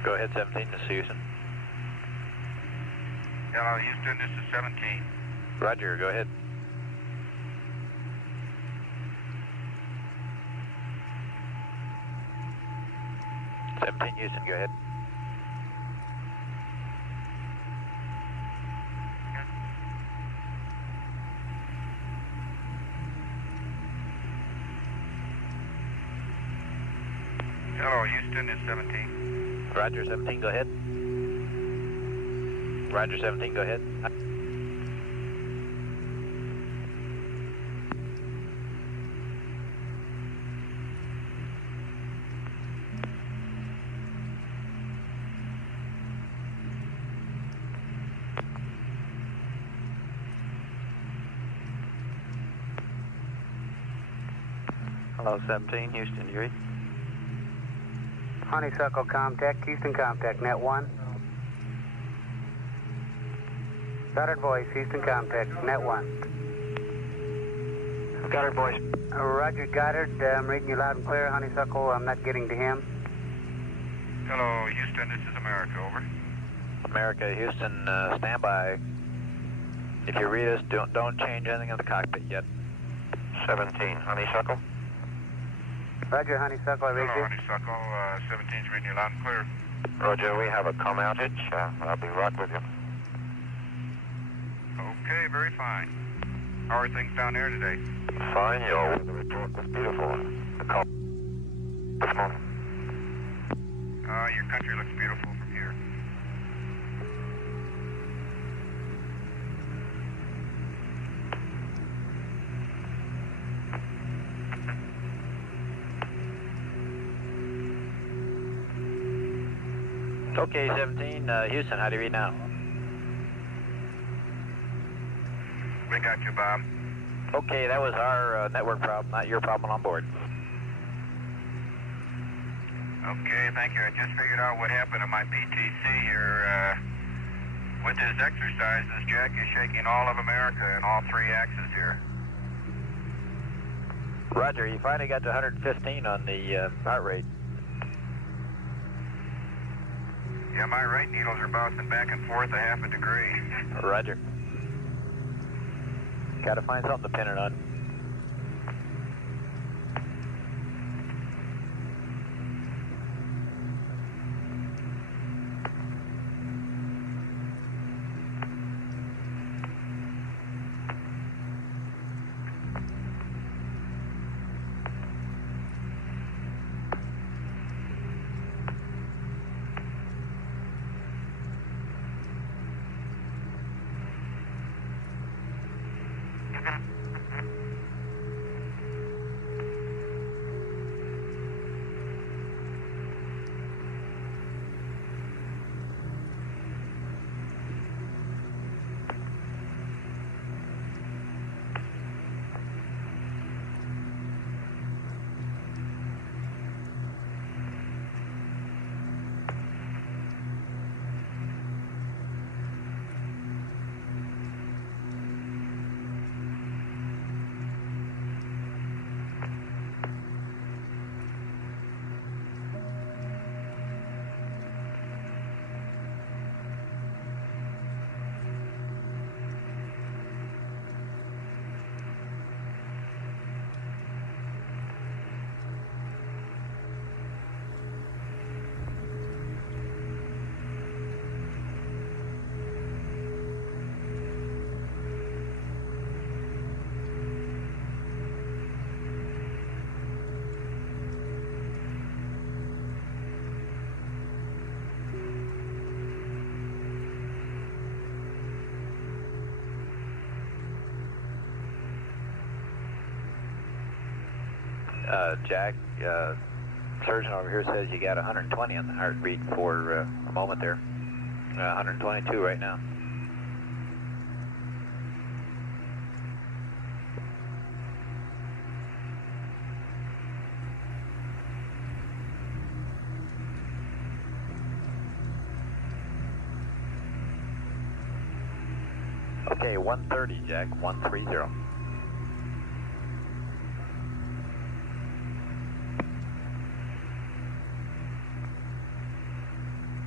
Go ahead, 17, this is Houston. Hello, Houston, this is 17. Roger, go ahead. Houston, go ahead. Hello, Houston, it's 17. Roger, 17, go ahead. Roger, 17, go ahead. Hello, 17, Houston, you read? Honeysuckle Comtech, Houston Comtech, net 1. Goddard voice, Houston Comtech, net 1. Goddard voice. Roger, Goddard, I'm reading you loud and clear. Honeysuckle, I'm not getting to him. Hello, Houston, this is America, over. America, Houston, stand by. If you read us, don't change anything in the cockpit yet. 17, Honeysuckle. Roger, Honeysuckle, I read Hello, you. Honeysuckle, 17's reading you loud and clear. Roger, we have a comm outage. I'll be right with you. Okay, very fine. How are things down there today? Fine, your weather report was beautiful. The call this morning. Your country looks beautiful from here. Okay, 17, Houston, how do you read now? We got you, Bob. Okay, that was our network problem, not your problem on board. Okay, thank you. I just figured out what happened to my PTC here. With this exercise, this jack is shaking all of America in all three axes here. Roger, you finally got to 115 on the heart rate. Yeah, my right needles are bouncing back and forth a half a degree. Roger. Gotta find something to pin it on. Jack, surgeon over here says you got 120 on the heartbeat for a moment there. 122 right now. Okay, 130, Jack, 130.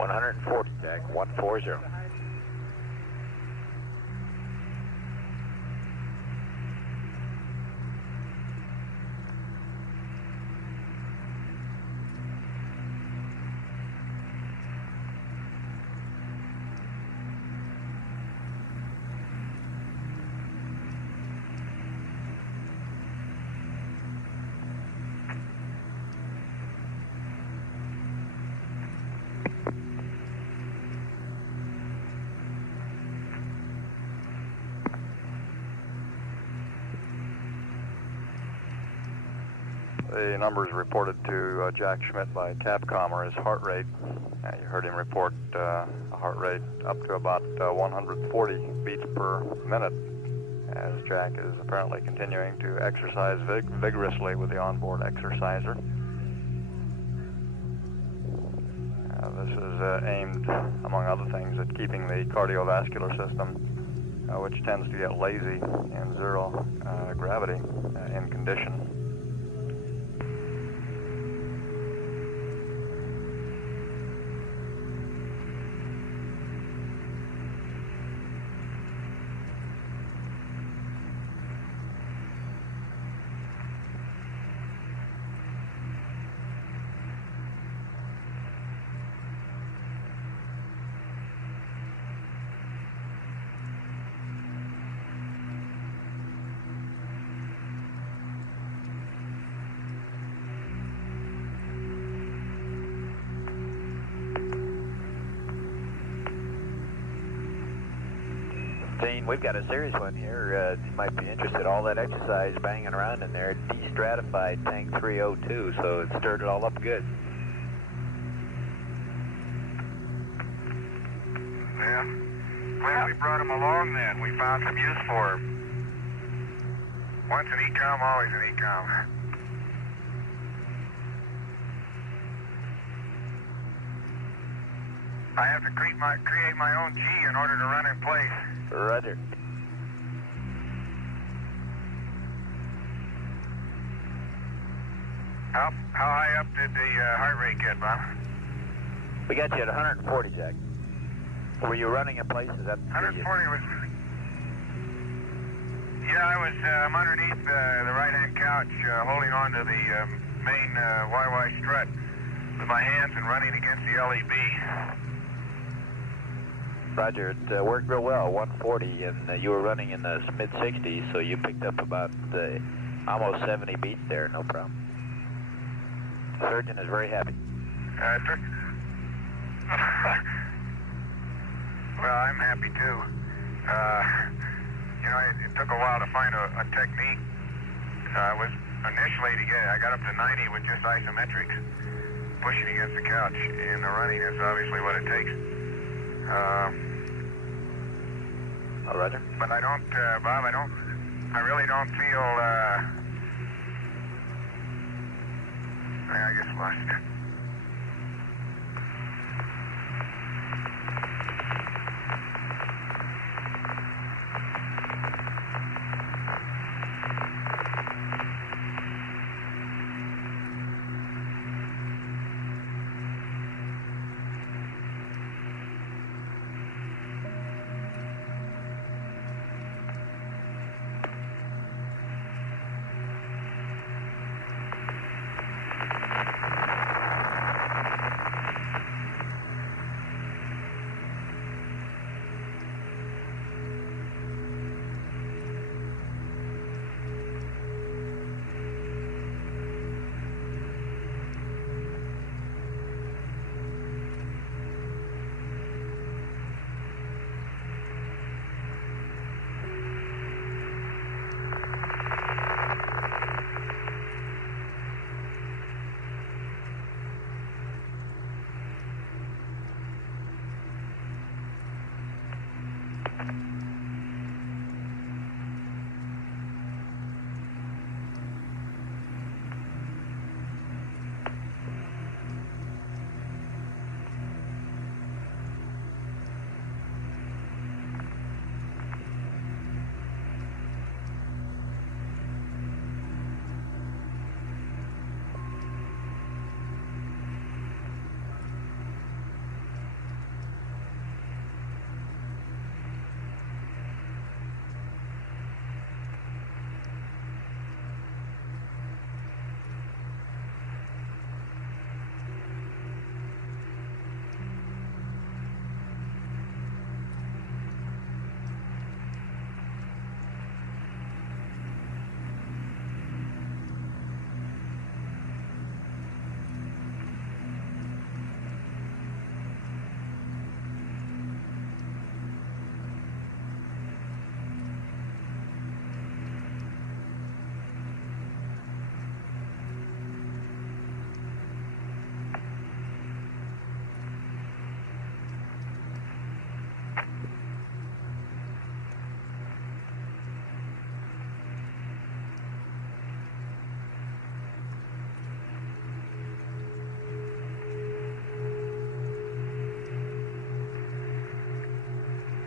140, Jack, 140. The numbers reported to Jack Schmidt by Capcom are his heart rate. You heard him report a heart rate up to about 140 beats per minute, as Jack is apparently continuing to exercise vigorously with the onboard exerciser. This is aimed, among other things, at keeping the cardiovascular system, which tends to get lazy in zero gravity, in condition. Dean, we've got a serious one here. You might be interested. All that exercise banging around in there de-stratified tank 302, so it stirred it all up good. Yeah. Glad we brought him along then. We found some use for him. Once an ecom, always an ecom. I have to create my own G in order to run in place. Roger. How high up did the heart rate get, Bob? We got you at 140, Jack. Were you running in place? Is that 140 was... Yeah, I'm underneath the right-hand couch, holding on to the main YY strut with my hands and running against the LEB. Roger, it worked real well, 140, and you were running in the mid-60s, so you picked up about almost 70 beats there, no problem. The surgeon is very happy. Well, I'm happy too. You know, it took a while to find a technique. I got up to 90 with just isometrics, pushing against the couch, and the running is obviously what it takes. Oh, Roger. But I don't, Bob, I really don't feel, I guess lost it.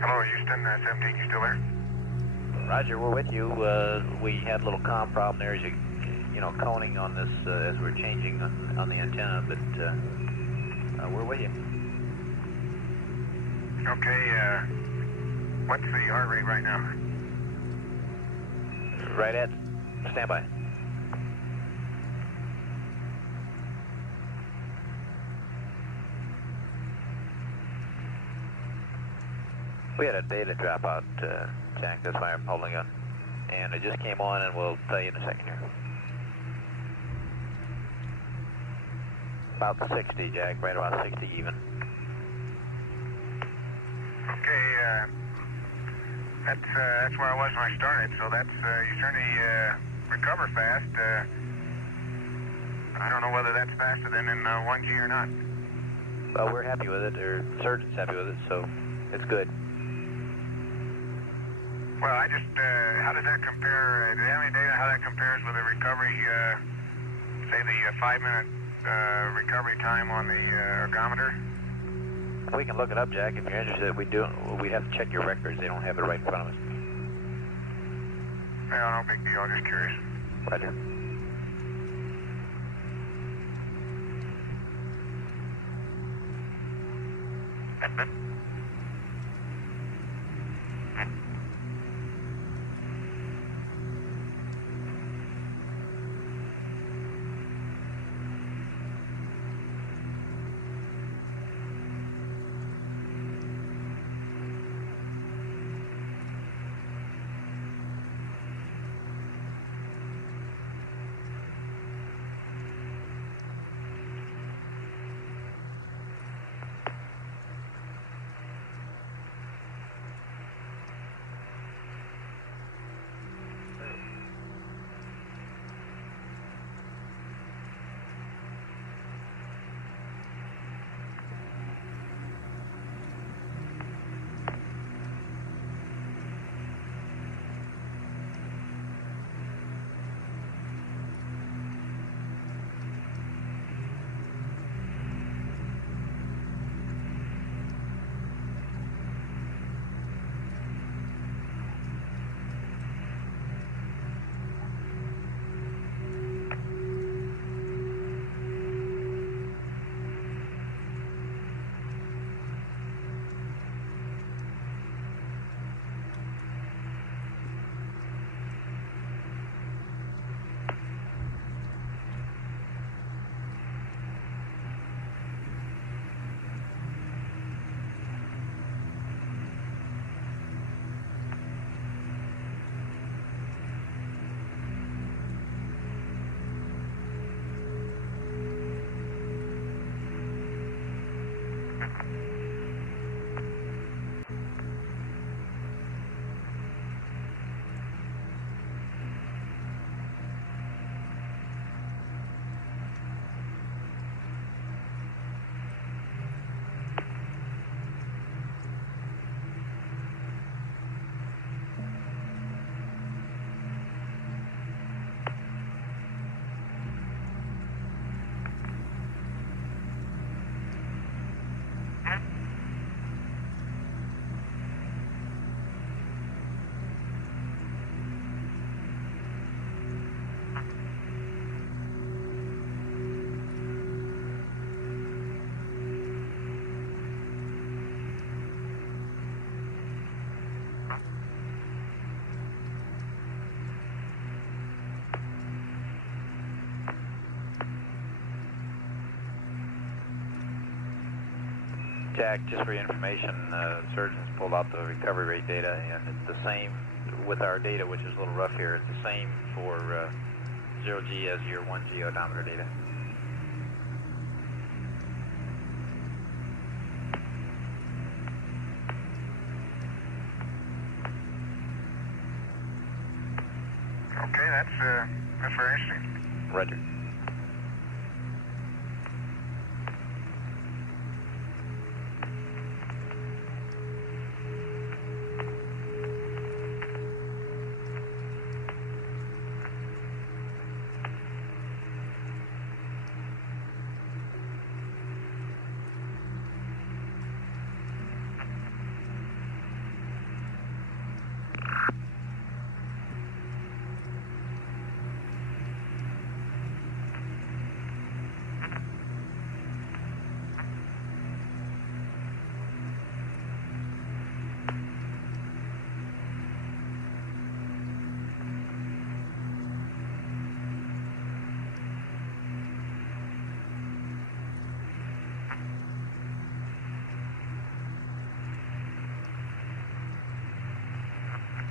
Hello, Houston, 17, you still there? Roger, we're with you. We had a little comm problem there as you know, coning on this as we're changing on the antenna, but we're with you. Okay, what's the heart rate right now? Right at standby. We had a data dropout, Jack, that's why I'm holding on. And it just came on, and we'll tell you in a second here. About 60, Jack, right about 60 even. Okay, that's where I was when I started, so that's, you certainly recover fast. I don't know whether that's faster than in 1G or not. Well, we're happy with it, or the surgeon's happy with it, so it's good. Well, I just, how does that compare, do you have any data how that compares with the recovery, say the 5-minute recovery time on the ergometer? We can look it up, Jack, if you're interested. We'd have to check your records. They don't have it right in front of us. Well, no big deal, just curious. Roger. Jack, just for your information, surgeons pulled out the recovery rate data, and it's the same with our data, which is a little rough here. It's the same for 0G as your 1G odometer data. Okay, that's very interesting. Roger.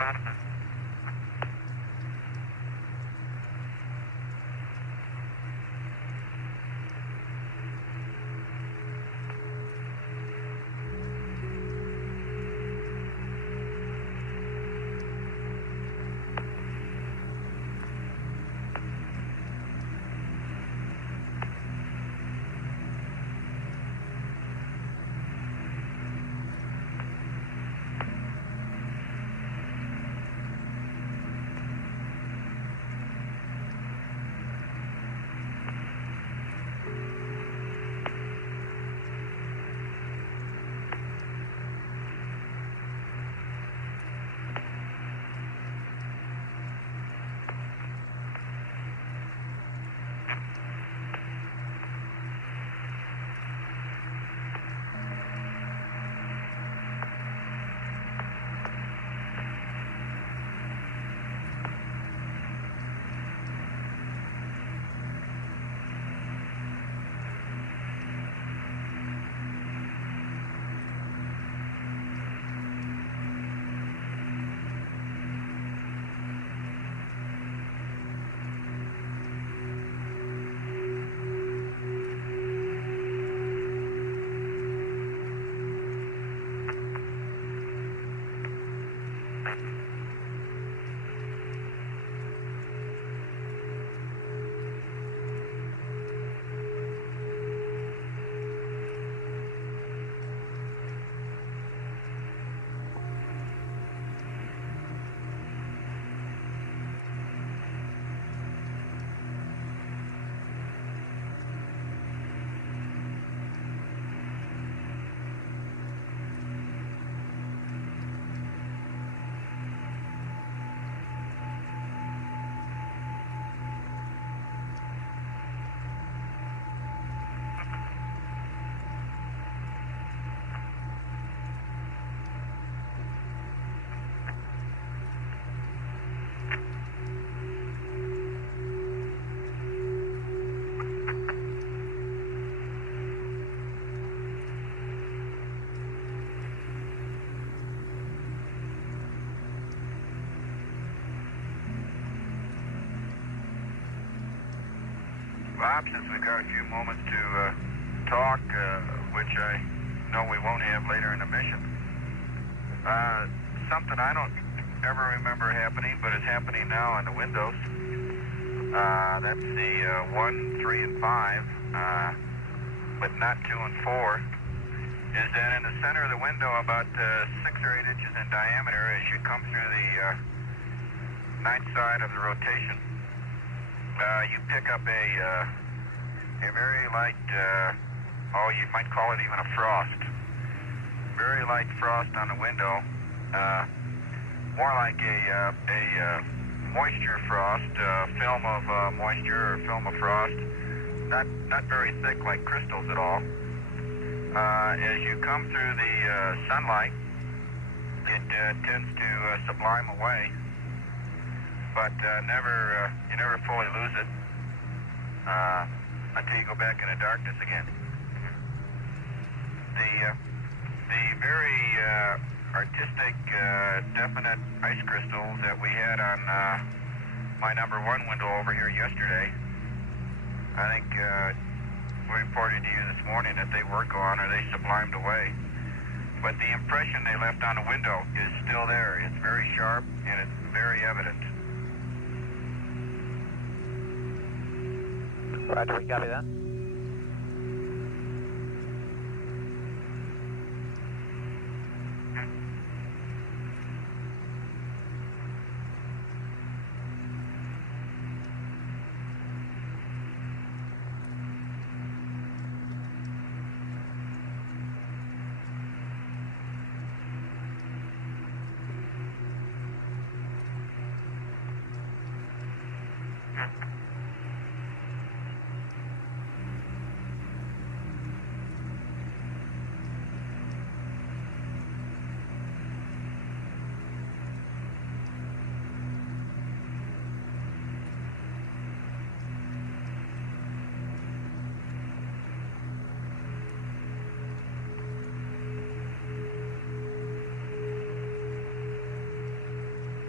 Bob, since we've got a few moments to talk, which I know we won't have later in the mission, something I don't ever remember happening, but it's happening now on the windows. That's the 1, 3, and 5, but not 2 and 4, is that in the center of the window, about 6 or 8 inches in diameter, as you come through the night side of the rotation, you pick up a very light, you might call it even a frost. Very light frost on the window, more like a moisture frost, film of moisture or film of frost, not very thick like crystals at all. As you come through the sunlight, it tends to sublime away, but you never fully lose it until you go back into darkness again. The very artistic, definite ice crystals that we had on my number 1 window over here yesterday, I think we reported to you this morning that they were gone or they sublimed away. But the impression they left on the window is still there. It's very sharp and it's very evident. Roger, we copy that.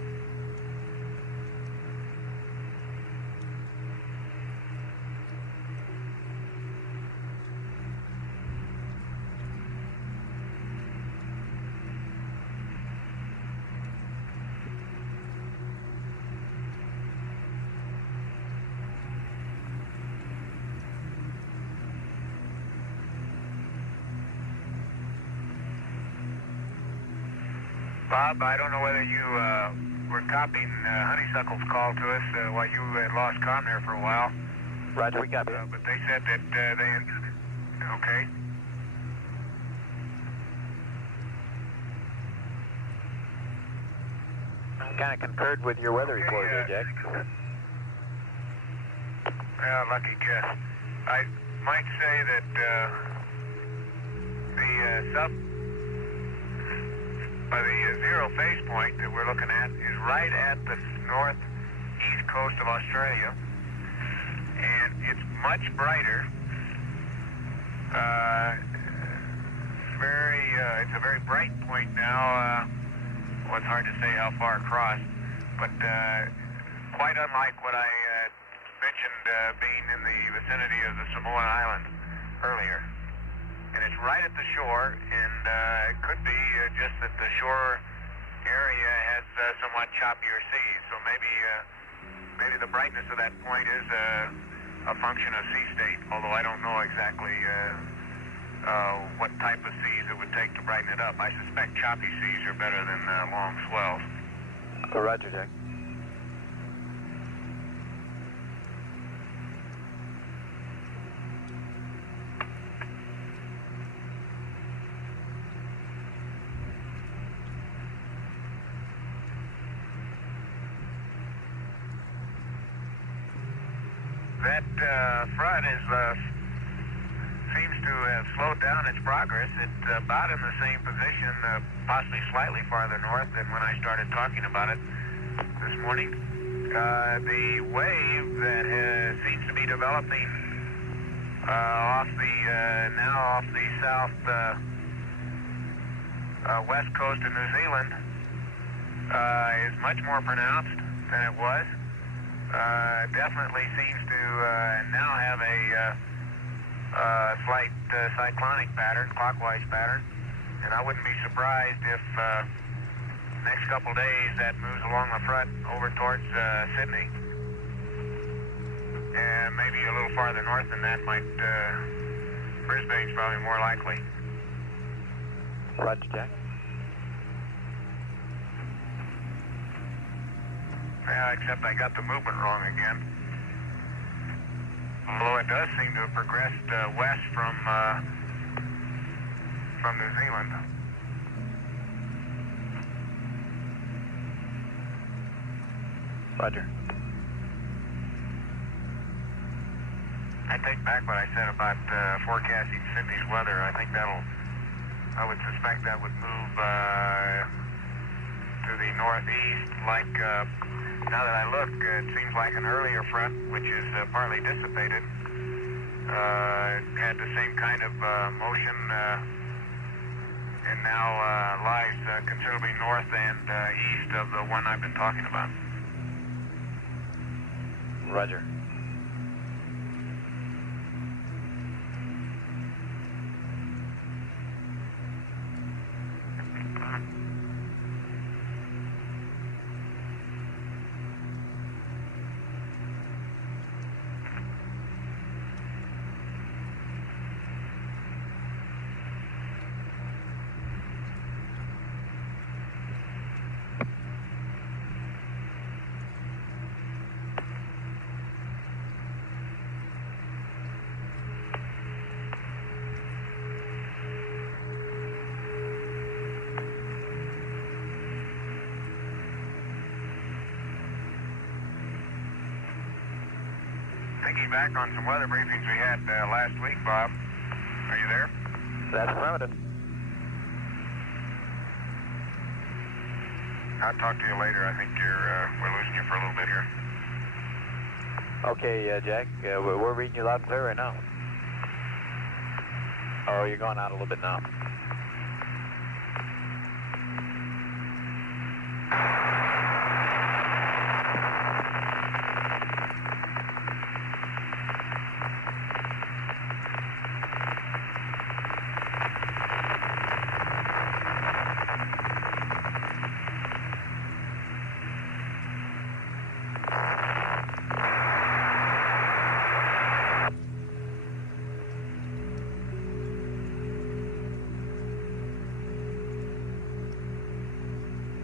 Bob, I don't know whether you were copying Honeysuckle's call to us while you had lost comm there for a while. Roger, we copy. But they said that they had... Okay. Kind of concurred with your weather report there, Jack. Well, lucky guess. I might say that the zero phase point that we're looking at is right at the northeast coast of Australia, and it's much brighter. It's a very bright point now. Well, it's hard to say how far across, but quite unlike what I mentioned being in the vicinity of the Samoan Islands earlier. And it's right at the shore, and it could be just that the shore area has somewhat choppier seas. So maybe the brightness of that point is a function of sea state, although I don't know exactly what type of seas it would take to brighten it up. I suspect choppy seas are better than long swells. Roger, Jack. That front seems to have slowed down its progress. It's about in the same position, possibly slightly farther north than when I started talking about it this morning. The wave that seems to be developing off the south west coast of New Zealand is much more pronounced than it was. Definitely seems to now have a slight cyclonic pattern, clockwise pattern, and I wouldn't be surprised if next couple days that moves along the front over towards Sydney, and maybe a little farther north than that Brisbane's probably more likely. Roger, Jack. Yeah, except I got the movement wrong again. Although it does seem to have progressed west from New Zealand. Roger. I take back what I said about forecasting Sydney's weather. I think I would suspect that would move to the northeast. Like, now that I look, it seems like an earlier front, which is partly dissipated, had the same kind of motion, and now lies considerably north and east of the one I've been talking about. Roger. Thinking back on some weather briefings we had last week, Bob. Are you there? That's affirmative. I'll talk to you later. I think we're losing you for a little bit here. Okay, Jack, we're reading you loud and clear right now. Oh, you're going out a little bit now.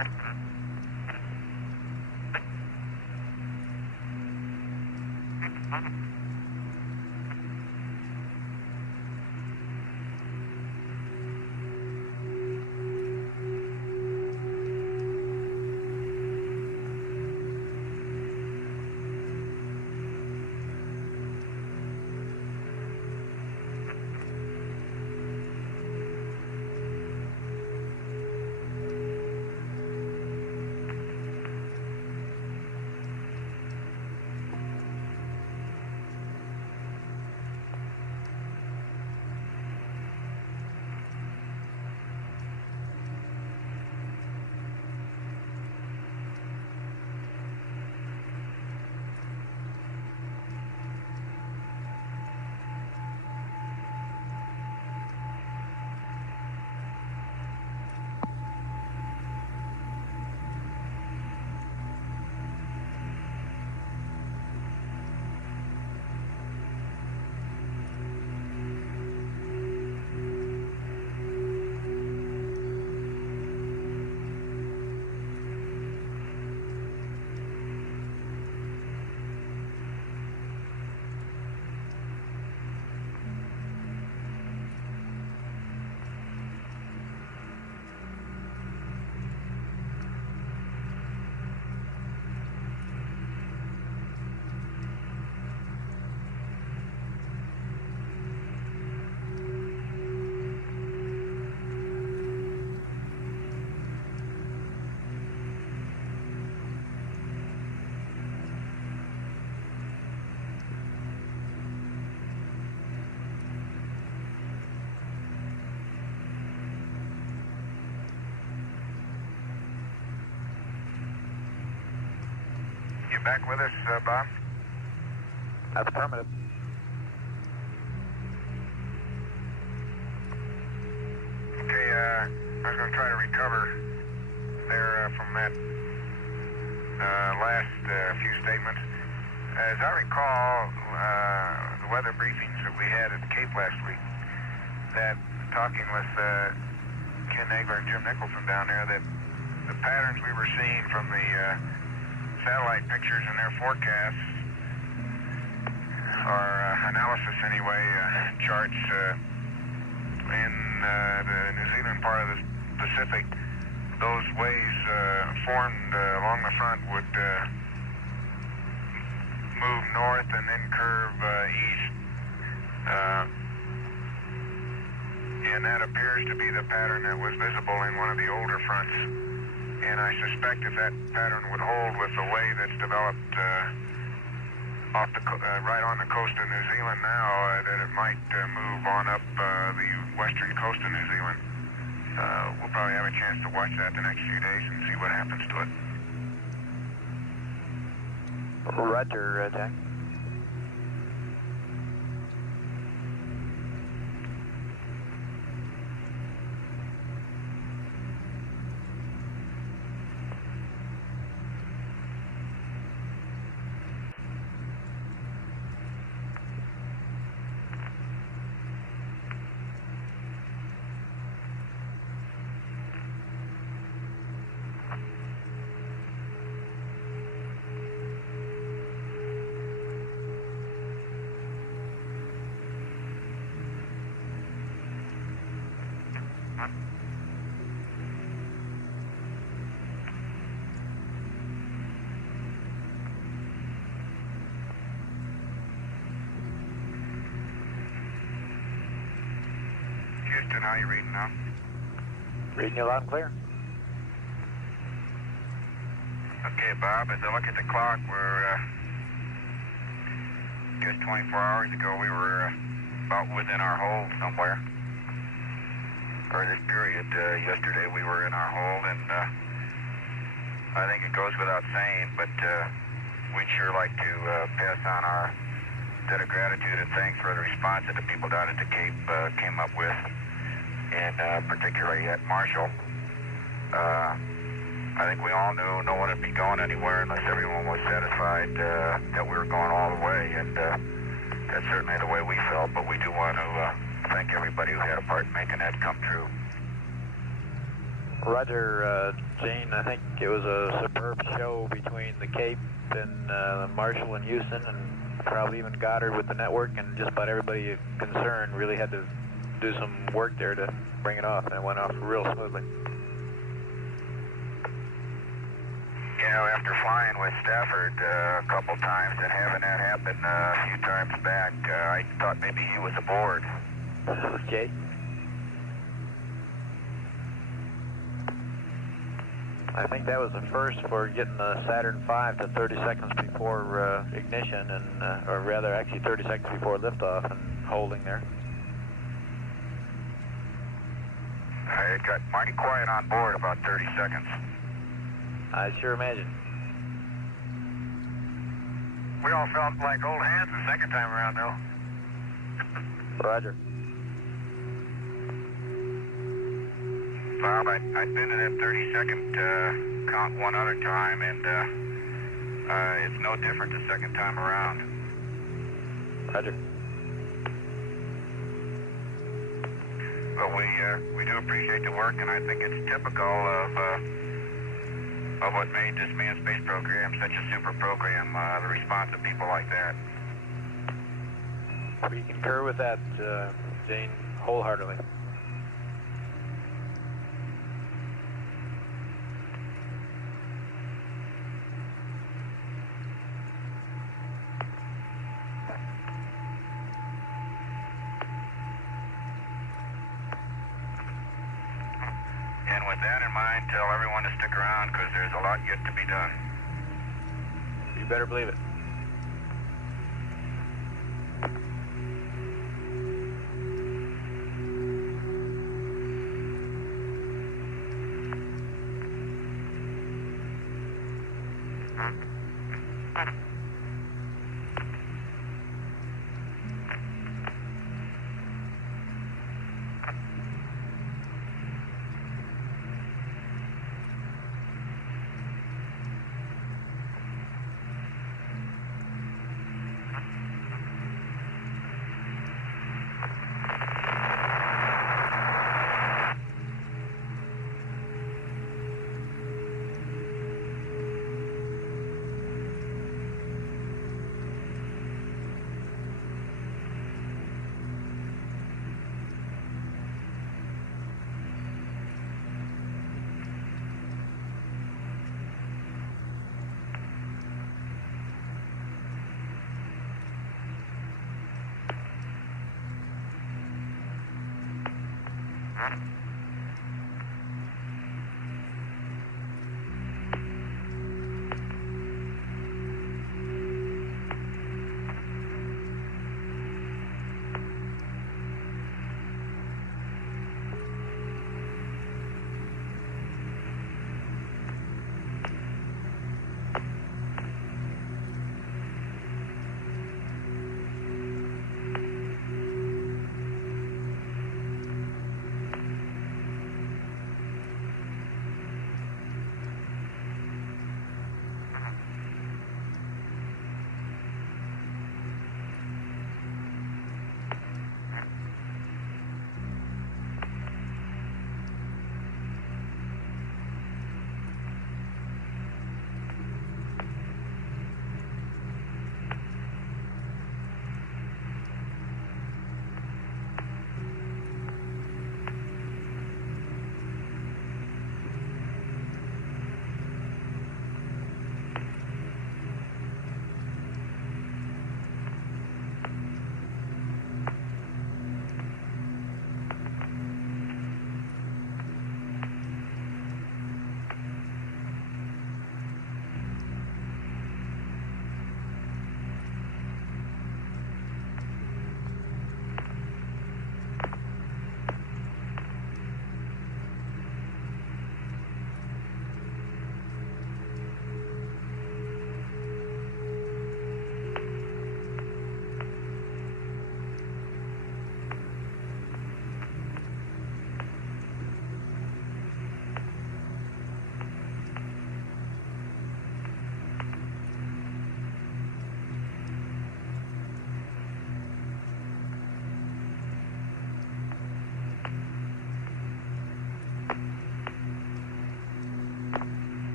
Back with us, Bob? That's affirmative. Okay, I was going to try to recover there from that last few statements. As I recall, the weather briefings that we had at the Cape last week, that talking with Ken Nagler and Jim Nicholson down there, that the patterns we were seeing from the satellite pictures and their forecasts, or analysis anyway, charts in the New Zealand part of the Pacific, those waves formed along the front would move north and then curve east. And that appears to be the pattern that was visible in one of the older fronts. And I suspect if that pattern would hold with the way that's developed right on the coast of New Zealand now, that it might move on up the western coast of New Zealand. We'll probably have a chance to watch that the next few days and see what happens to it. Roger, Jack. Houston, how are you reading now? Reading you loud and clear. Okay, Bob, as I look at the clock, we're just 24 hours ago, we were about within our hold somewhere. For this period, yesterday we were in our hold, and I think it goes without saying, but we'd sure like to pass on our debt of gratitude and thanks for the response that the people down at the Cape came up with, and particularly at Marshall. I think we all knew no one would be going anywhere unless everyone was satisfied that we were going all the way, and that's certainly the way we felt, but we do want to thank everybody who had a part in making that come true. Roger, Gene, I think it was a superb show between the Cape and Marshall and Houston, and probably even Goddard with the network, and just about everybody concerned really had to do some work there to bring it off, and it went off real smoothly. You know, after flying with Stafford a couple times and having that happen a few times back, I thought maybe he was aboard. Okay. I think that was the first for getting the Saturn V to 30 seconds before ignition, and or rather actually 30 seconds before liftoff and holding there. It got mighty quiet on board about 30 seconds. I sure imagine. We all felt like old hands the second time around, though. Roger. Bob, I've been in that 30-second count one other time, and it's no different the second time around. Roger. But we do appreciate the work, and I think it's typical of what made this manned space program such a super program, the response of people like that. We concur with that, Gene, wholeheartedly. And with that in mind, tell everyone to stick around because there's a lot yet to be done. You better believe it.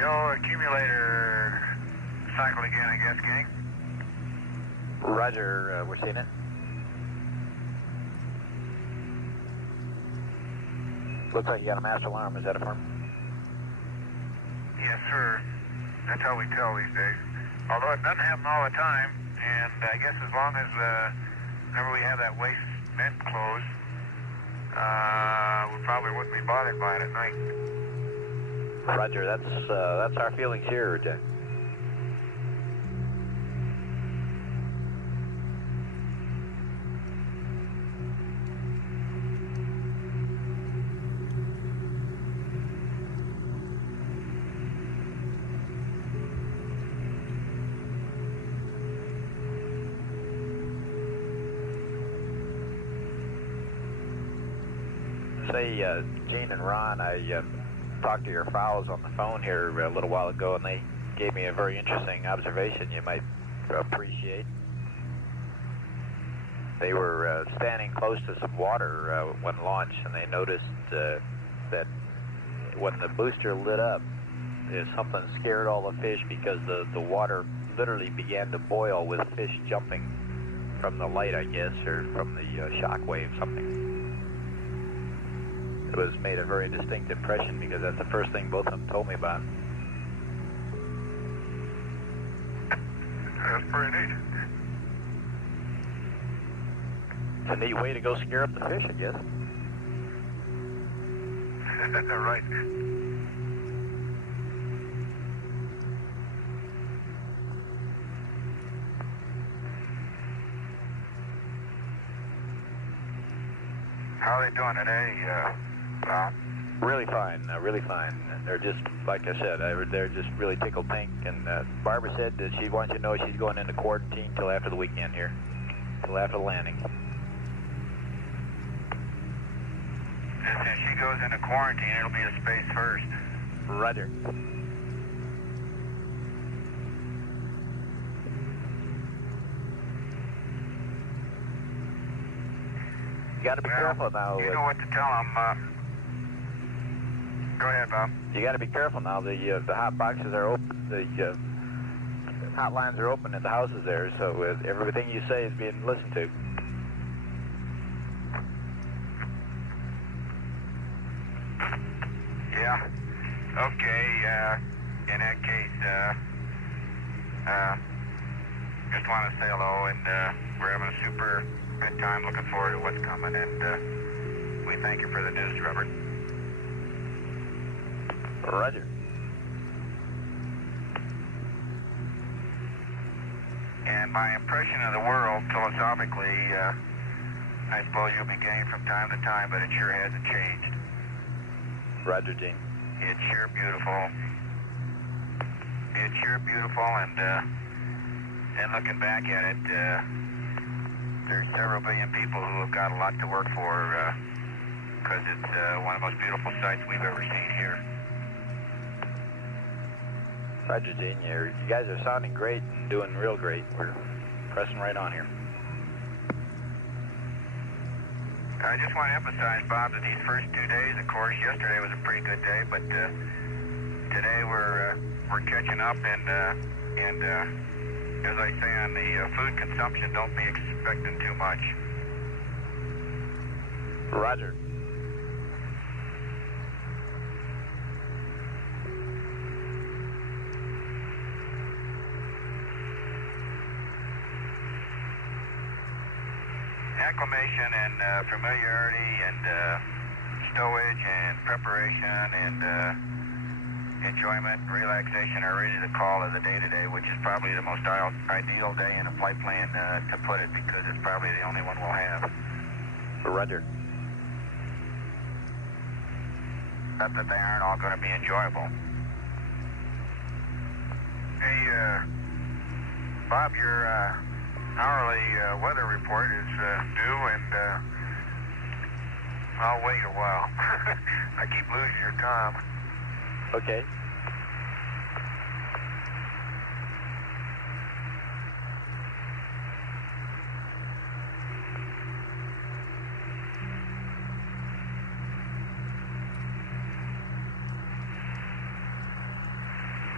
Yo, accumulator cycle again, I guess, gang. Roger, we're seeing it. Looks like you got a master alarm. Is that affirm? Yes, sir. That's how we tell these days. Although it doesn't happen all the time, and I guess as long as whenever we have that waste vent closed, we probably wouldn't be bothered by it at night. Roger, that's our feelings here, Jack. Say, Gene and Ron, I talked to your fowls on the phone here a little while ago, and they gave me a very interesting observation you might appreciate. They were standing close to some water when launched, and they noticed that when the booster lit up, something scared all the fish because the water literally began to boil with fish jumping from the light, I guess, or from the shock wave, something. It was made a very distinct impression because that's the first thing both of them told me about. That's pretty neat. It's a neat way to go scare up the fish, I guess. Right. How are they doing today, Bob? Really fine, really fine. They're just, like I said, they're just really tickled pink. And Barbara said that she wants you to know she's going into quarantine till after the weekend here, till after the landing. If she goes into quarantine, it'll be a space first. Roger. You got to be careful now. You know what to tell them. Go ahead, Bob. You got to be careful now. The hot boxes are open. The hot lines are open at the houses there, so everything you say is being listened to. Yeah. Okay. In that case, just want to say hello, and we're having a super good time. Looking forward to what's coming, and we thank you for the news, Robert. Roger. And my impression of the world, philosophically, I suppose you'll be getting from time to time, but it sure hasn't changed. Roger, Gene. It's sure beautiful. It's sure beautiful, and looking back at it, there's several billion people who have got a lot to work for, because it's one of the most beautiful sights we've ever seen here. Roger, Gene. You guys are sounding great and doing real great. We're pressing right on here. I just want to emphasize, Bob, that these first 2 days, of course, yesterday was a pretty good day, but today we're catching up, and as I say on the food consumption, don't be expecting too much. Roger. Acclimation and familiarity and stowage and preparation and enjoyment and relaxation are really the call of the day-to-day, which is probably the most ideal day in a flight plan, to put it, because it's probably the only one we'll have. Roger. Not that they aren't all going to be enjoyable. Hey, Bob, your hourly weather report is due, and I'll wait a while. I keep losing your time. Okay.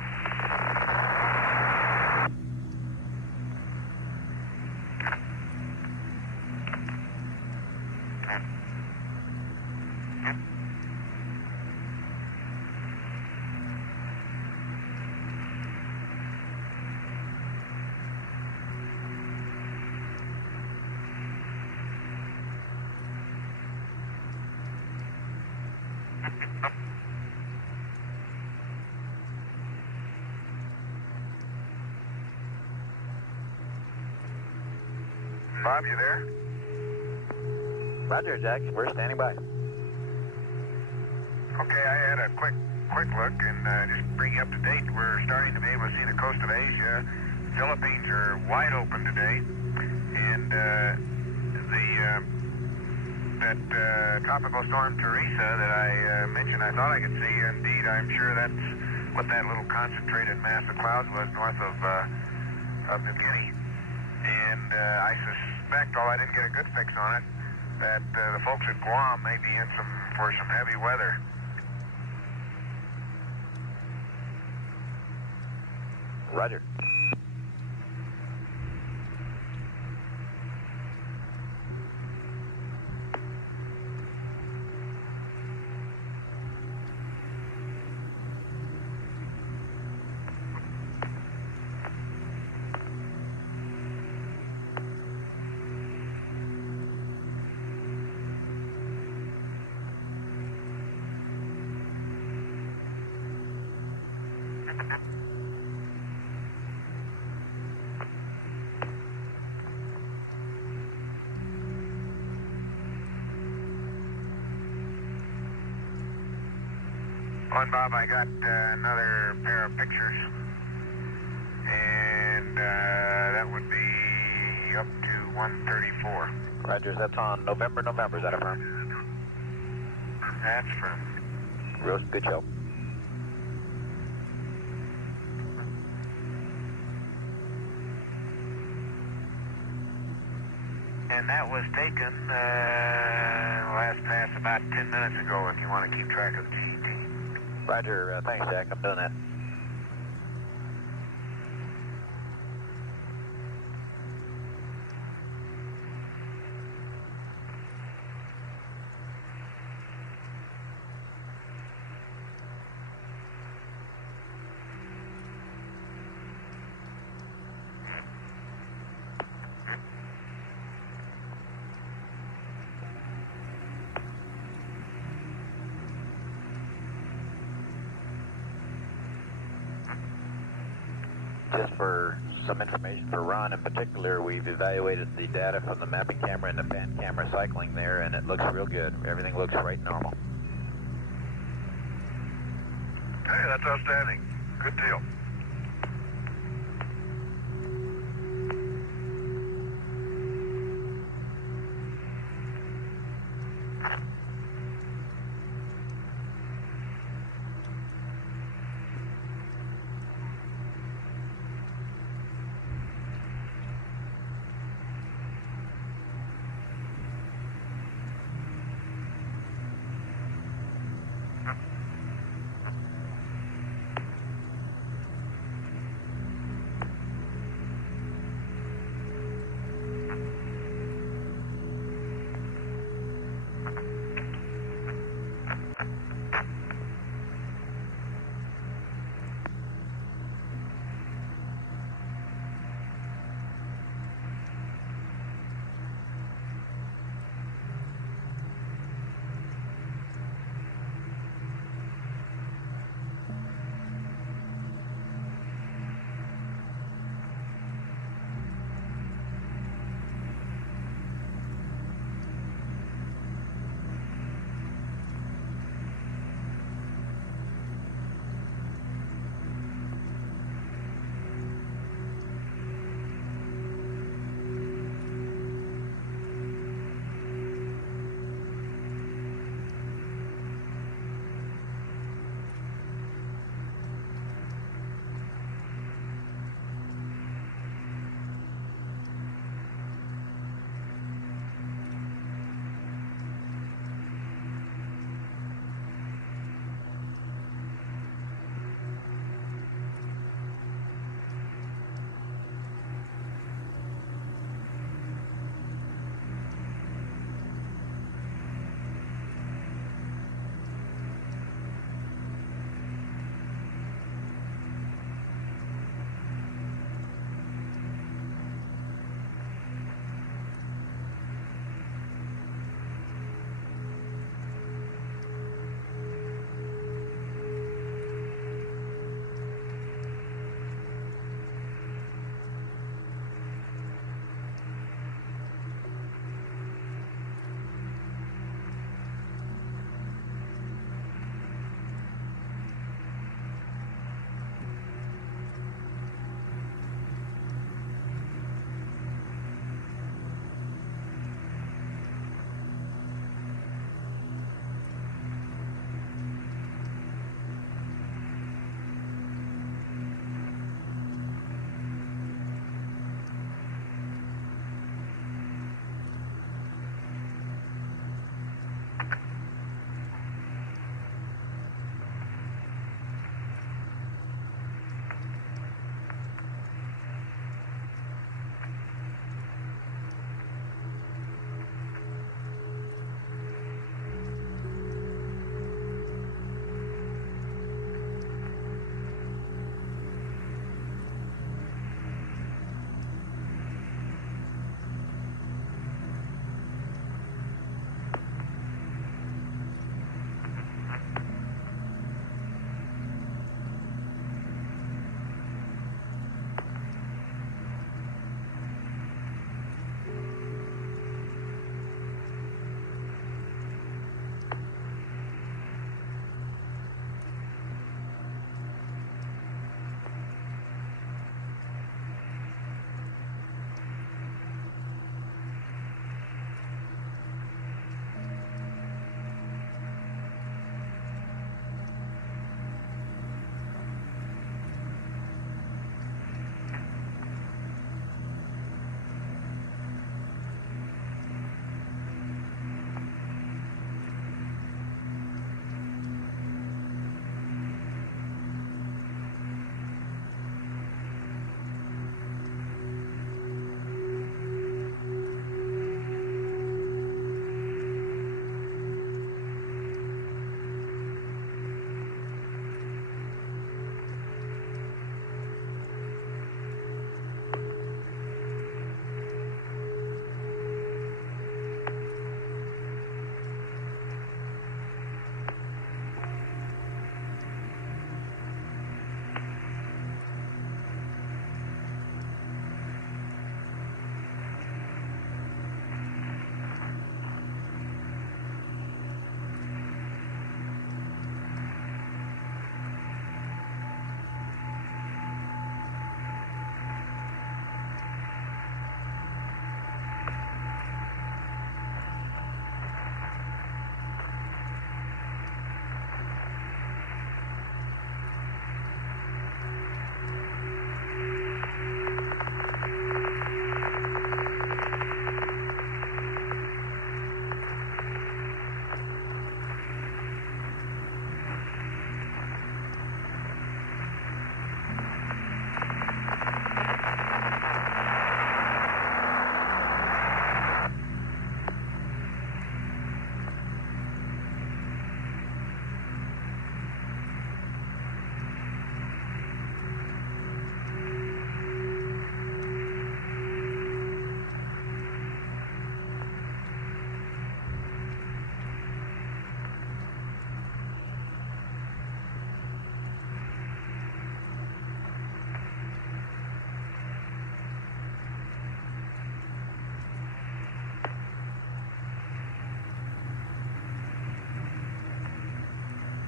Bob, you there? Roger, Jack. We're standing by. Okay, I had a quick look and just bring you up to date. We're starting to be able to see the coast of Asia. Philippines are wide open today, and that tropical storm Teresa that I mentioned, I thought I could see. Indeed, I'm sure that's what that little concentrated mass of clouds was north of New Guinea. And I suspect, although I didn't get a good fix on it, that the folks at Guam may be in for some heavy weather. Roger. Well, Bob, I got another pair of pictures, and that would be up to 134. Roger, that's on November, is that a firm? That's from. Real good show. And that was taken last pass about 10 minutes ago, if you want to keep track of the GET. Roger, thanks, Jack. I'm doing that. Just for some information for Ron in particular, we've evaluated the data from the mapping camera and the pan camera cycling there, and it looks real good. Everything looks right normal. Hey, that's outstanding. Good deal.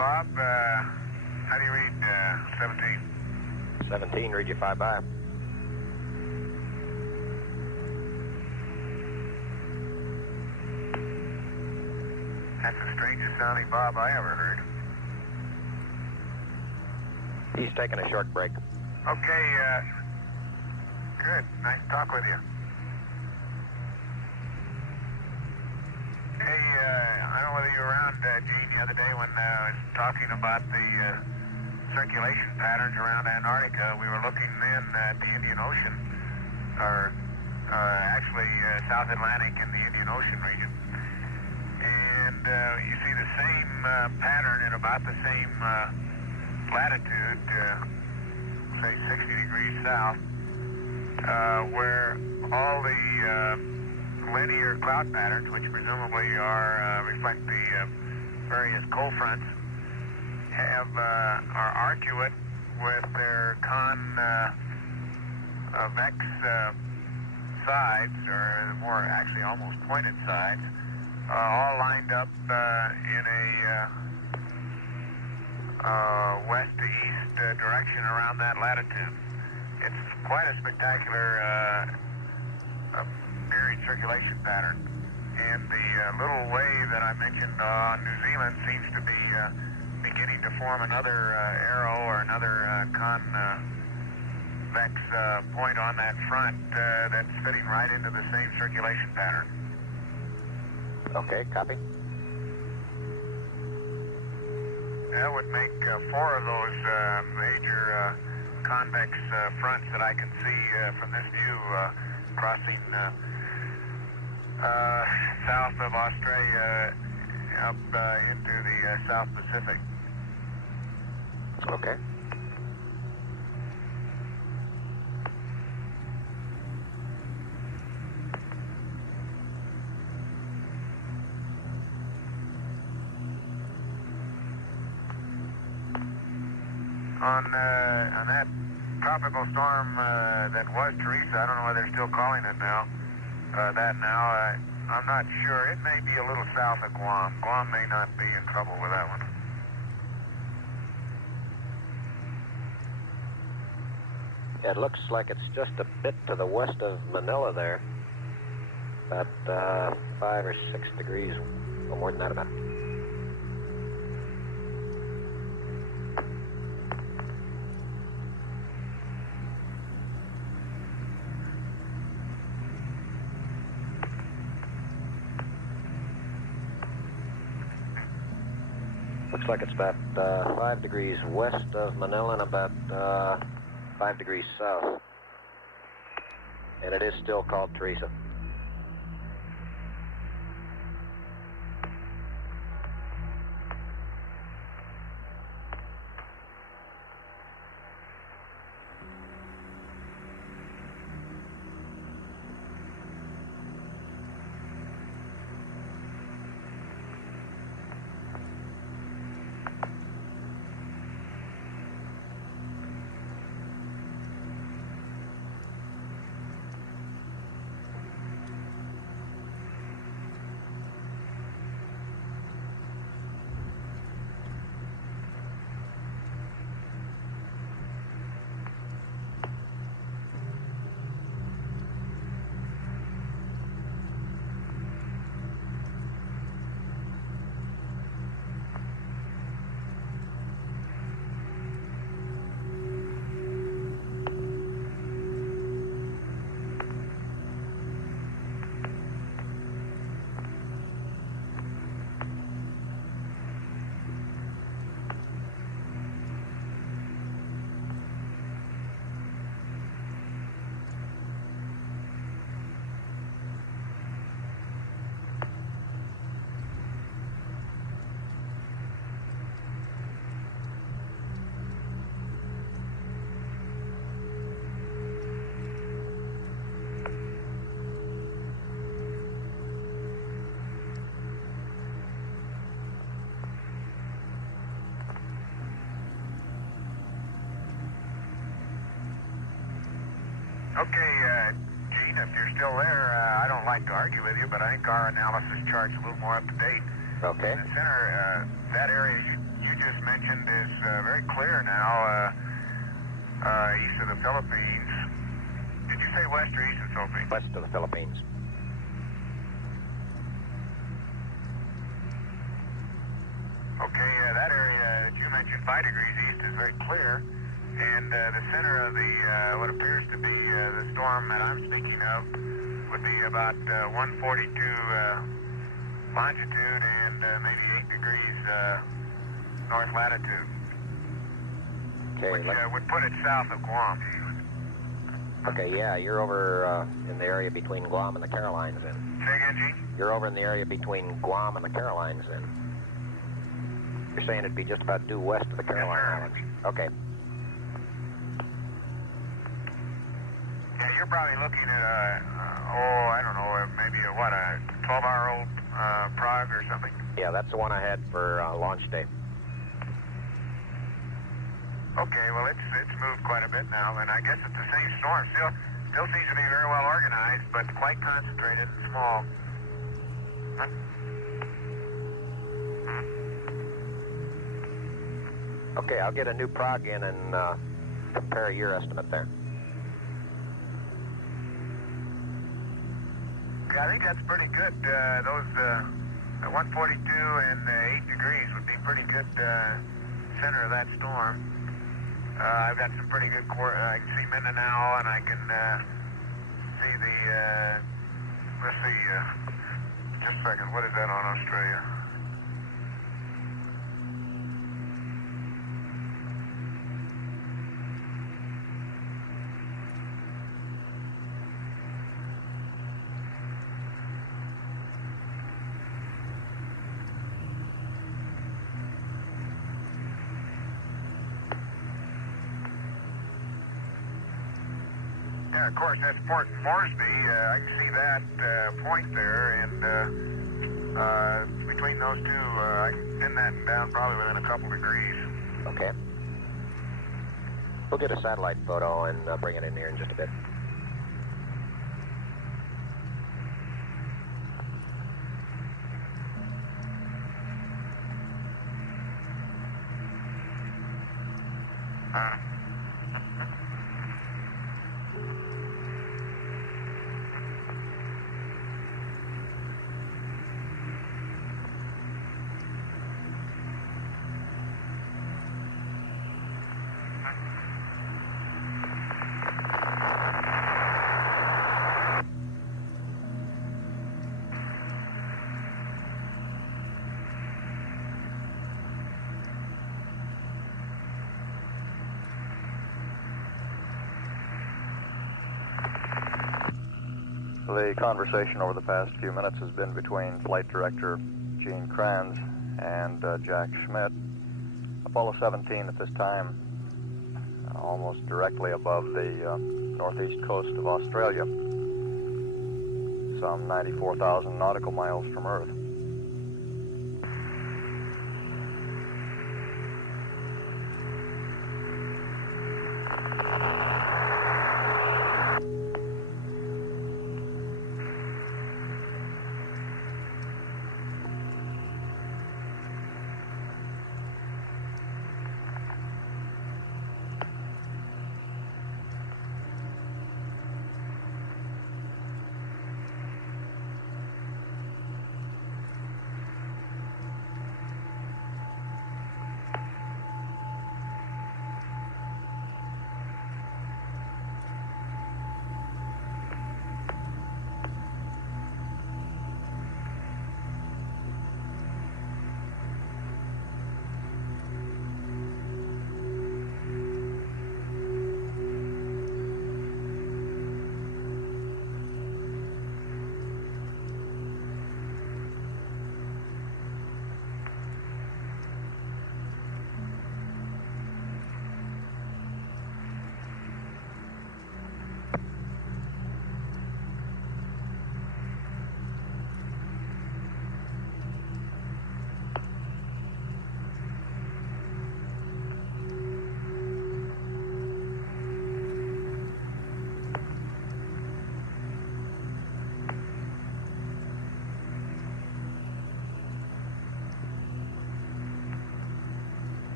Bob, how do you read 17? 17, read you 5 by. That's the strangest sounding Bob I ever heard. He's taking a short break. Okay, good. Nice to talk with you. Hey, I don't know whether you were around, Gene, the other day when I was talking about the circulation patterns around Antarctica. We were looking then at the Indian Ocean, or actually South Atlantic and the Indian Ocean region. And you see the same pattern in about the same latitude, say 60 degrees south, where all the linear cloud patterns, which presumably reflect the various cold fronts, are arcuate with their convex sides, or more actually almost pointed sides, all lined up in a west to east direction around that latitude. It's quite a spectacular period circulation pattern. And the little wave that I mentioned on New Zealand seems to be beginning to form another arrow or another convex point on that front that's fitting right into the same circulation pattern. Okay, copy. That would make 4 of those major convex fronts that I can see from this view crossing south of Australia up into the South Pacific. Okay. On that tropical storm that was Teresa, I don't know whether they're still calling it now, I'm not sure. It may be a little south of Guam. Guam may not be in trouble with that one. It looks like it's just a bit to the west of Manila there. About 5 or 6 degrees, or more than that about. Looks like it's about 5 degrees west of Manila and about 5 degrees south. And it is still called Teresa. Okay, Gene, if you're still there, I don't like to argue with you, but I think our analysis chart's a little more up to date. Okay. In the center, that area you you just mentioned is very clear now, east of the Philippines. Did you say west or east of the Philippines? West of the Philippines. Okay, that area that you mentioned, 5 degrees east, is very clear. And the center of the what appears to be the storm that I'm speaking of would be about 142 longitude and maybe 8 degrees north latitude, Okay. which would put it south of Guam. Okay, yeah, you're over in the area between Guam and the Carolines then. Say again, Gene? You're over in the area between Guam and the Carolines then. You're saying it'd be just about due west of the Caroline Islands. Okay. Yeah, you're probably looking at I don't know, maybe a 12-hour-old Prague or something? Yeah, that's the one I had for launch day. Okay, well, it's moved quite a bit now, and I guess it's the same storm. Still seems to be very well organized, but quite concentrated and small. Huh? Okay, I'll get a new prog in and compare your estimate there. Yeah, I think that's pretty good. Those 142 and 8 degrees would be pretty good center of that storm. I've got some pretty good I can see Mindanao, and I can see the, let's see, just a second, what is that on Australia? Yeah, of course, that's Port Moresby. I can see that point there, and between those two, I can pin that down probably within a couple degrees. Okay. We'll get a satellite photo and bring it in here in just a bit. The conversation over the past few minutes has been between Flight Director Gene Kranz and Jack Schmidt. Apollo 17 at this time, almost directly above the northeast coast of Australia, some 94,000 nautical miles from Earth.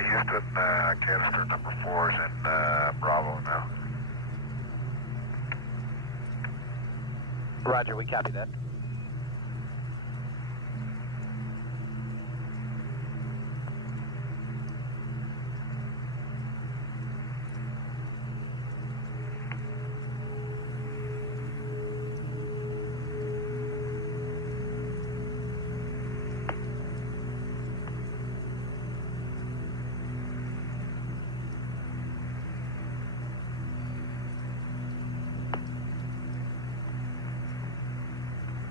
Houston, canister number 4 is in Bravo now. Roger, we copy that.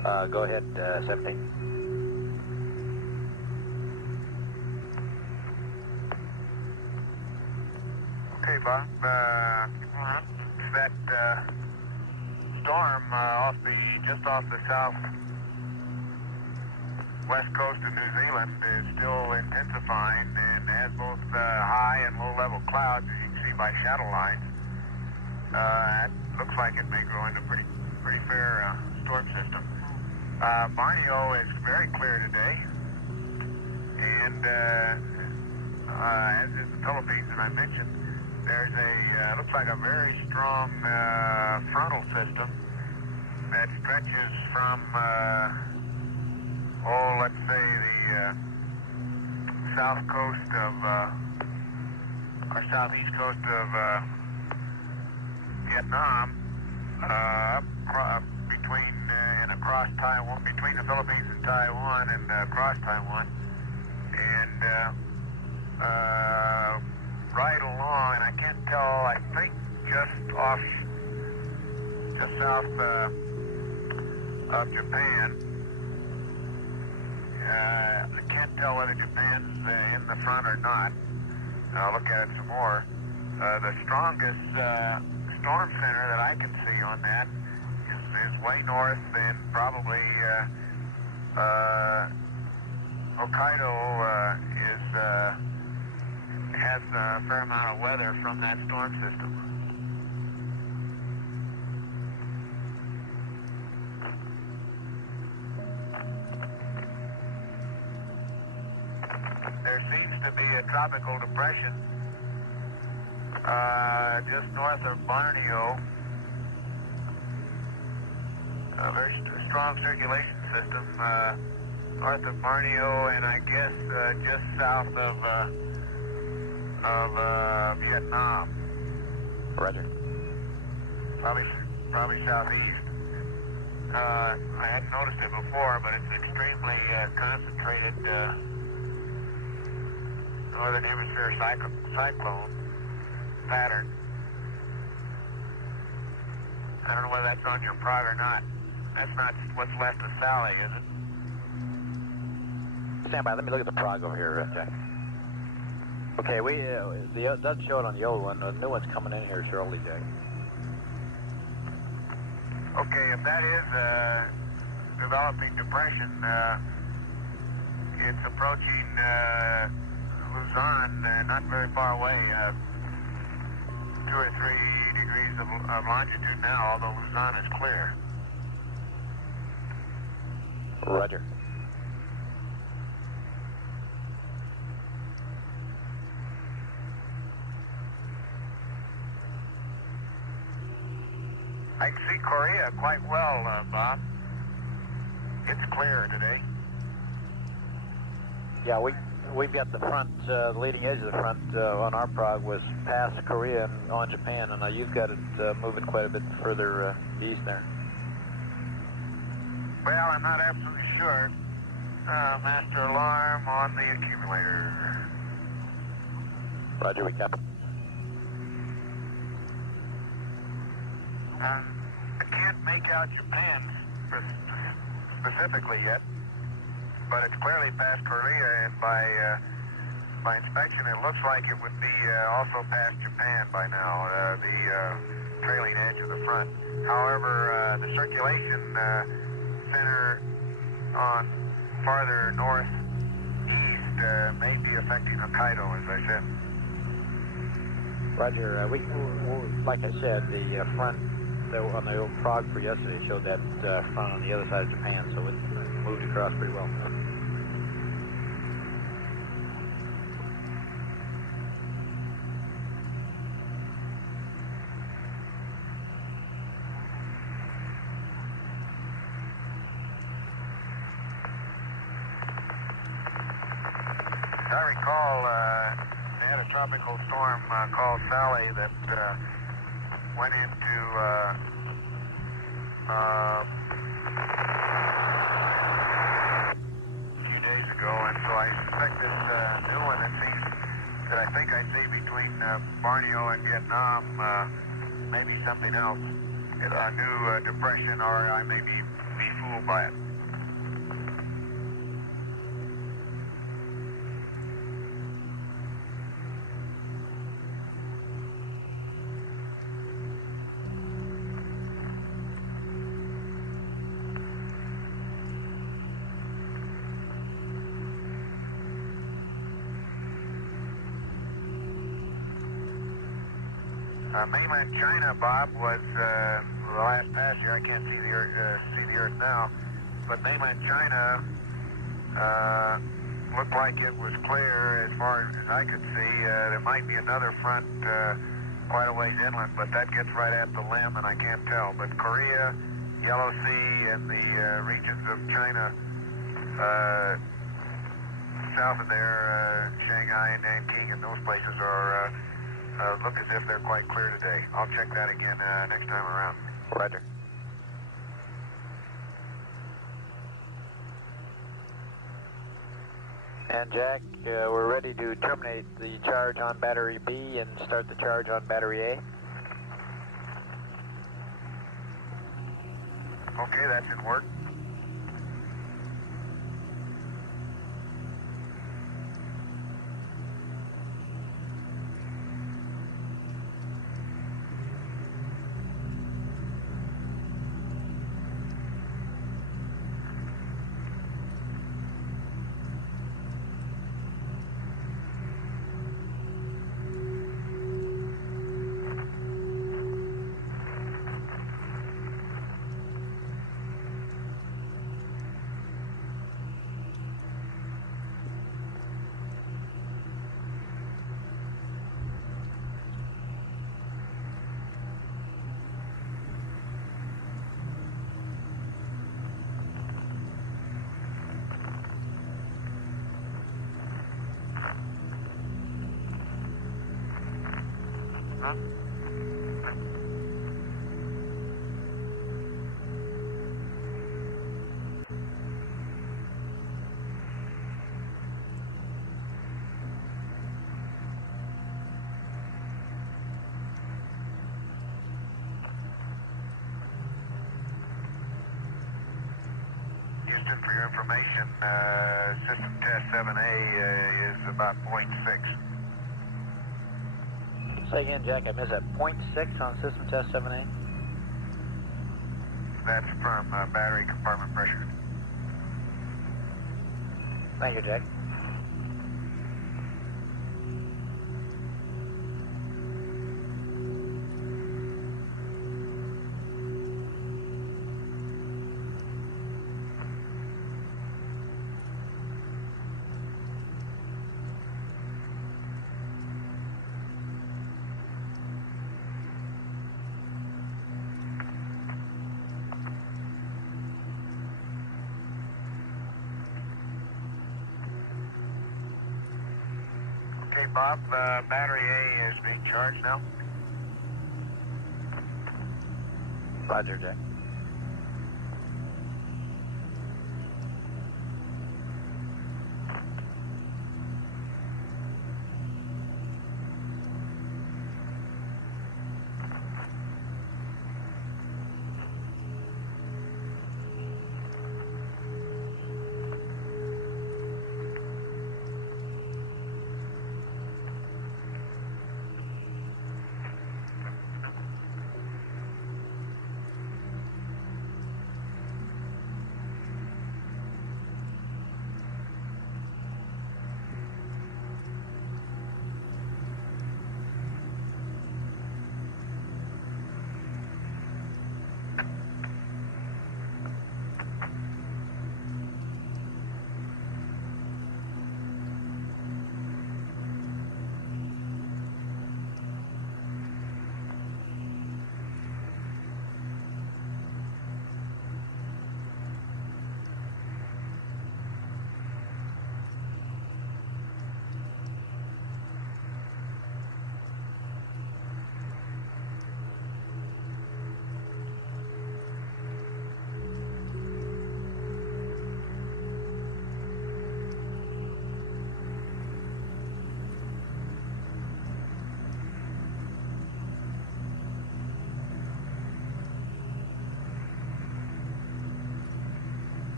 Go ahead, 17. Okay, Bob. It's that storm just off the southwest coast of New Zealand is still intensifying and has both high and low level clouds, as you can see by shadow lines. It looks like it may grow into a pretty fair storm system. Borneo is very clear today, and as is the Philippines that I mentioned, there's looks like a very strong frontal system that stretches from, let's say the south coast of, or southeast coast of Vietnam, between and across Taiwan, between the Philippines and Taiwan, and across Taiwan, and right along, and I can't tell, I think just south of Japan. I can't tell whether Japan's in the front or not. I'll look at it some more. The strongest storm center that I can see on that is way north, and probably Hokkaido has a fair amount of weather from that storm system. There seems to be a tropical depression just north of Borneo. A very strong circulation system north of Borneo, and I guess just south of Vietnam. Roger. Probably southeast. I hadn't noticed it before, but it's extremely concentrated northern hemisphere cyclone pattern. I don't know whether that's on your prog or not. That's not what's left of Sally, is it? Stand by. Let me look at the prog over here, Jack. Okay, it doesn't show it on the old one. The new one's coming in here shortly, Jack. Okay, if that is a developing depression, it's approaching Luzon, not very far away, 2 or 3 degrees of longitude now, although Luzon is clear. Roger. I can see Korea quite well, Bob. It's clear today. Yeah, we've got the front, the leading edge of the front on our prog was past Korea and on Japan, and you've got it moving quite a bit further east there. Well, I'm not absolutely sure. Master alarm on the accumulator. Roger, we copy. I can't make out Japan specifically yet, but it's clearly past Korea, and by inspection, it looks like it would be also past Japan by now, the trailing edge of the front. However, the circulation center on farther northeast may be affecting Hokkaido, as I said. Roger, like I said, the front on the old prog for yesterday showed that front on the other side of Japan, so it moved across pretty well. As I recall, they had a tropical storm called Sally that went into a few days ago, and so I suspect this new one that I think I see between Borneo and Vietnam may be something else. A new depression, or I may be fooled by it. Mainland China, Bob, was the last pass here. I can't see the Earth now, but mainland China looked like it was clear as far as I could see. There might be another front quite a ways inland, but that gets right at the limb, and I can't tell. But Korea, Yellow Sea, and the regions of China south of there, Shanghai and Nanking, and those places are. Look as if they're quite clear today. I'll check that again next time around. Roger. And Jack, we're ready to terminate the charge on battery B and start the charge on battery A. Okay, that's in work. Houston, for your information, system test 7A is about 0.6. Say again, Jack, I missed that. 0.6 on system test 7A? That's from battery compartment pressure. Thank you, Jack. Okay, Bob, battery A is being charged now. Roger, Jack.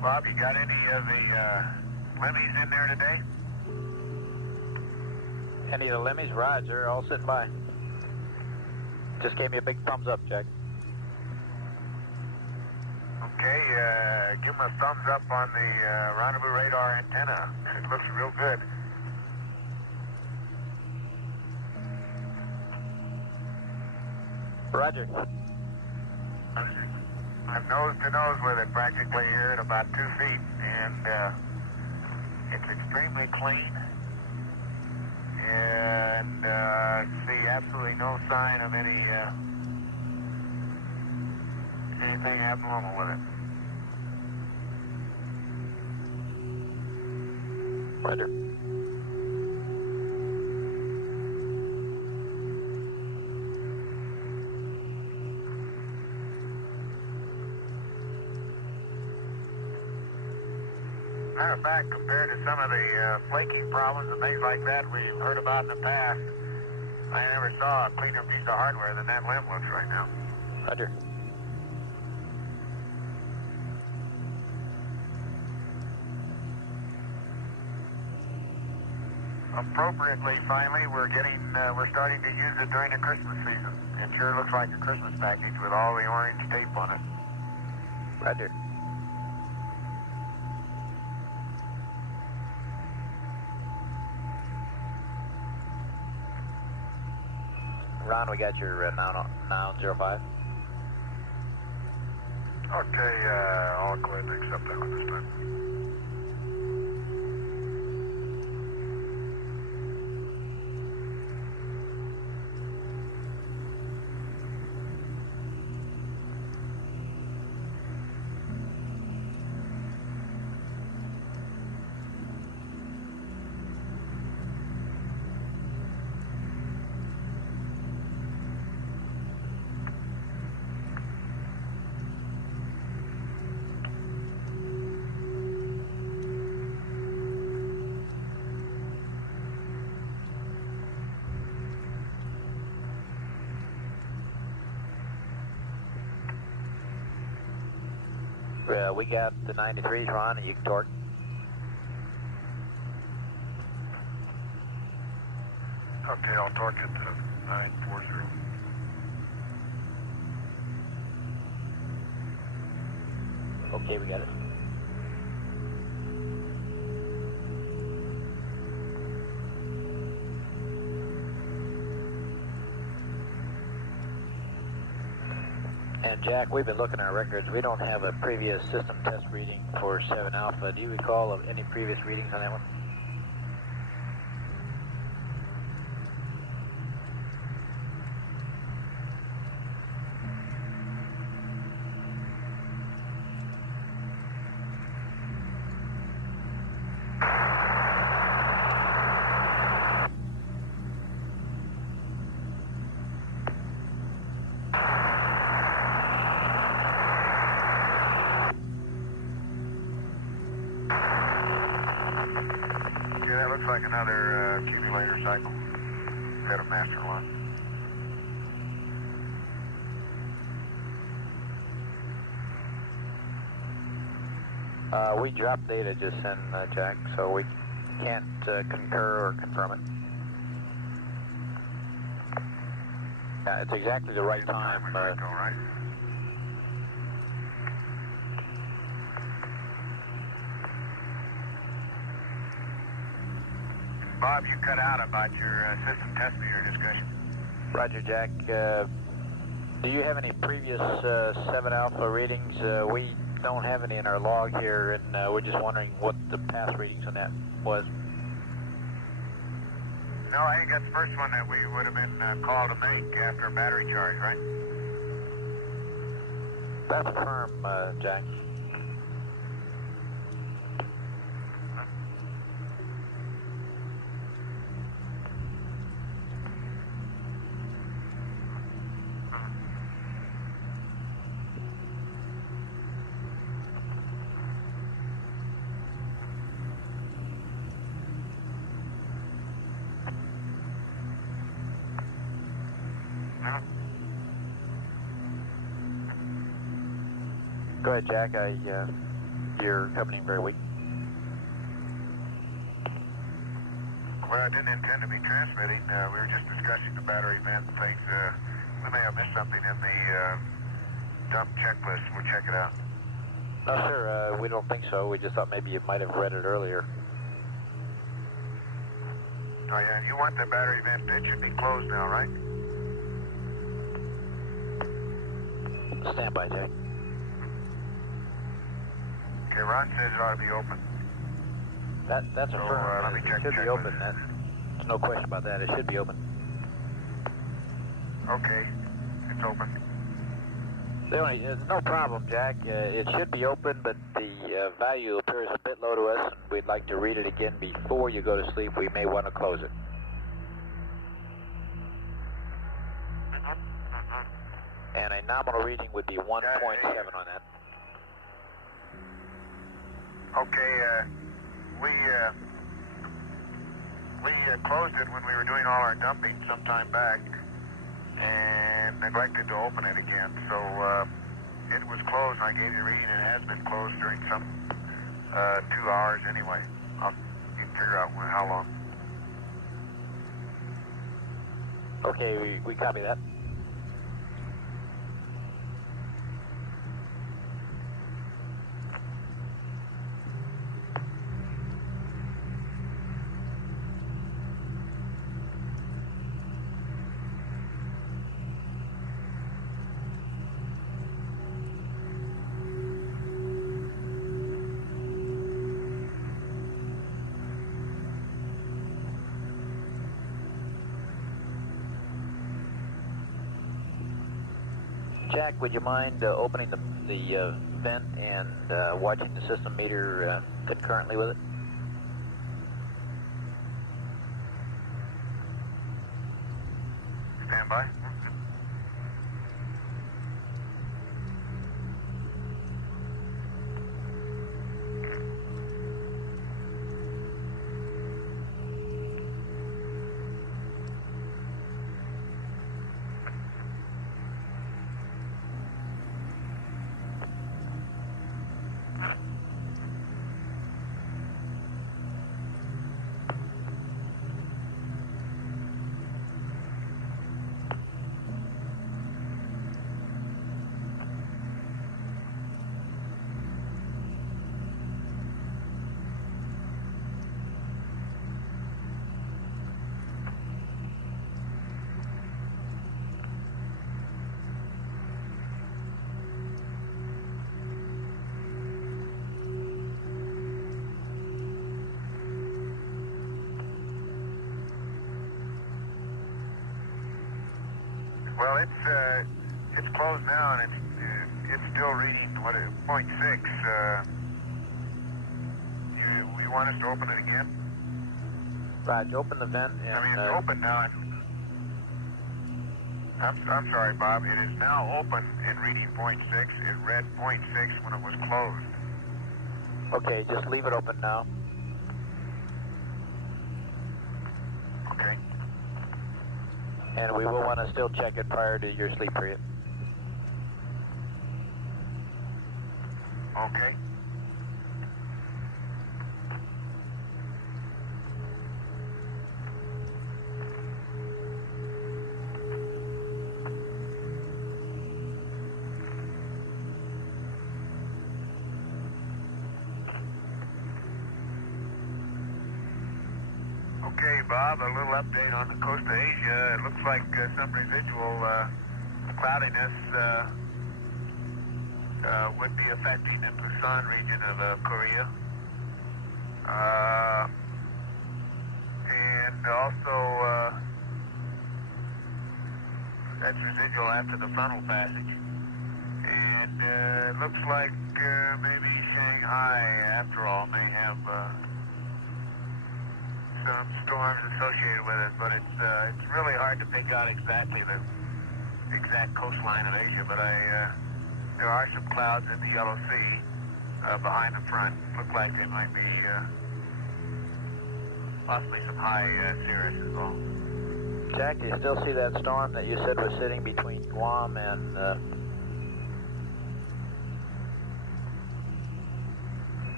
Bob, you got any of the limmies in there today? Any of the limmies? Roger, all sitting by. Just gave me a big thumbs up, Jack. Okay, give them a thumbs up on the rendezvous radar antenna. It looks real good. Roger. I'm nose to nose with it practically here at about 2 feet, and it's extremely clean, and see absolutely no sign of anything abnormal with it. Roger. Matter of fact, compared to some of the flaking problems and things like that we've heard about in the past, I never saw a cleaner piece of hardware than that limb looks right now. Roger. Appropriately, finally, we're starting to use it during the Christmas season. It sure looks like a Christmas package with all the orange tape on it. Roger. Ron, we got your noun 05. Okay, I'll go ahead and accept that one this time. We got the 93s, Ron, and you can torque. Okay, I'll torque it to 940. Okay, we got it. And Jack, we've been looking at our records. We don't have a previous system test reading for 7 Alpha. Do you recall of any previous readings on that one? Yeah, that looks like another accumulator cycle. Got a master one. We dropped data just in, Jack, so we can't concur or confirm it. Yeah, it's exactly the right time. Right? Bob, you cut out about your system test meter discussion. Roger, Jack. Do you have any previous 7 Alpha readings? We don't have any in our log here, and we're just wondering what the past readings on that was. No, I think that's the first one that we would have been called to make after a battery charge, right? That's firm, Jack. No. Go ahead, Jack. you're coming in very weak. Well, I didn't intend to be transmitting. We were just discussing the battery vent and things. We may have missed something in the dump checklist. We'll check it out. No, sir, we don't think so. We just thought maybe you might have read it earlier. Oh, yeah, you want the battery vent. It should be closed now, right? Stand by, Jack. Okay, Ron says it ought to be open. That's So, affirmed. let me check It should the be open. There's no question about that. It should be open. Okay, it's open. No problem, Jack. It should be open, but the value appears a bit low to us, and we'd like to read it again before you go to sleep. We may want to close it. And a nominal reading would be 1.7 on that. Okay, we closed it when we were doing all our dumping some time back and neglected to open it again. So it was closed, and I gave you a reading. It has been closed during some 2 hours anyway. I'll figure out how long. Okay, we copy that. Jack, would you mind opening the vent and watching the system meter concurrently with it? Stand by. Well, it's closed now, and it's still reading 0.6. You want us to open it again? Right, open the vent and... I mean, it's open now. I'm sorry, Bob. It is now open and reading 0.6. It read 0.6 when it was closed. Okay, just leave it open now. Okay. And we will want to still check it prior to your sleep period. Okay. Okay, Bob, a little update on the coast of Asia. It looks like some residual cloudiness would be affecting the Busan region of Korea. And also, that's residual after the frontal passage. And it looks like maybe Shanghai, after all, may have some storms associated with it, but it's really hard to pick out exactly the exact coastline of Asia. But there are some clouds in the Yellow Sea behind the front. Look like they might be possibly some high cirrus as well. Jack, do you still see that storm that you said was sitting between Guam and...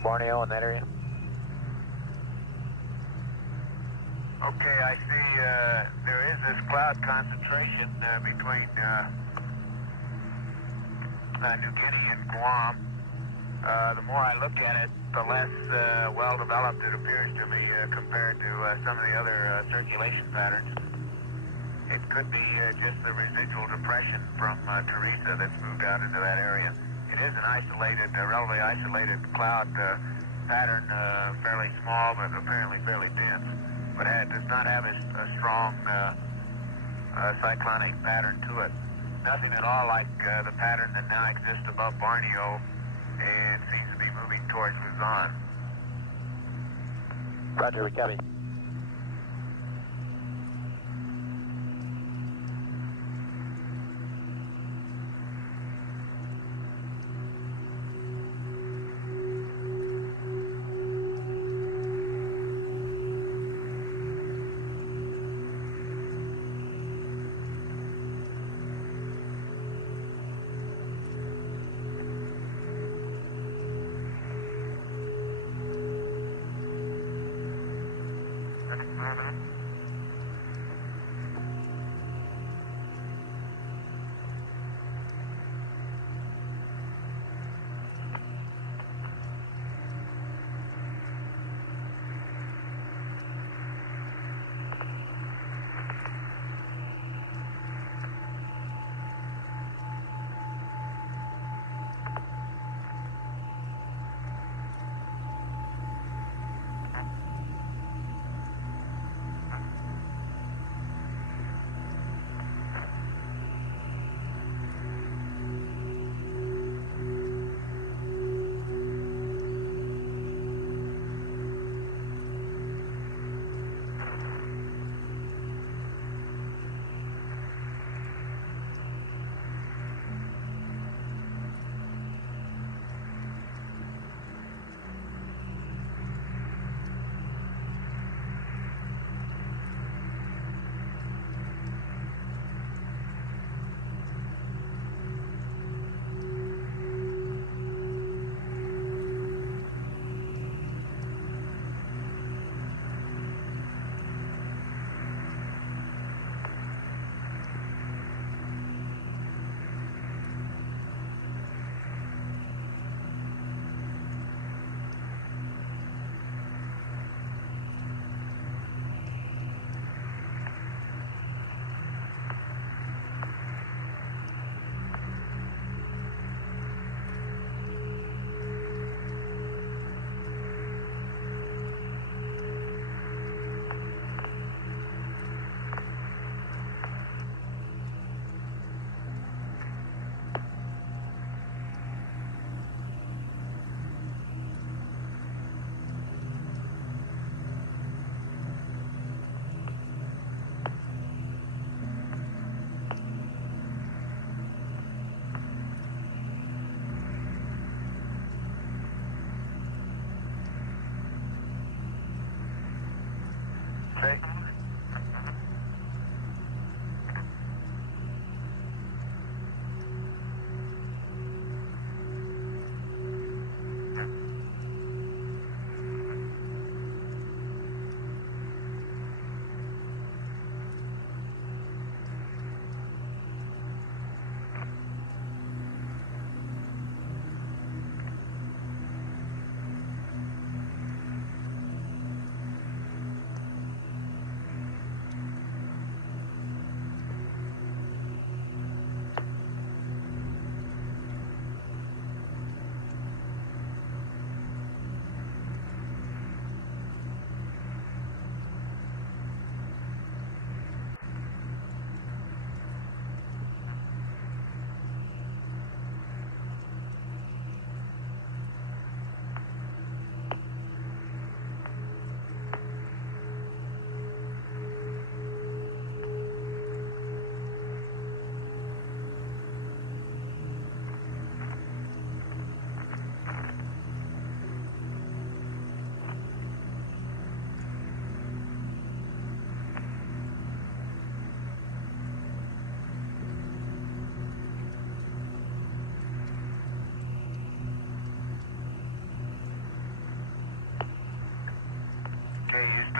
Borneo in that area? Okay, I see there is this cloud concentration between New Guinea and Guam. The more I look at it, the less well-developed it appears to me compared to some of the other circulation patterns. It could be just the residual depression from Teresa that's moved out into that area. It is an isolated, relatively isolated cloud pattern, fairly small but apparently fairly dense, but it does not have a strong cyclonic pattern to it. Nothing at all like the pattern that now exists above Borneo and seems to be moving towards Luzon. Roger, we copy.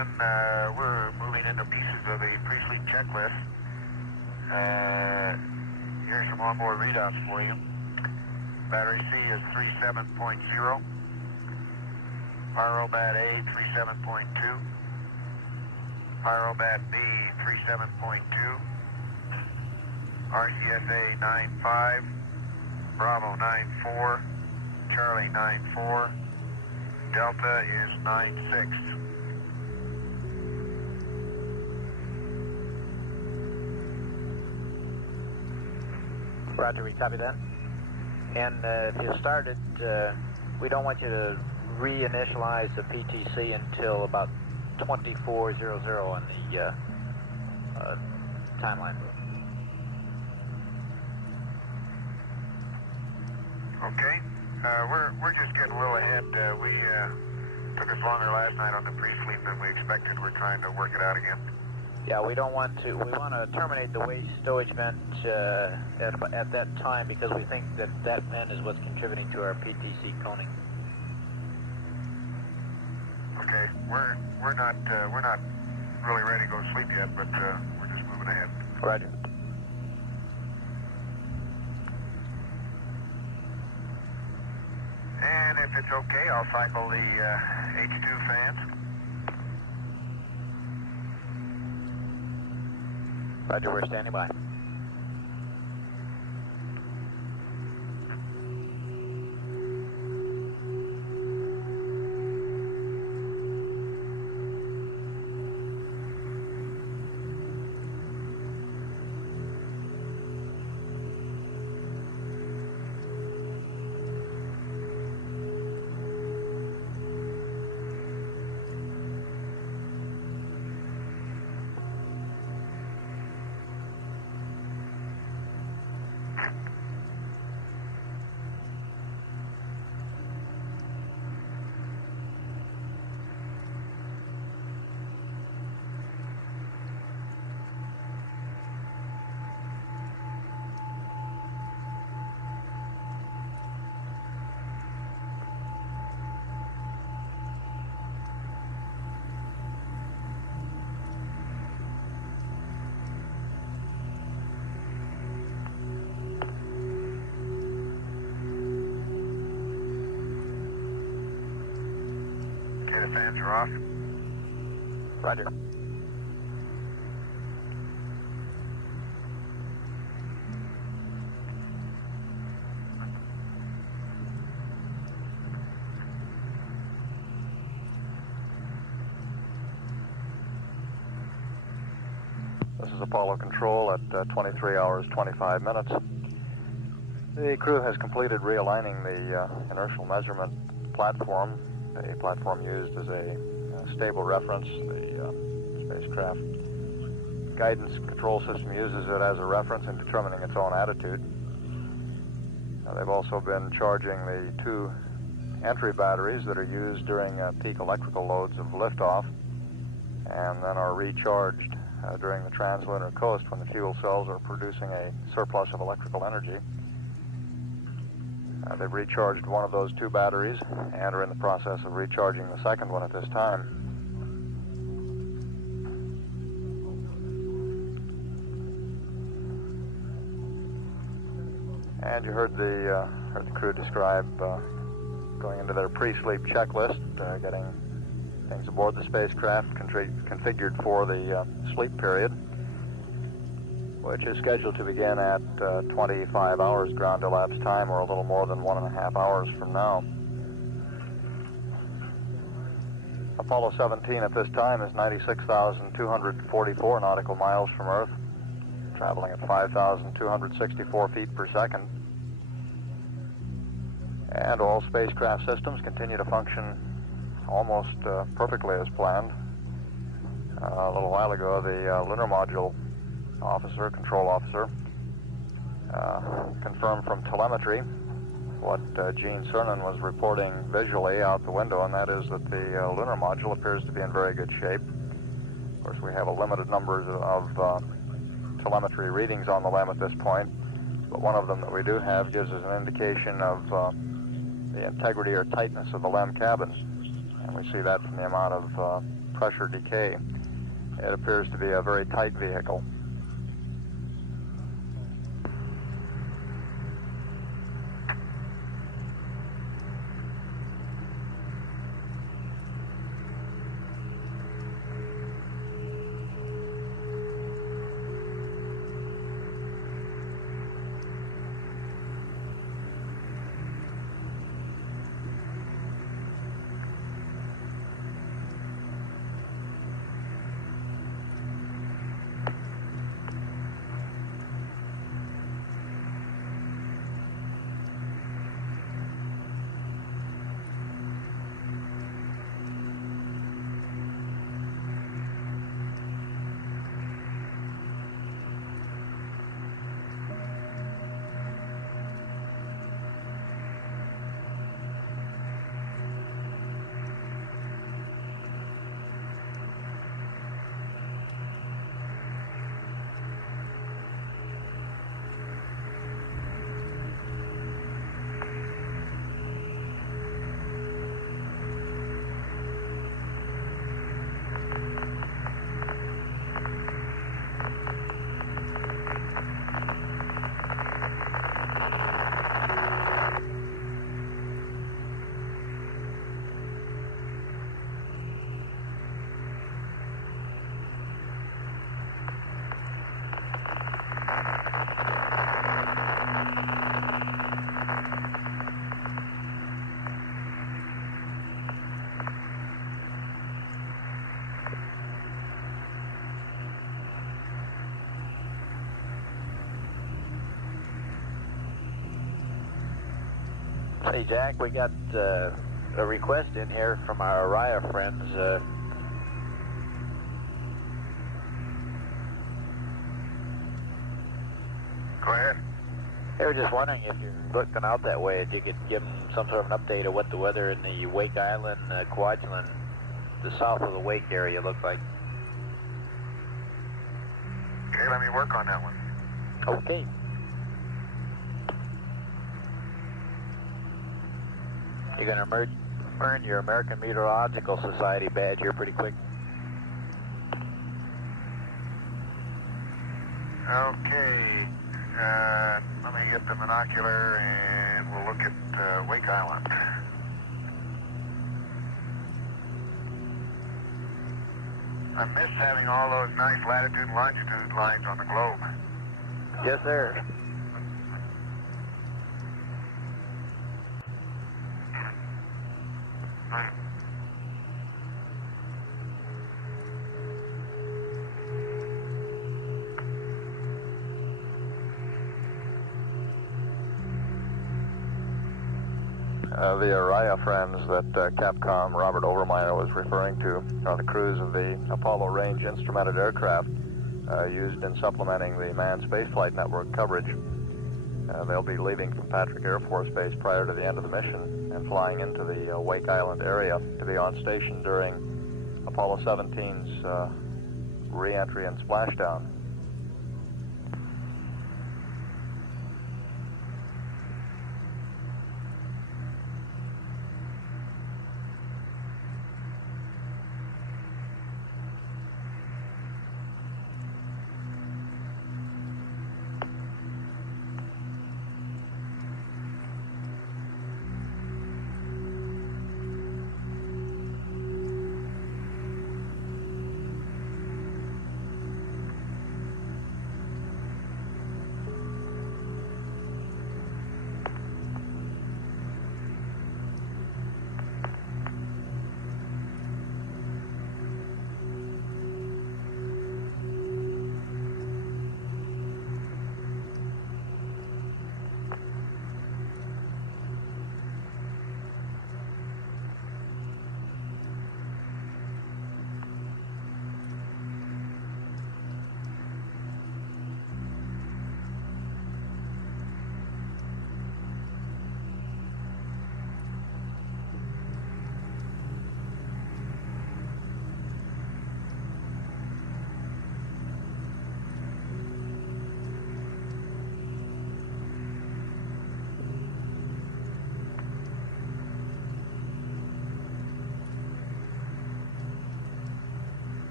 we're moving into pieces of the pre-sleep checklist. Here's some onboard readouts for you. Battery C is 37.0. Pyrobat A 37.2. Pyrobat B 37.2. RCSA 9.5. Bravo 9.4. Charlie 9.4. Delta is 9.6. Roger, we copy that. And if you started, we don't want you to reinitialize the PTC until about 2400 on the timeline. Okay. We're just getting a little ahead. We took us longer last night on the pre-sleep than we expected. We're trying to work it out again. Yeah, we don't want to. We want to terminate the waste stowage vent at that time because we think that that vent is what's contributing to our PTC coning. Okay, we're not really ready to go to sleep yet, but we're just moving ahead. Roger. And if it's okay, I'll cycle the H2 fans. Roger, we're standing by. Okay, the fans are off. Roger. This is Apollo Control at 23 hours 25 minutes. The crew has completed realigning the inertial measurement platform, a platform used as a stable reference. The spacecraft guidance control system uses it as a reference in determining its own attitude. They've also been charging the two entry batteries that are used during peak electrical loads of liftoff, and then are recharged during the translunar coast when the fuel cells are producing a surplus of electrical energy. They've recharged one of those two batteries and are in the process of recharging the second one at this time. And you heard the crew describe going into their pre-sleep checklist, getting things aboard the spacecraft configured for the sleep period, which is scheduled to begin at 25 hours ground elapsed time, or a little more than 1.5 hours from now. Apollo 17 at this time is 96,244 nautical miles from Earth, traveling at 5,264 feet per second. And all spacecraft systems continue to function almost perfectly as planned. A little while ago, the lunar module control officer, confirmed from telemetry what Gene Cernan was reporting visually out the window, and that is that the lunar module appears to be in very good shape. Of course, we have a limited number of telemetry readings on the LEM at this point, but one of them that we do have gives us an indication of the integrity or tightness of the LEM cabins, and we see that from the amount of pressure decay. It appears to be a very tight vehicle. Hey Jack, we got a request in here from our Araya friends. Go ahead. They were just wondering if you're looking out that way, if you could give them some sort of an update of what the weather in the Wake Island, Kwajalein, the south of the Wake area looks like. Okay, let me work on that one. Okay. You're going to earn your American Meteorological Society badge here pretty quick. Okay, let me get the binocular and we'll look at Wake Island. I miss having all those nice latitude and longitude lines on the globe. Yes, sir. The Araya friends that Capcom Robert Overmyer was referring to are the crews of the Apollo range instrumented aircraft used in supplementing the manned spaceflight network coverage. They'll be leaving from Patrick Air Force Base prior to the end of the mission and flying into the Wake Island area to be on station during Apollo 17's re-entry and splashdown.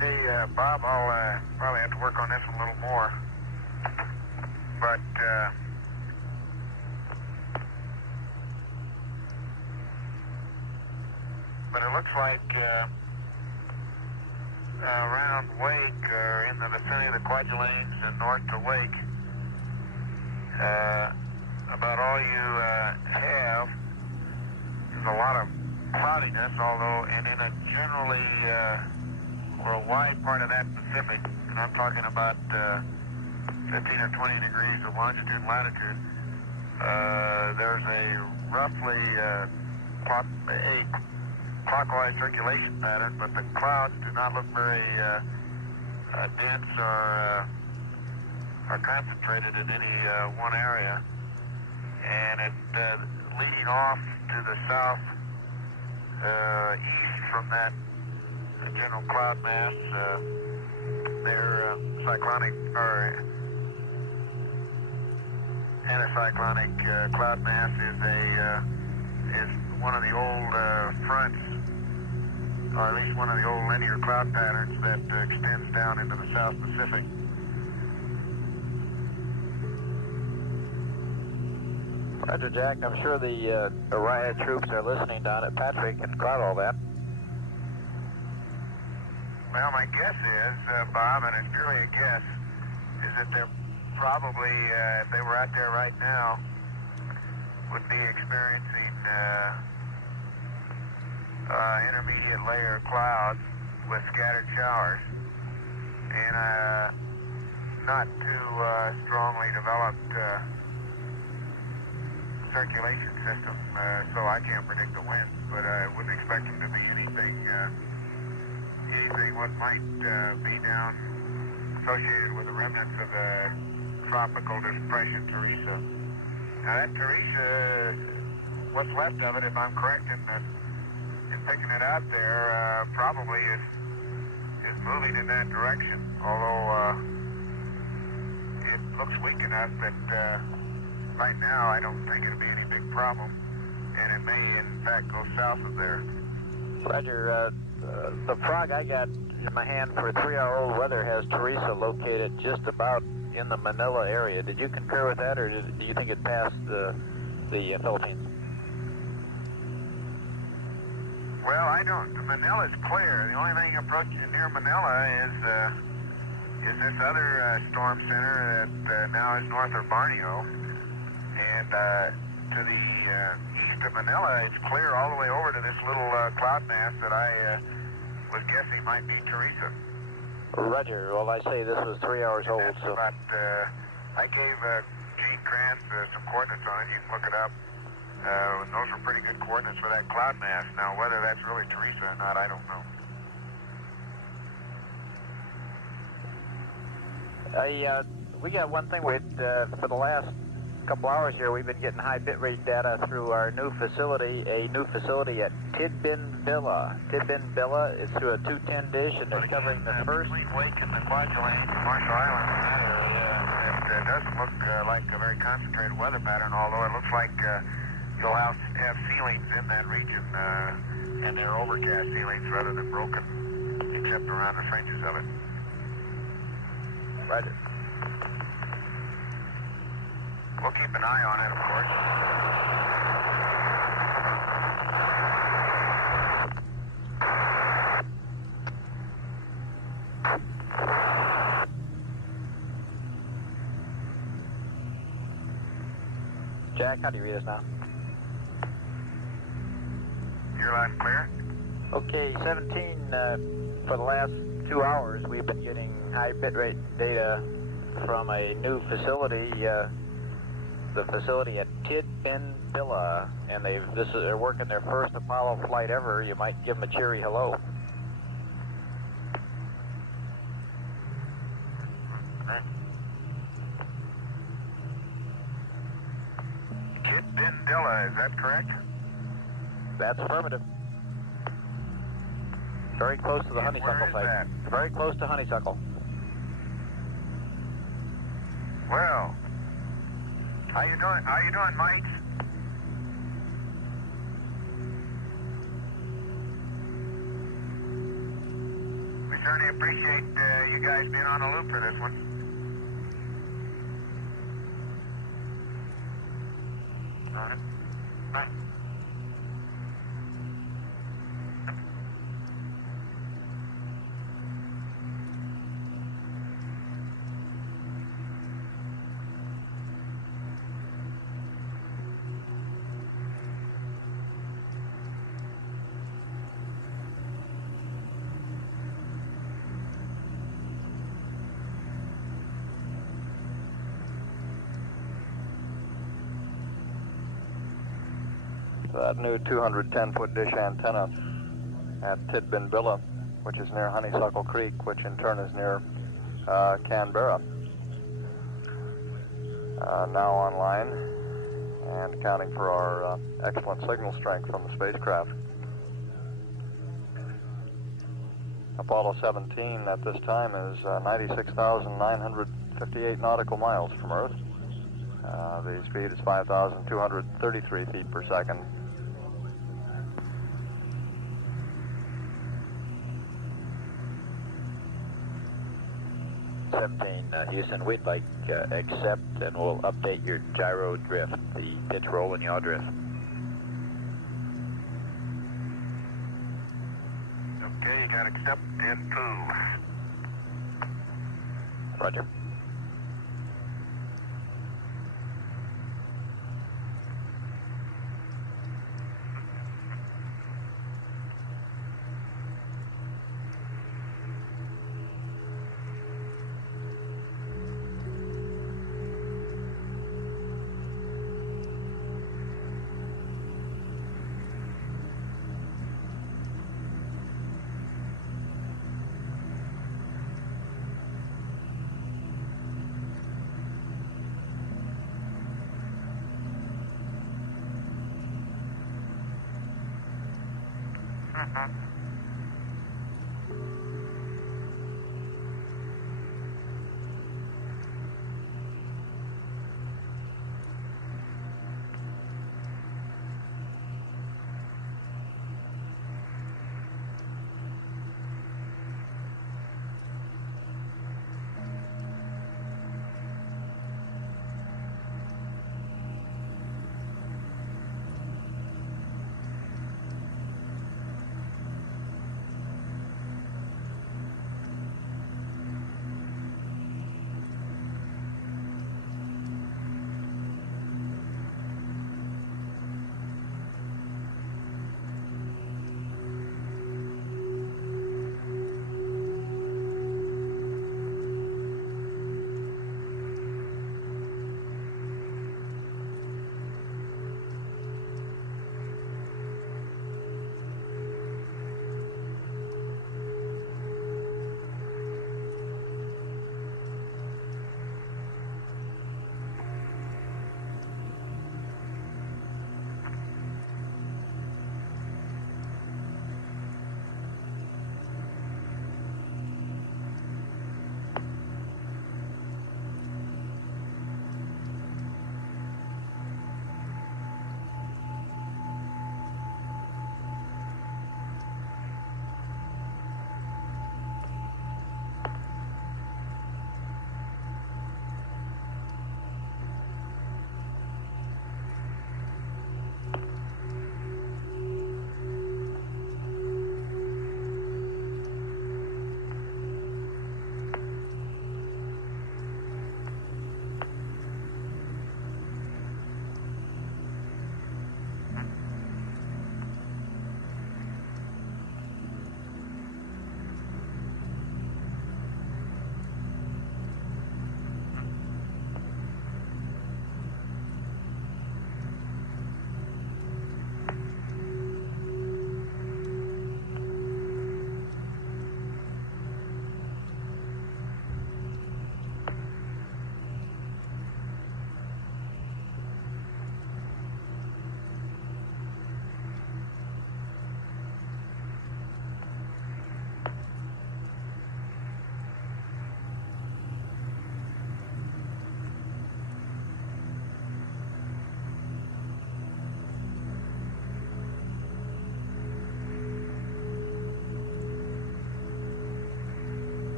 Okay, Bob, I'll probably have to work on this one a little more. But it looks like around Wake, or in the vicinity of the Kwajaleins and north to Wake, about all you have is a lot of cloudiness, although, and in a generally, or a wide part of that Pacific, and I'm talking about 15 or 20 degrees of longitude and latitude, there's a roughly a clockwise circulation pattern, but the clouds do not look very dense or concentrated in any one area. And it leading off to the south east from that general cloud mass, their cyclonic or anticyclonic cloud mass is one of the old fronts, or at least one of the old linear cloud patterns that extends down into the South Pacific. Roger, Jack. I'm sure the Orion troops are listening down at Patrick and cloud all that. Well, my guess is, Bob, and it's purely a guess, is that they're probably, if they were out there right now, would be experiencing intermediate layer clouds with scattered showers and not too strongly developed circulation system, so I can't predict the winds, but I wouldn't expect them to be anything what might be down associated with the remnants of the tropical depression Teresa. Now that Teresa, what's left of it, if I'm correct in picking it out there, probably is moving in that direction, although it looks weak enough that right now I don't think it'll be any big problem, and it may in fact go south of there. Roger, the frog I got in my hand for 3-hour-old weather has Teresa located just about in the Manila area. Did you concur with that, or do you think it passed the Philippines? Well, I don't. Manila's clear. The only thing approaching near Manila is this other storm center that now is north of Borneo, and to the east of Manila, it's clear all the way over to this little cloud mass that I was guessing might be Teresa. Roger. Well, I say this was 3 hours old, so... About, I gave Gene Krantz some coordinates on it. You can look it up. Those were pretty good coordinates for that cloud mass. Now, whether that's really Teresa or not, I don't know. We got one thing for the last couple hours here, we've been getting high bitrate data through our new facility, at Tidbin Villa. Tidbin Villa is through a 210 dish, and they're covering the first... Between Wake and the Kwajalein, Marshall Islands, in that area, it doesn't look like a very concentrated weather pattern, although it looks like you'll have ceilings in that region, and they're overcast ceilings rather than broken, except around the fringes of it. Roger. We'll keep an eye on it, of course. Jack, how do you read us now? You're loud and clear? Okay, 17, for the last 2 hours, we've been getting high bitrate data from a new facility, the facility at Tidbin Villa, and they're working their first Apollo flight ever. You might give them a cheery hello. Tidbin Villa, is that correct? That's affirmative. Very close to the honeysuckle site. That? Very close to honeysuckle. Well, how you doing, Mike? We certainly appreciate you guys being on the loop for this one. All right. Bye. That new 210-foot dish antenna at Tidbinbilla, which is near Honeysuckle Creek, which in turn is near Canberra, now online and accounting for our excellent signal strength from the spacecraft. Apollo 17 at this time is 96,958 nautical miles from Earth. The speed is 5,233 feet per second. Houston, we'd like accept and we'll update your gyro drift, the pitch, roll, and yaw drift. Okay, you got accept and poo. Roger.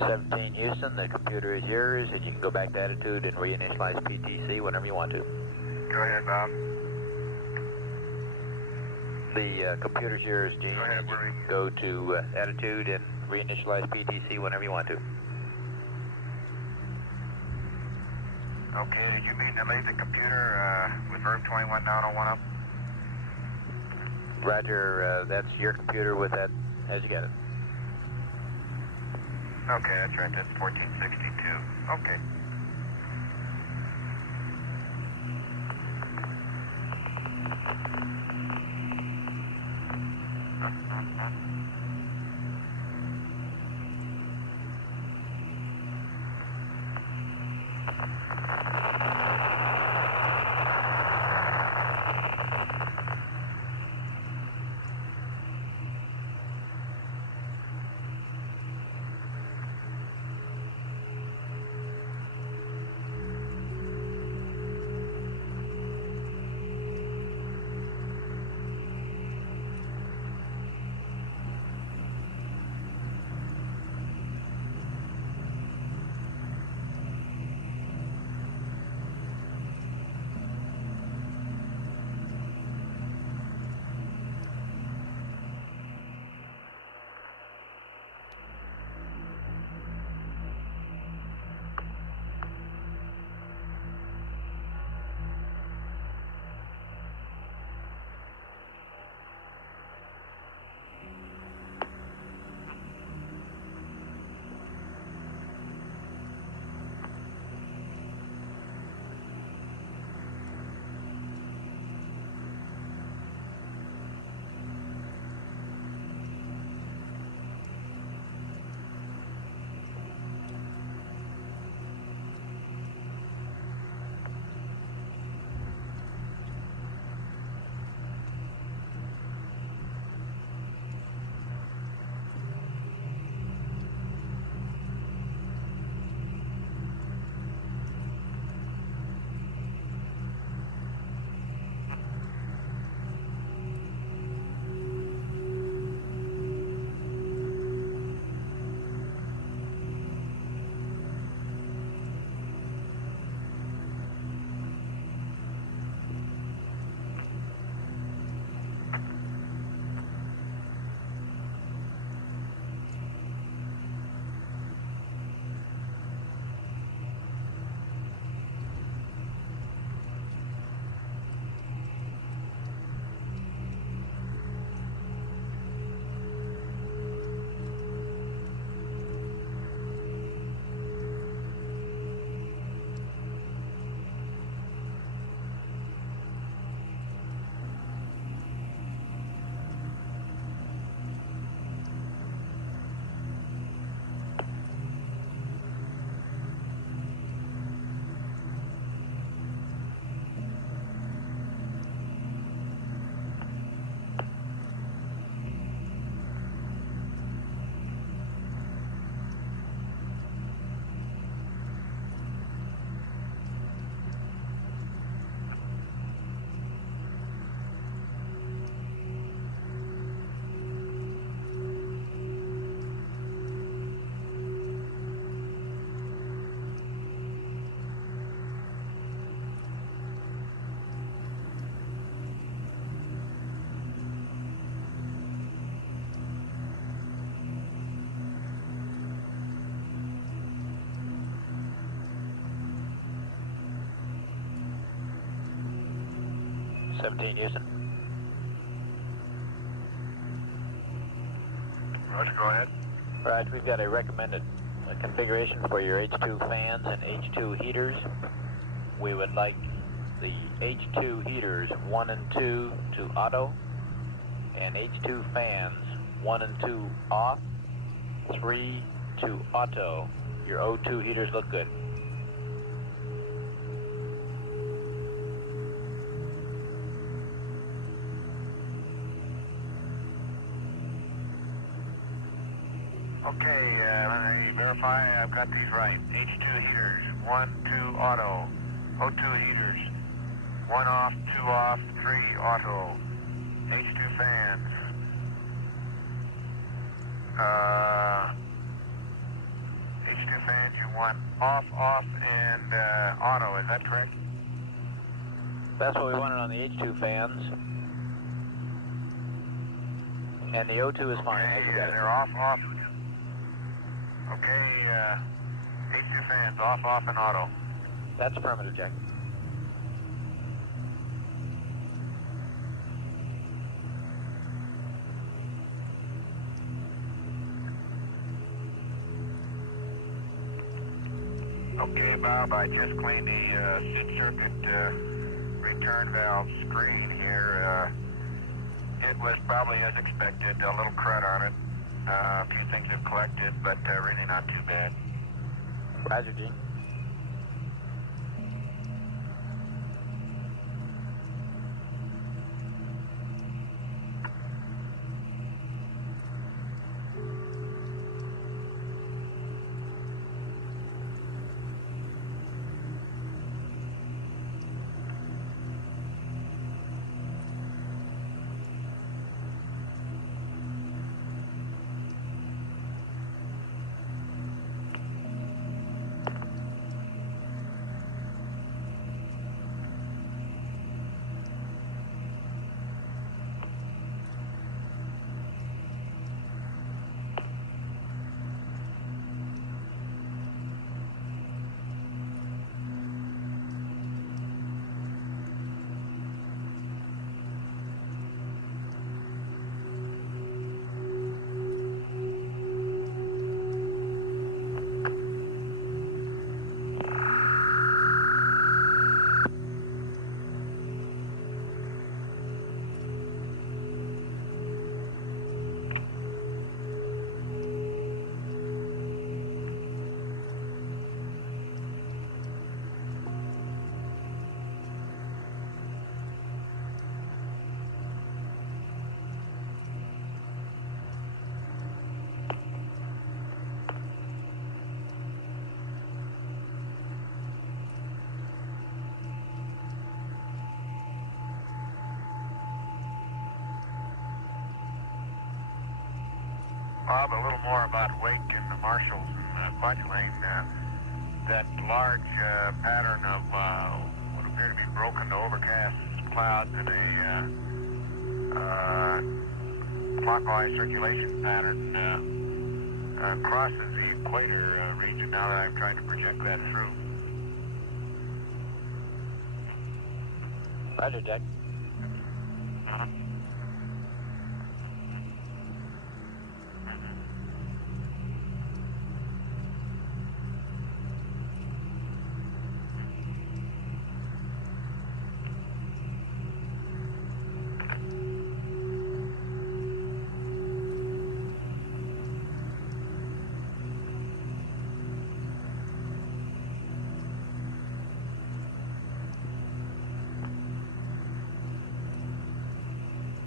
17 Houston, the computer is yours, and you can go back to attitude and reinitialize PTC whenever you want to. Go ahead, Bob. The computer's yours, Gene. Go ahead, You Marie. can go to attitude and reinitialize PTC whenever you want to. Okay, did you mean to leave the computer with verb 21 down on 1 up? Roger, that's your computer with that as you got it. Okay, that's right, that's 1462. Okay. Seventeen Houston. Roger, go ahead. Right, we've got a recommended configuration for your H2 fans and H2 heaters. We would like the H2 heaters 1 and 2 to auto, and H2 fans 1 and 2 off, 3 to auto. Your O2 heaters look good. Okay, let me verify I've got these right. H2 heaters, 1, 2 auto. O2 heaters, 1 off, 2 off, 3 auto. H2 fans. H2 fans, you want off, and auto, is that correct? That's what we wanted on the H2 fans. And the O2 is fine. Okay, As you got it. they're off. Okay, H2 fans, off, and auto. That's affirmative, Jack. Okay, Bob, I just cleaned the seat circuit return valve screen here. It was probably as expected, a little crud on it. A few things have collected, but really not too bad. Roger, Gene. Bob, a little more about Wake and the Marshalls and Fudge Lane. That large pattern of what appear to be broken to overcast clouds in a clockwise circulation pattern crosses the equator region now that I'm trying to project that through. Roger, Jack.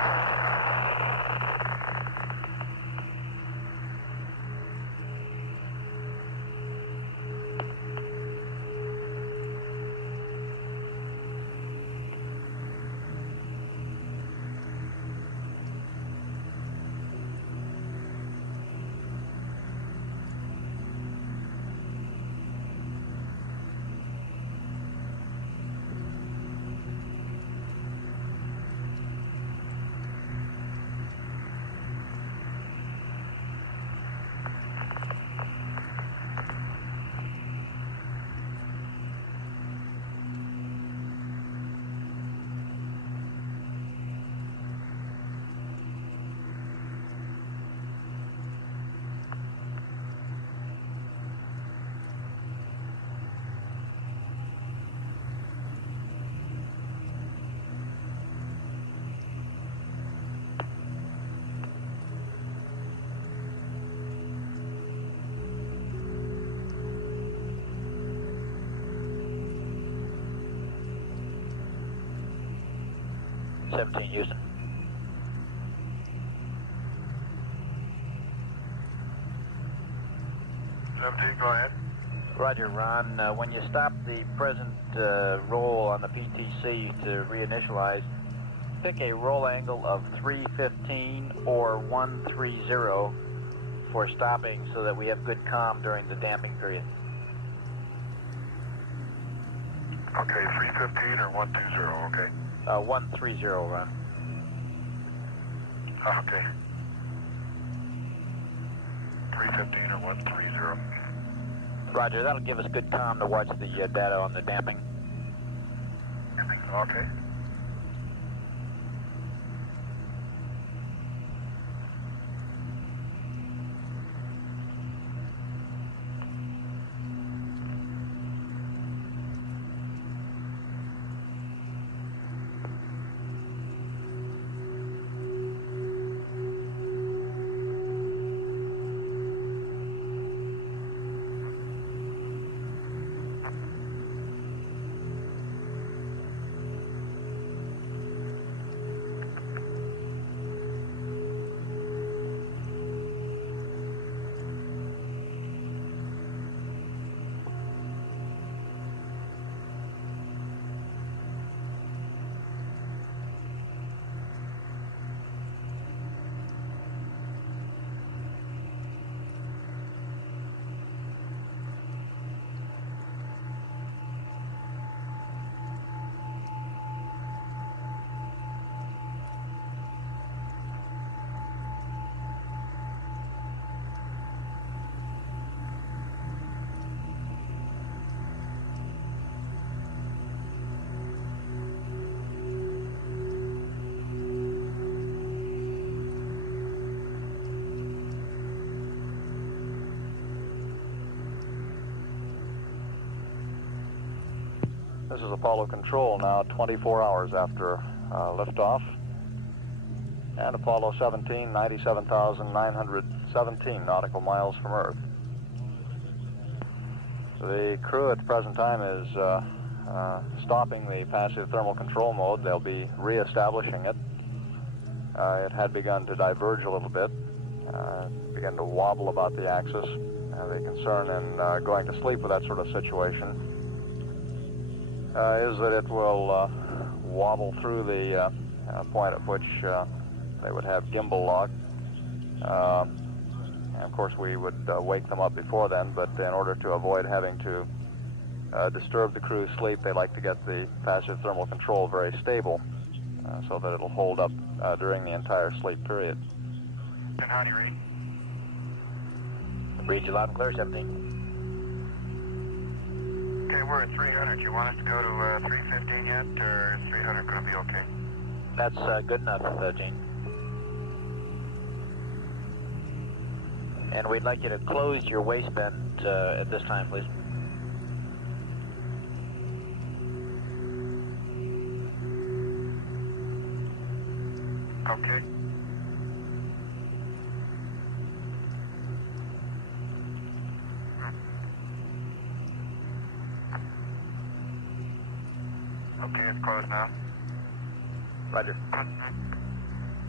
Houston. 17, go ahead. Roger, Ron. When you stop the present roll on the PTC to reinitialize, pick a roll angle of 315 or 130 for stopping so that we have good comm during the damping period. Okay, 315 or 120, okay. 130, Ron. Okay. 315 or 130. Roger, that'll give us good comm to watch the data on the damping. Okay. This is Apollo Control now, 24 hours after liftoff. And Apollo 17, 97,917 nautical miles from Earth. The crew at the present time is stopping the passive thermal control mode. They'll be re-establishing it. It had begun to diverge a little bit, began to wobble about the axis. The concern in going to sleep with that sort of situation is that it will wobble through the point at which they would have gimbal lock. And of course we would wake them up before then, but in order to avoid having to disturb the crew's sleep, they like to get the passive thermal control very stable so that it'll hold up during the entire sleep period. And how do you read? Read you loud and clear, 17. Okay, we're at 300. You want us to go to 315 yet, or is 300 going to be okay? That's good enough, Gene. And we'd like you to close your waistband at this time, please. Okay. Okay, it's closed now. Roger.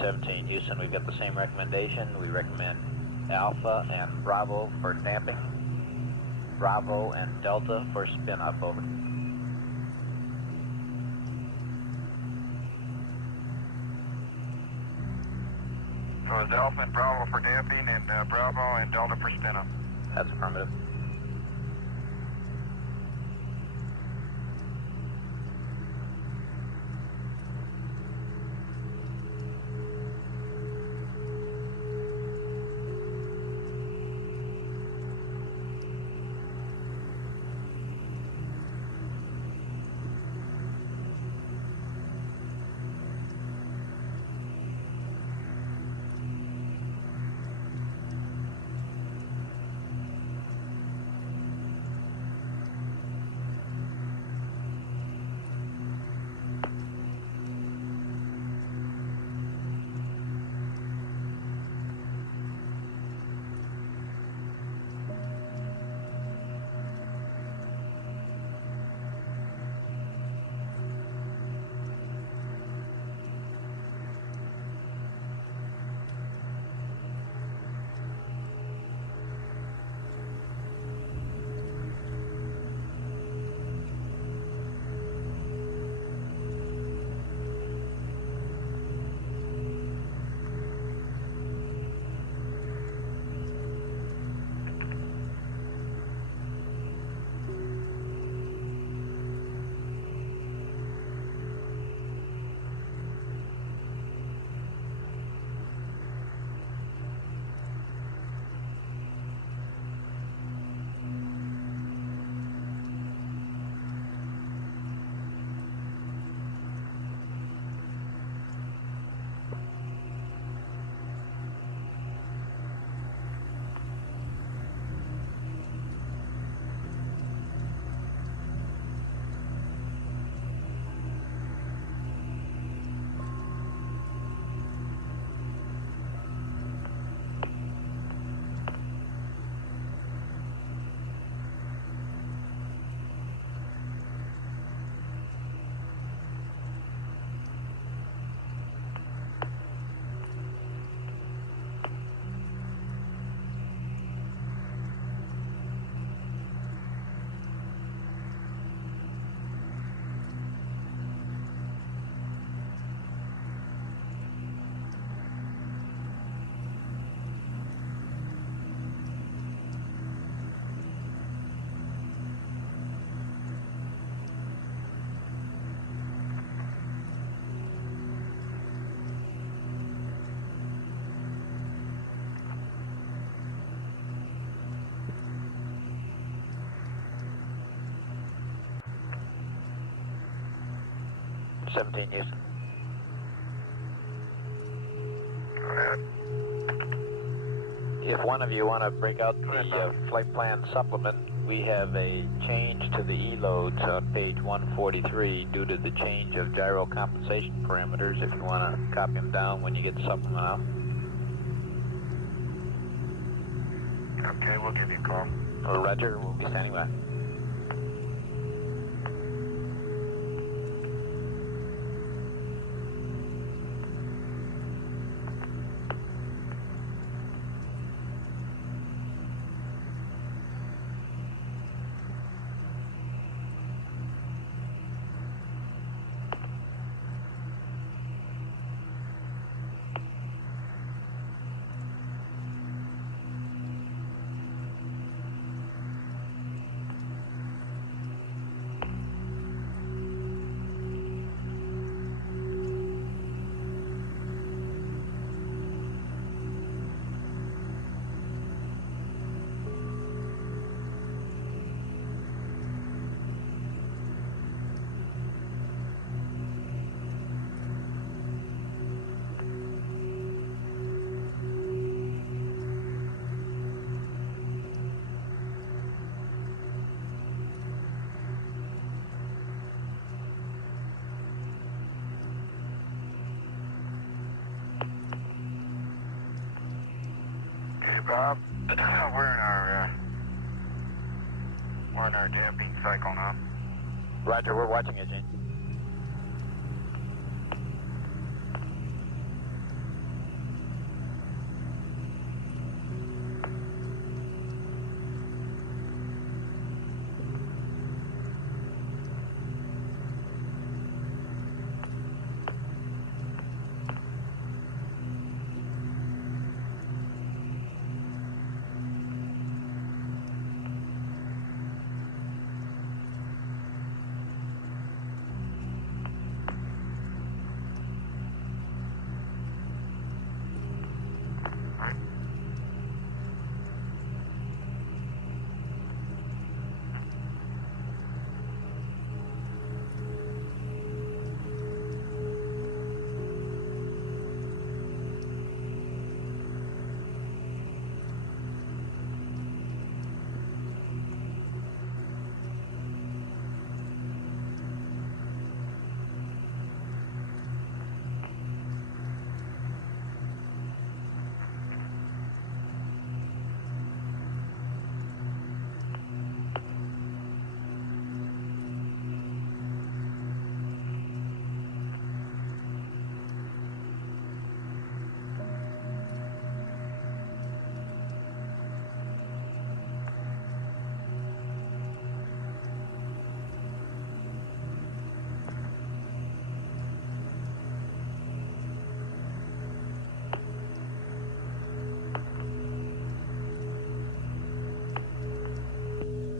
17 Houston, we've got the same recommendation. We recommend Alpha and Bravo for damping, Bravo and Delta for spin up, over. So it's Alpha and Bravo for damping and Bravo and Delta for spin up. That's affirmative. Seventeen Houston. Go ahead. If one of you want to break out the flight plan supplement, we have a change to the E-loads on page 143 due to the change of gyro compensation parameters. If you want to copy them down when you get the supplement out. Okay, we'll give you a call. Roger, we'll be standing by. Bob, we're in our damping cycle now. Roger, we're watching it, Gene.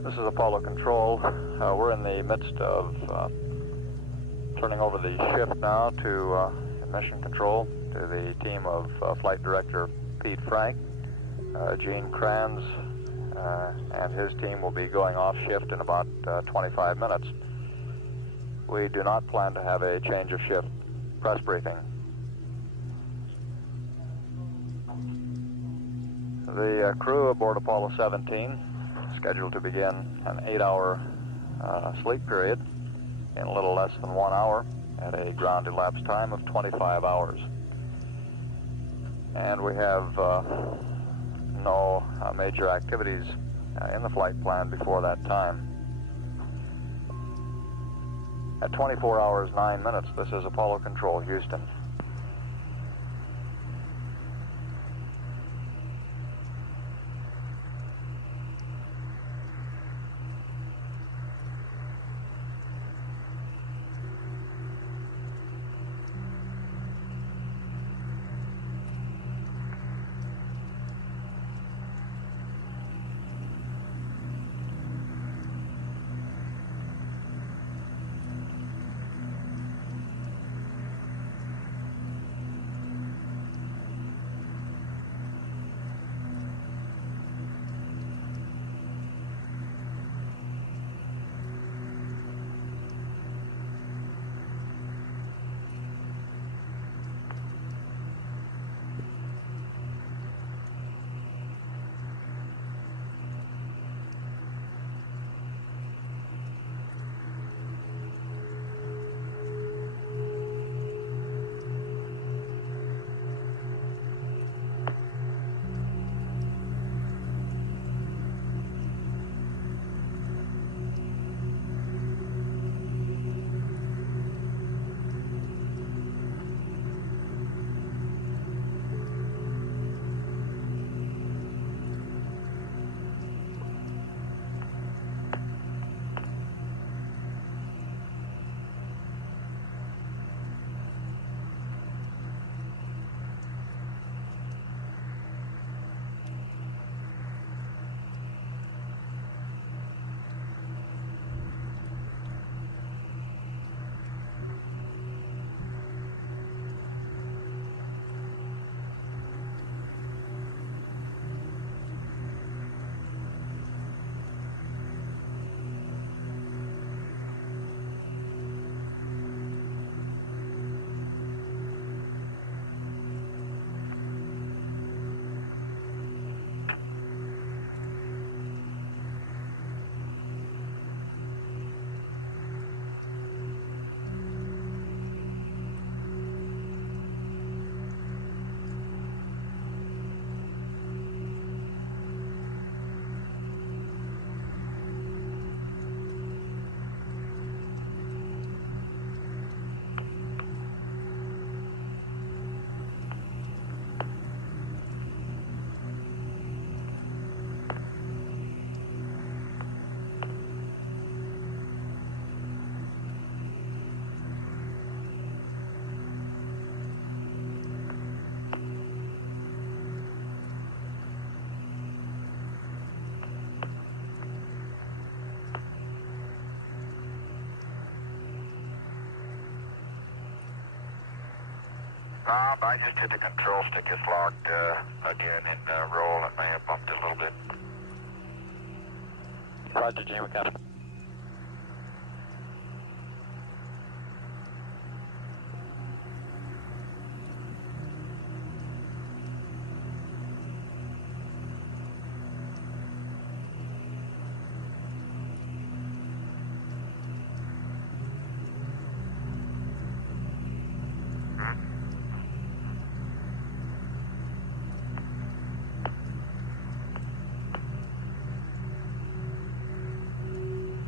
This is Apollo Control. We're in the midst of turning over the shift now to Mission Control, to the team of Flight Director Pete Frank. Gene Kranz and his team will be going off shift in about 25 minutes. We do not plan to have a change of shift press briefing. The crew aboard Apollo 17 scheduled to begin an 8-hour sleep period in a little less than 1 hour at a ground elapsed time of 25 hours. And we have no major activities in the flight plan before that time. At 24 hours, 9 minutes, this is Apollo Control, Houston. I just hit the control stick. It's locked again in roll. It may have bumped it a little bit. Roger, Gene, we got it.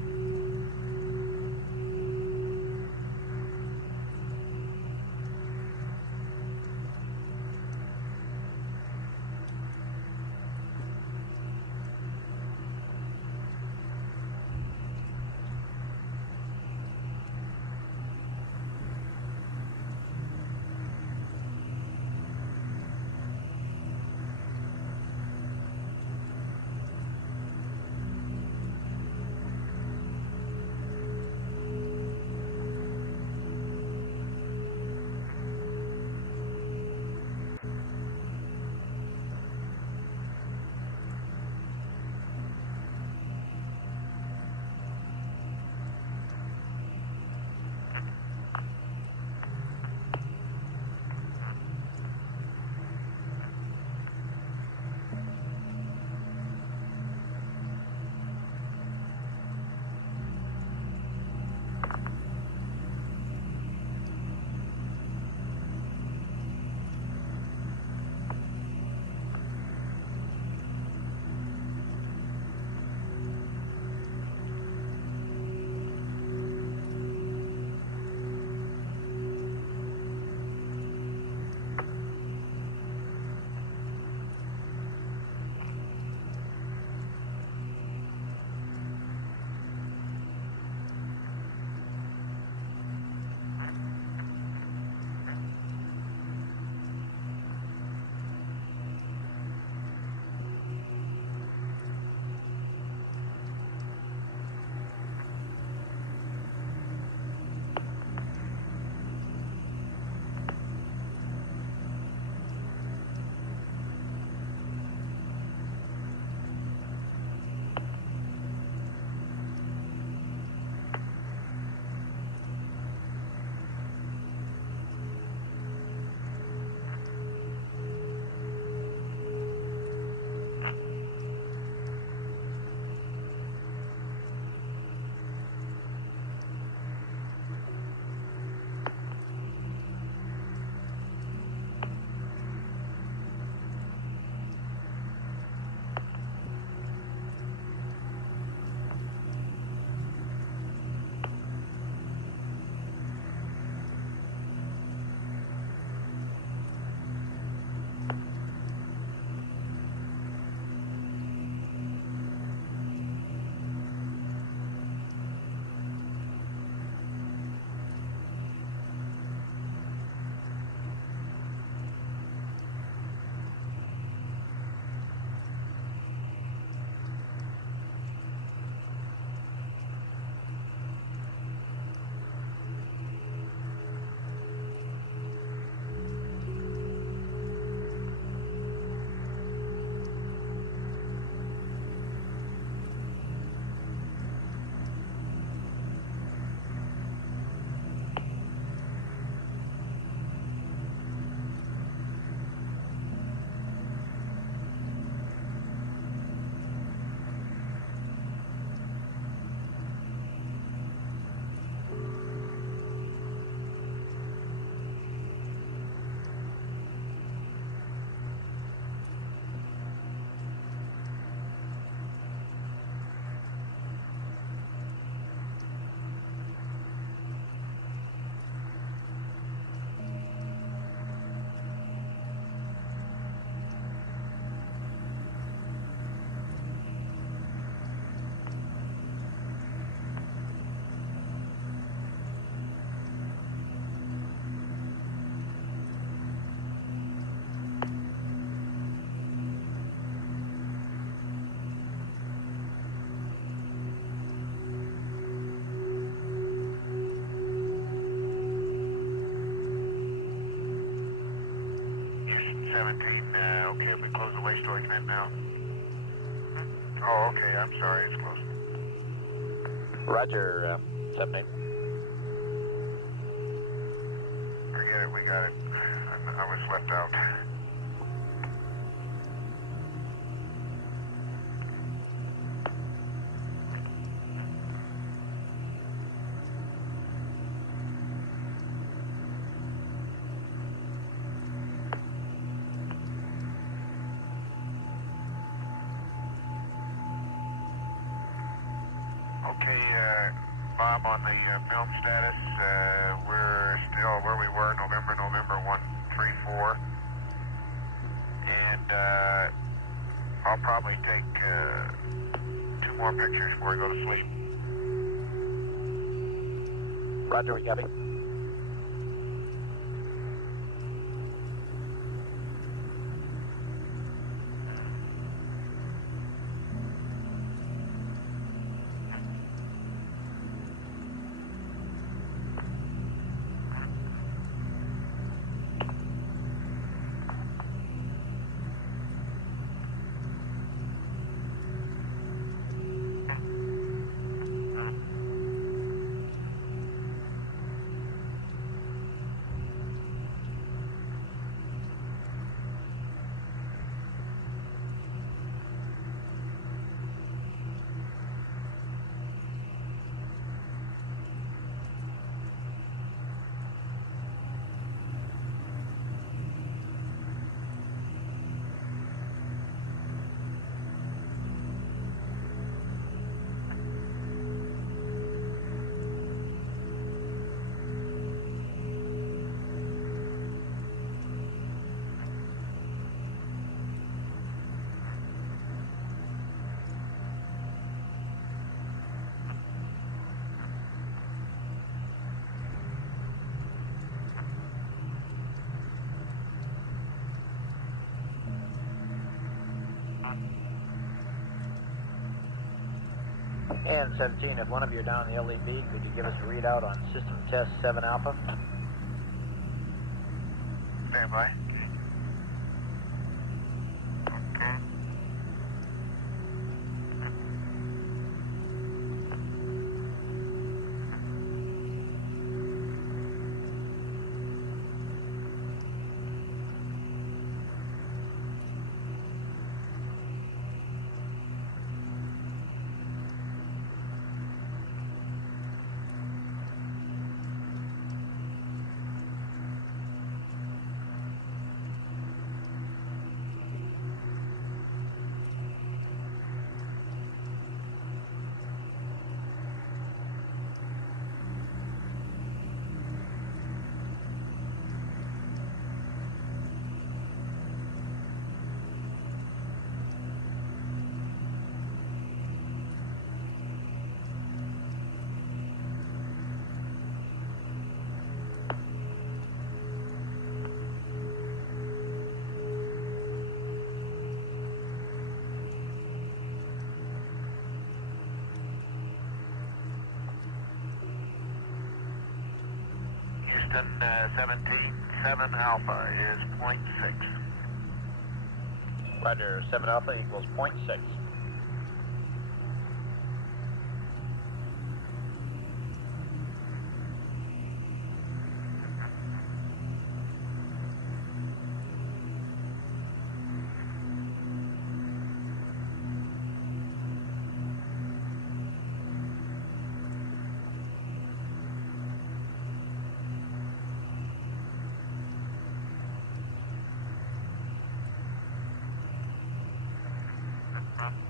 okay if we close the waste storage vent now? Oh, okay, I'm sorry, it's closed. Roger, 78. Forget it, we got it. I was left out. Okay, Bob, on the film status, we're still where we were, November 134. And I'll probably take 2 more pictures before I go to sleep. Roger, we copy. And 17, if one of you are down in the LEB, could you give us a readout on system test 7 Alpha? Stand by. Okay. Houston, 17, 7 Alpha is 0.6. Roger, 7 Alpha equals 0.6.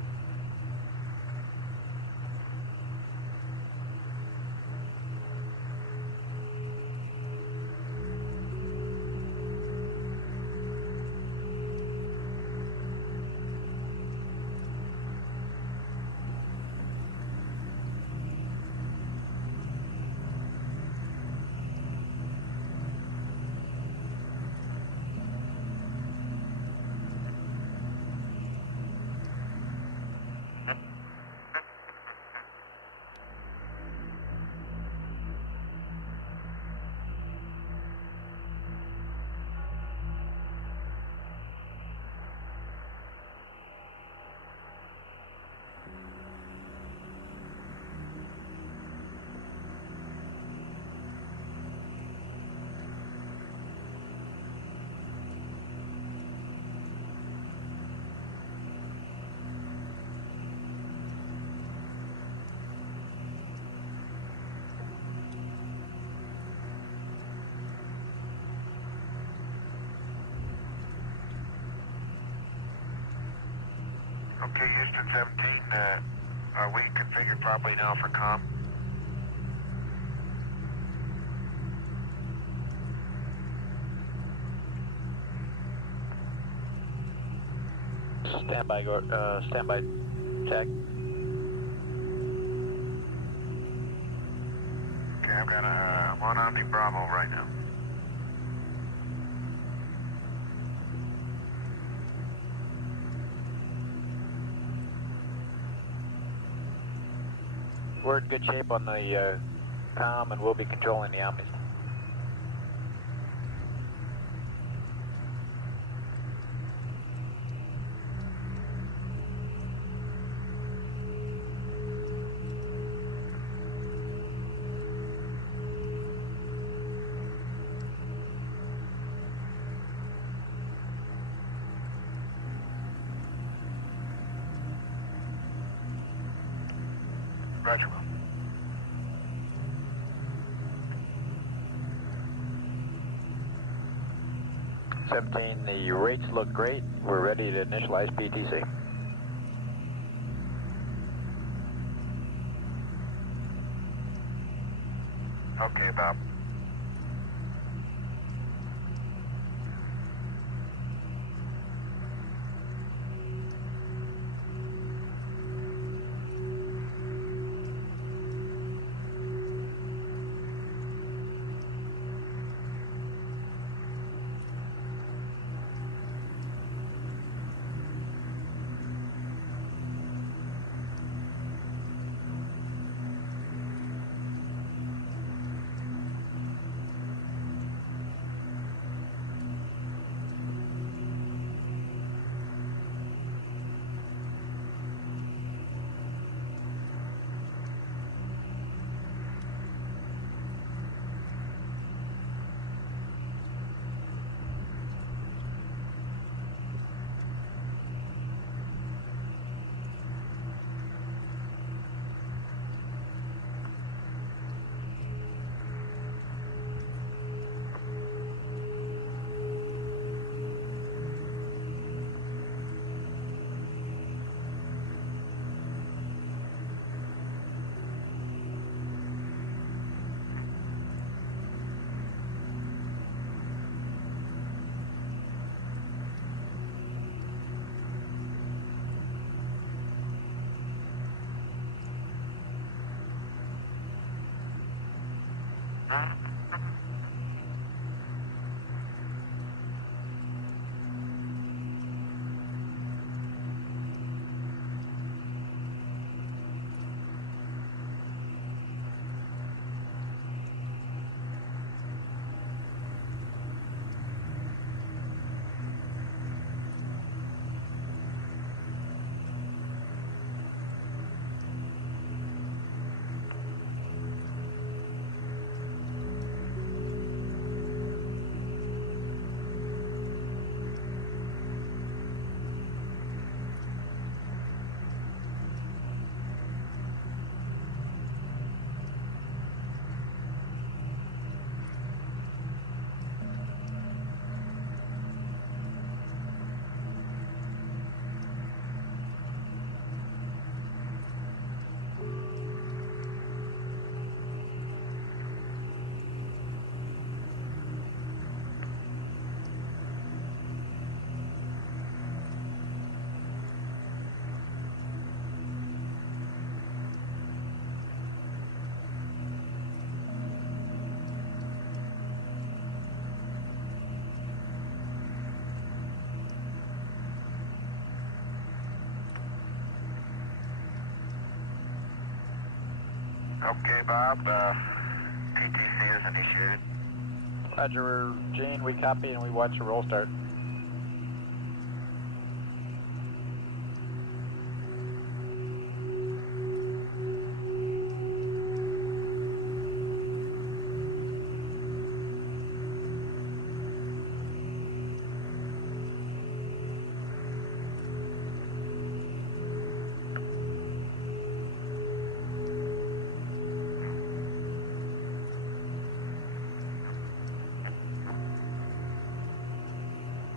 Okay, Houston 17, are we configured properly now for comm? Standby, standby, check. Okay, I'm on Omni Bravo right now. We're in good shape on the comm, and we'll be controlling the Omnis. Roger, Will. The rates look great. We're ready to initialize PTC. Okay, Bob. Okay, Bob. PTC is initiated. Roger, Gene, we copy and we watch the roll start.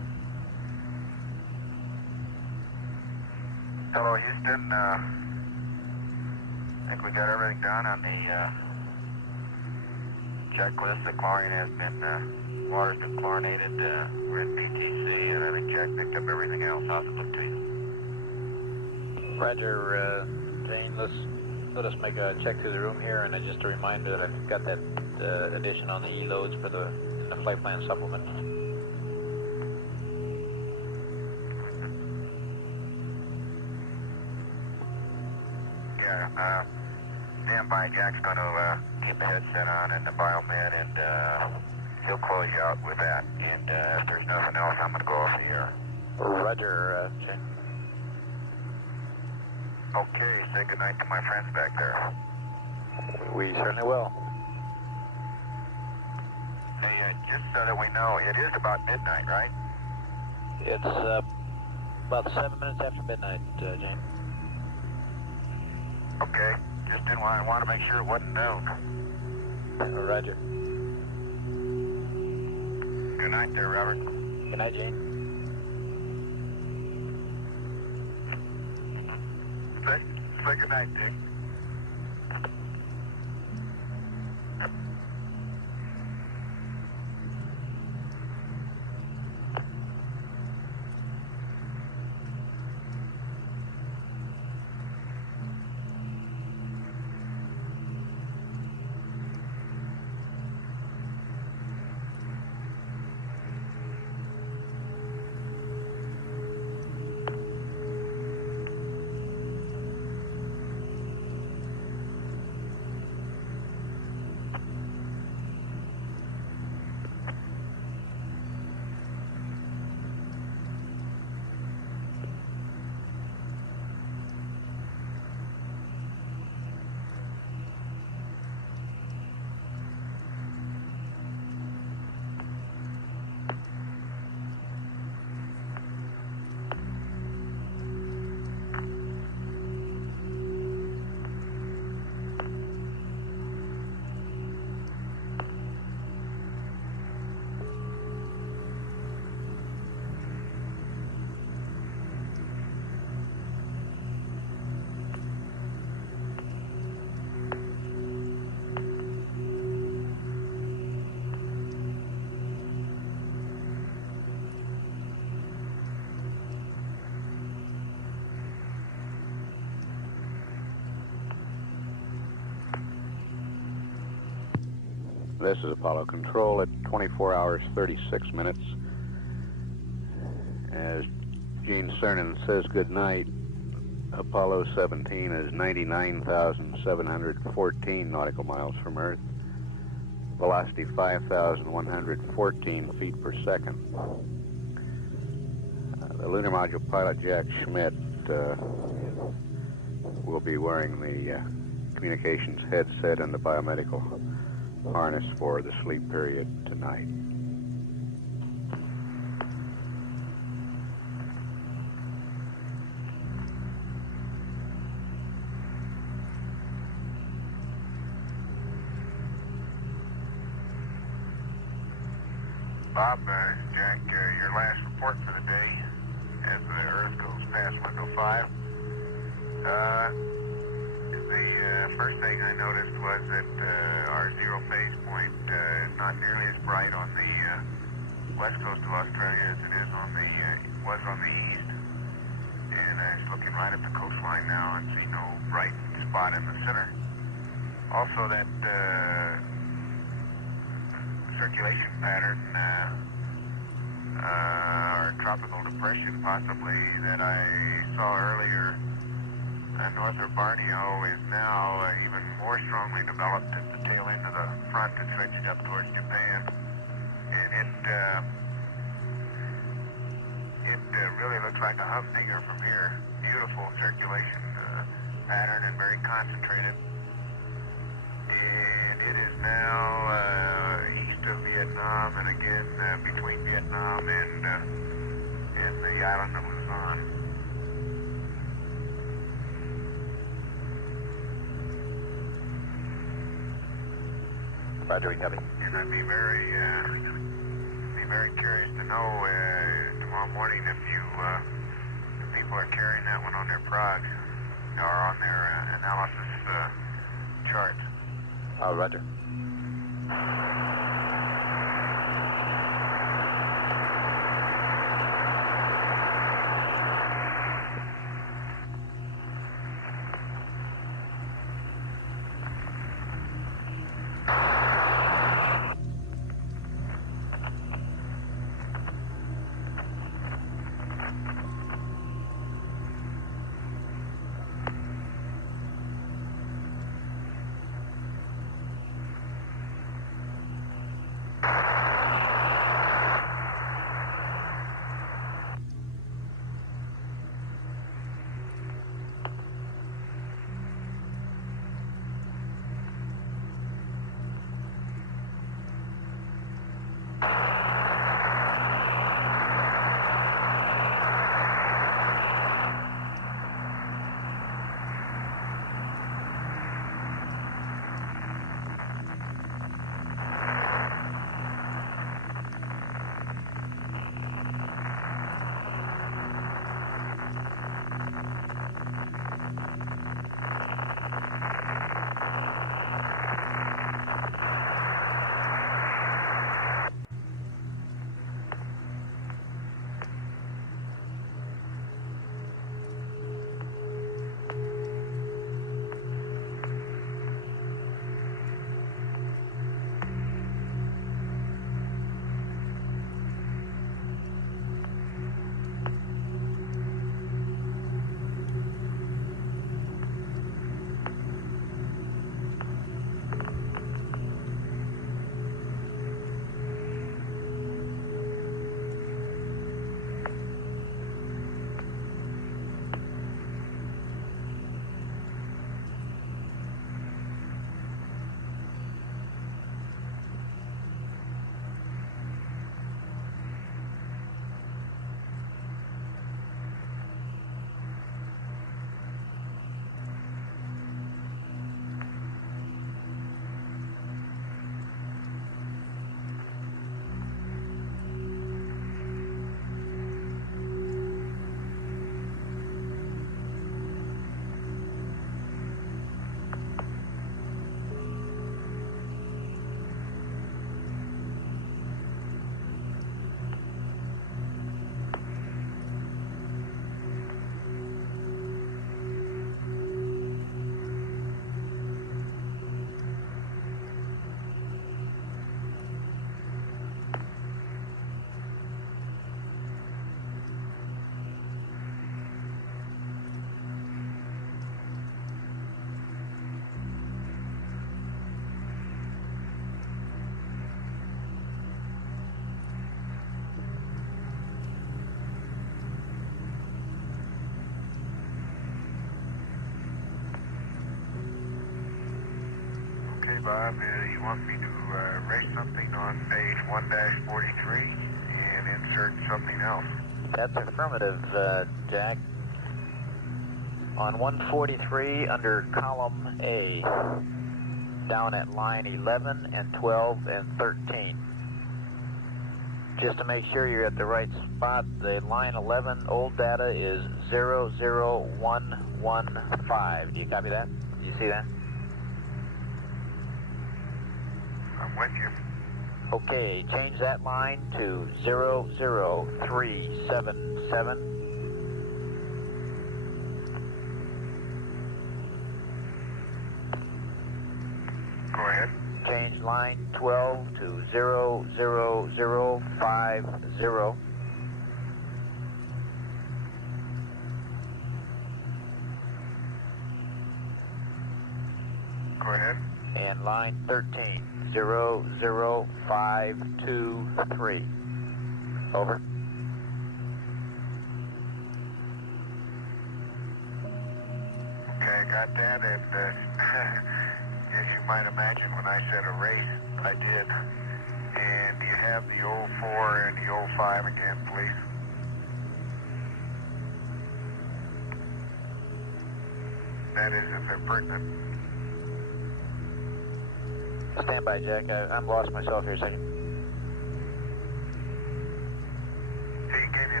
Hello, Houston. I think we got everything done on the checklist. The chlorine has been, water's been chlorinated. We're in PTC, and I think Jack picked up everything else. How's it look to you? Roger, Jane, let us make a check through the room here, and just a reminder that I've got that addition on the E-loads for the flight plan supplement. Yeah, stand by. Jack's going to keep the headset on and the biomed, and he'll close you out with that. And if there's nothing else, I'm going to go off the air. Roger, Jane. Okay, say goodnight to my friends back there. We certainly will. Hey, just so that we know, it is about midnight, right? It's about 7 minutes after midnight, Jane. Okay, just didn't want to make sure it wasn't noon. Roger. Good night there, Robert. Good night, Jane. Say good night, Dick. This is Apollo Control at 24 hours 36 minutes. As Gene Cernan says goodnight, Apollo 17 is 99,714 nautical miles from Earth. Velocity 5,114 feet per second. The lunar module pilot Jack Schmidt will be wearing the communications headset and the biomedical harness for the sleep period tonight. Bob, Jack, your last report for the day as the Earth goes past window 5. The first thing I noticed was that our zero phase point is not nearly as bright on the west coast of Australia as it is on the was on the east. And I was looking right at the coastline now and see no bright spot in the center. Also, that circulation pattern, or tropical depression possibly, that I saw earlier north of Borneo is now even more strongly developed at the tail end of the front and stretched up towards Japan. And it really looks like a humdinger from here. Beautiful circulation pattern and very concentrated. And it is now east of Vietnam and again between Vietnam and the island of Luzon. Roger, we copy. And I'd be very curious to know tomorrow morning if you be people are carrying that one on their progs or on their analysis charts. Oh, roger. Bob, you want me to erase something on page 1-43 and insert something else? That's affirmative, Jack. On 143 under column A, down at line 11 and 12 and 13. Just to make sure you're at the right spot, the line 11 old data is 00115. Do you copy that? Do you see that? I'm with you. Okay, change that line to 00377. Go ahead. Change line 12 to 00050. Go ahead. And line 13, 00523. Over. Okay, I got that. And as you might imagine, when I said erase, I did. And do you have the 04 and the 05 again, please? That is, if they're pertinent. Stand by, Jack. I'm lost myself here a second. He gave you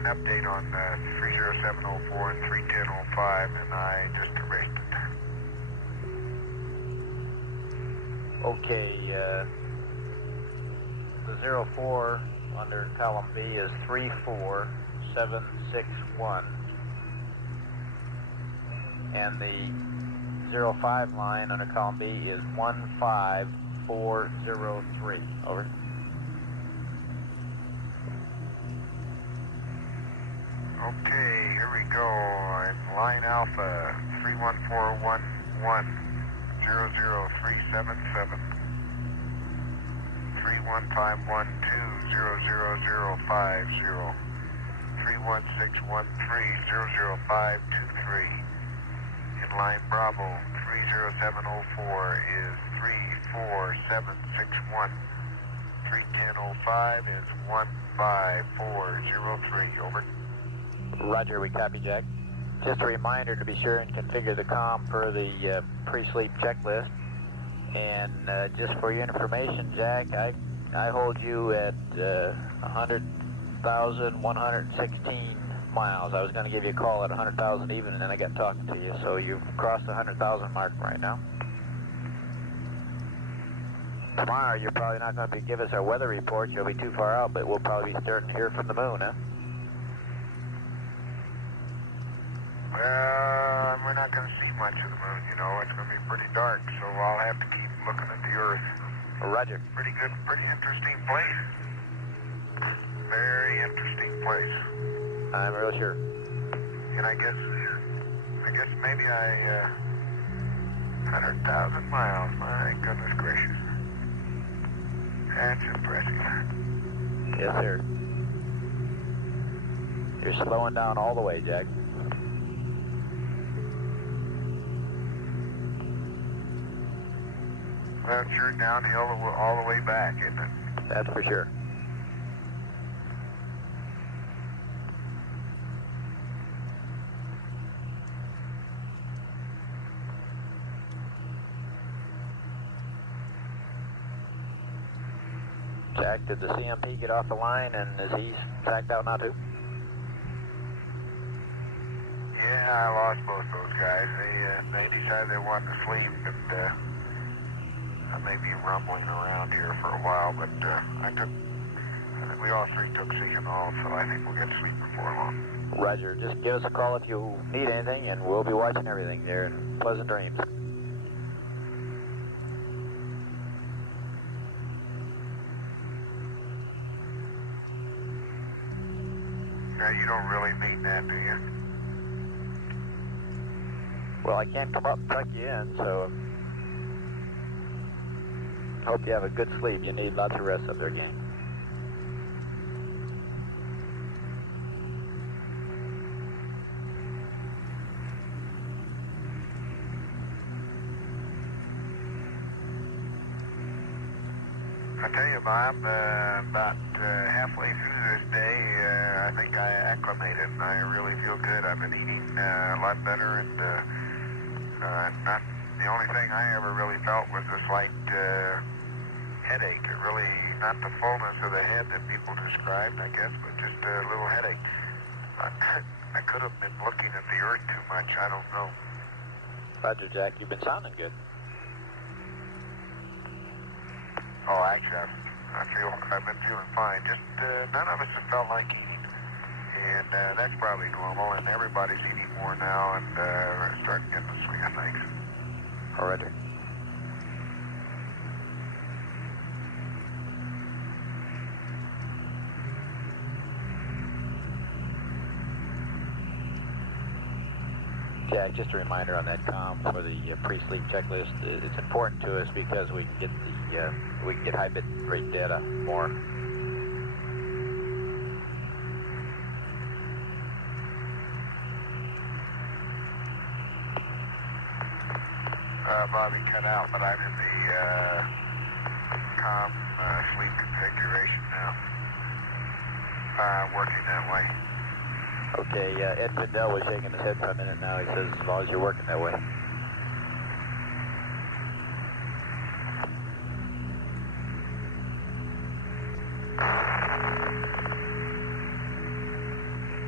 an update on 30704 and 31005, and I just erased it. Okay, the 04 under column B is 34761, and the 05 line under column B is 15403. Over. Okay, here we go. In line Alpha, 31411, 00377, 31512, 00050, 31613, 00523. In line Bravo, 30704 is 34761. 31005 is 15403. Over. Roger, we copy, Jack. Just a reminder to be sure and configure the comm per the pre-sleep checklist. And just for your information, Jack, I hold you at 100,116 miles. I was going to give you a call at 100,000 even, and then I got talking to you. So you've crossed the 100,000 mark right now. Tomorrow, you're probably not going to give us our weather report. You'll be too far out, but we'll probably be starting to hear from the moon, huh? Well, we're not going to see much of the moon, you know. It's going to be pretty dark, so I'll have to keep looking at the Earth. Roger. Pretty good, pretty interesting place. Very interesting place. I'm real sure. And I guess maybe 100,000 miles. My goodness gracious. That's impressive. Yes, sir. You're slowing down all the way, Jack. Well, it's sure downhill all the way back, isn't it? That's for sure. Jack, did the CMP get off the line, and is he sacked out now too? Yeah, I lost both those guys. They decided they wanted to sleep, and I may be rumbling around here for a while, but I think we all three took CNO, so I think we'll get to sleep before long. Roger. Just give us a call if you need anything, and we'll be watching everything there, and pleasant dreams. Now, you don't really mean that, do you? Well, I can't come up and tuck you in, so hope you have a good sleep. You need lots of rest up there, gang. I tell you, Bob, about halfway through this day, I think I acclimated, and I really feel good. I've been eating a lot better, and not the only thing I ever really felt was a slight headache. It really, not the fullness of the head that people described, I guess, but just a little headache. I could have been looking at the Earth too much. I don't know. Roger, Jack. You've been sounding good. Oh, actually, I've been feeling fine. Just none of us have felt like eating, and that's probably normal. And everybody's eating more now, and starting to get the swing of things. Oh, Roger. Jack, just a reminder on that comm for the pre-sleep checklist. It's important to us because we can get high bit rate data more. Bobby cut out, but I'm in the comm sleep configuration now. Working that way. Okay, Ed Fidel was shaking his head for a minute now. He says as long as you're working that way.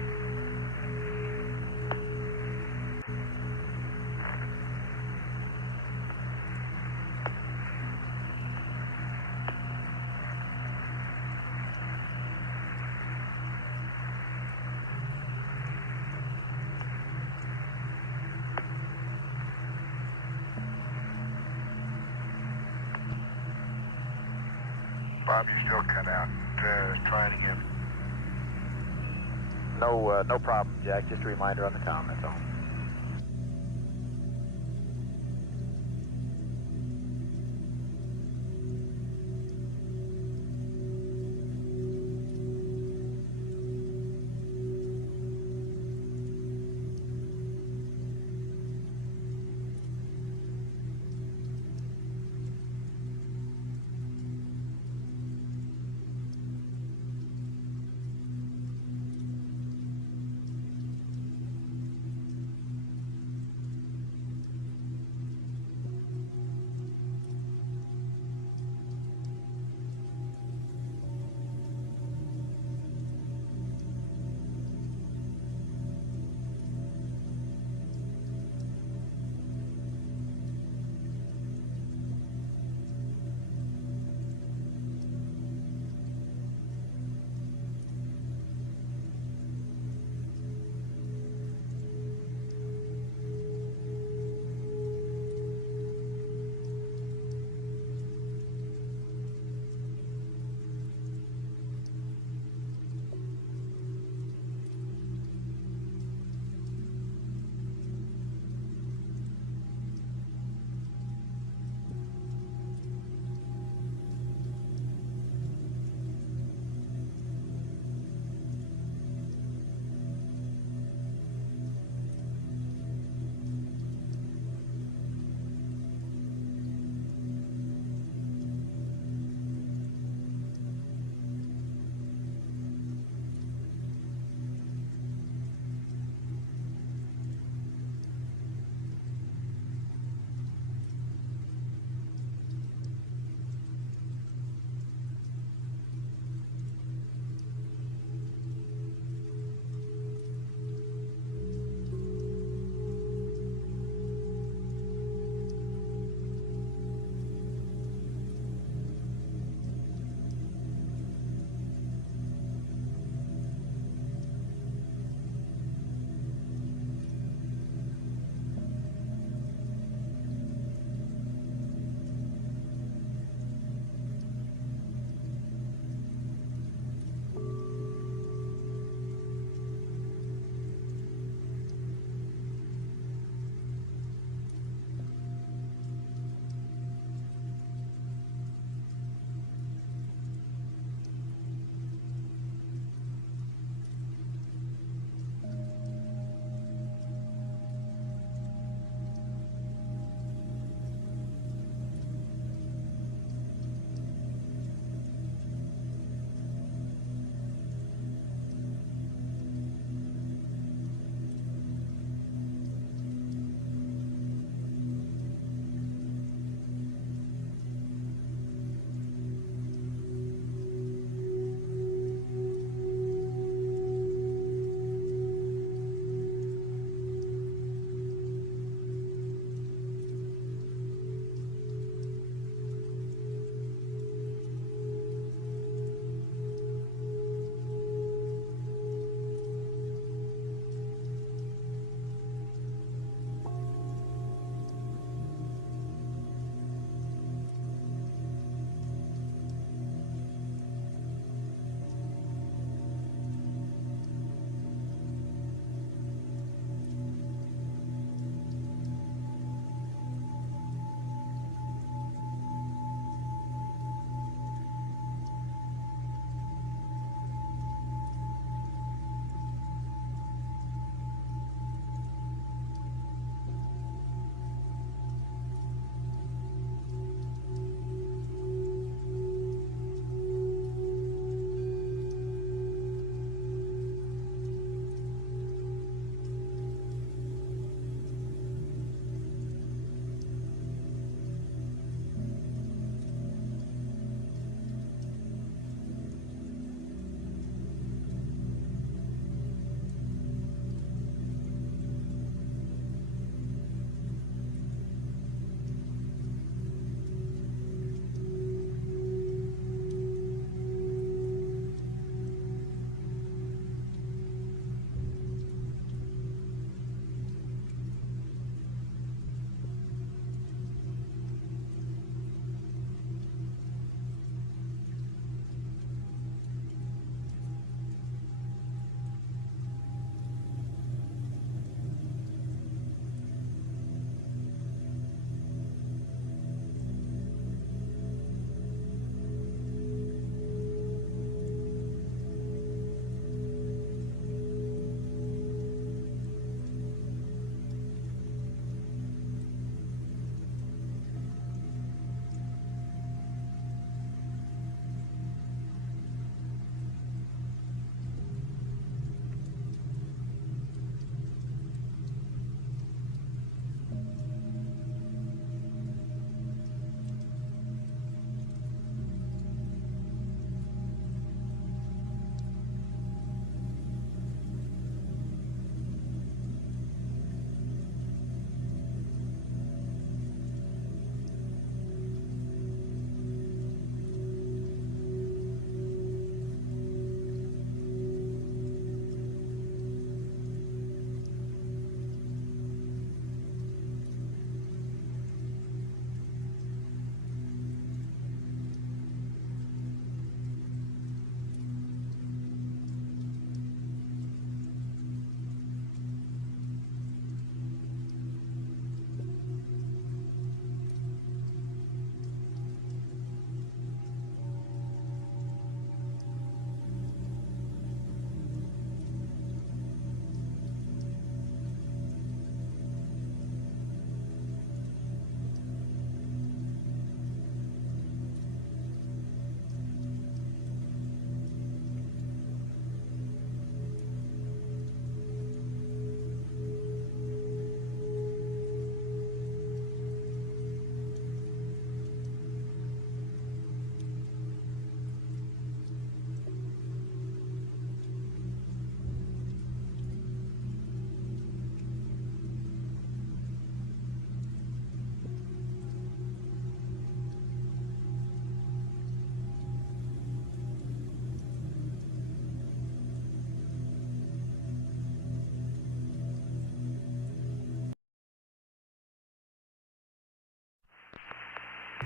Bob, you're still cut out. Try it again. No problem, Jack. Just a reminder on the comm, that's all.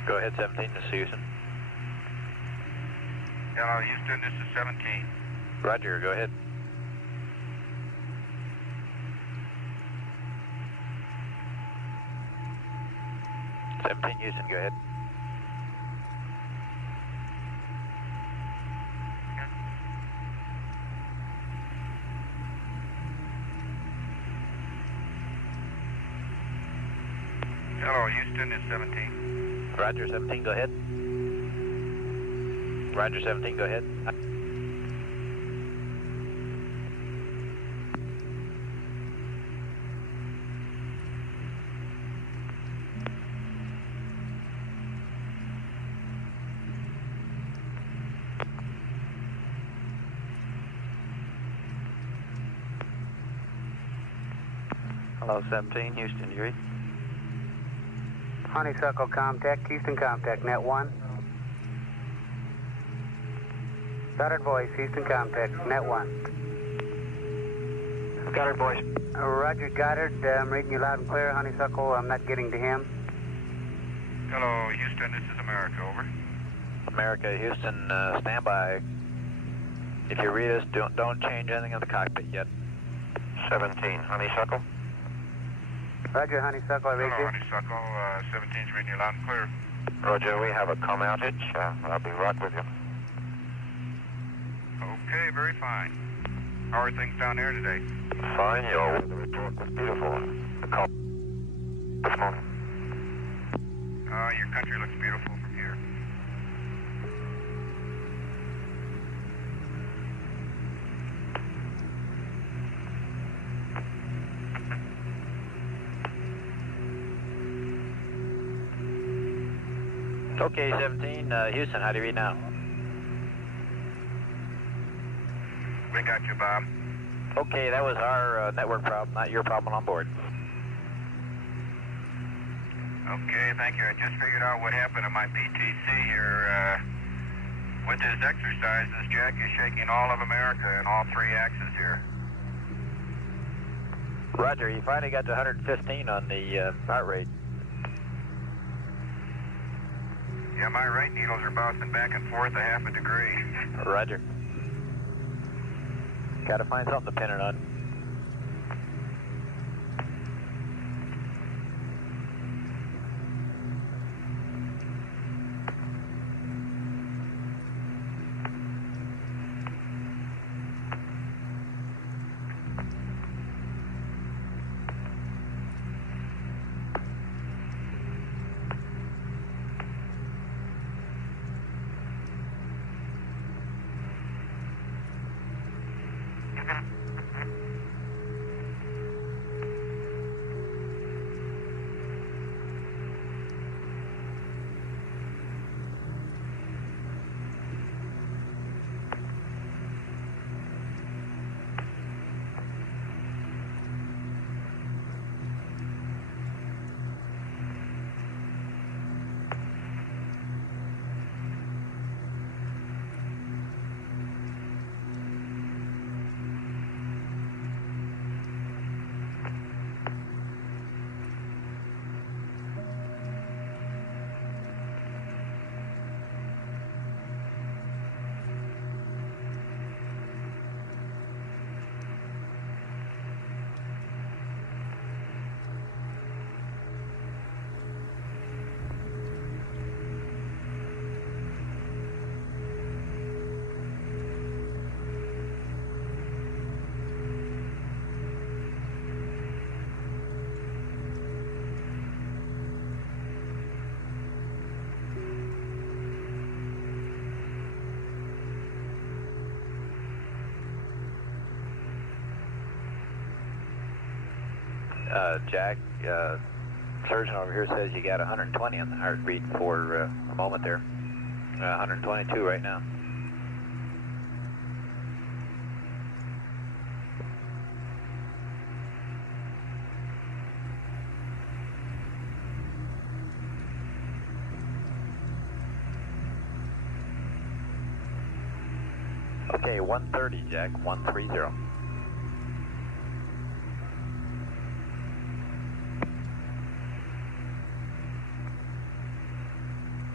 Go ahead, 17, this is Houston. Hello, Houston, this is 17. Roger, go ahead. Houston, go ahead. Hello, Houston, it's 17. Roger, 17, go ahead. Roger, 17, go ahead. Hello, 17, Houston, you read? Honeysuckle Comtech, Houston Comtech, net 1. Goddard voice, Houston Comtech, net 1. Goddard voice. Roger, Goddard, I'm reading you loud and clear. Honeysuckle, I'm not getting to him. Hello, Houston, this is America, over. America, Houston, stand by. If you read us, don't change anything in the cockpit yet. 17, Honeysuckle. Roger, Honeysuckle, I read Hello, you. Honeysuckle, 17's reading you loud and clear. Roger, we have a comm outage. I'll be right with you. Okay, very fine. How are things down there today? Fine, your weather report was beautiful. The call this morning. Your country looks beautiful from here. Okay, 17, Houston, how do you read now? We got you, Bob. Okay, that was our network problem, not your problem on board. Okay, thank you. I just figured out what happened to my PTC here. With this exercise, this jack is shaking all of America in all three axes here. Roger, you finally got to 115 on the heart rate. Yeah, my right needles are bouncing back and forth a half a degree. Roger. Gotta find something to pin it on. Jack, surgeon over here says you got 120 on the heartbeat for a moment there. 122 right now. Okay, 130, Jack, 130.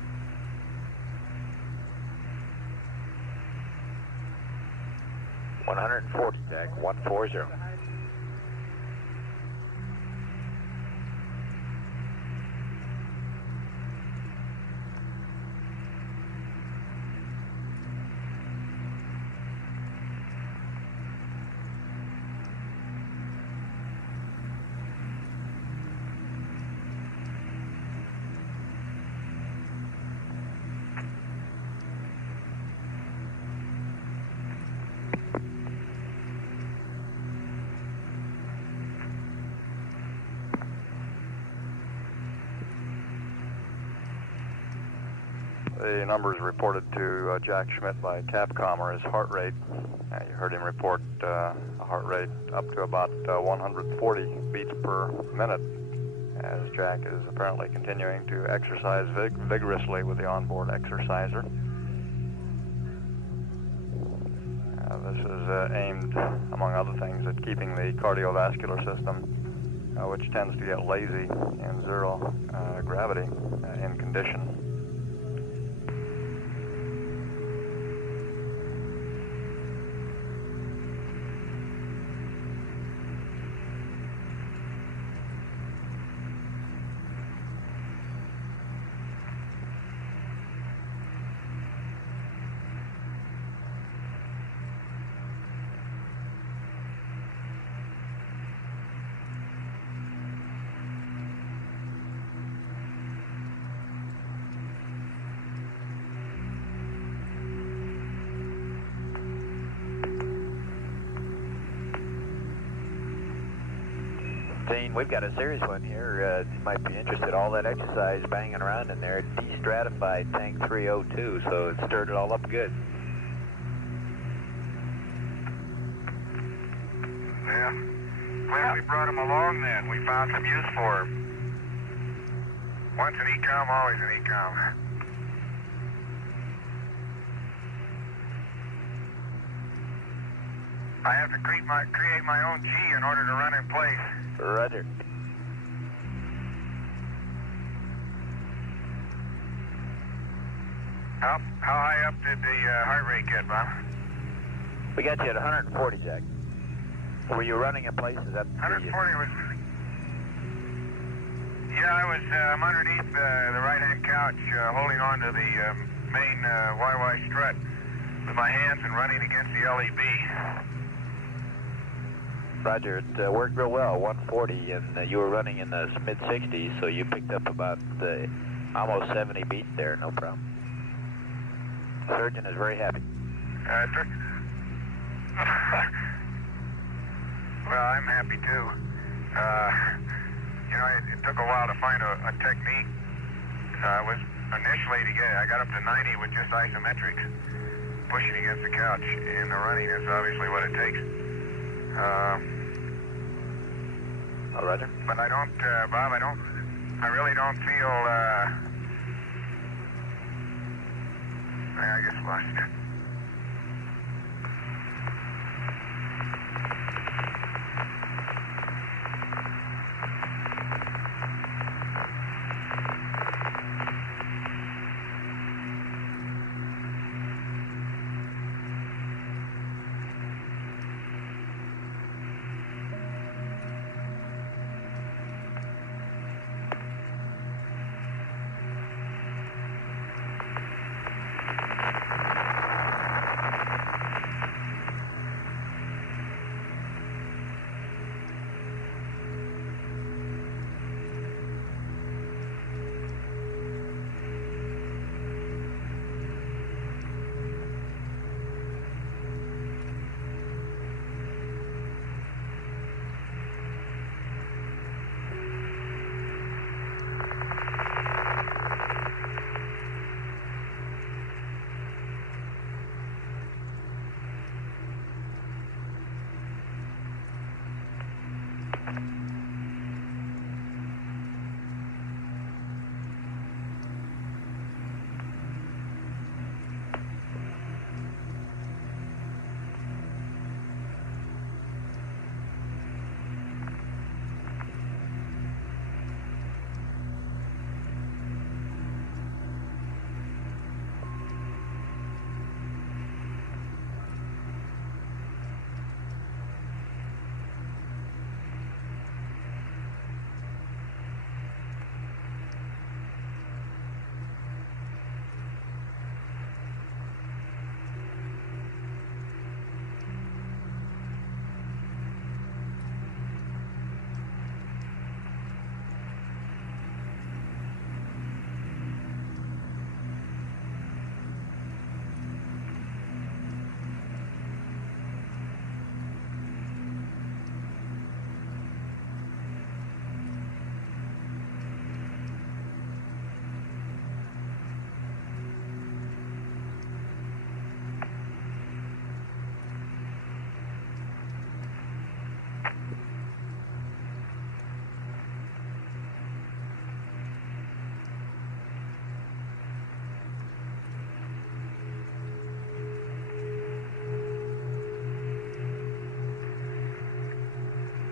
140, Jack, 140. The numbers reported to Jack Schmidt by Capcom are his heart rate. You heard him report a heart rate up to about 140 beats per minute, as Jack is apparently continuing to exercise vigorously with the onboard exerciser. This is aimed, among other things, at keeping the cardiovascular system, which tends to get lazy in zero gravity, in condition. Dean, we've got a serious one here. You might be interested. All that exercise banging around in there, destratified tank 302, so it stirred it all up good. Yeah. Glad we brought him along then. We found some use for him. Once an ecom, always an ecom. I have to create my own G in order to run in place. Roger. How high up did the heart rate get, Bob? We got you at 140, Jack. Were you running in place? Is that 140 was... Yeah, I was underneath the right-hand couch, holding on to the main YY strut with my hands and running against the LEB. Roger, it worked real well, 140, and you were running in the mid-60s, so you picked up about almost 70 beats there, no problem. Surgeon is very happy. Well, I'm happy too. You know, it took a while to find a technique. I got up to 90 with just isometrics, pushing against the couch, and the running is obviously what it takes. Roger. But I don't, Bob, I really don't feel, I guess lost it.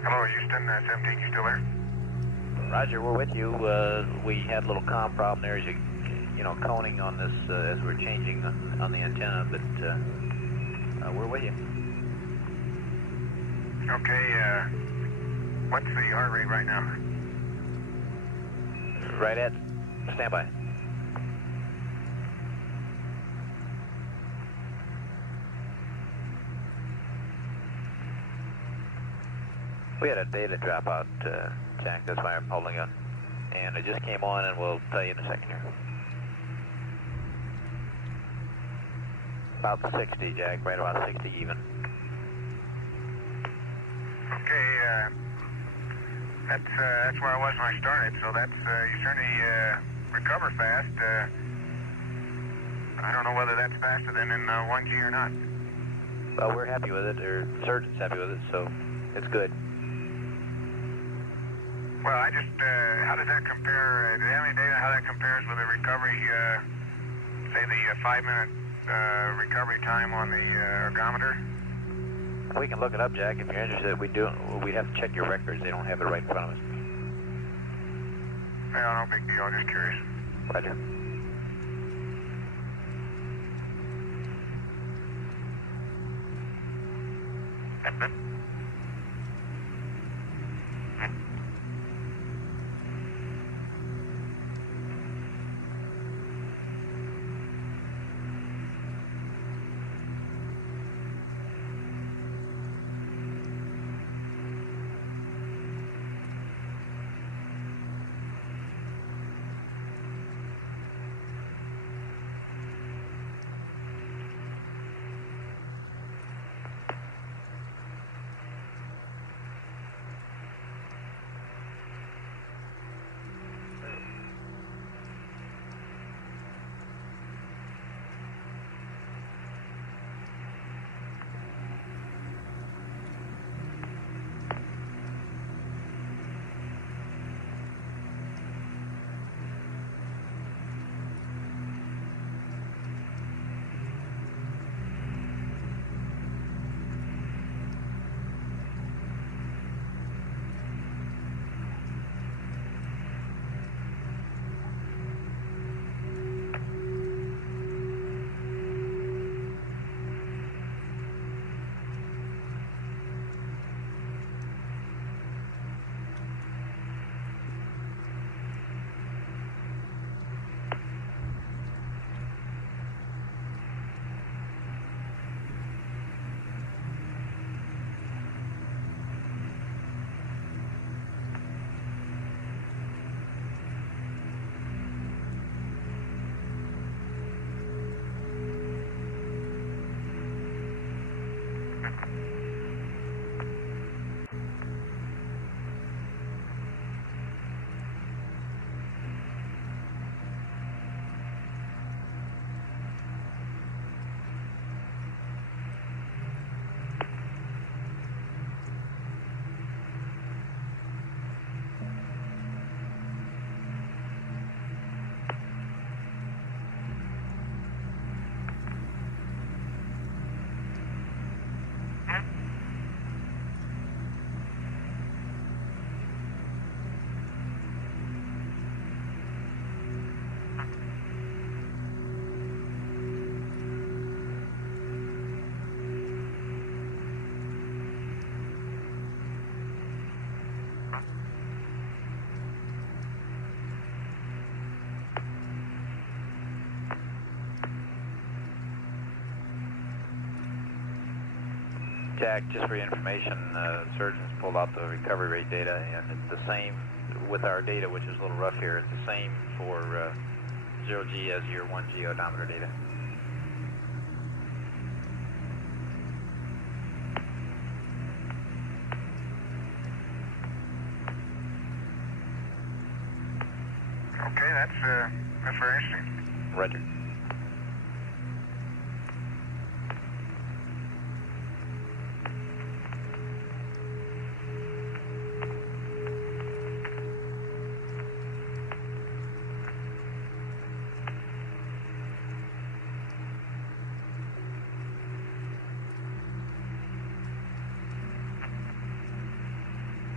Hello, Houston, 17, you still there? Roger, we're with you. We had a little comm problem there as you know, coning on this as we're changing on the antenna, but we're with you. Okay, what's the heart rate right now? Right at standby. We had a data dropout, Jack, that's why I'm holding on. And it just came on, and we'll tell you in a second here. About 60, Jack, right about 60 even. Okay, that's where I was when I started, so that's, you certainly recover fast. I don't know whether that's faster than in 1G or not. Well, we're happy with it, or the surgeon's happy with it, so it's good. Well, I just, how does that compare, do you have any data how that compares with the recovery, say the 5-minute recovery time on the ergometer? We can look it up, Jack, if you're interested. We'd have to check your records. They don't have it right in front of us. Well, no big deal, just curious. Roger. Jack, just for your information, surgeons pulled out the recovery rate data, and it's the same with our data, which is a little rough here. It's the same for 0G as your 1G odometer data. Okay, that's very interesting. Roger.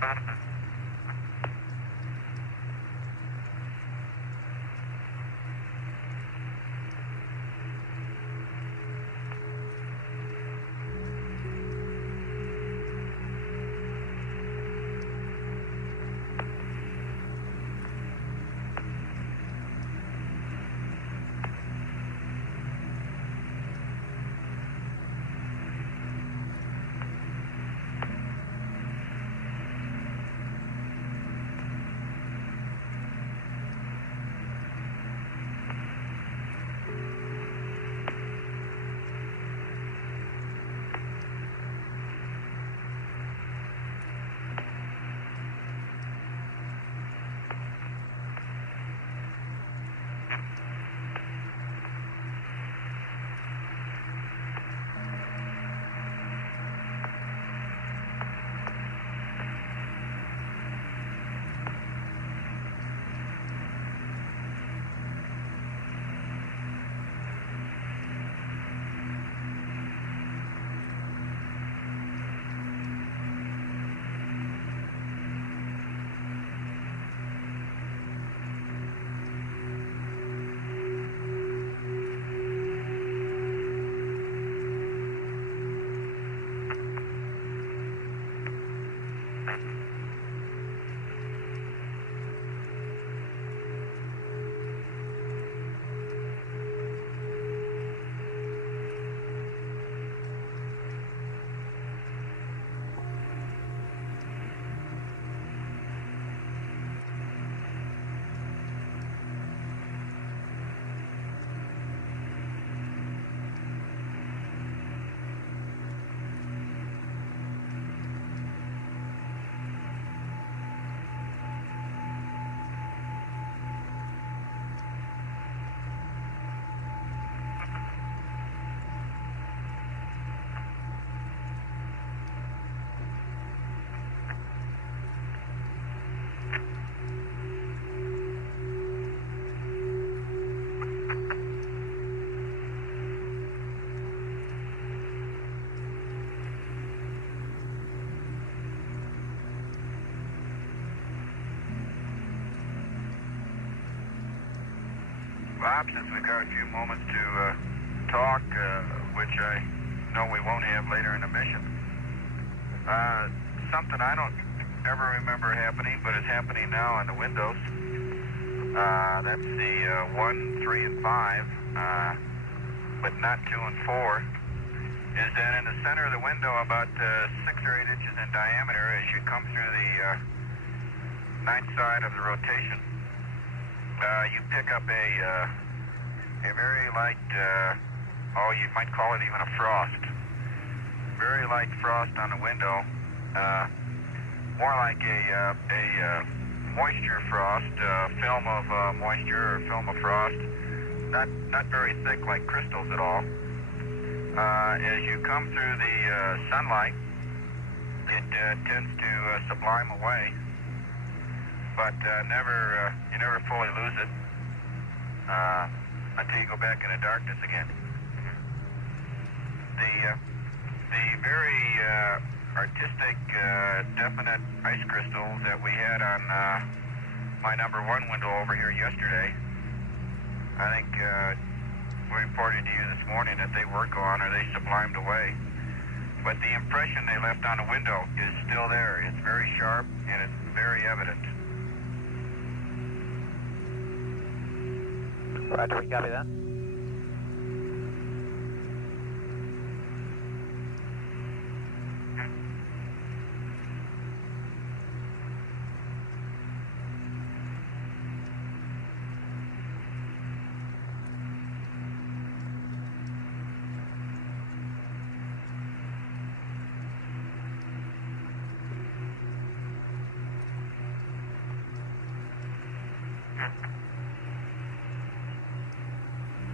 Bob, since we've got a few moments to talk, which I know we won't have later in the mission, something I don't ever remember happening, but it's happening now on the windows. That's the 1, 3, and 5, but not 2 and 4, is that in the center of the window, about 6 or 8 inches in diameter, as you come through the night side of the rotation, you pick up a very light, you might call it even a frost. Very light frost on the window, more like a moisture frost, film of moisture or film of frost, not very thick like crystals at all. As you come through the sunlight, it tends to sublime away, but you never fully lose it until you go back into darkness again. The very artistic, definite ice crystals that we had on my number 1 window over here yesterday, I think we reported to you this morning that they were gone or they sublimed away. But the impression they left on the window is still there. It's very sharp and it's very evident. Roger, we copy that.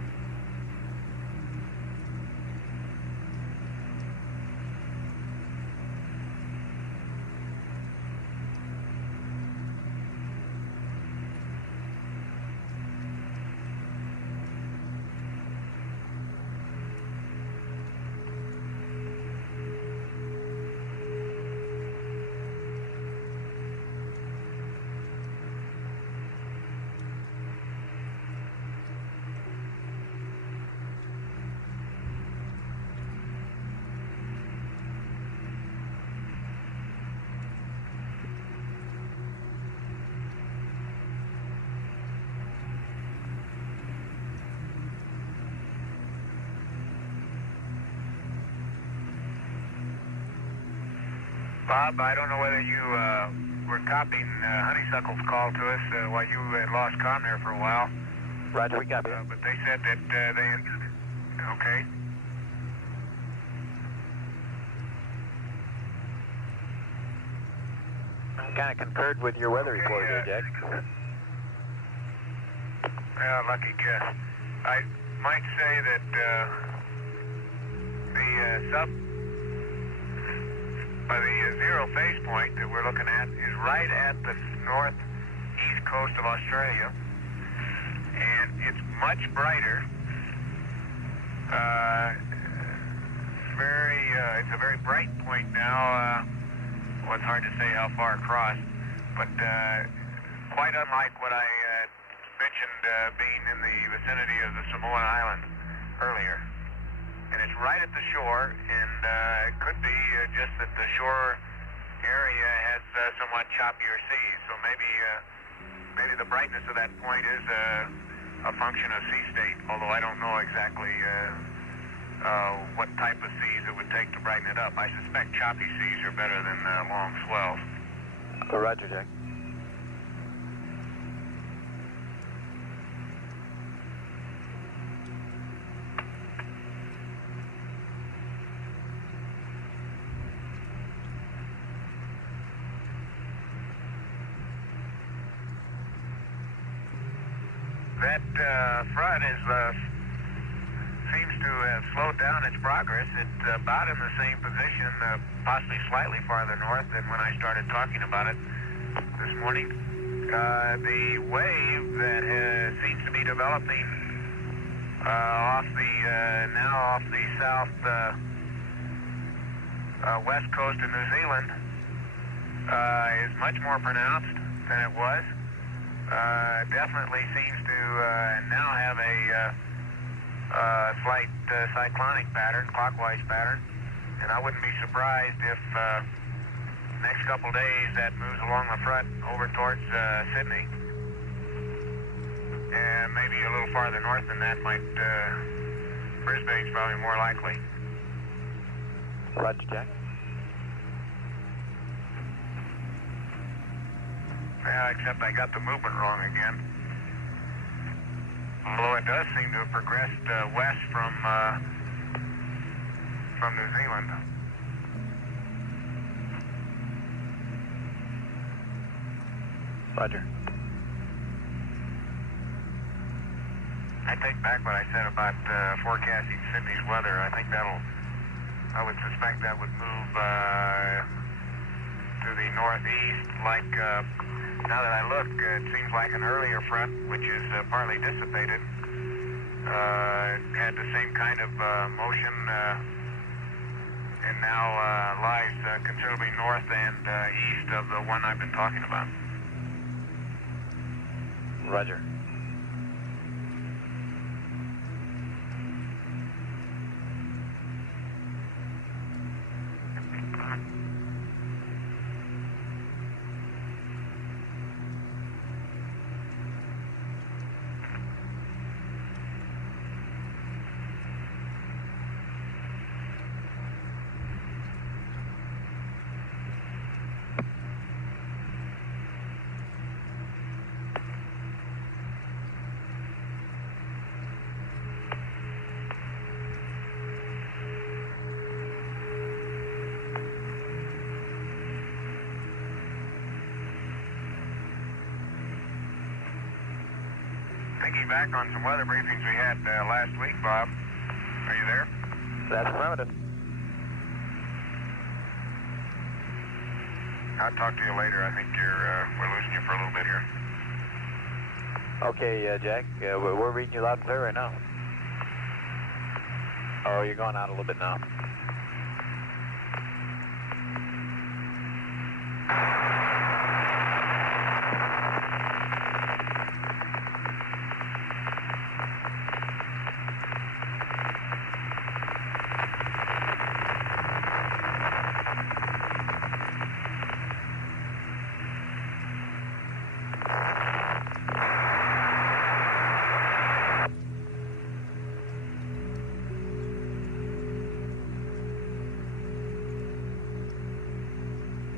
Bob, I don't know whether you were copying Honeysuckle's call to us while you had lost comm there for a while. Roger, we copy. But they said that they... Okay. Kind of concurred with your weather report here, Jack. Yeah, lucky guess. I might say that the zero phase point that we're looking at is right at the northeast coast of Australia, and it's much brighter. It's a very bright point now. Well, it's hard to say how far across, but quite unlike what I mentioned being in the vicinity of the Samoan Island earlier. And it's right at the shore, and it could be just that the shore area has somewhat choppier seas, so maybe the brightness of that point is a function of sea state, although I don't know exactly what type of seas it would take to brighten it up. I suspect choppy seas are better than long swells. Roger, Jack. That front seems to have slowed down its progress. It's about in the same position, possibly slightly farther north than when I started talking about it this morning. The wave that seems to be developing off the south west coast of New Zealand is much more pronounced than it was. Definitely seems to now have a slight cyclonic pattern, clockwise pattern, and I wouldn't be surprised if next couple days that moves along the front over towards Sydney. And maybe a little farther north than that Brisbane's probably more likely. Roger, Jack. Yeah, except I got the movement wrong again. Although it does seem to have progressed west from New Zealand. Roger. I take back what I said about forecasting Sydney's weather. I think I would suspect that would move to the northeast like... now that I look, it seems like an earlier front, which is partly dissipated, had the same kind of motion and now lies considerably north and east of the one I've been talking about. Roger. Thinking back on some weather briefings we had last week, Bob. Are you there? That's affirmative. I'll talk to you later. I think we're losing you for a little bit here. Okay, Jack. We're reading you loud and clear right now. Oh, you're going out a little bit now.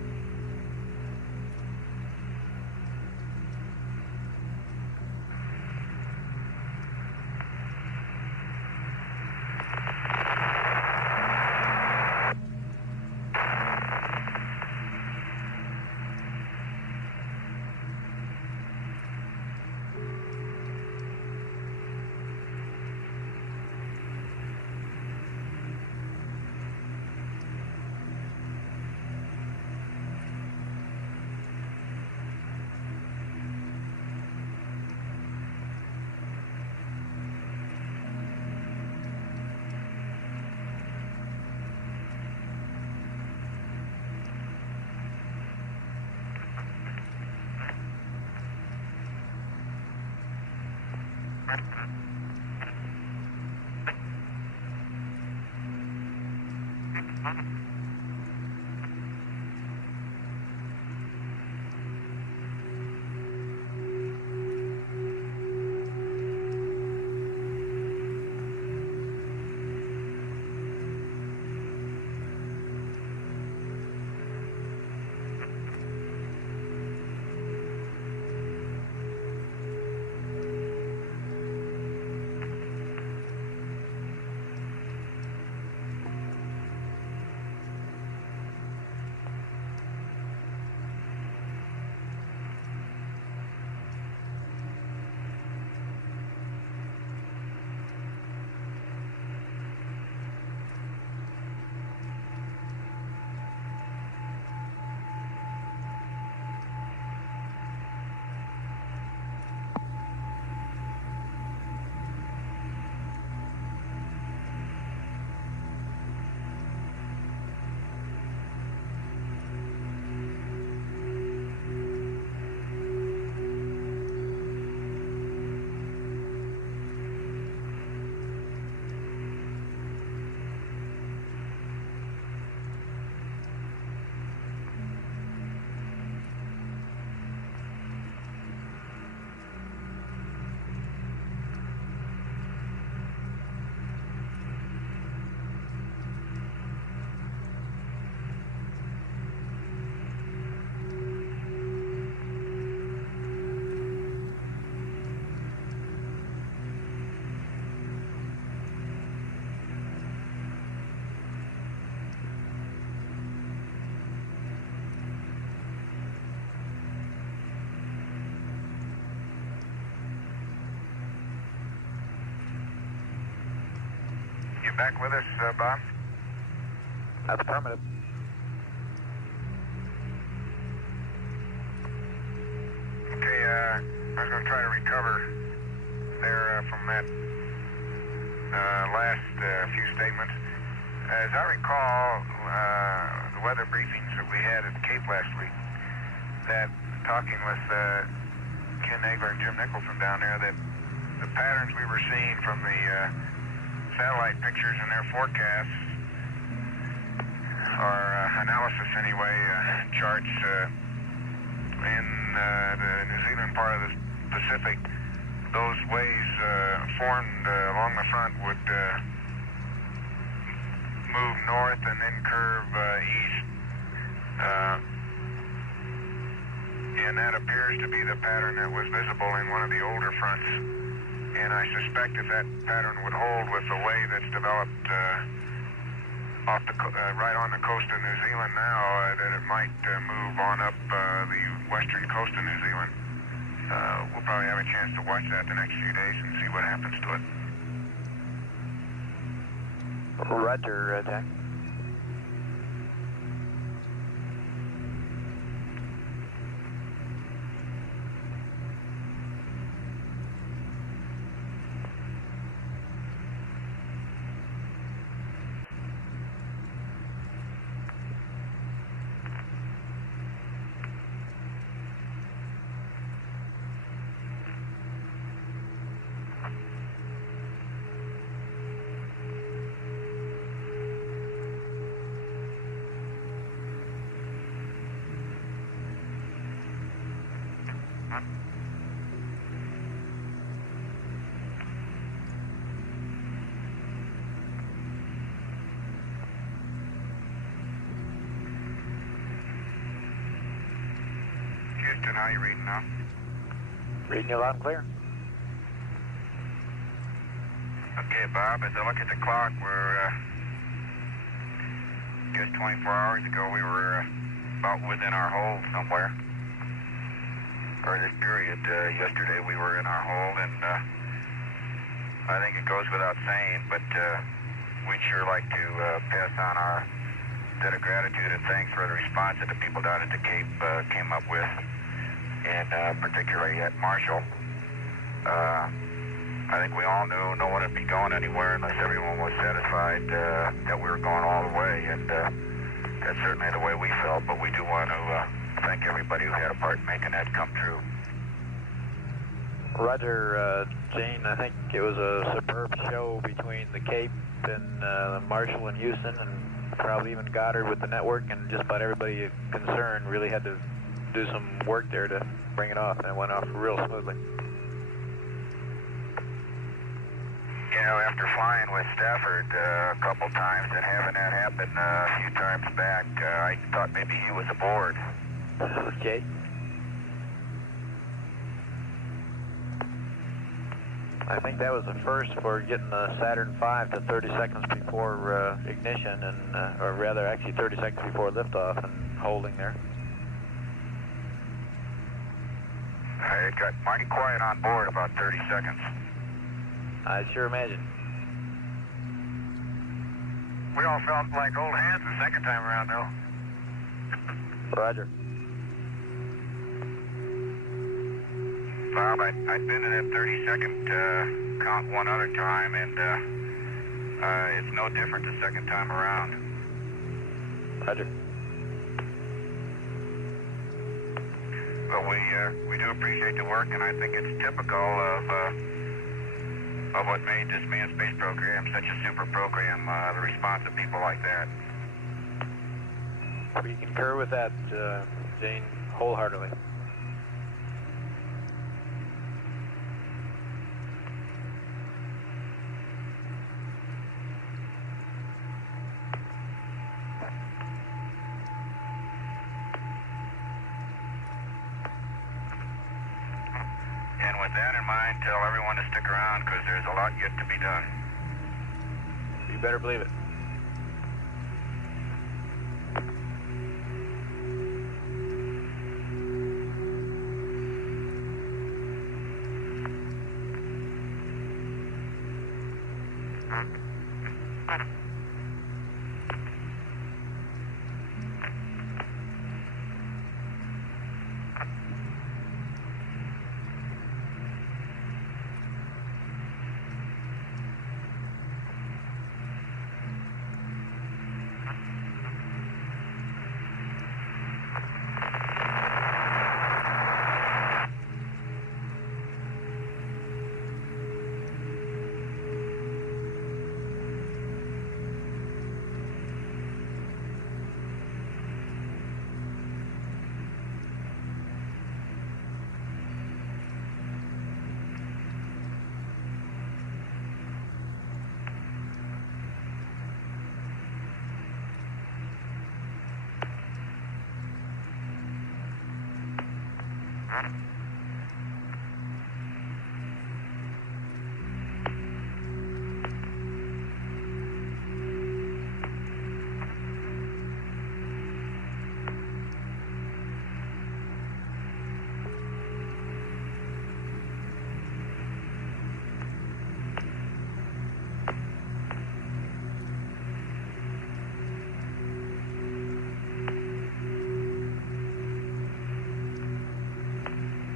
You back with us, Bob? That's affirmative. Okay, I was going to try to recover there from that last few statements. As I recall, the weather briefings that we had at the Cape last week, that talking with Ken Nagler and Jim Nicholson down there, that the patterns we were seeing from the satellite pictures and their forecasts, or analysis anyway, charts in the New Zealand part of the Pacific, those waves formed along the front would move north and then curve east. And that appears to be the pattern that was visible in one of the older fronts. And I suspect if that pattern would hold with the way that's developed off the right on the coast of New Zealand now, that it might move on up the western coast of New Zealand. We'll probably have a chance to watch that the next few days and see what happens to it. Roger, Jack. Houston, how are you reading now? Reading you loud and clear. Okay, Bob, as I look at the clock, we're just 24 hours ago, we were about within our hold somewhere. Or this period, yesterday we were in our hold, and I think it goes without saying, but we'd sure like to pass on our debt of gratitude and thanks for the response that the people down at the Cape came up with, and particularly at Marshall. I think we all knew no one would be going anywhere unless everyone was satisfied that we were going all the way, and that's certainly the way we felt, but we do want to thank everybody who had a part in making that come true. Roger, Gene, I think it was a superb show between the Cape and Marshall and Houston, and probably even Goddard with the network, and just about everybody concerned really had to do some work there to bring it off, and it went off real smoothly. You know, after flying with Stafford a couple times and having that happen a few times back, I thought maybe he was aboard. Okay. I think that was the first for getting the Saturn V to 30 seconds before ignition, and or rather actually 30 seconds before liftoff and holding there. It got mighty quiet on board about 30 seconds. I sure imagine. We all felt like old hands the second time around, though. Roger. Bob, I'd been in that 30-second count one other time, and it's no different the second time around. Roger. But we do appreciate the work, and I think it's typical of what made this manned space program such a super program, the response of people like that. We concur with that, Jane, wholeheartedly. And with that in mind, tell everyone to stick around because there's a lot yet to be done. You better believe it.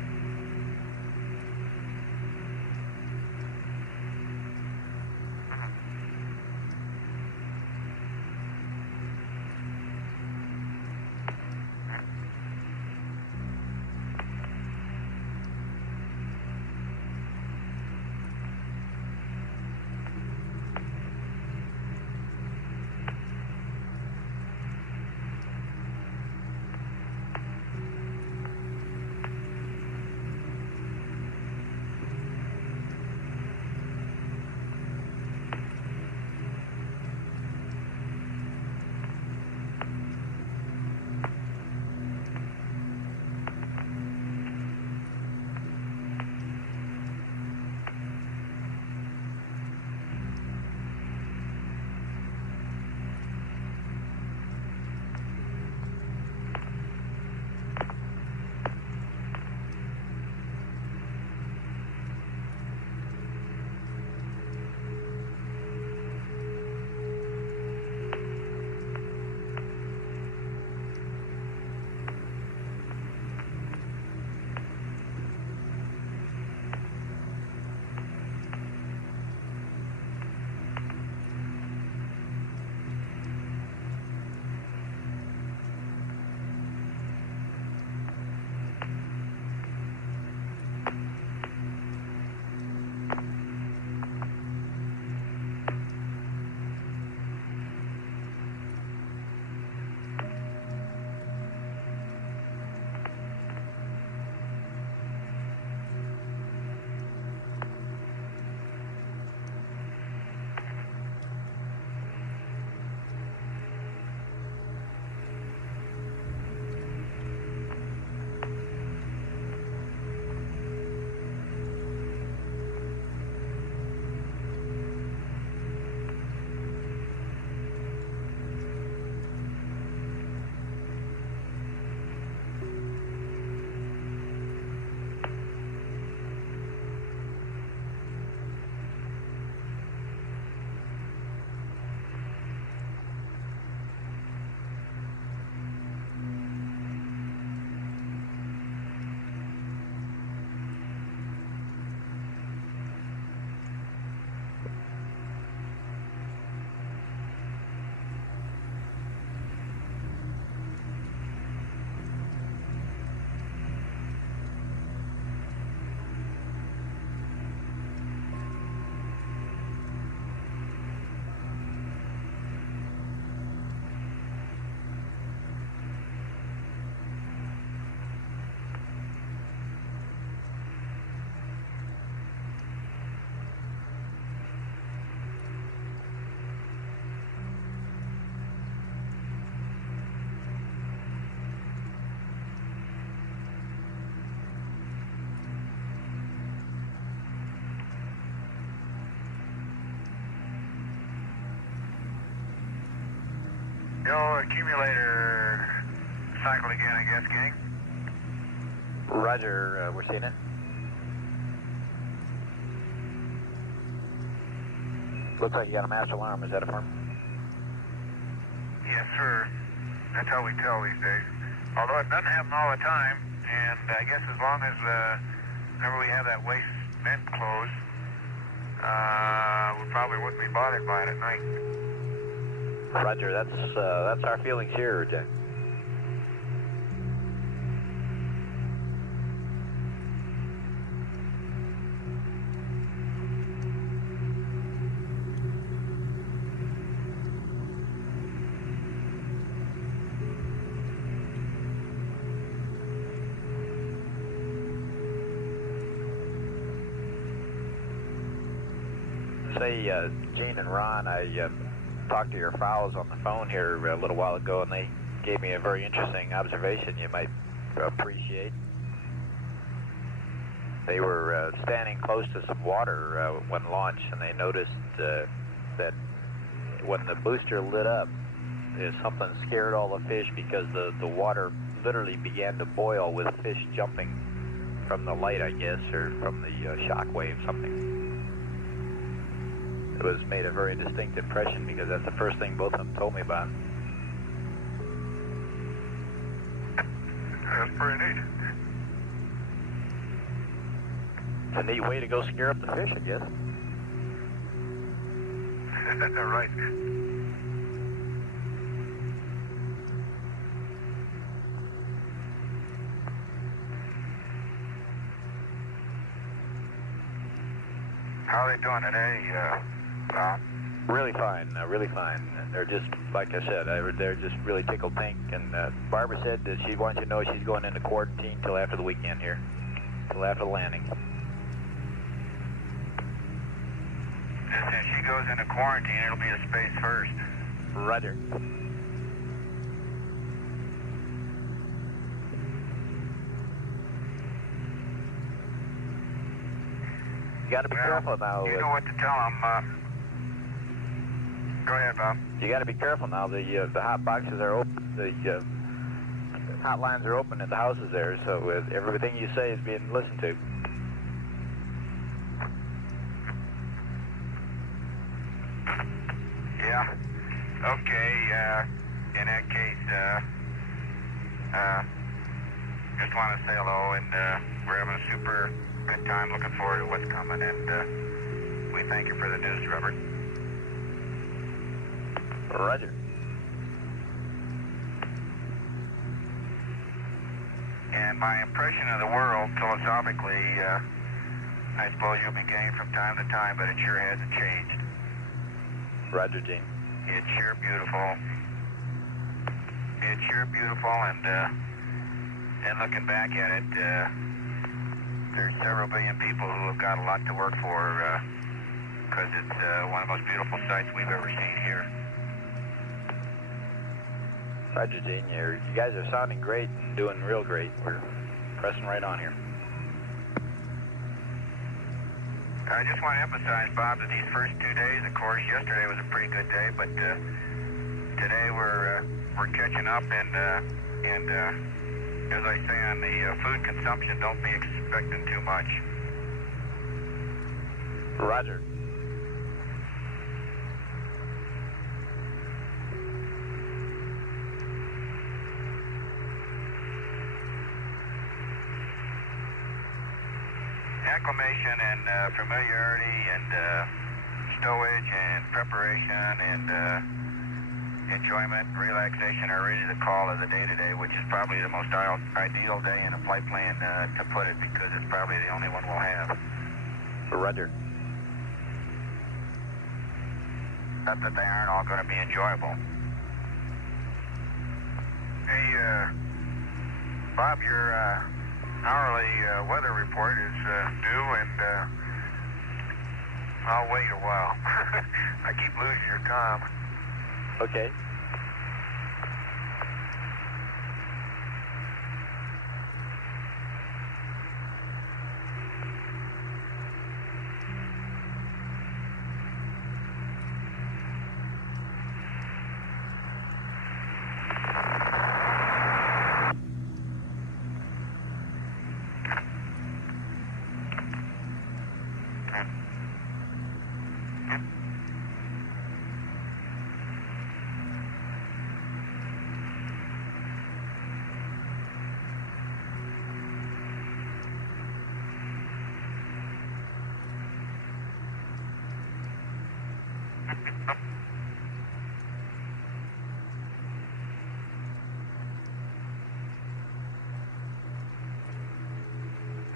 Yo, accumulator cycle again, I guess, gang. Roger, we're seeing it. Looks like you got a master alarm. Is that affirmed? Yes, sir. That's how we tell these days. Although it doesn't happen all the time, and I guess as long as whenever we have that waste vent closed, we probably wouldn't be bothered by it at night. Roger, that's our feelings here, Jack. Say, Gene and Ron, I talked to your fowls on the phone here a little while ago, and they gave me a very interesting observation you might appreciate. They were standing close to some water when launched, and they noticed that when the booster lit up, something scared all the fish because the water literally began to boil with fish jumping from the light, I guess, or from the shock wave, something. It was made a very distinct impression because that's the first thing both of them told me about. That's pretty neat. It's a neat way to go scare up the fish, I guess. Right. How are they doing today, Bob? Really fine, really fine. They're just, like I said, they're just really tickled pink. And Barbara said that she wants you to know she's going into quarantine till after the weekend here, till after the landing. If she goes into quarantine, it'll be a space first. Roger. You got to be careful now. You know what to tell them. Go ahead, Bob. You got to be careful now. The hot boxes are open. The hotlines are open at the houses there, so everything you say is being listened to. Yeah. Okay. In that case, just want to say hello, and we're having a super good time. Looking forward to what's coming, and we thank you for the news, Robert. Roger. And my impression of the world, philosophically, I suppose you'll be getting from time to time, but it sure hasn't changed. Roger, Gene. It's sure beautiful. It's sure beautiful, and looking back at it, there's several billion people who have got a lot to work for, because it's one of the most beautiful sights we've ever seen here. Roger, Gene. You guys are sounding great and doing real great. We're pressing right on here. I just want to emphasize, Bob, that these first 2 days, of course, yesterday was a pretty good day, but today we're catching up, and as I say on the food consumption, don't be expecting too much. Roger. Acclimation and familiarity and stowage and preparation and enjoyment and relaxation are really the call of the day today, which is probably the most ideal day in a flight plan to put it, because it's probably the only one we'll have. Roger. Not that they aren't all going to be enjoyable. Hey, Bob, your hourly weather report is due, and I'll wait a while. I keep losing your comm. Okay.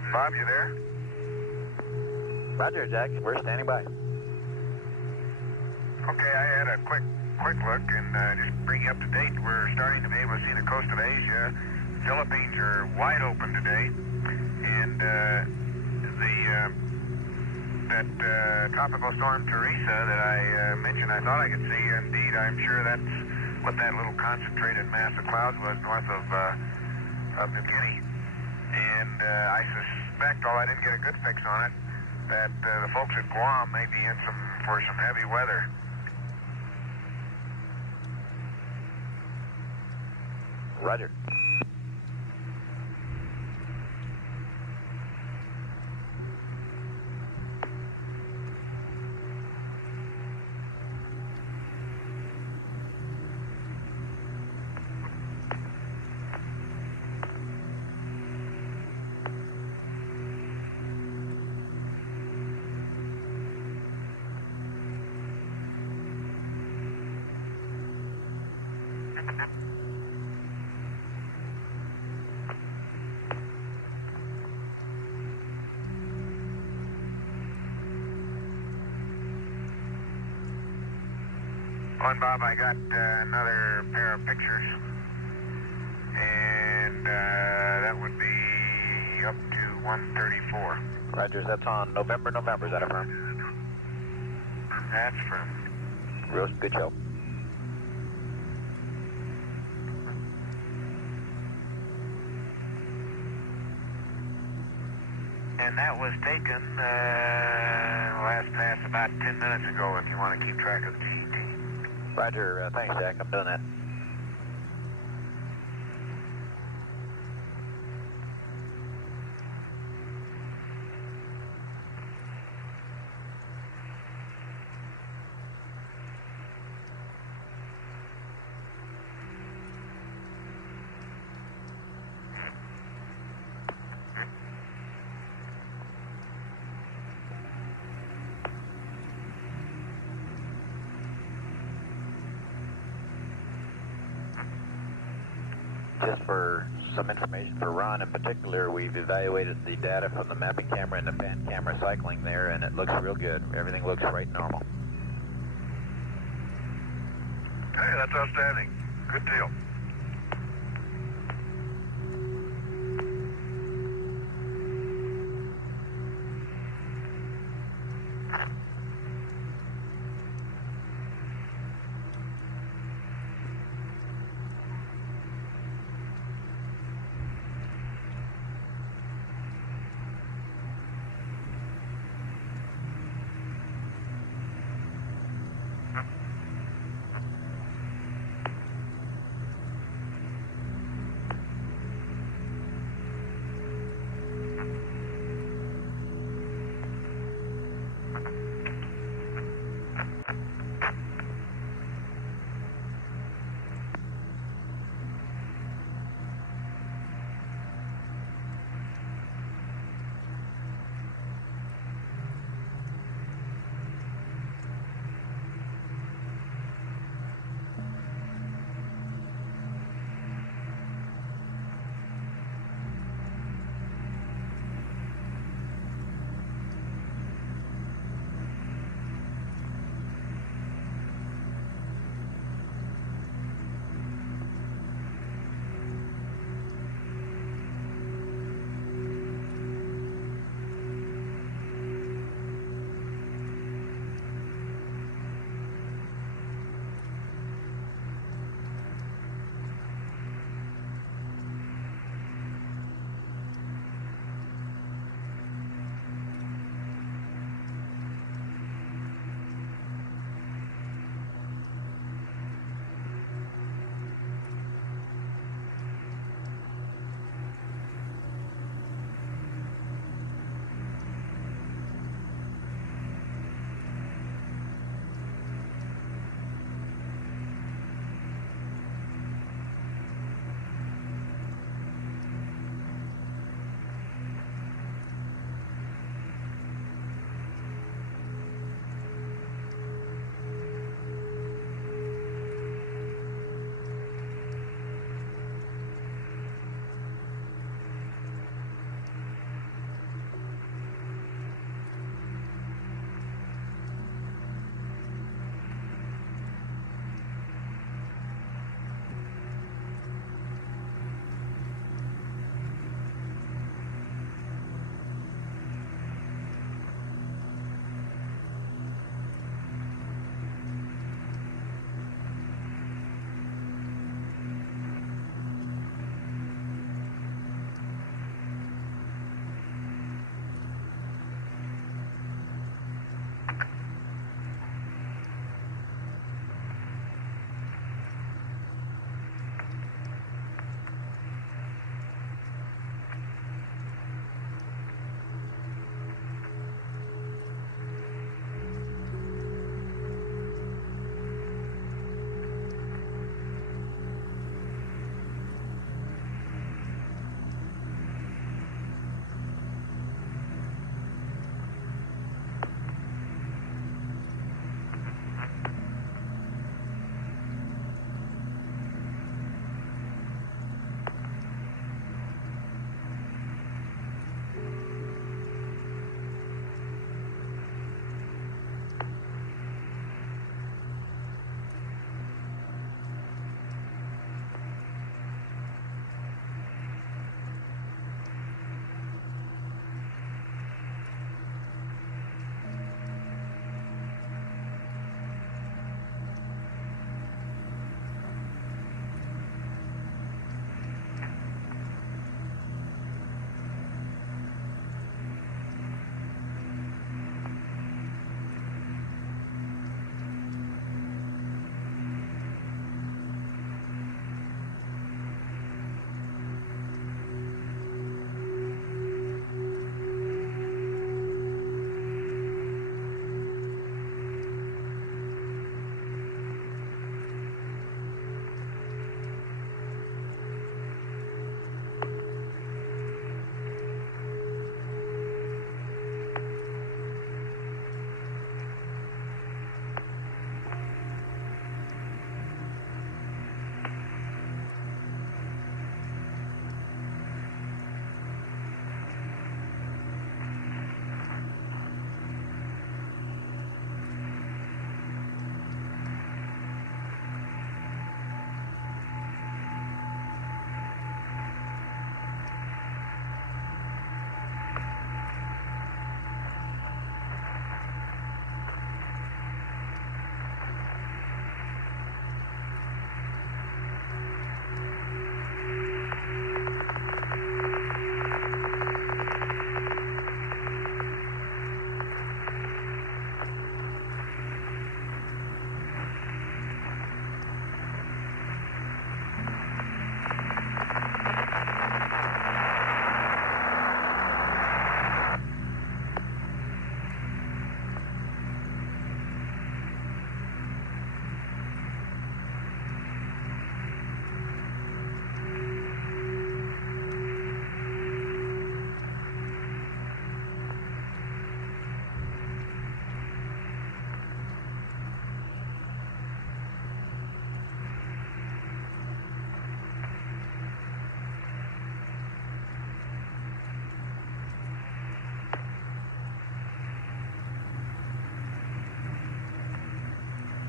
Bob, you there? Roger, Jack. We're standing by. Okay, I had a quick look and just bring you up to date. We're starting to be able to see the coast of Asia. Philippines are wide open today, and that tropical storm Teresa that I mentioned, I thought I could see. Indeed, I'm sure that's what that little concentrated mass of clouds was north of New Guinea. And I suspect, although I didn't get a good fix on it, that the folks at Guam may be in for some heavy weather. Roger. On, Bob, I got another pair of pictures, and that would be up to 134. Roger, that's on November. Is that affirmed? That's from... Real good show. And that was taken last pass about 10 minutes ago, if you want to keep track of the GET. Roger, thanks, Jack. I'm doing that. Just for some information for Ron in particular, we've evaluated the data from the mapping camera and the pan camera cycling there, and it looks real good. Everything looks right normal. Okay, that's outstanding. Good deal.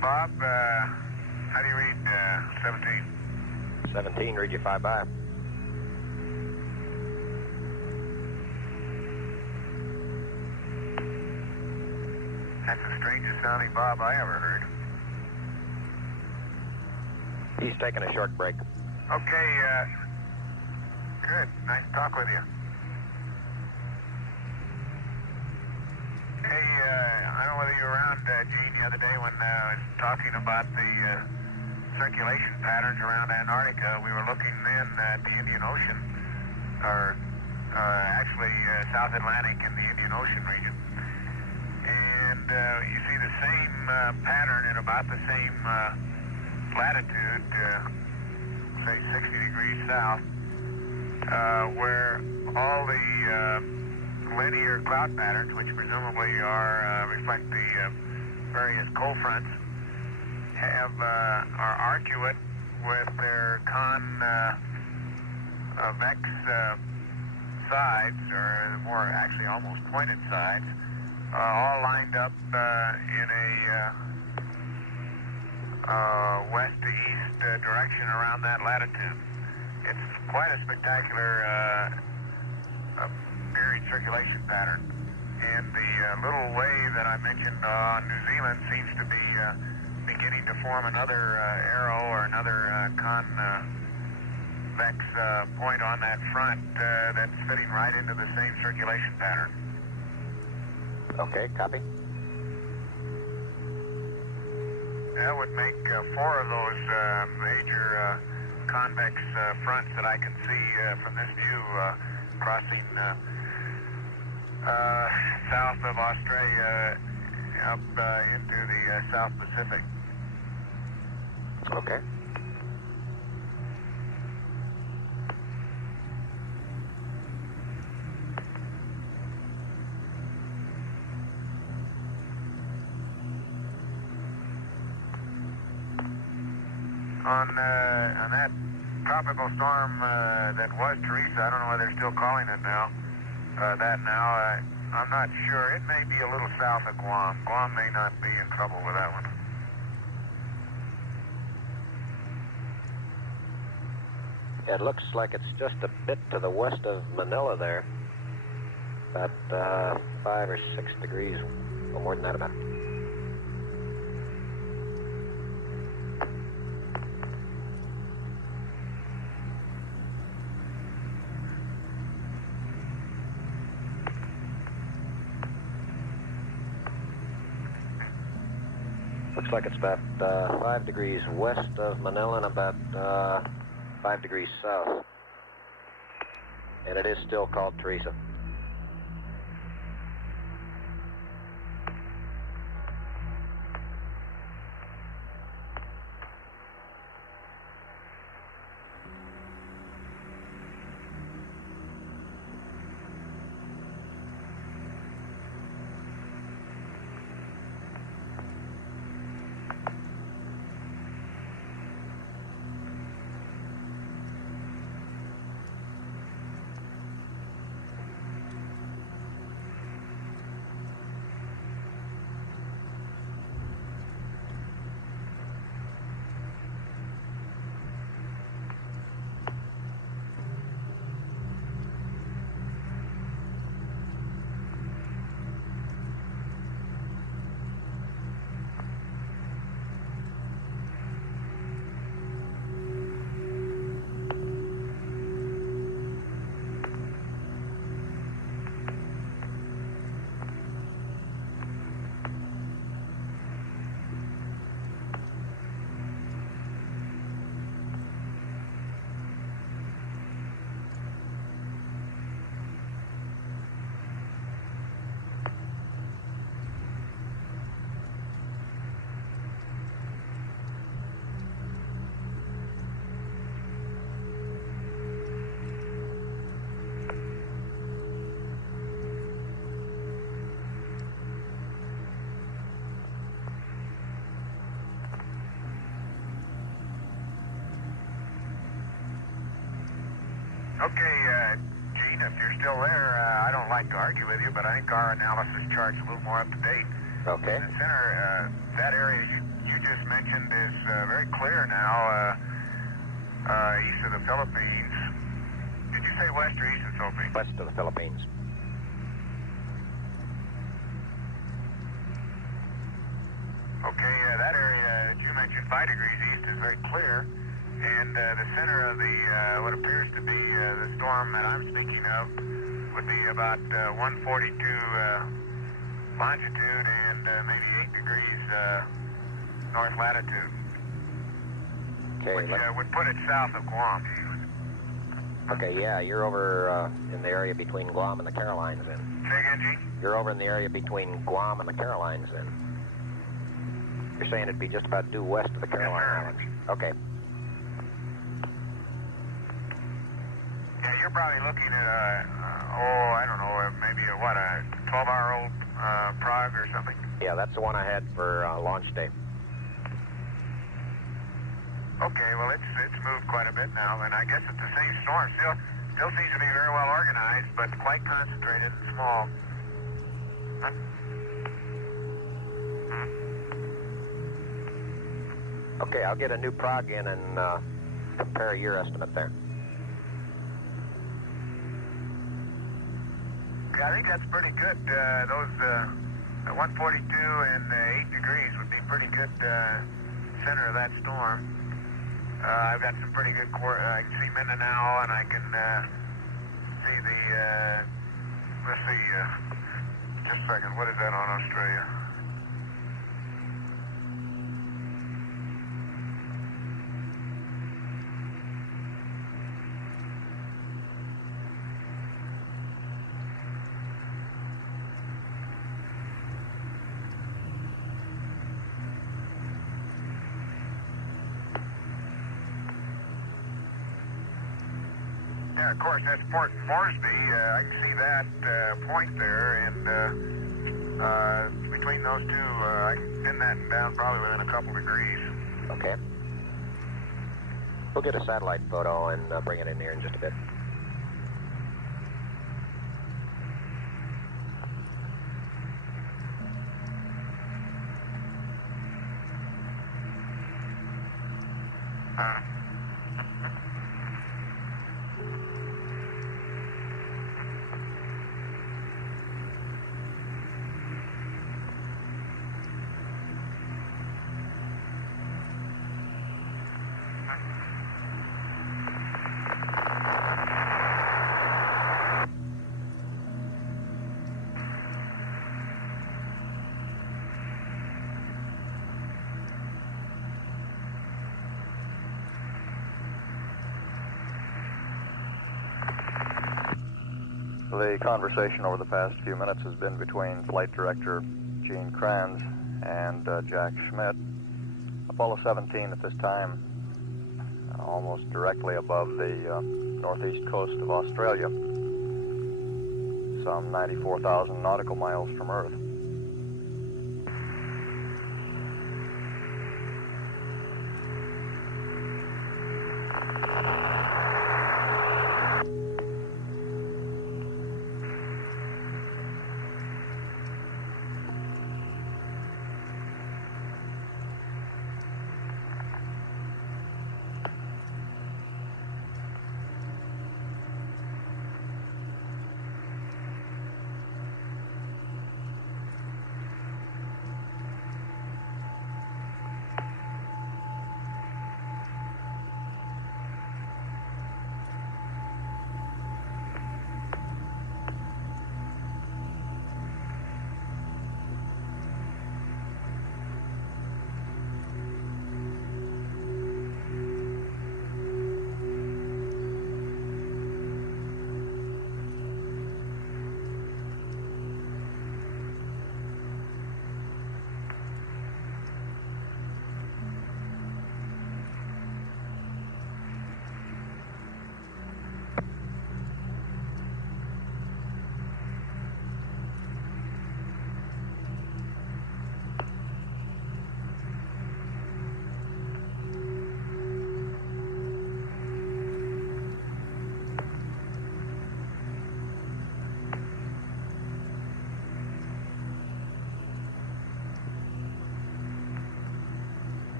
Bob, how do you read 17? 17, read you 5 by. That's the strangest sounding Bob I ever heard. He's taking a short break. Okay, good. Nice to talk with you. Hey, I don't know whether you were around, Gene, the other day when I was talking about the circulation patterns around Antarctica. We were looking then at the Indian Ocean, or actually South Atlantic and the Indian Ocean region. And you see the same pattern at about the same latitude, say 60 degrees south, where all the linear cloud patterns, which presumably reflect the various cold fronts, are arcuate with their convex sides, or more actually almost pointed sides, all lined up in a west to east direction around that latitude. It's quite a spectacular period circulation pattern. And the little wave that I mentioned on New Zealand seems to be beginning to form another arrow or another convex point on that front that's fitting right into the same circulation pattern. Okay, copy. That would make 4 of those major convex fronts that I can see from this view crossing south of Australia up into the South Pacific. Okay. On that tropical storm that was Teresa, I don't know whether they're still calling it now, I'm not sure. It may be a little south of Guam. Guam may not be in trouble with that one. It looks like it's just a bit to the west of Manila there. About 5 or 6 degrees, or more than that about. Looks like it's about 5 degrees west of Manila and about 5 degrees south. And it is still called Teresa. Okay, Gene, if you're still there, I don't like to argue with you, but I think our analysis chart's a little more up to date. Okay. In the center, that area you you just mentioned is very clear now, east of the Philippines. Did you say west or east of the Philippines? West of the Philippines. Okay, that area that you mentioned, 5 degrees east, is very clear. And the center of the what appears to be the storm that I'm speaking of would be about 142 longitude and maybe 8 degrees north latitude, Okay. which would put it south of Guam. Okay, yeah, you're over in the area between Guam and the Carolines then. Say again, Gene? You're over in the area between Guam and the Carolines then. You're saying it'd be just about due west of the Caroline Islands. Okay. Yeah, you're probably looking at I don't know, maybe a 12-hour-old Prague or something? Yeah, that's the one I had for launch day. Okay, well, it's moved quite a bit now, and I guess it's the same storm. Still seems to be very well organized, but quite concentrated and small. Huh? Okay, I'll get a new prog in and compare your estimate there. Yeah, I think that's pretty good. Those 142 and 8 degrees would be pretty good center of that storm. I've got some pretty good I can see Mindanao, and I can see the, let's see, just a second, what is that on Australia? Yeah, of course, that's Port Moresby. I can see that point there, and between those two, I can pin that down probably within a couple degrees. Okay. We'll get a satellite photo and bring it in here in just a bit. The conversation over the past few minutes has been between Flight Director Gene Kranz and Jack Schmidt. Apollo 17 at this time, almost directly above the northeast coast of Australia, some 94,000 nautical miles from Earth.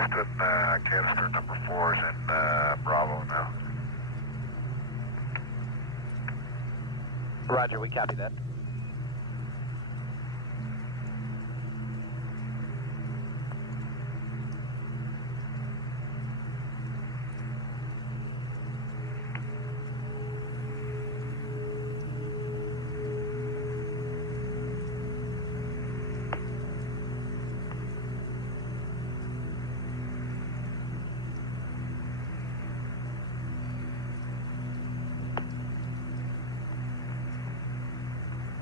Houston, canister number 4 is in Bravo now. Roger, we copy that.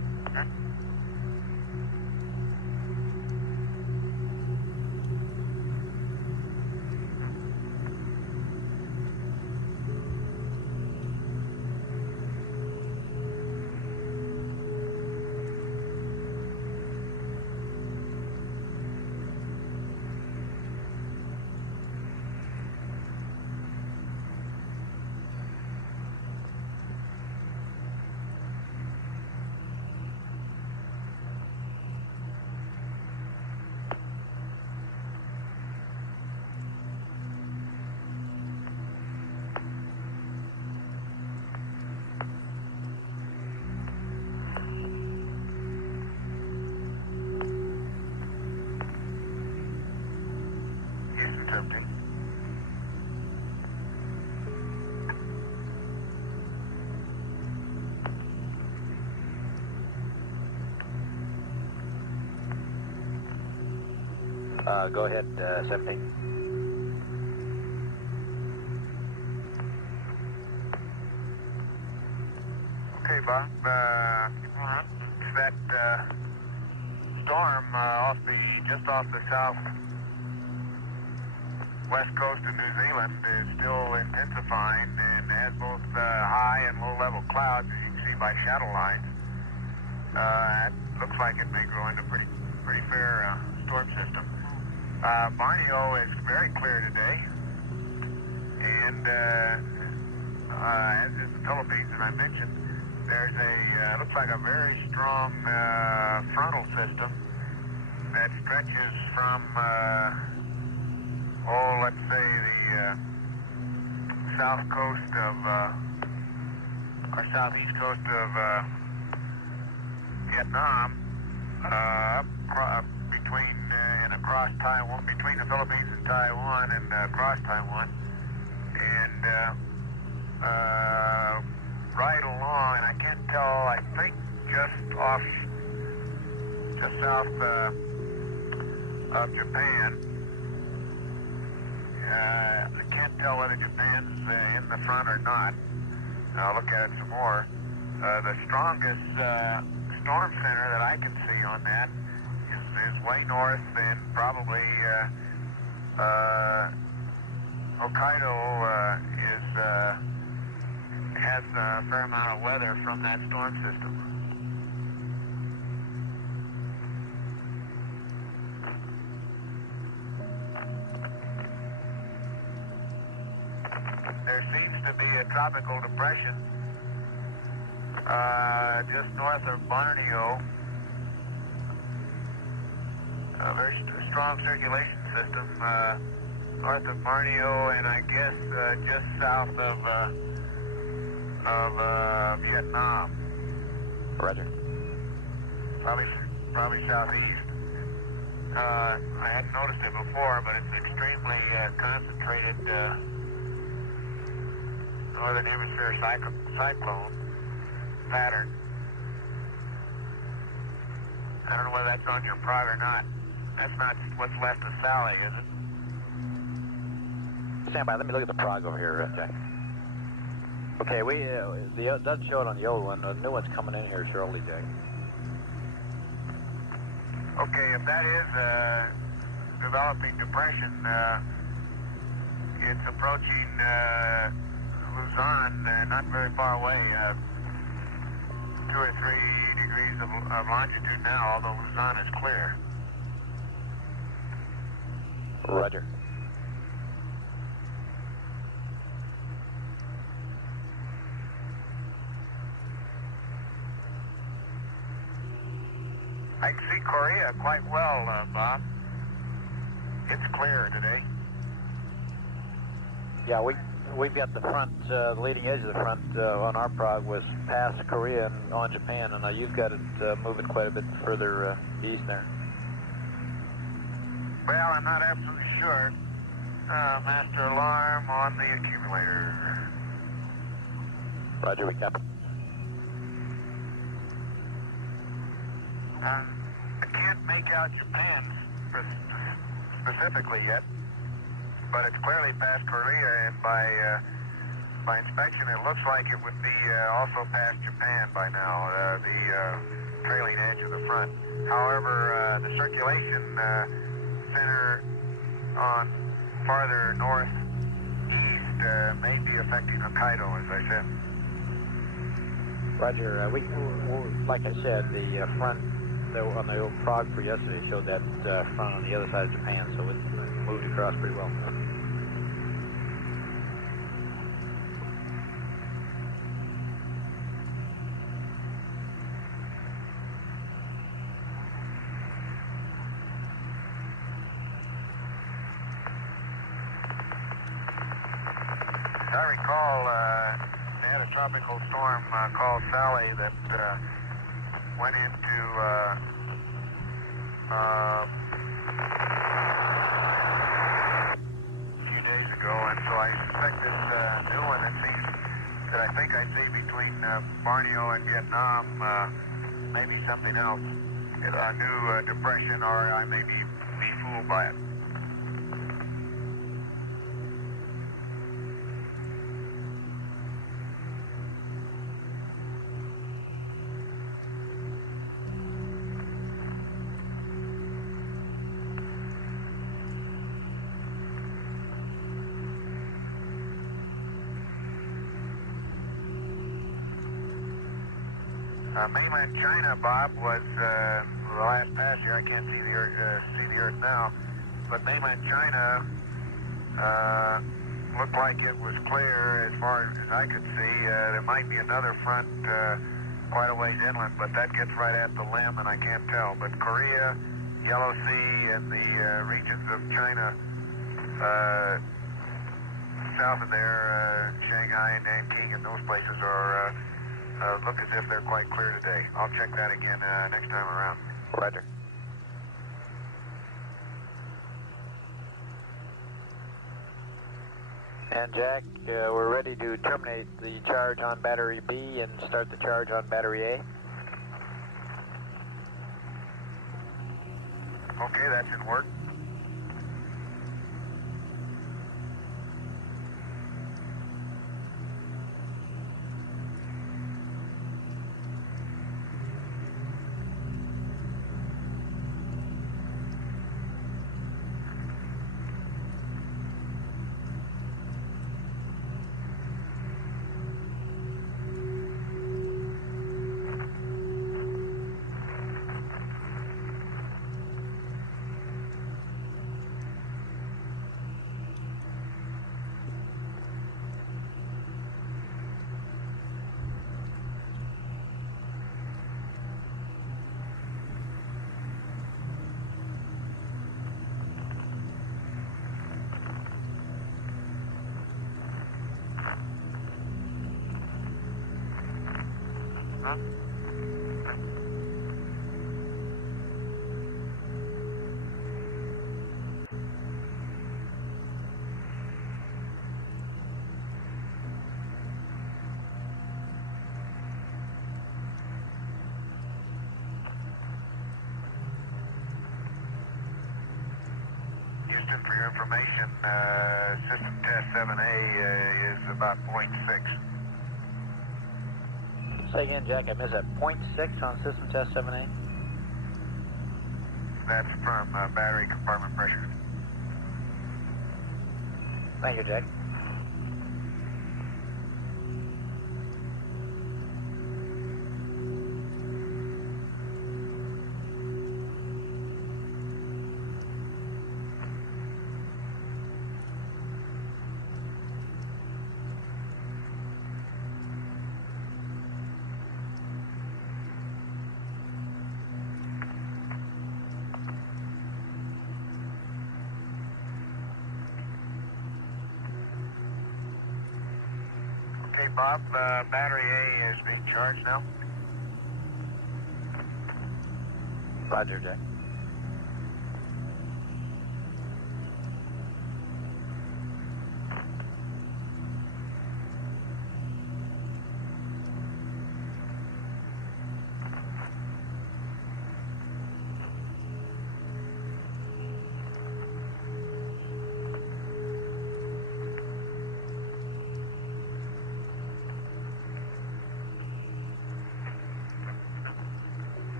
Roger. Go ahead, 17. Okay, Bob. That storm just off the southwest coast of New Zealand is still intensifying and has both high and low level clouds, as you can see by shadow lines. It looks like it may grow into a pretty fair storm system. Borneo is very clear today, and as is the Philippines, as I mentioned, there's looks like a very strong frontal system that stretches from, let's say the south coast of, or southeast coast of Vietnam, between and across Taiwan, between the Philippines and Taiwan, and across Taiwan, and right along, and I can't tell, I think just south of Japan. I can't tell whether Japan's in the front or not. I'll look at it some more. The strongest storm center that I can see on that is way north, and probably Hokkaido has a fair amount of weather from that storm system. There seems to be a tropical depression just north of Borneo. A very strong circulation system north of Borneo, and I guess just south of Vietnam. Roger. Probably southeast. I hadn't noticed it before, but it's extremely concentrated northern hemisphere cyclone pattern. I don't know whether that's on your prog or not. That's not what's left of Sally, is it? Stand by. Let me look at the prog over here, Jack. Okay, it doesn't show it on the old one. The new one's coming in here shortly, Jack. Okay, if that is a developing depression, it's approaching Luzon, not very far away, 2 or 3 degrees of longitude now, although Luzon is clear. Roger. I can see Korea quite well, Bob. It's clear today. Yeah, we've got the front, the leading edge of the front on our prog was past Korea and on Japan, and you've got it moving quite a bit further east there. Well, I'm not absolutely sure. Master alarm on the accumulator. Roger, we copy. I can't make out Japan specifically yet, but it's clearly past Korea, and by inspection, it looks like it would be also past Japan by now. The trailing edge of the front. However, the circulation center on farther northeast may be affecting Hokkaido, as I said. Roger. Like I said, the front on the old prog for yesterday showed that front on the other side of Japan, so it moved across pretty well. I recall they had a tropical storm called Sally that went into a few days ago, and so I suspect this new one that I think I see between Borneo and Vietnam may be something else. A new depression, or I may be fooled by it. Mainland China, Bob, was the last pass here. I can't see the Earth now, but mainland China looked like it was clear as far as I could see. There might be another front quite a ways inland, but that gets right at the limb, and I can't tell. But Korea, Yellow Sea, and the regions of China south of there, Shanghai and Nanking, and those places are look as if they're quite clear today. I'll check that again next time around. Roger. And Jack, we're ready to terminate the charge on battery B and start the charge on battery A. Okay, that should work. Houston, for your information, system test 7A is about 0.6. Say again, Jack, I missed that. 0.6 on system test 7A? That's from battery compartment pressure. Thank you, Jack. Okay, Bob, battery A is being charged now. Roger, Jack.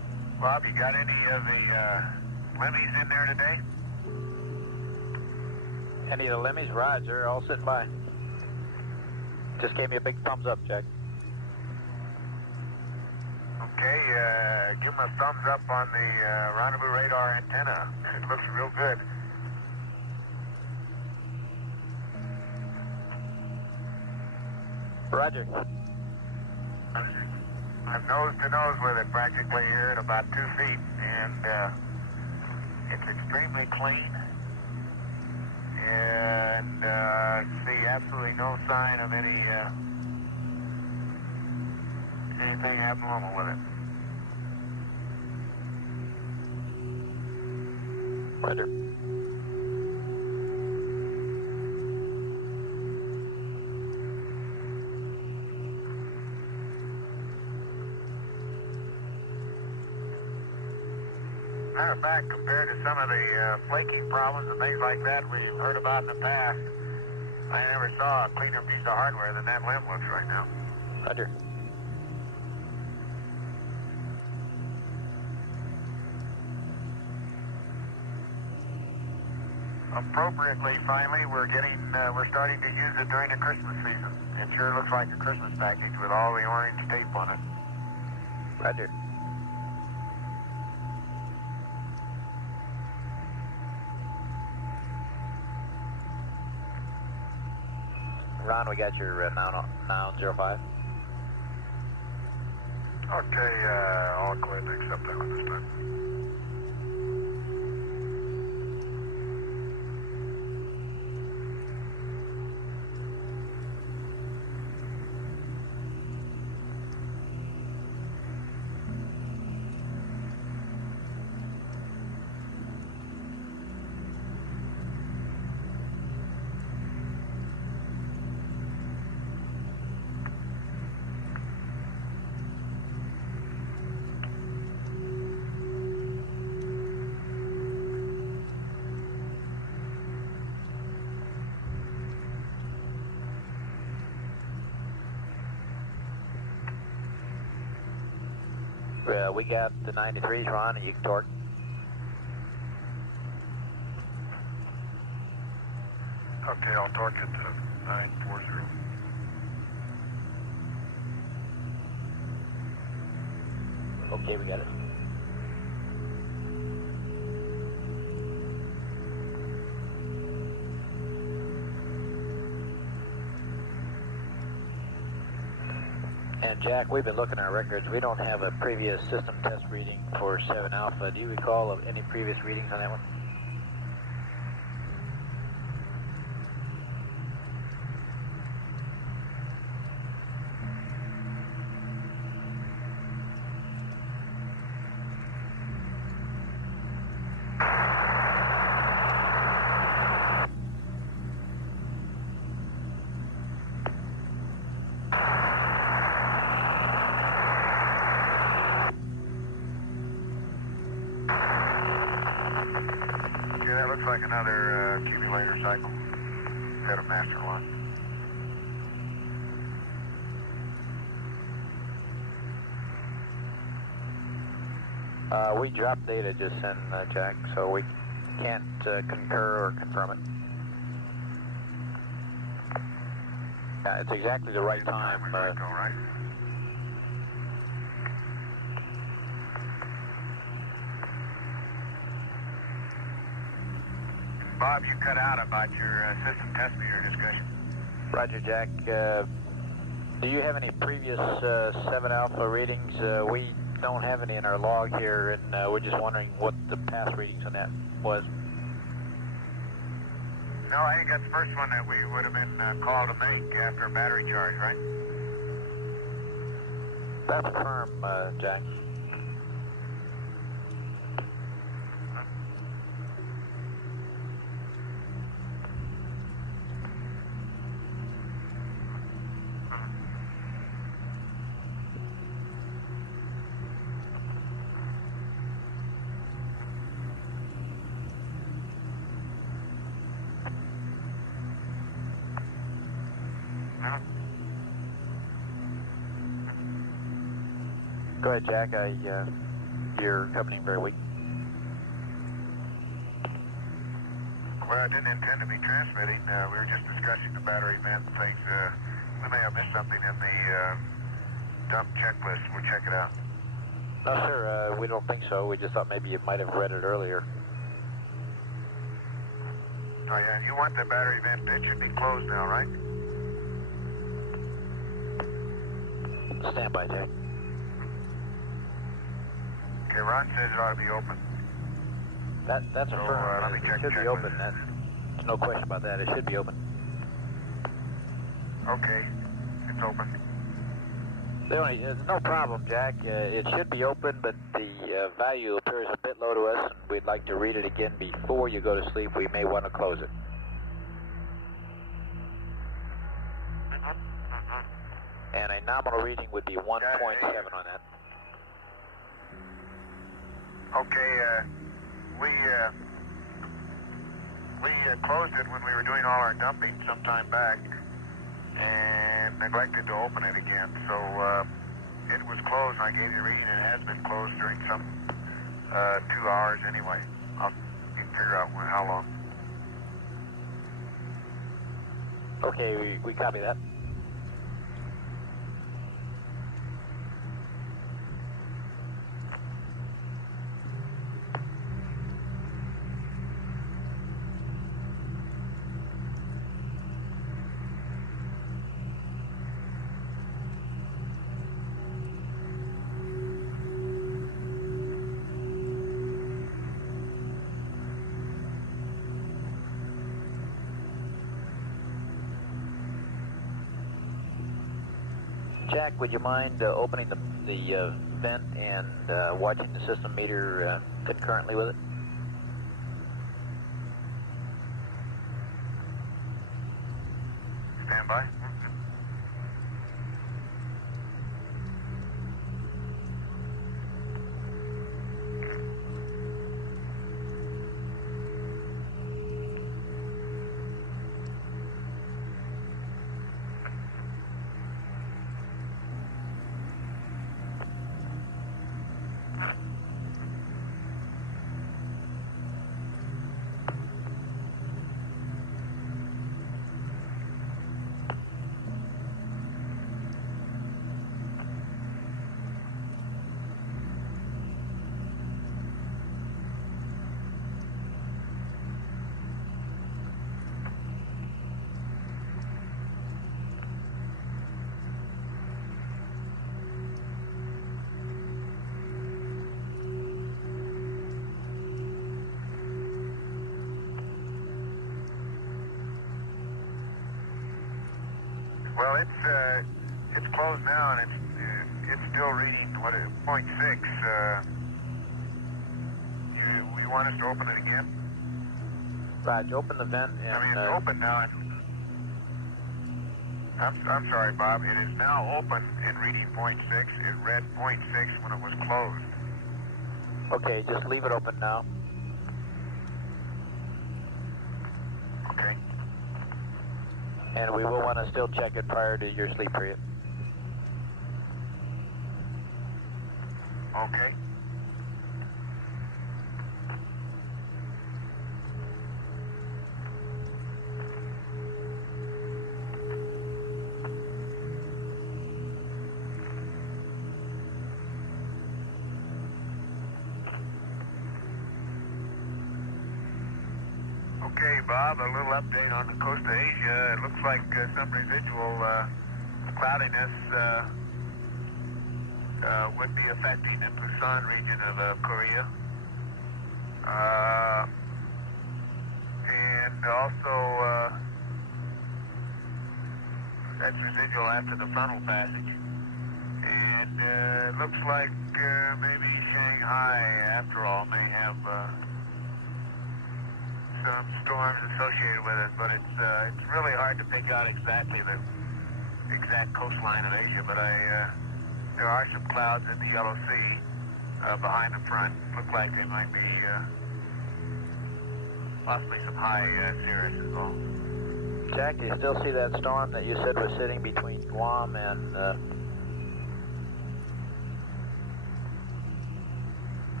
Bob, you got any of the Lemmies in there today? Any of the Lemmies? Roger, all sitting by. Just gave me a big thumbs up, Jack. Okay, give them a thumbs up on the rendezvous radar antenna. It looks real good. Roger. I'm nose to nose with it practically here at about 2 feet, and it's extremely clean. And see absolutely no sign of anything abnormal with it. Roger. Matter of fact, compared to some of the flaking problems and things like that we've heard about in the past, I never saw a cleaner piece of hardware than that limb looks right now. Roger. Appropriately, finally, we're starting to use it during the Christmas season. It sure looks like a Christmas package with all the orange tape on it. Roger. Ron, we got your noun 05. Okay, I'll go ahead and accept that one this time. We got the 93s, Ron, and you can torque. Okay, I'll torque it to 940. Okay, we got it. And Jack, we've been looking at our records. We don't have a previous system test reading for 7 Alpha. Do you recall of any previous readings on that one? Yeah, that looks like another accumulator cycle. Got a master one. We dropped data just in, Jack, so we can't concur or confirm it. Yeah, it's exactly the right time. Right? Bob, you cut out about your system test meter discussion. Roger, Jack. Do you have any previous 7 Alpha readings? We don't have any in our log here, and we're just wondering what the past readings on that was. No, I think that's the first one that we would have been called to make after a battery charge, right? That's firm, Jack. Go ahead, Jack. you're coming in very weak. Well, I didn't intend to be transmitting. We were just discussing the battery vent and things. We may have missed something in the dump checklist. We'll check it out. No, sir, we don't think so. We just thought maybe you might have read it earlier. Oh, yeah, you want the battery vent. It should be closed now, right? Stand by, Jack. Okay, Ron says it ought to be open. That's So, affirmed. let me check It should the be open. checklist. There's no question about that. It should be open. Okay, it's open. There's no problem, Jack. It should be open, but the value appears a bit low to us, and we'd like to read it again before you go to sleep. We may want to close it. And a nominal reading would be 1.7 on that. Okay, we closed it when we were doing all our dumping some time back and neglected to open it again. So it was closed, and I gave you a reading, and it has been closed during some 2 hours anyway. I'll figure out how long. Okay, we copy that. Jack, would you mind opening the vent and watching the system meter concurrently with it? Stand by. Well, it's closed now, and it's still reading 0.6. You want us to open it again? Right, open the vent and... I mean, it's open now. I'm sorry, Bob. It is now open and reading 0.6. It read 0.6 when it was closed. Okay, just leave it open now. Okay. And we will want to still check it prior to your sleep period. Okay. Okay, Bob, a little update on the coast of Asia. It looks like some residual cloudiness would be affecting the Busan region of Korea. And also, that's residual after the frontal passage. And it looks like maybe Shanghai, after all, may have some storms associated with it, but it's really hard to pick out exactly the exact coastline of Asia. But there are some clouds in the Yellow Sea behind the front. Look like they might be possibly some high cirrus as well. Jack, do you still see that storm that you said was sitting between Guam and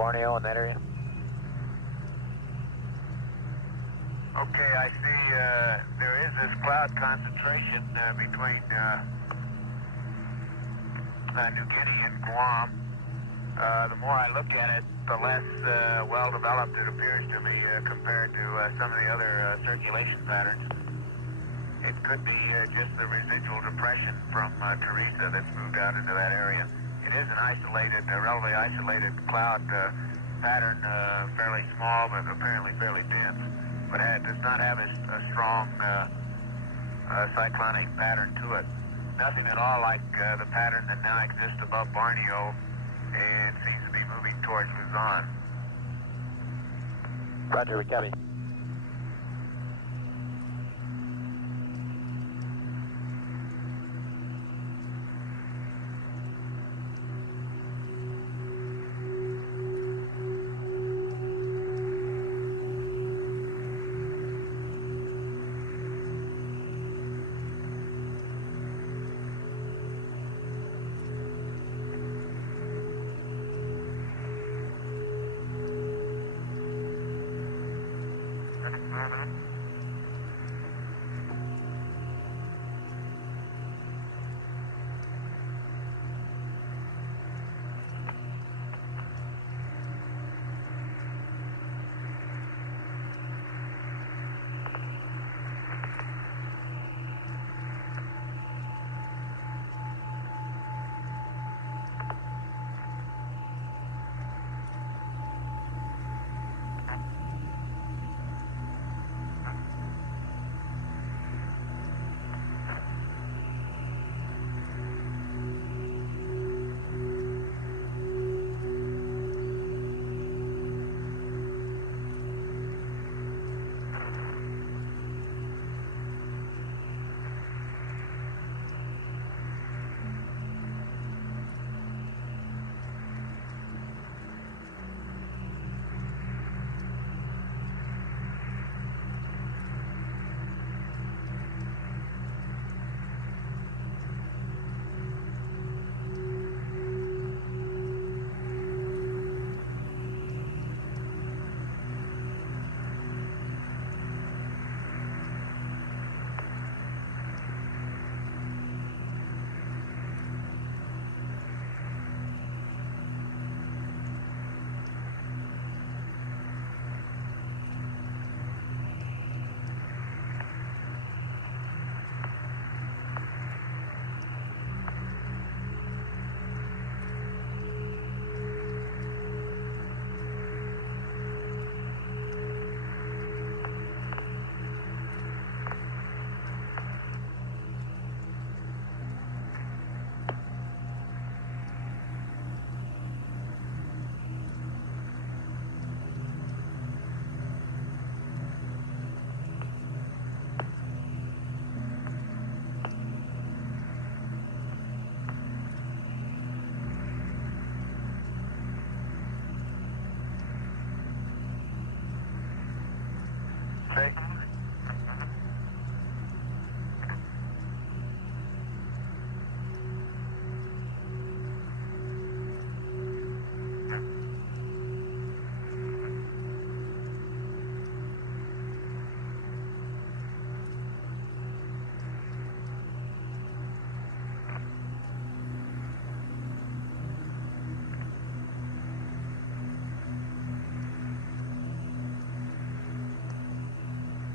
Borneo in that area? Okay, I see there is this cloud concentration between New Guinea and Guam. The more I look at it, the less well-developed it appears to me compared to some of the other circulation patterns. It could be just the residual depression from Teresa that's moved out into that area. It is an isolated, relatively isolated cloud pattern, fairly small but apparently fairly dense, but it does not have a strong cyclonic pattern to it. Nothing at all like the pattern that now exists above Borneo and seems to be moving towards Luzon. Roger, we copy. Okay.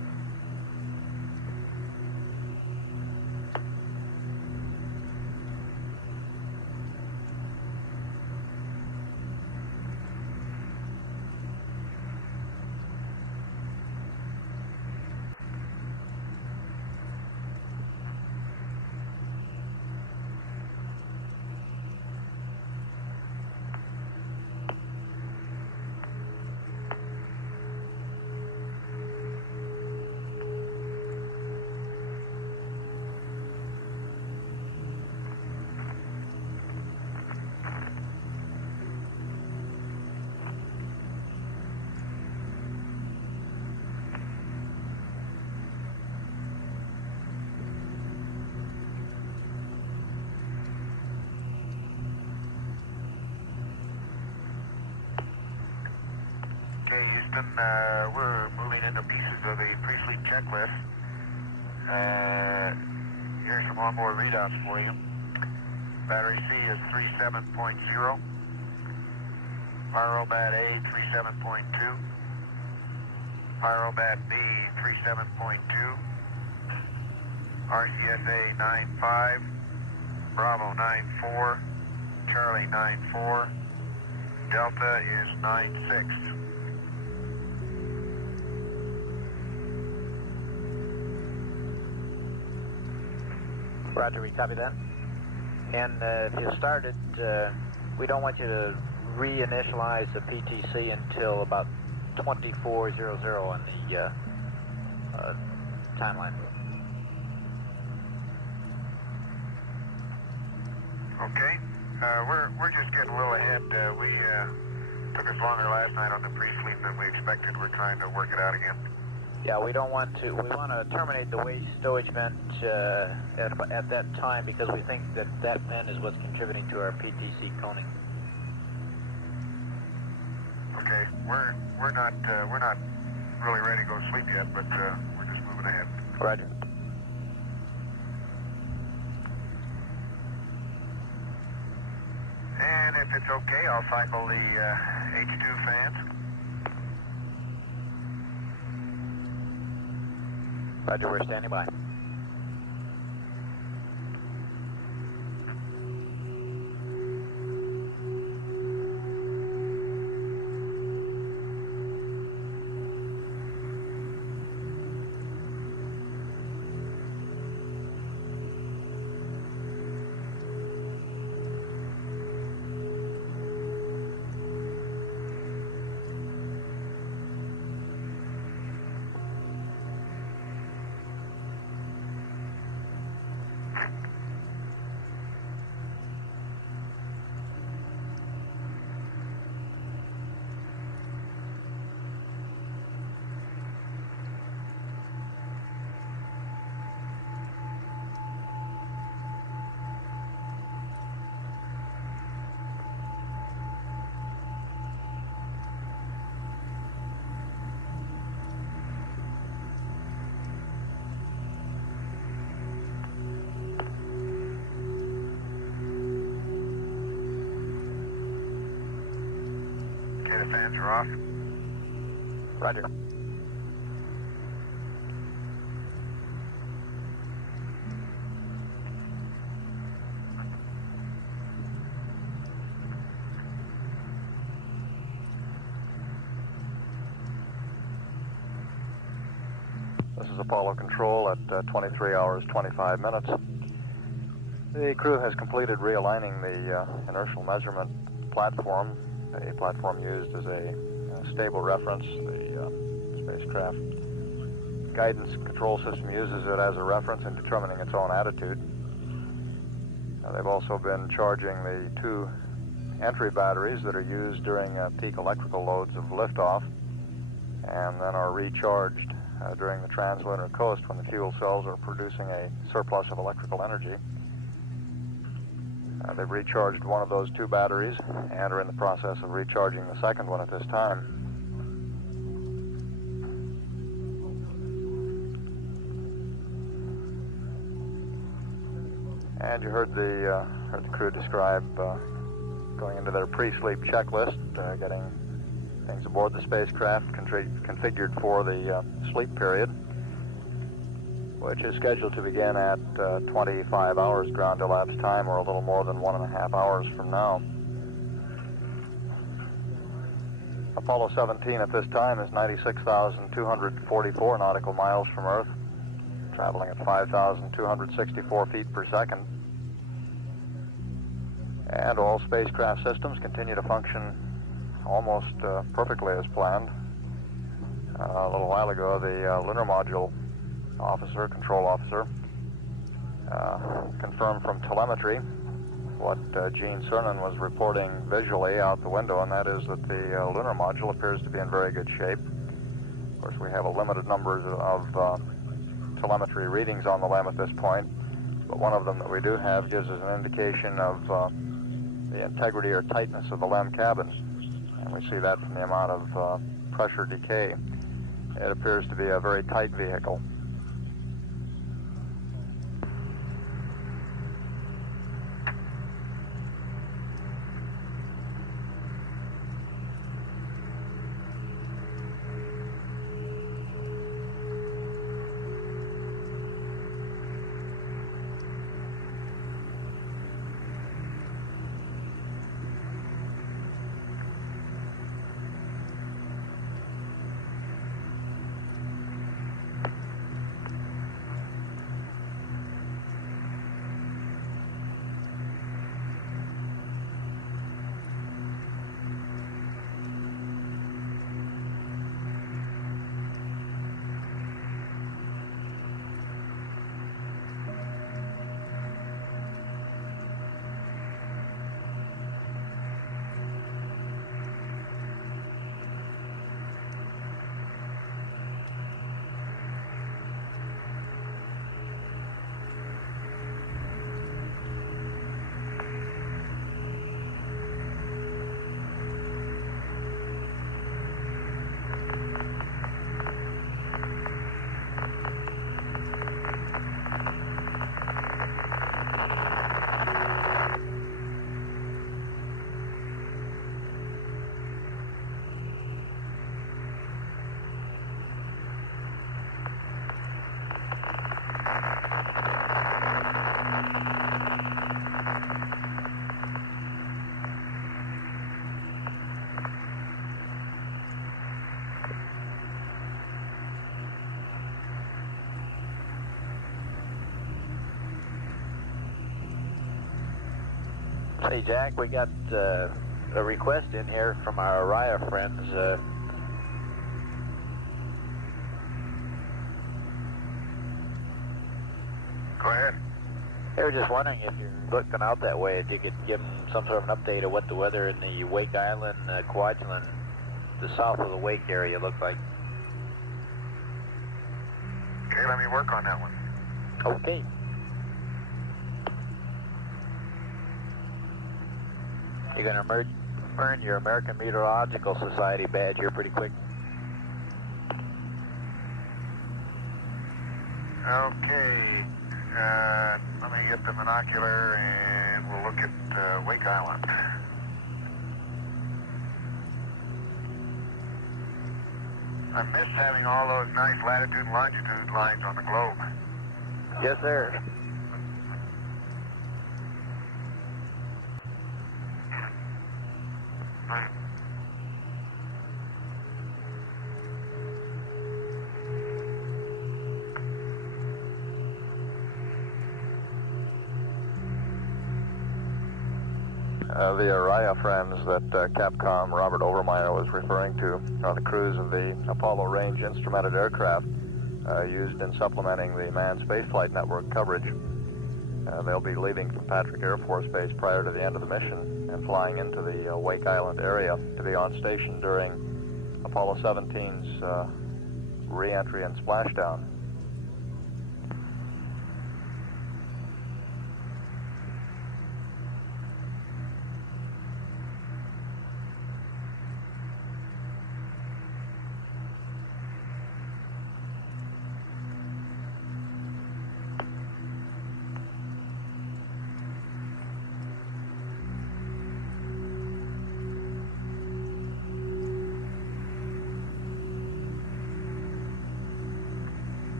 Houston, we're moving into pieces of the pre-sleep checklist. Here's some onboard readouts for you. Battery C is 37.0. Pyrobat A 37.2. Pyrobat B 37.2. RCSA 9.5. Bravo 9.4. Charlie 9.4. Delta is 9.6. Roger, we copy that. And if you started, we don't want you to reinitialize the PTC until about 2400 on the timeline. Okay. We're just getting a little ahead. We took us longer last night on the pre-sleep than we expected. We're trying to work it out again. Yeah, we don't want to. We want to terminate the waste stowage vent at that time because we think that that vent is what's contributing to our PTC coning. Okay, we're not really ready to go to sleep yet, but we're just moving ahead. Roger. And if it's okay, I'll cycle the H2 fans. Roger, we're standing by. The fans are off. Roger. This is Apollo Control at 23 hours 25 minutes. The crew has completed realigning the inertial measurement platform, a platform used as a stable reference. The spacecraft guidance control system uses it as a reference in determining its own attitude. They've also been charging the two entry batteries that are used during peak electrical loads of liftoff, and then are recharged during the translunar coast when the fuel cells are producing a surplus of electrical energy. They've recharged one of those two batteries and are in the process of recharging the second one at this time. And you heard the crew describe going into their pre-sleep checklist, getting things aboard the spacecraft configured for the sleep period, which is scheduled to begin at 25 hours ground elapsed time, or a little more than 1.5 hours from now. Apollo 17 at this time is 96,244 nautical miles from Earth, traveling at 5,264 feet per second. And all spacecraft systems continue to function almost perfectly as planned. A little while ago, the lunar module control officer, confirmed from telemetry what Gene Cernan was reporting visually out the window, and that is that the lunar module appears to be in very good shape. Of course, we have a limited number of telemetry readings on the LEM at this point, but one of them that we do have gives us an indication of the integrity or tightness of the LEM cabin, and we see that from the amount of pressure decay. It appears to be a very tight vehicle. Hey Jack, we got a request in here from our Araya friends. Go ahead. They were just wondering if you're looking out that way, if you could give them some sort of an update of what the weather in the Wake Island, Kwajalein, the south of the Wake area looks like. Okay, let me work on that one. Okay. You're going to earn your American Meteorological Society badge here pretty quick. Okay, let me get the binocular and we'll look at Wake Island. I miss having all those nice latitude and longitude lines on the globe. Yes, sir. The Araya friends that Capcom Robert Overmeyer was referring to are the crews of the Apollo range instrumented aircraft used in supplementing the manned spaceflight network coverage. They'll be leaving from Patrick Air Force Base prior to the end of the mission and flying into the Wake Island area to be on station during Apollo 17's re-entry and splashdown.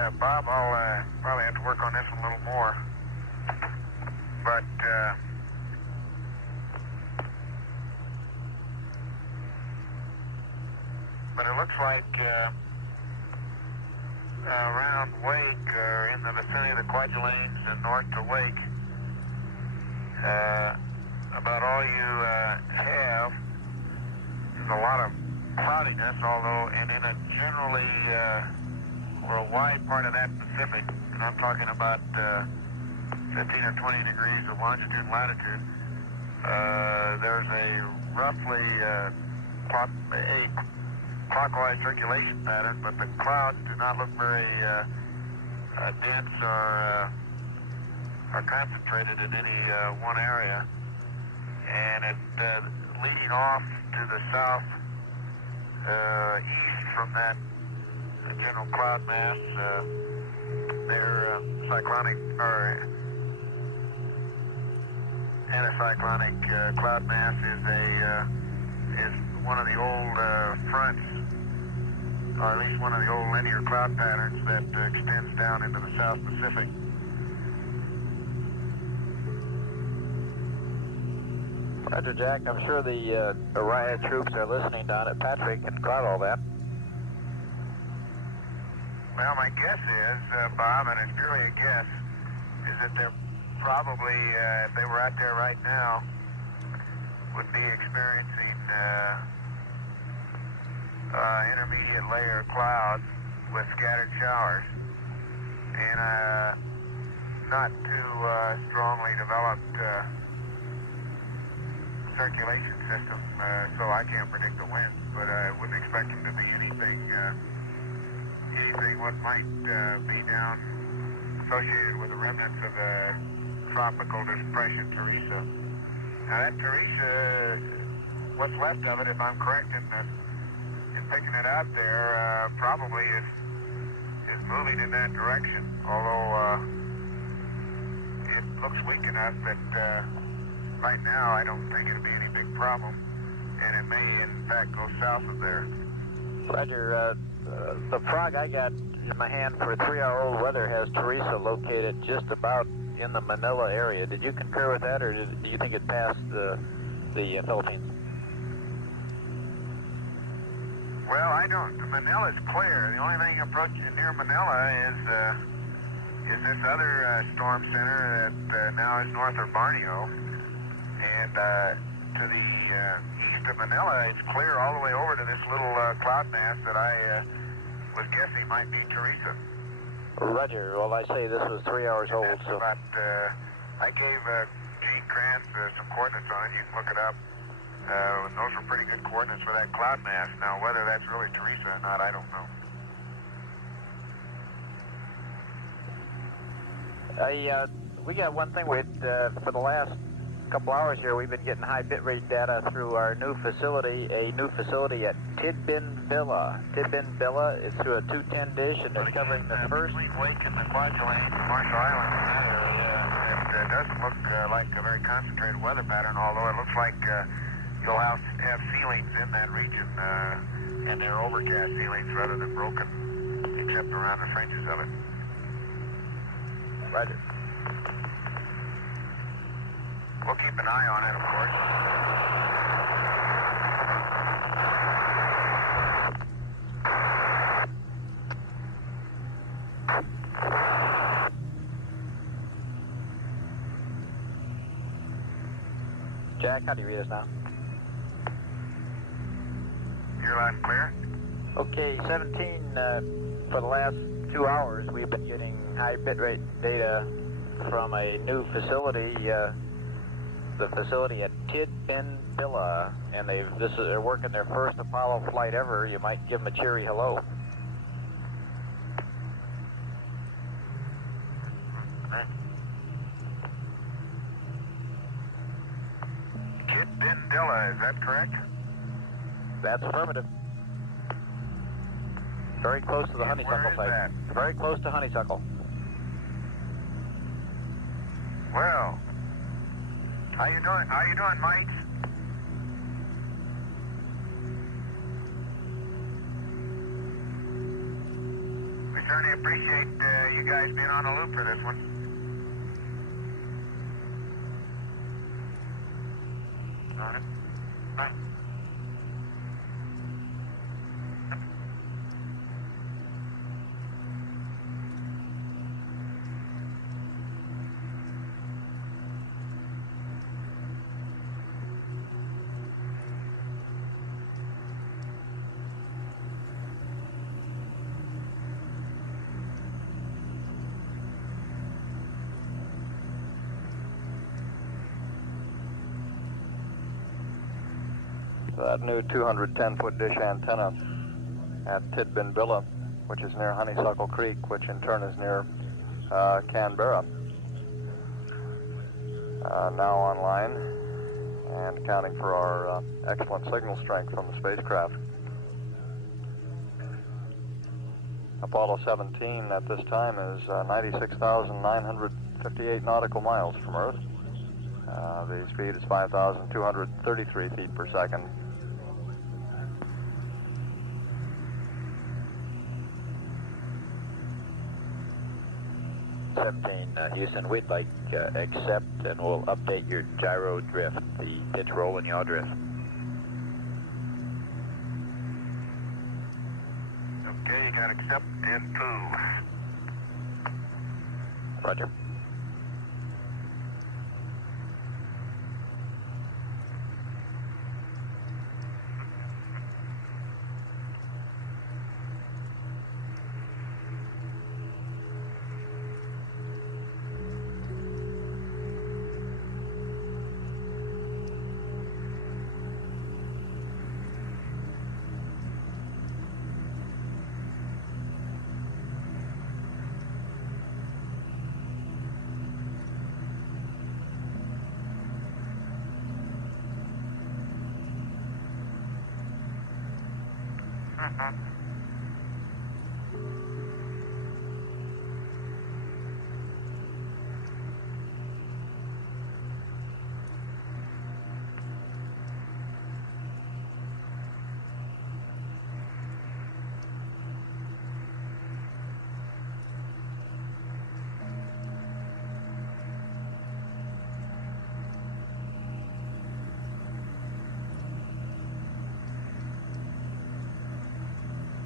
Bob, I'll probably have to work on this one a little more. But it looks like around Wake, or in the vicinity of the Kwajaleins and north to Wake, about all you have is a lot of cloudiness, although, and in a generally, or a wide part of that Pacific, and I'm talking about 15 or 20 degrees of longitude and latitude, there's a roughly a clockwise circulation pattern, but the clouds do not look very dense or concentrated in any one area. And it leading off to the south east from that general cloud mass, their cyclonic or anticyclonic cloud mass is one of the old fronts, or at least one of the old linear cloud patterns that extends down into the South Pacific. Roger, Jack. I'm sure the riot troops are listening down at Patrick and caught all that. Well, my guess is, Bob, and it's purely a guess, is that they're probably, if they were out there right now, would be experiencing intermediate layer clouds with scattered showers and not too strongly developed circulation system, so I can't predict the winds, but I wouldn't expect them to be anything what might be down associated with the remnants of the tropical depression Teresa. Now that Teresa, what's left of it, if I'm correct in picking it out there, probably is moving in that direction, although it looks weak enough that right now I don't think it'll be any big problem, and it may in fact go south of there. Roger, the frog I got in my hand for 3-hour-old weather has Teresa located just about in the Manila area. Did you concur with that, or do you think it passed the Philippines? Well, I don't. Manila's clear. The only thing approaching near Manila is this other storm center that now is north of Borneo, and to the east of Manila, it's clear all the way over to this little cloud mass that I was guessing might be Teresa. Roger. Well, I say this was 3 hours old, so... About, I gave Gene Krantz some coordinates on it. You can look it up. Those were pretty good coordinates for that cloud mass. Now, whether that's really Teresa or not, I don't know. We got one thing. For the last couple hours here, we've been getting high bitrate data through our new facility, at Tidbin Villa. Tidbin Villa is through a 210 dish, and it's covering the first... Between Wake and the Kwajalein, Marshall Islands, in that area, it doesn't look like a very concentrated weather pattern, although it looks like you'll have ceilings in that region, and they're overcast ceilings rather than broken, except around the fringes of it. Roger. We'll keep an eye on it, of course. Jack, how do you read us now? You're loud and clear? Okay, 17, for the last 2 hours, we've been getting high bitrate data from a new facility, the facility at Tidbin Villa, and they're working their first Apollo flight ever. You might give them a cheery hello. Tidbin Villa, is that correct? That's affirmative. Very close to the honeysuckle site. That? Very close to honeysuckle. Well, how you doing, mates? We certainly appreciate you guys being on the loop for this one. All right. Bye. That new 210-foot dish antenna at Tidbinbilla, which is near Honeysuckle Creek, which in turn is near Canberra, now online and accounting for our excellent signal strength from the spacecraft. Apollo 17 at this time is 96,958 nautical miles from Earth. The speed is 5,233 feet per second. Houston, we'd like accept and we'll update your gyro drift, the pitch roll and yaw drift. Okay, you got accept and poo. Roger.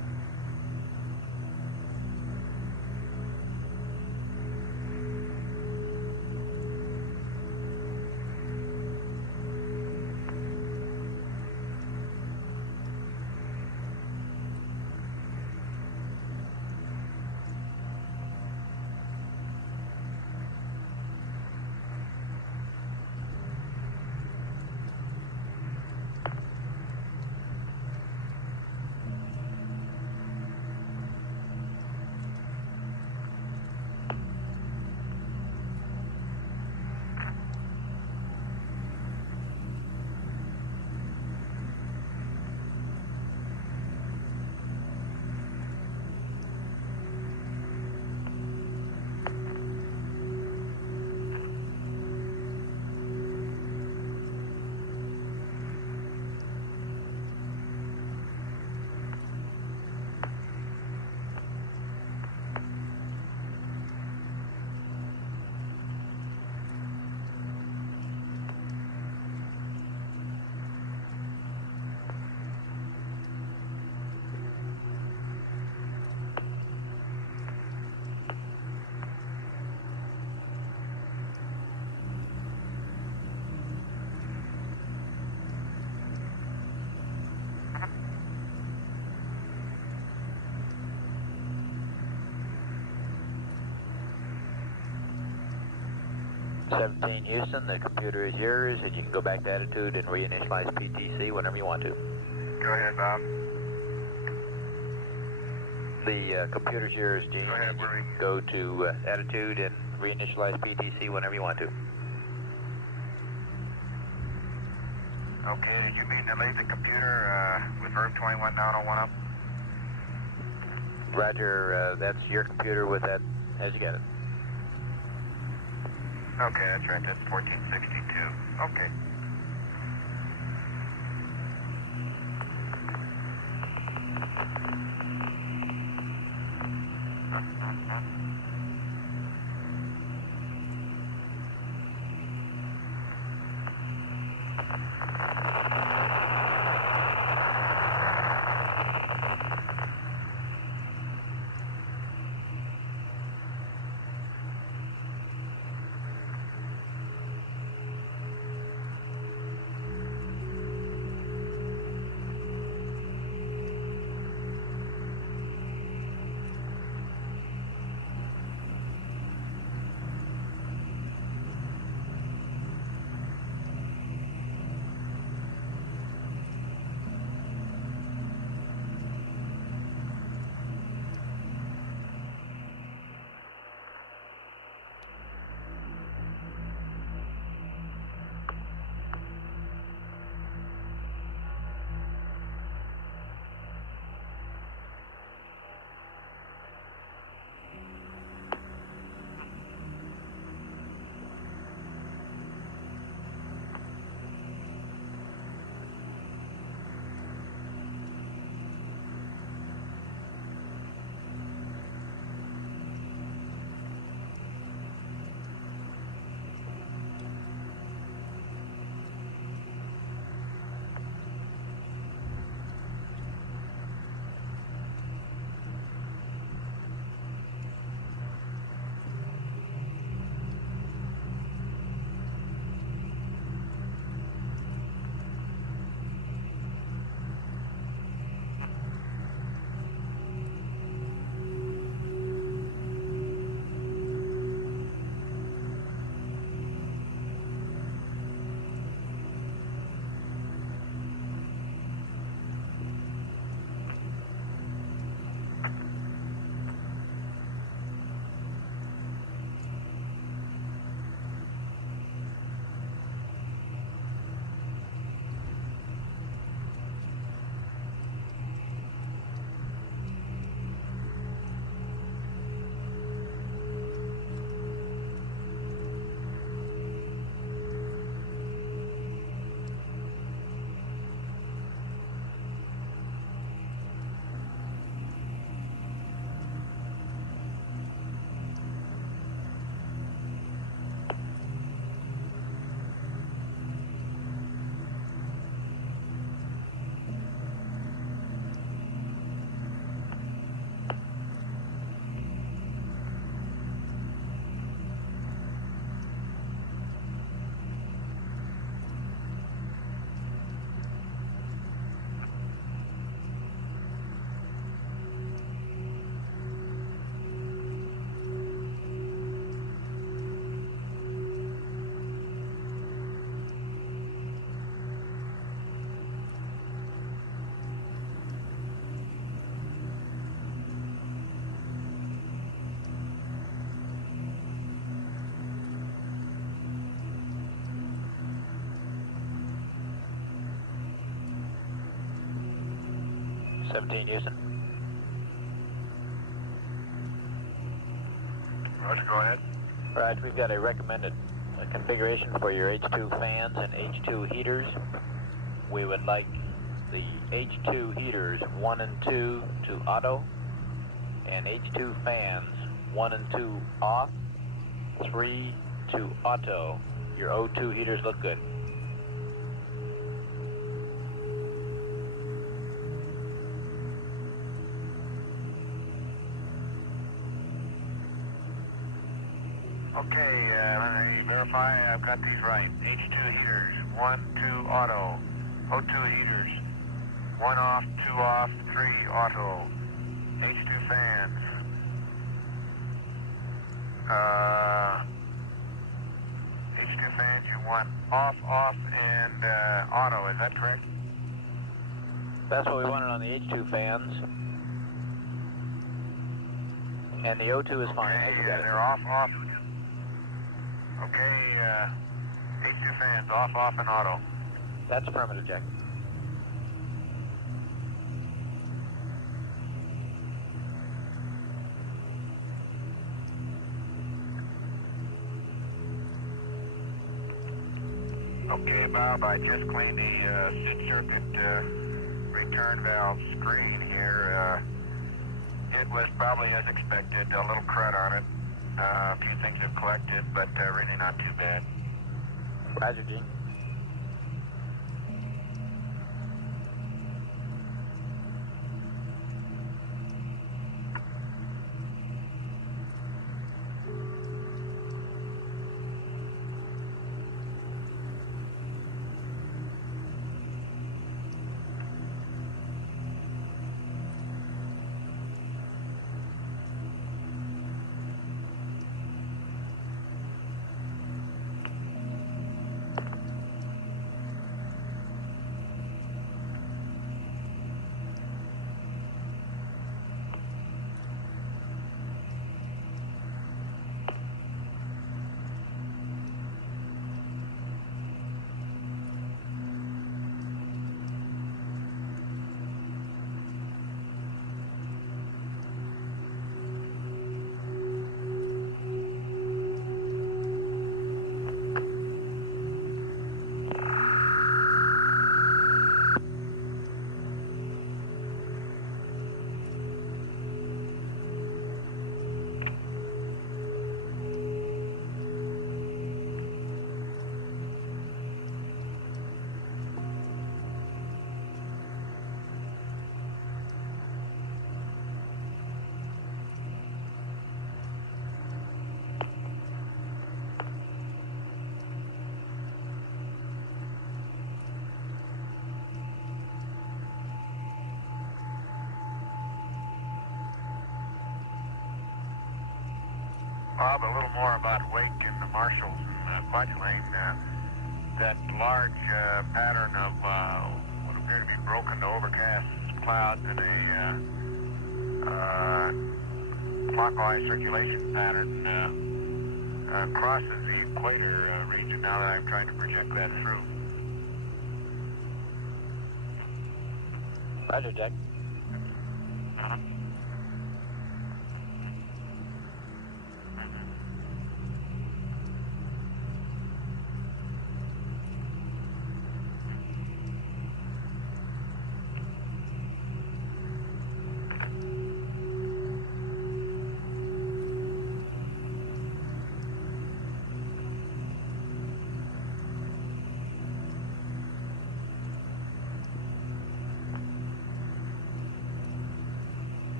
17 Houston, the computer is yours, and you can go back to attitude and reinitialize PTC whenever you want to. Go ahead, Bob. The computer's yours, Gene. Go ahead, and you Marie. can go to attitude and reinitialize PTC whenever you want to. Okay, did you mean to leave the computer with verb 21 down on 1 up? Roger, that's your computer with that as you got it. Okay, that's right, that's 1462. Okay. Houston. Roger, go ahead. Right, we've got a recommended configuration for your H2 fans and H2 heaters. We would like the H2 heaters 1 and 2 to auto, and H2 fans 1 and 2 off, 3 to auto. Your O2 heaters look good. Okay, let me verify I've got these right. H2 heaters, 1, 2 auto. O2 heaters, 1 off, 2 off, 3 auto. H2 fans. H2 fans, you want off, and auto, is that correct? That's what we wanted on the H2 fans. And the O2 is fine. Okay, You got it. they're off. Okay, H2 fans, off, and auto. That's affirmative, Jack. Okay, Bob, I just cleaned the seat circuit return valve screen here. It was probably as expected, a little crud on it. A few things have collected, but really not too bad. Roger, Gene. Bob, a little more about Wake and the Marshalls and Fudge Lane. That large pattern of what appear to be broken to overcast clouds in a clockwise circulation pattern crosses the equator region now that I'm trying to project that through. Roger, Jack.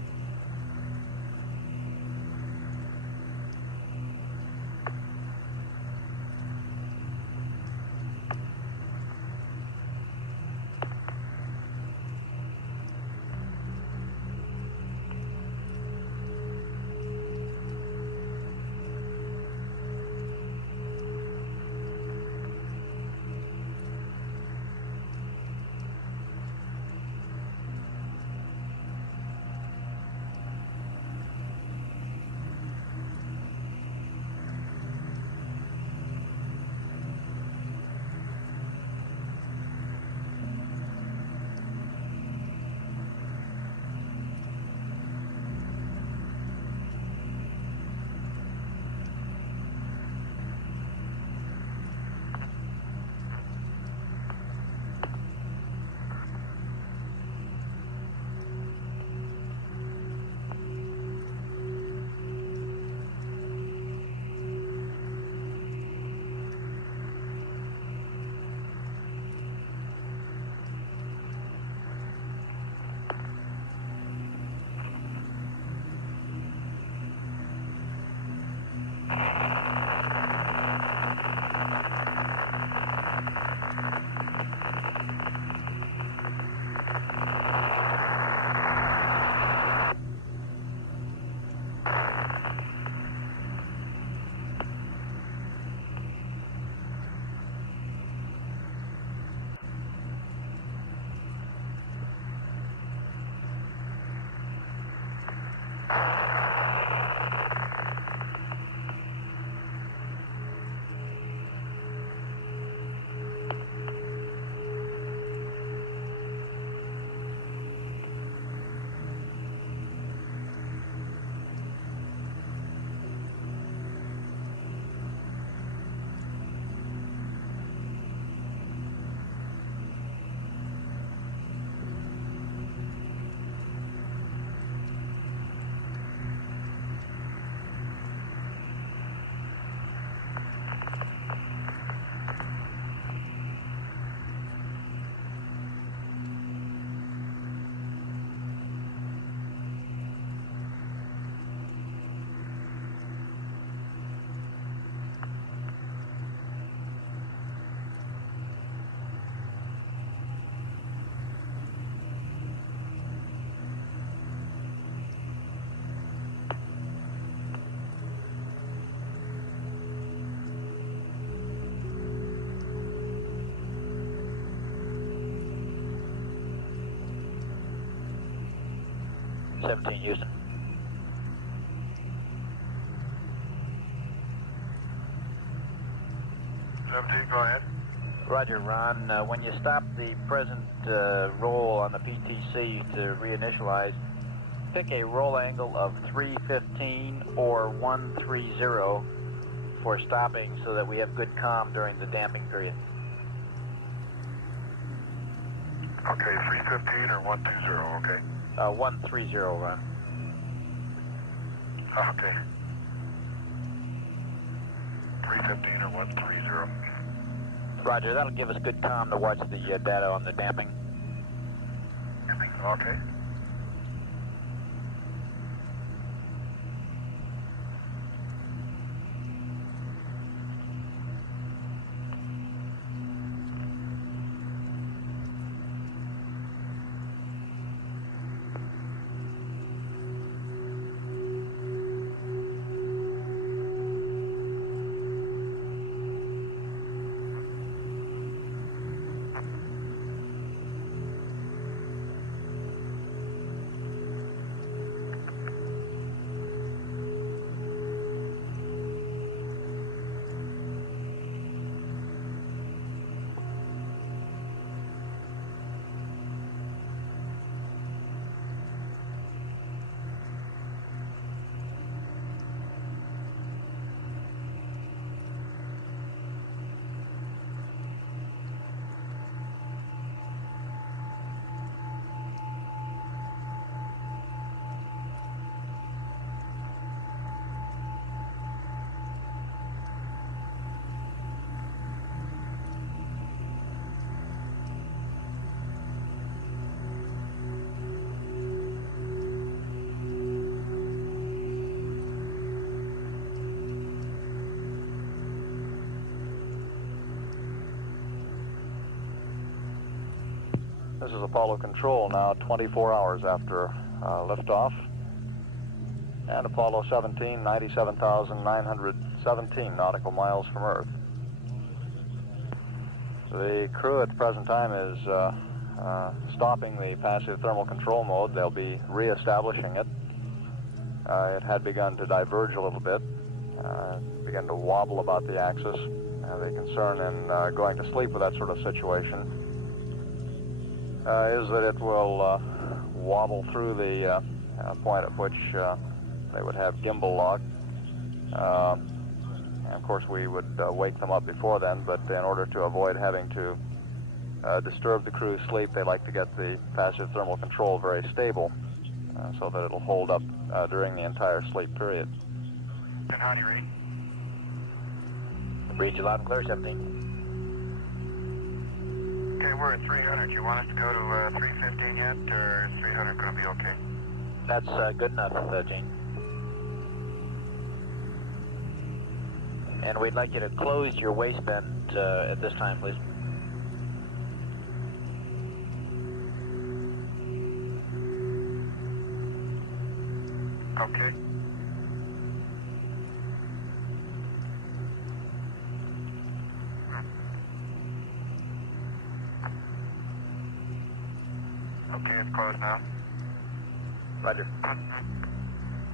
Houston. Go ahead. Roger, Ron. When you stop the present roll on the PTC to reinitialize, pick a roll angle of 315 or 130 for stopping so that we have good comm during the damping period. Okay, 315 or 120, okay. 130, Ron. Okay. 315 or 130. Roger, that'll give us good comm to watch the data on the damping. Okay. This is Apollo Control now 24 hours after liftoff. And Apollo 17, 97,917 nautical miles from Earth. The crew at the present time is stopping the passive thermal control mode. They'll be re-establishing it. It had begun to diverge a little bit, began to wobble about the axis. The concern in going to sleep with that sort of situation is that it will wobble through the point at which they would have gimbal lock. And of course we would wake them up before then, but in order to avoid having to disturb the crew's sleep, they like to get the passive thermal control very stable so that it'll hold up during the entire sleep period. And how do you read? Read you loud and clear, 17. Okay, we're at 300. You want us to go to 315 yet, or is 300 going to be okay? That's good enough, Gene. And we'd like you to close your waistband at this time, please. Okay. Okay, it's closed now. Roger.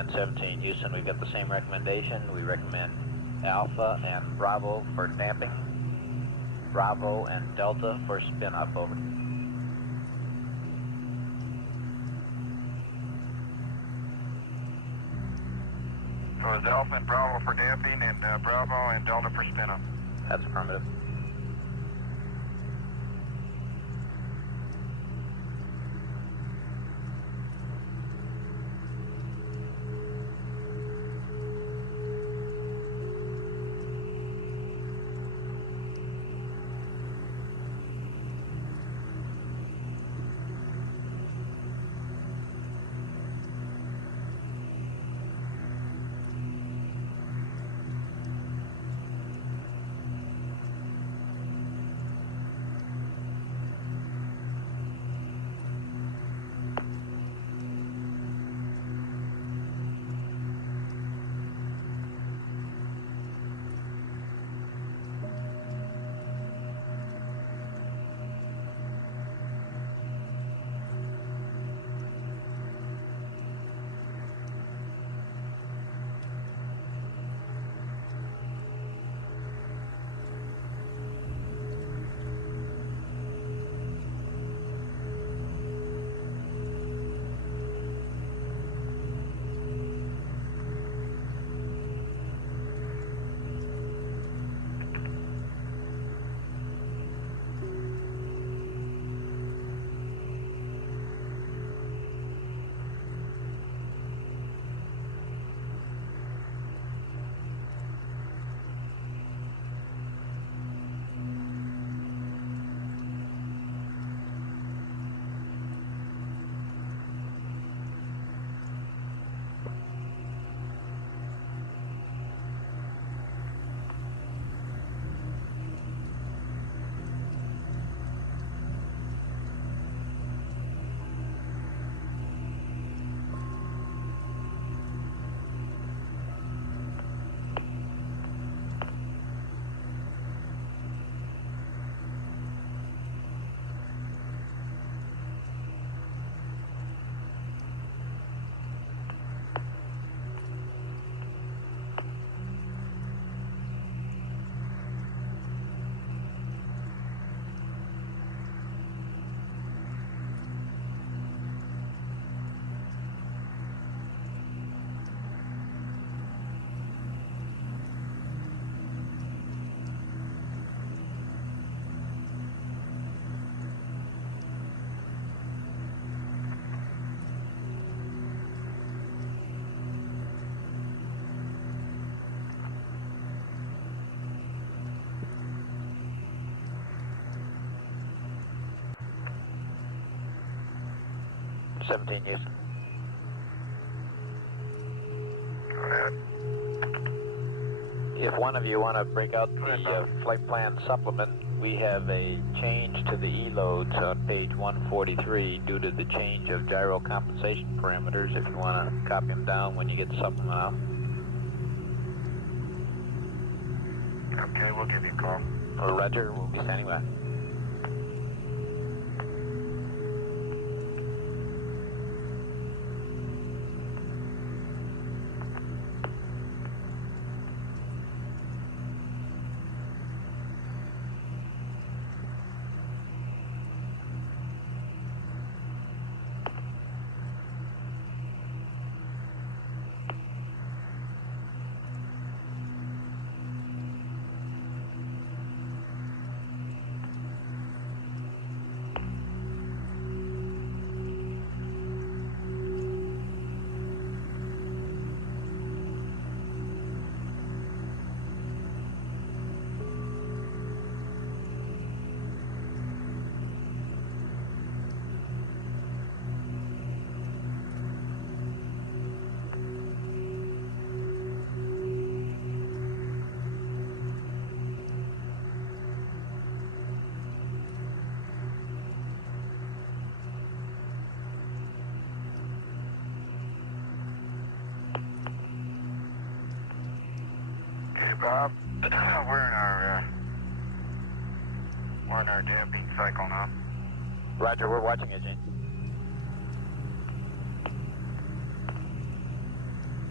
and 17 Houston, we've got the same recommendation. We recommend Alpha and Bravo for damping, Bravo and Delta for spin up, over. So it's Alpha and Bravo for damping and Bravo and Delta for spin up. That's affirmative. Seventeen Houston. Go ahead. If one of you want to break out the flight plan supplement, we have a change to the E-loads on page 143 due to the change of gyro compensation parameters. If you want to copy them down when you get the supplement out. Okay, we'll give you a call. Roger, we'll be standing by. Bob, we're in our damping cycle now. Roger, we're watching it, Gene.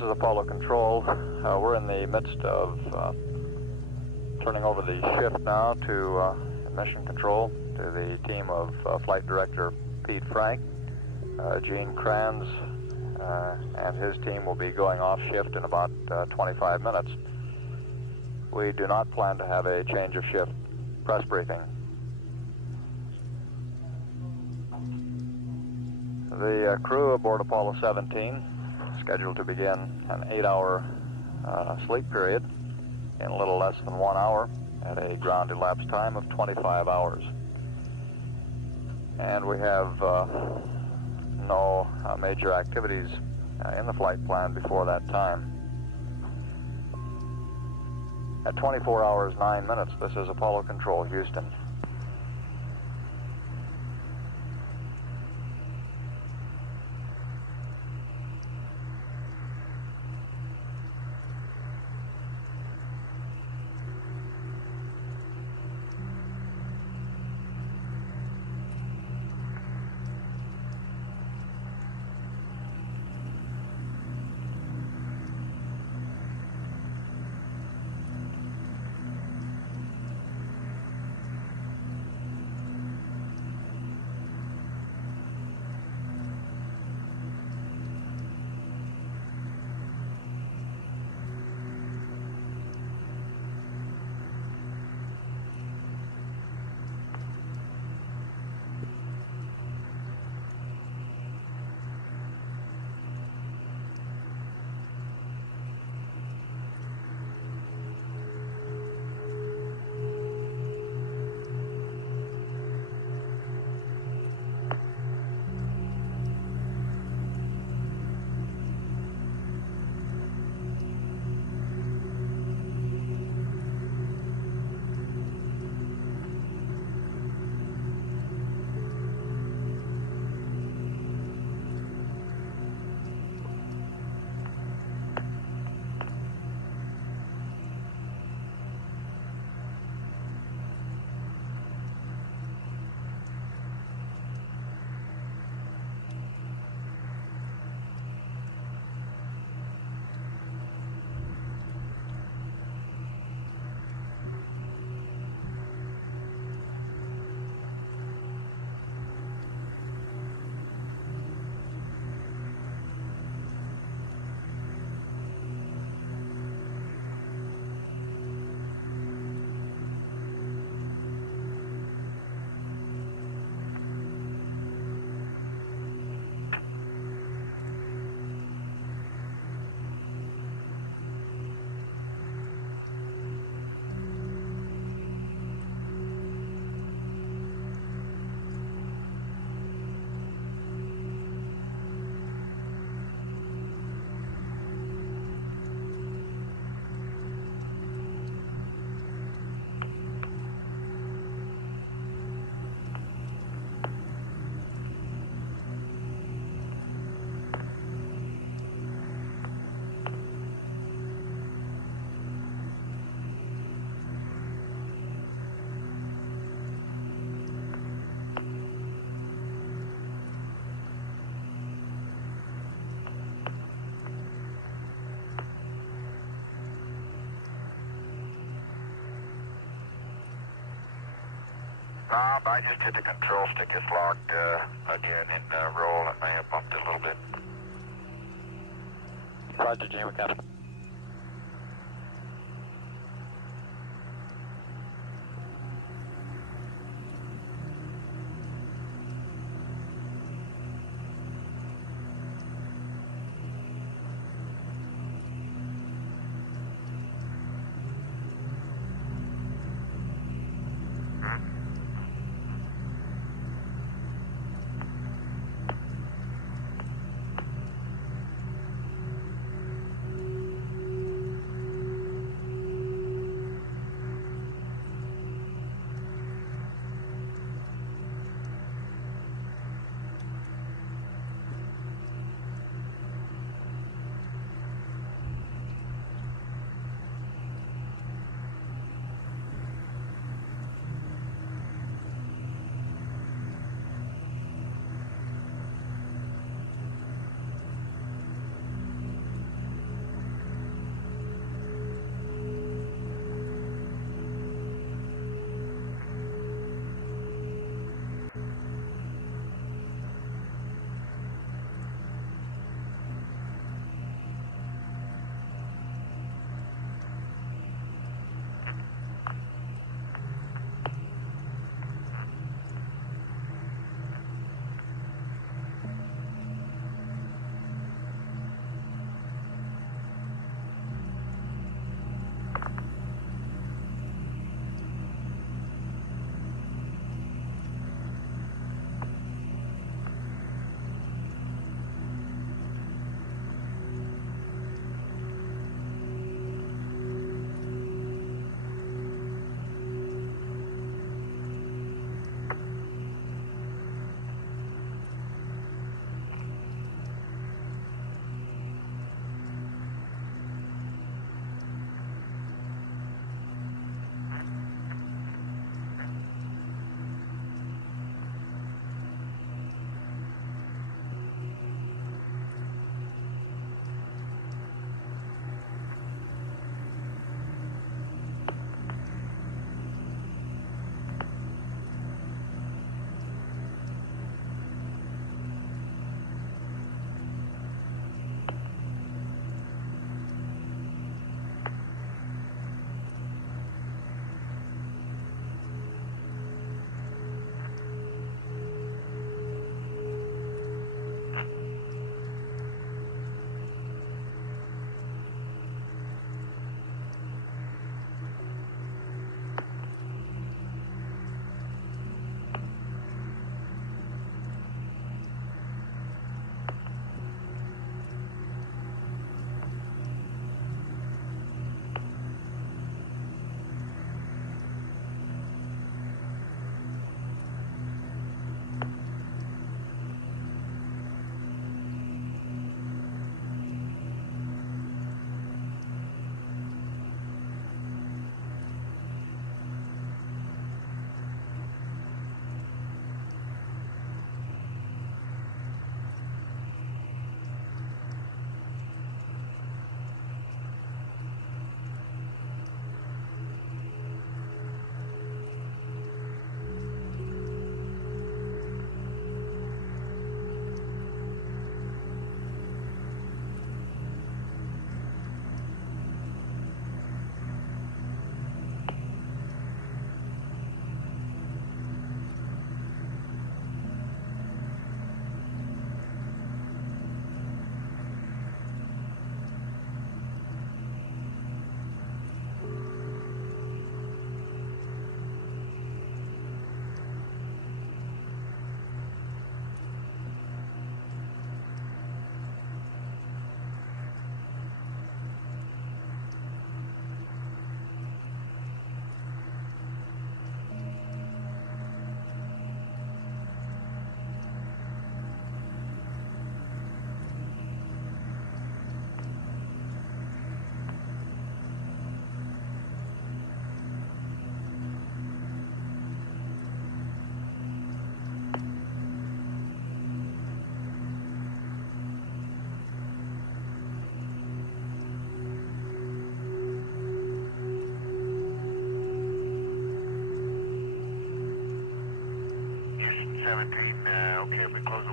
is Apollo Control. We're in the midst of turning over the shift now to Mission Control, to the team of Flight Director Pete Frank. Gene Kranz and his team will be going off shift in about 25 minutes. We do not plan to have a change of shift press briefing. The crew aboard Apollo 17 scheduled to begin an 8-hour sleep period in a little less than 1 hour at a ground elapsed time of 25 hours. And we have no major activities in the flight plan before that time. At 24 hours 9 minutes, this is Apollo Control, Houston. Bob, I just hit the control stick. It's locked again in roll. It may have bumped it a little bit. Roger, Gene, we're coming.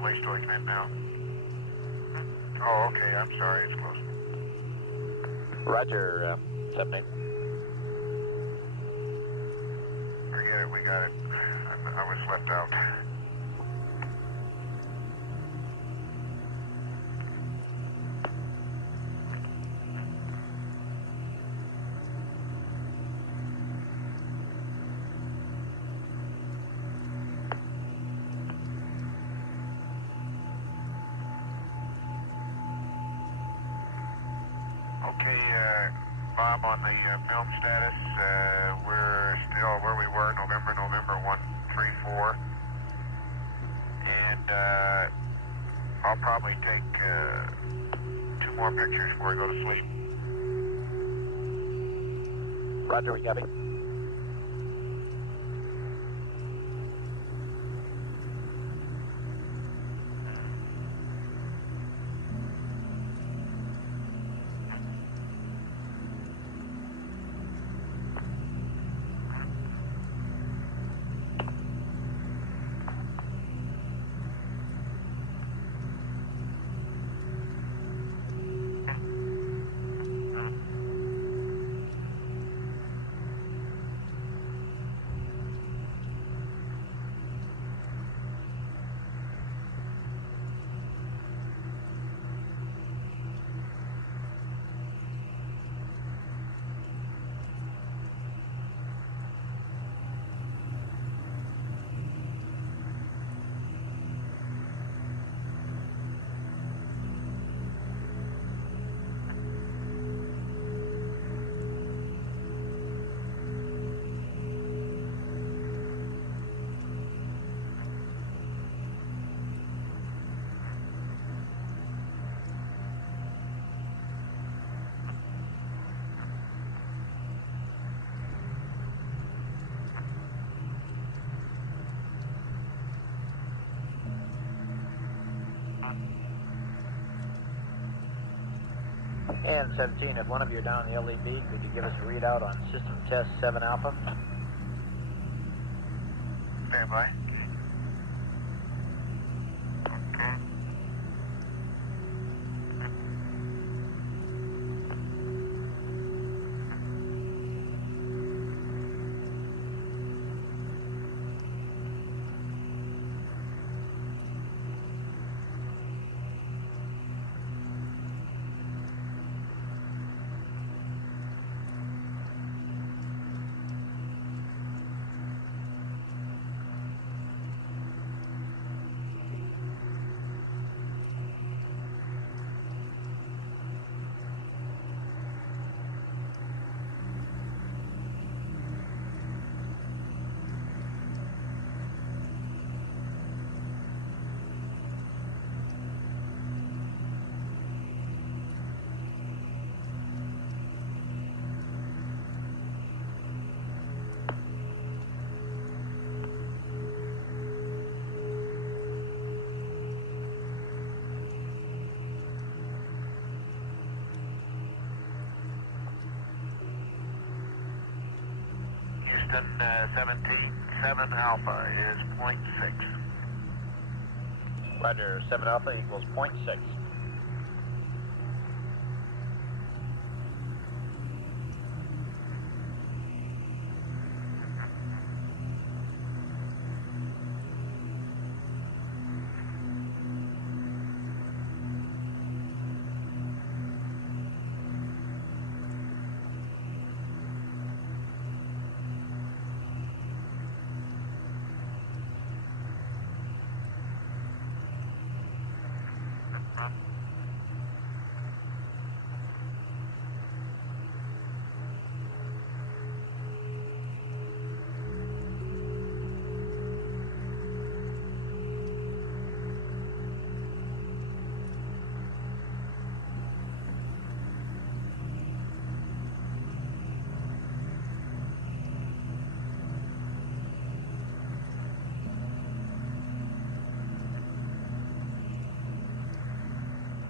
place to commit now. Oh, okay, I'm sorry, it's close. Roger, 78. Forget it, we got it. I was left out. Okay, Bob, on the film status, we're still where we were, November 134. And I'll probably take 2 more pictures before I go to sleep. Roger, we copy. And 17, if one of you are down in the LEB, could you give us a readout on system test 7 Alpha? Stand by. Okay. Houston, 17, 7 Alpha is 0.6. Roger, 7 Alpha equals 0.6.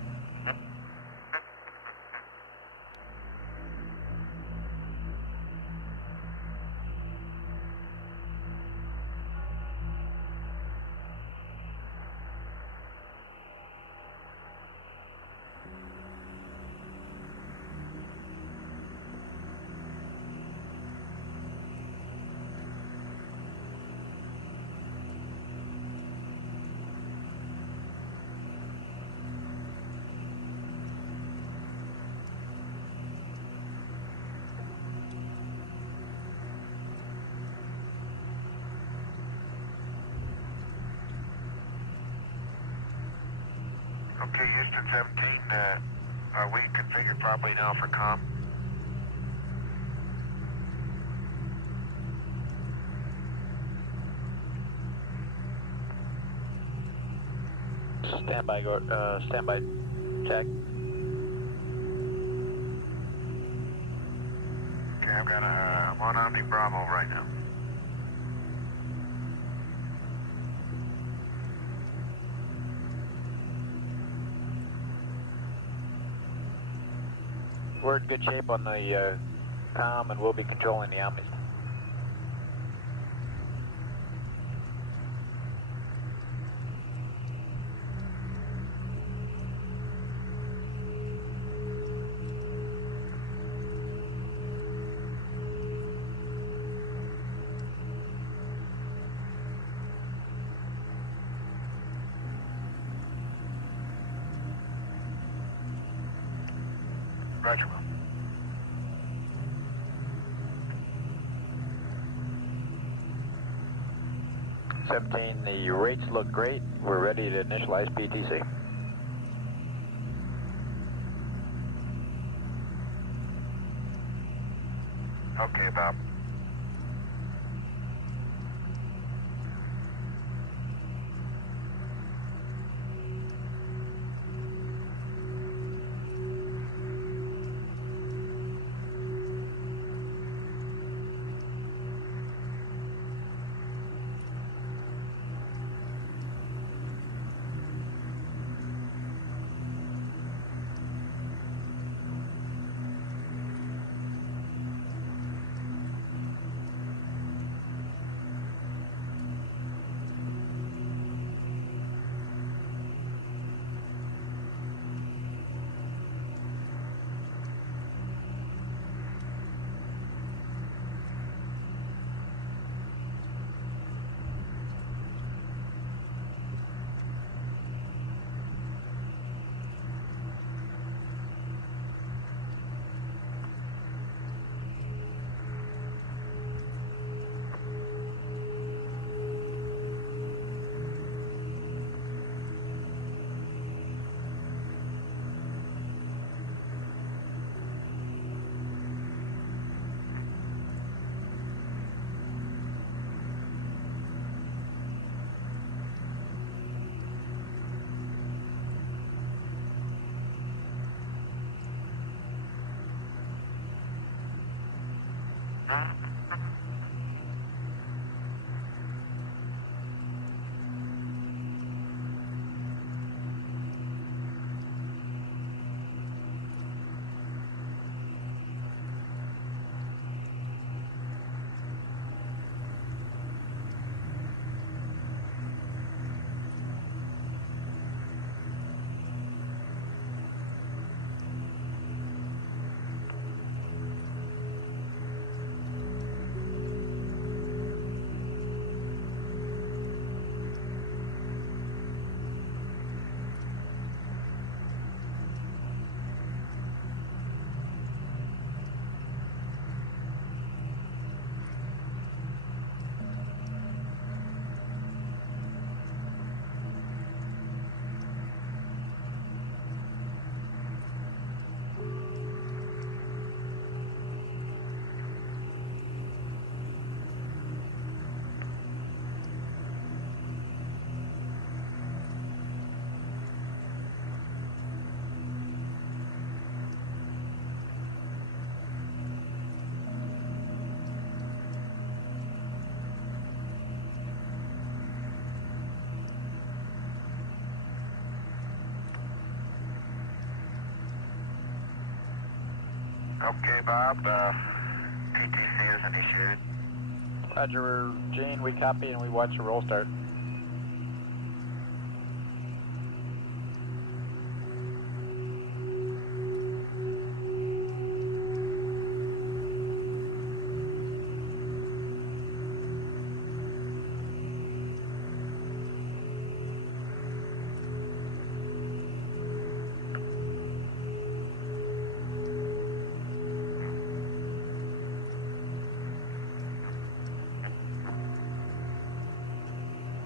Okay, Houston 17, are we configured properly now for comm? Standby, standby, check. Okay, I'm on Omni Bravo right now. We're in good shape on the comm, and we'll be controlling the Omnis. Roger, Will. The rates look great. We're ready to initialize PTC. Okay, Bob. Okay, Bob. PTC is initiated. Roger, Gene, we copy and we watch the roll start.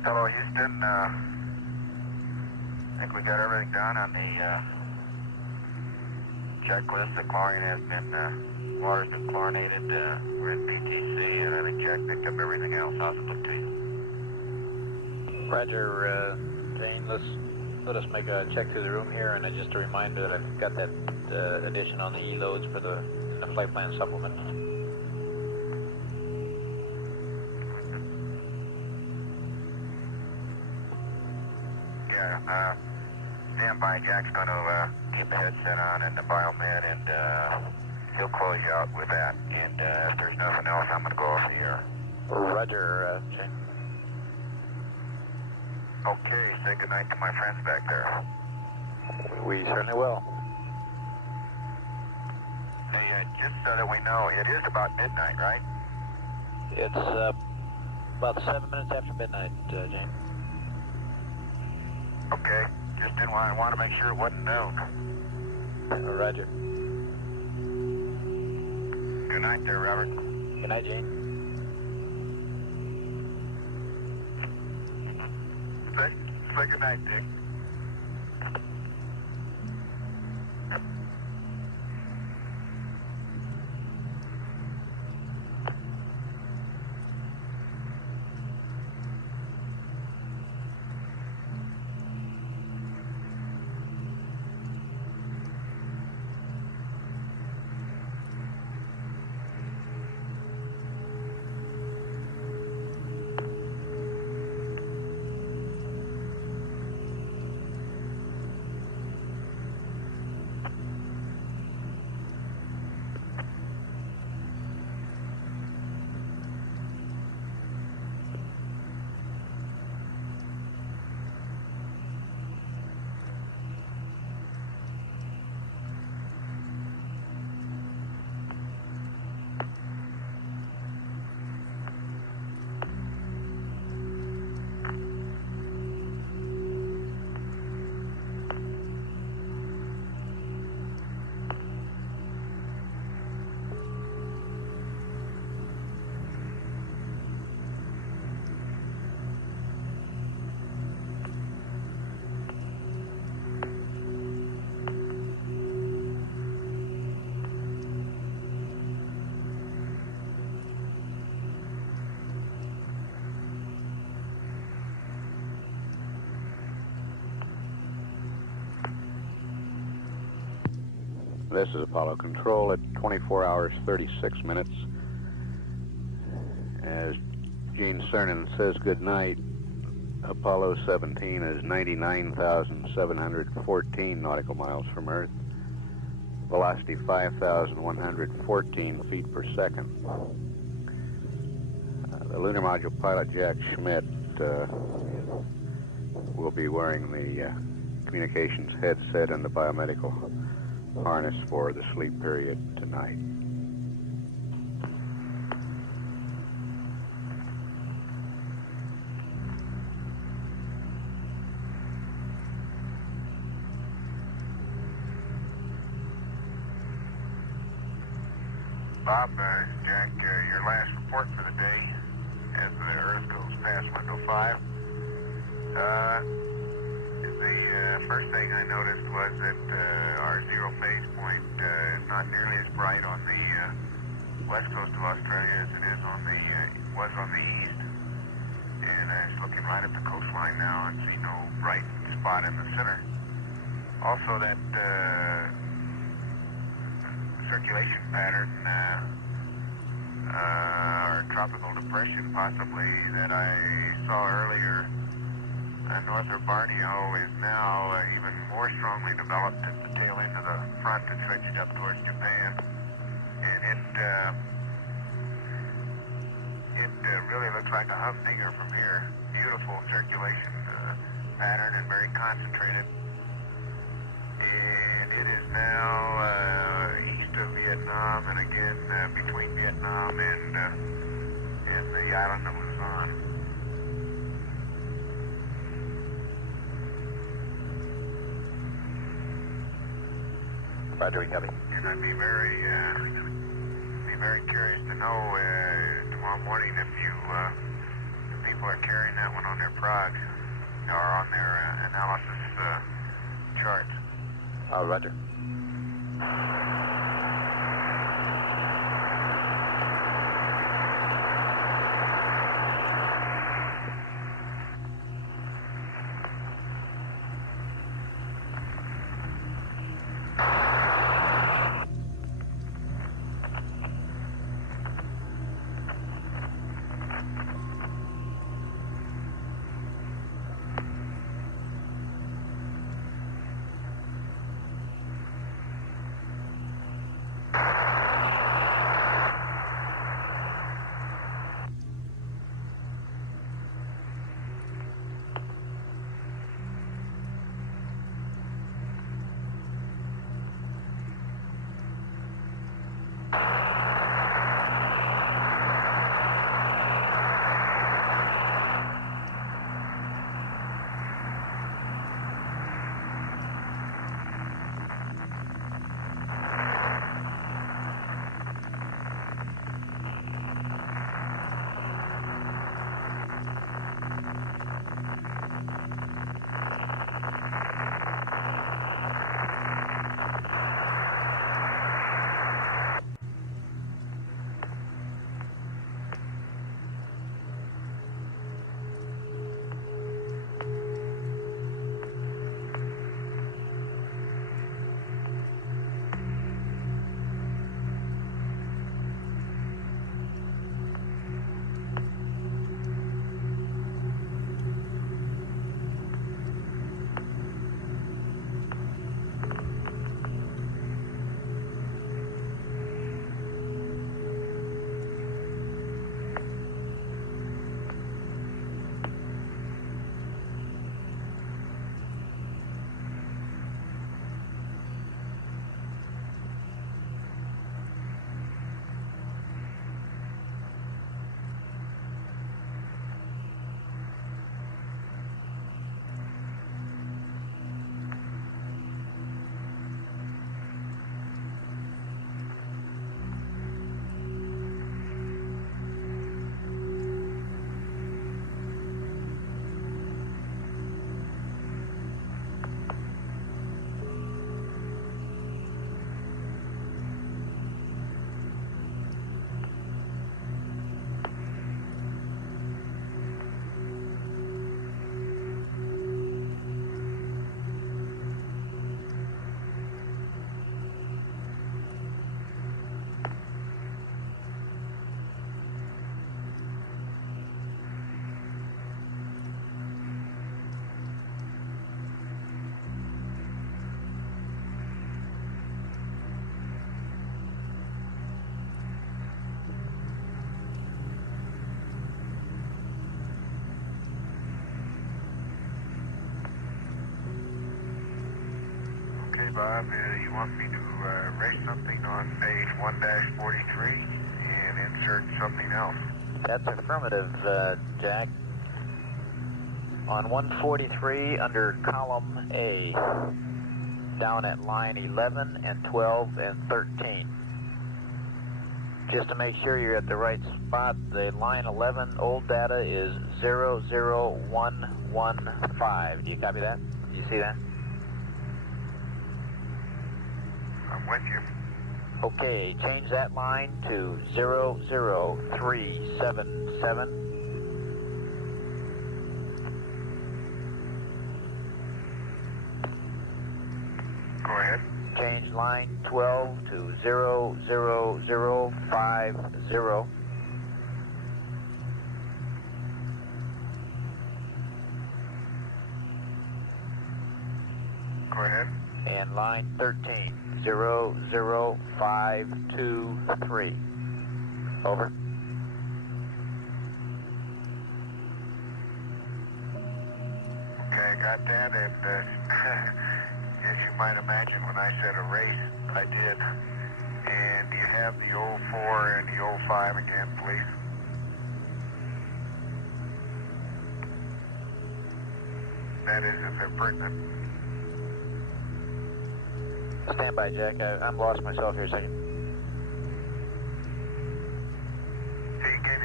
Hello, Houston. I think we got everything done on the checklist. The chlorine has been, water's been chlorinated. We're in PTC, and I think Jack picked up everything else. How's it look to you? Roger, Jane, let us make a check through the room here, and just a reminder that I've got that addition on the E-loads for the flight plan supplement. Yeah, stand by. Jack's going to keep the headset on and the biomed, and he'll close you out with that. And if there's nothing else, I'm going to go off the air. Roger, Jane. Okay, say goodnight to my friends back there. We certainly will. Hey, just so that we know, it is about midnight, right? It's about 7 minutes after midnight, Jane. Okay, just didn't want to make sure it wasn't noon. Roger. Good night there, Robert. Good night, Jane. Say good night, Dick. This is Apollo Control at 24 hours, 36 minutes. As Gene Cernan says goodnight, Apollo 17 is 99,714 nautical miles from Earth. Velocity 5,114 feet per second. The lunar module pilot, Jack Schmidt, will be wearing the communications headset and the biomedical harness for the sleep period tonight. Bob, Jack, your last report for the day as the Earth goes past window 5. The first thing I noticed was that our zero phase point is not nearly as bright on the west coast of Australia as it is on the was on the east. And I was looking right at the coastline now and see no bright spot in the center. Also, that circulation pattern, or tropical depression possibly, that I saw earlier north of Borneo is now even more strongly developed at the tail end of the front and stretched up towards Japan. And it really looks like a humdinger from here. Beautiful circulation pattern and very concentrated. And it is now east of Vietnam and again between Vietnam and the island of Luzon. Roger, we copy. And I'd be very curious to know tomorrow morning if you be people are carrying that one on their progs, or on their analysis charts. Oh, roger. Bob, you want me to erase something on page 1-43 and insert something else? That's affirmative, Jack. On 143 under column A, down at line 11 and 12 and 13. Just to make sure you're at the right spot, the line 11 old data is 00115. Do you copy that? Do you see that? I'm with you. Okay, change that line to 00377. Go ahead. Change line 12 to 00050. Go ahead. And line 13, 00523. Over. Okay, I got that, and as you might imagine, when I said erase, I did. And you have the 04 and the 05 again, please. That is, if they're pertinent. Stand by, Jack. I'm lost myself here a second. See, you gave me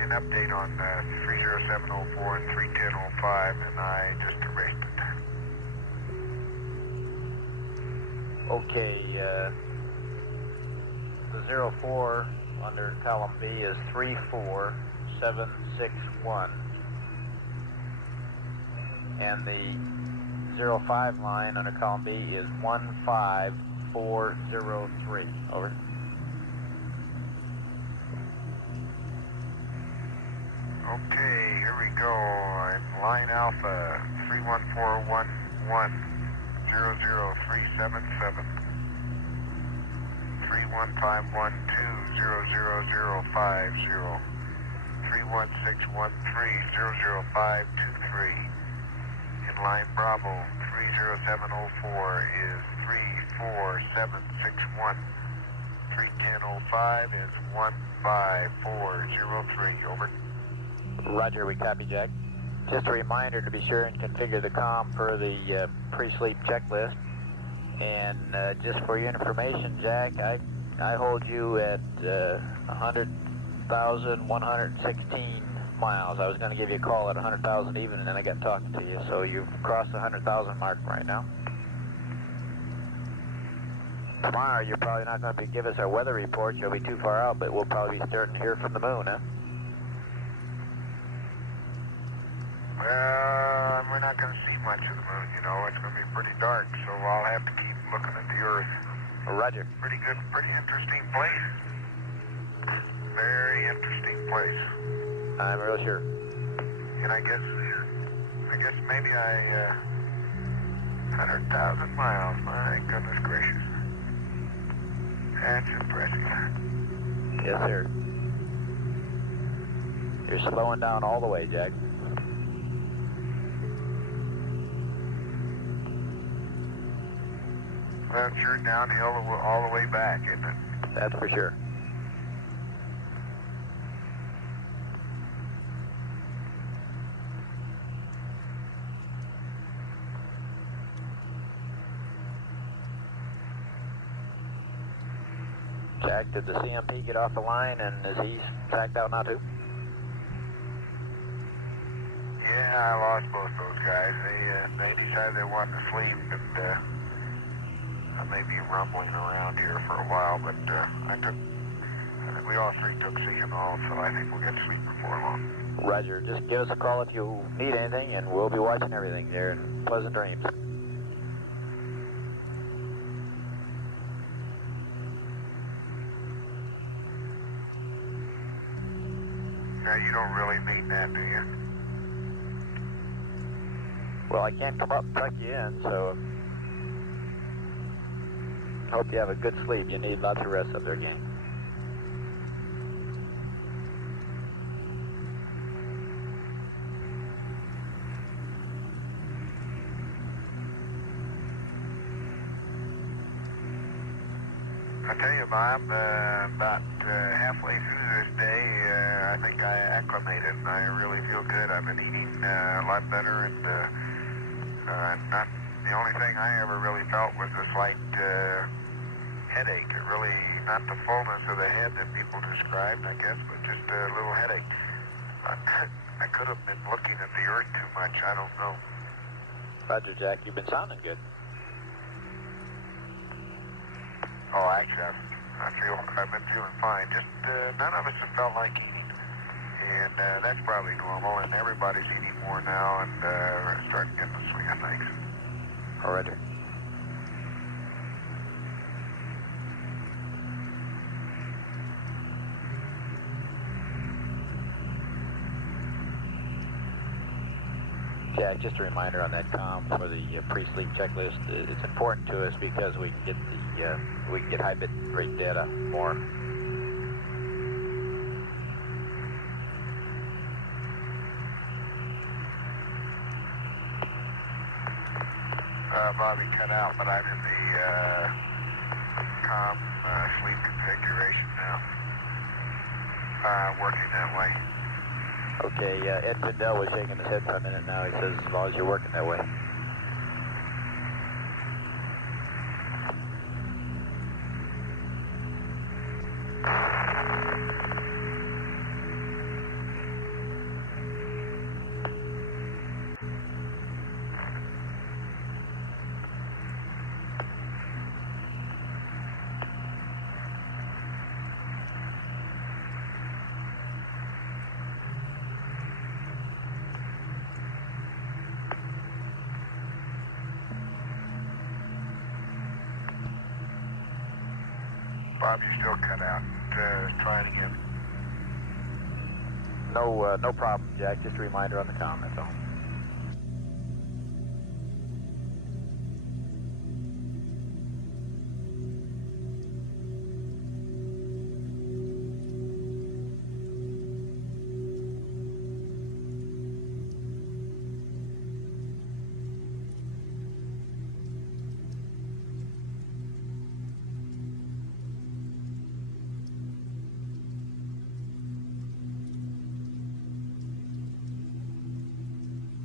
an update on 30704 and 31005, and I just erased it. Okay, the 04 under column B is 34761. And the 05 line under column B is 15403. Over. Okay, here we go. I'm line Alpha 31411 00377 31512 31613 In line Bravo 30704 is 34761. 31005 is 15403. Over. Roger, we copy, Jack. Just a reminder to be sure and configure the comm per the pre-sleep checklist. And just for your information, Jack, I hold you at 100,116 miles. I was going to give you a call at 100,000 even, and then I got talking to you. So you've crossed the 100,000 mark right now. Tomorrow, you're probably not going to give us our weather report. You'll be too far out, but we'll probably be starting to hear from the moon, huh? Well, we're not going to see much of the moon, you know. It's going to be pretty dark, so I'll have to keep looking at the Earth. Roger. Pretty good, pretty interesting place. Very interesting place. I'm real sure. And I guess maybe 100,000 miles. My goodness gracious. That's impressive. Yes, sir. You're slowing down all the way, Jack. Well, it's sure downhill all the way back, isn't it? That's for sure. Jack, did the CMP get off the line, and is he tacked out now too? Yeah, I lost both those guys. They decided they wanted to sleep, and I may be rumbling around here for a while, but we all three took signal, so I think we'll get to sleep before long. Roger. Just give us a call if you need anything, and we'll be watching everything there. And pleasant dreams. Now, you don't really mean that, do you? Well, I can't come up and tuck you in, so hope you have a good sleep. You need lots of rest up there, gang. I tell you, Bob, about halfway through this day, I think I acclimated, and I really feel good. I've been eating a lot better, and not the only thing I ever really felt was a slight headache. It really, not the fullness of the head that people described, I guess, but just a little headache. I could have been looking at the Earth too much. I don't know. Roger, Jack. You've been sounding good. Oh, actually, I've been feeling fine. Just none of us have felt like eating, and that's probably normal. And everybody's eating more now, and starting to get the swing of things. Oh, Roger. Jack, just a reminder on that comm for the pre-sleep checklist. It's important to us because we can get high bit rate data more. Bobby cut out, but I'm in the comm sleep configuration now. Working that way. Okay, Ed Fidel was shaking his head for a minute now. He says as long as you're working that way. Bob, you're still cut out. Try it again. No problem, Jack. Just a reminder on the com, that's all.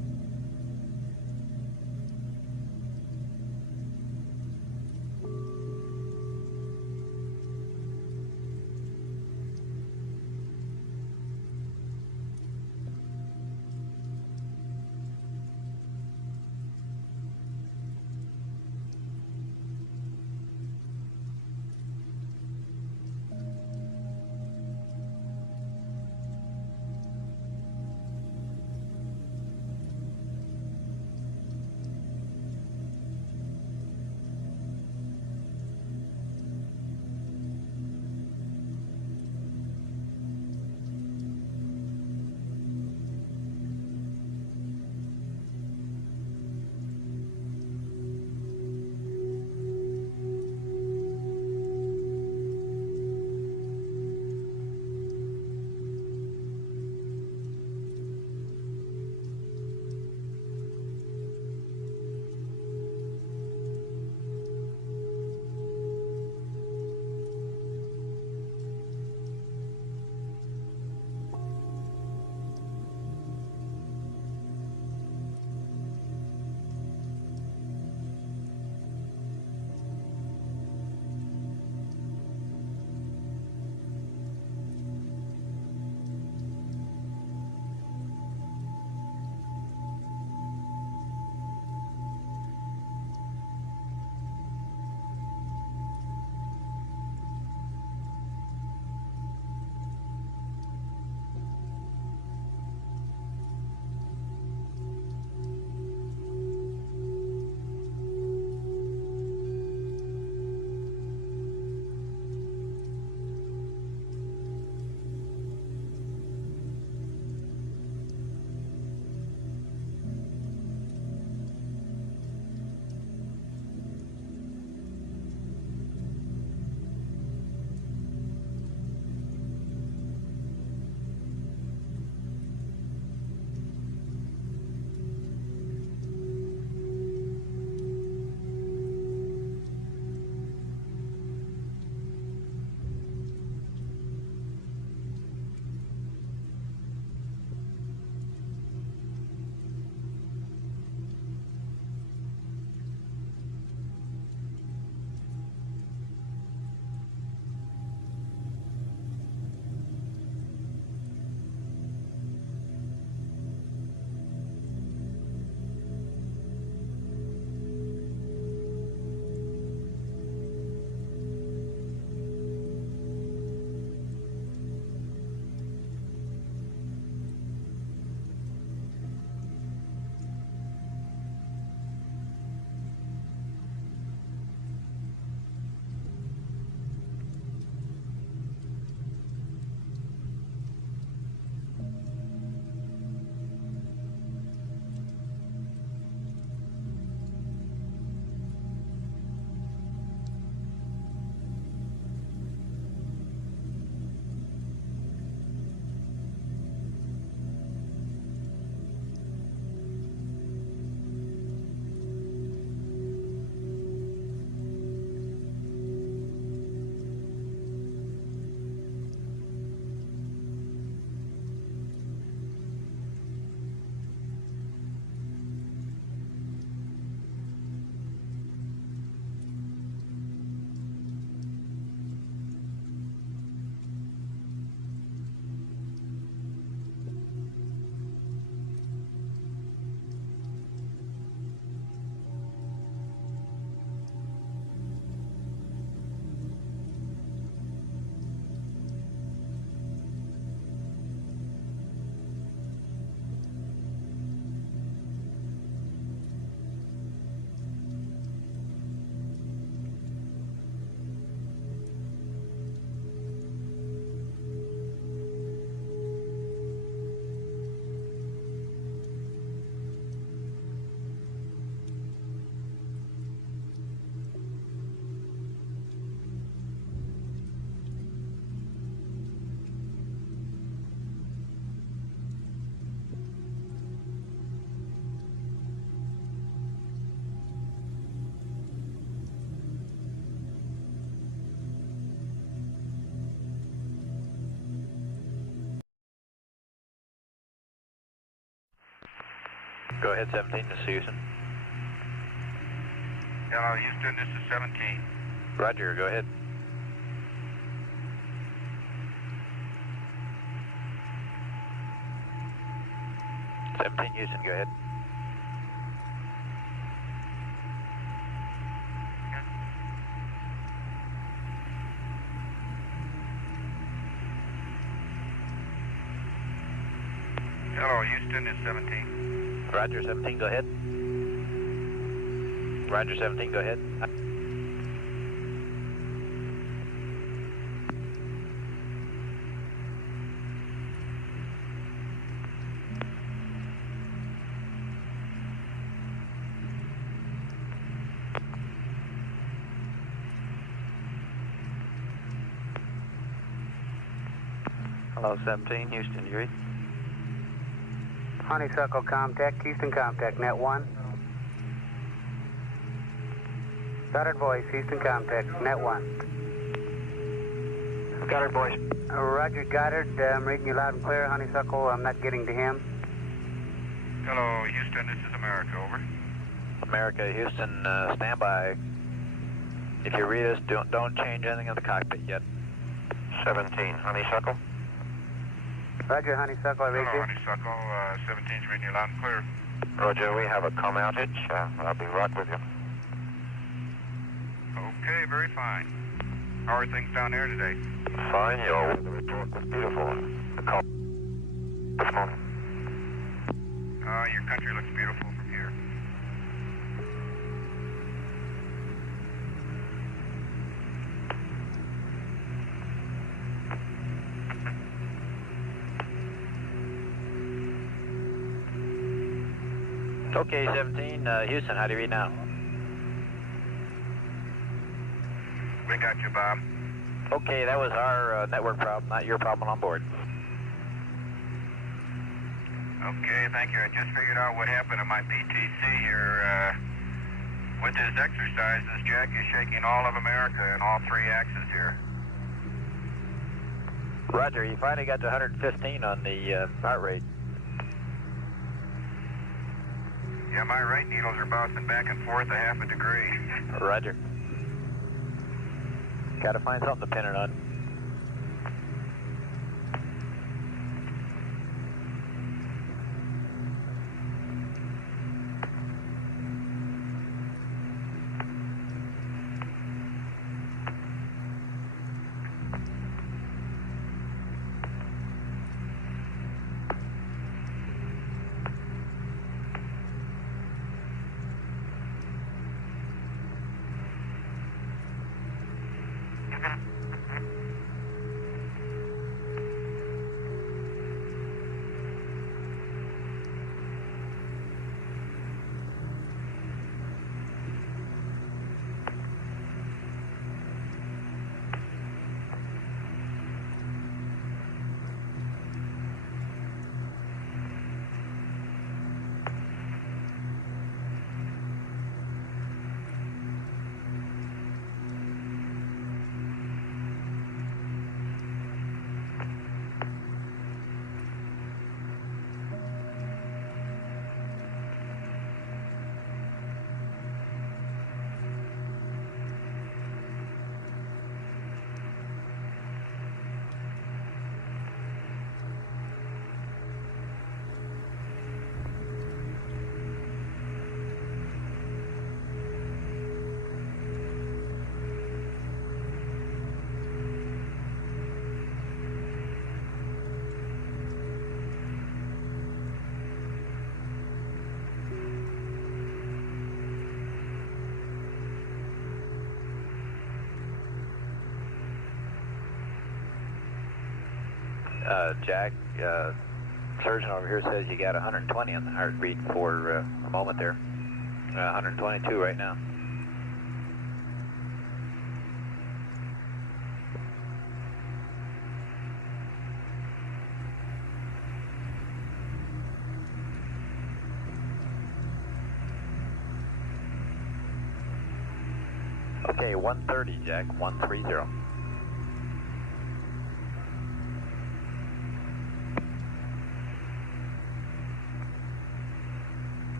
Go ahead, 17, this is Houston. Hello, Houston, this is 17. Roger, go ahead. Houston, go ahead. Hello, Houston is 17. Roger, 17, go ahead. Roger, 17, go ahead. Hello, 17, Houston, you read? Honeysuckle Comtech, Houston Comtech, net 1. Goddard voice, Houston Comtech, net 1. Goddard voice. Roger, Goddard, I'm reading you loud and clear. Honeysuckle, I'm not getting to him. Hello, Houston, this is America, over. America, Houston, stand by. If you read us, don't change anything in the cockpit yet. 17, Honeysuckle. Roger, Honeysuckle, I read Hello, you. Honeysuckle, 17's reading you loud and clear. Roger, we have a comm outage. I'll be right with you. Okay, very fine. How are things down there today? Fine, your weather report was beautiful. The call this morning. Your country looks beautiful from here. Okay, 17, Houston, how do you read now? We got you, Bob. Okay, that was our network problem, not your problem on board. Okay, thank you. I just figured out what happened to my PTC here. With this exercise, this jack is shaking all of America in all three axes here. Roger, you finally got to 115 on the heart rate. Yeah, my right needles are bouncing back and forth a half a degree. Roger. Got to find something to pin it on. Jack, surgeon over here says you got 120 on the heartbeat for a moment there. 122 right now. Okay, 130, Jack, 130.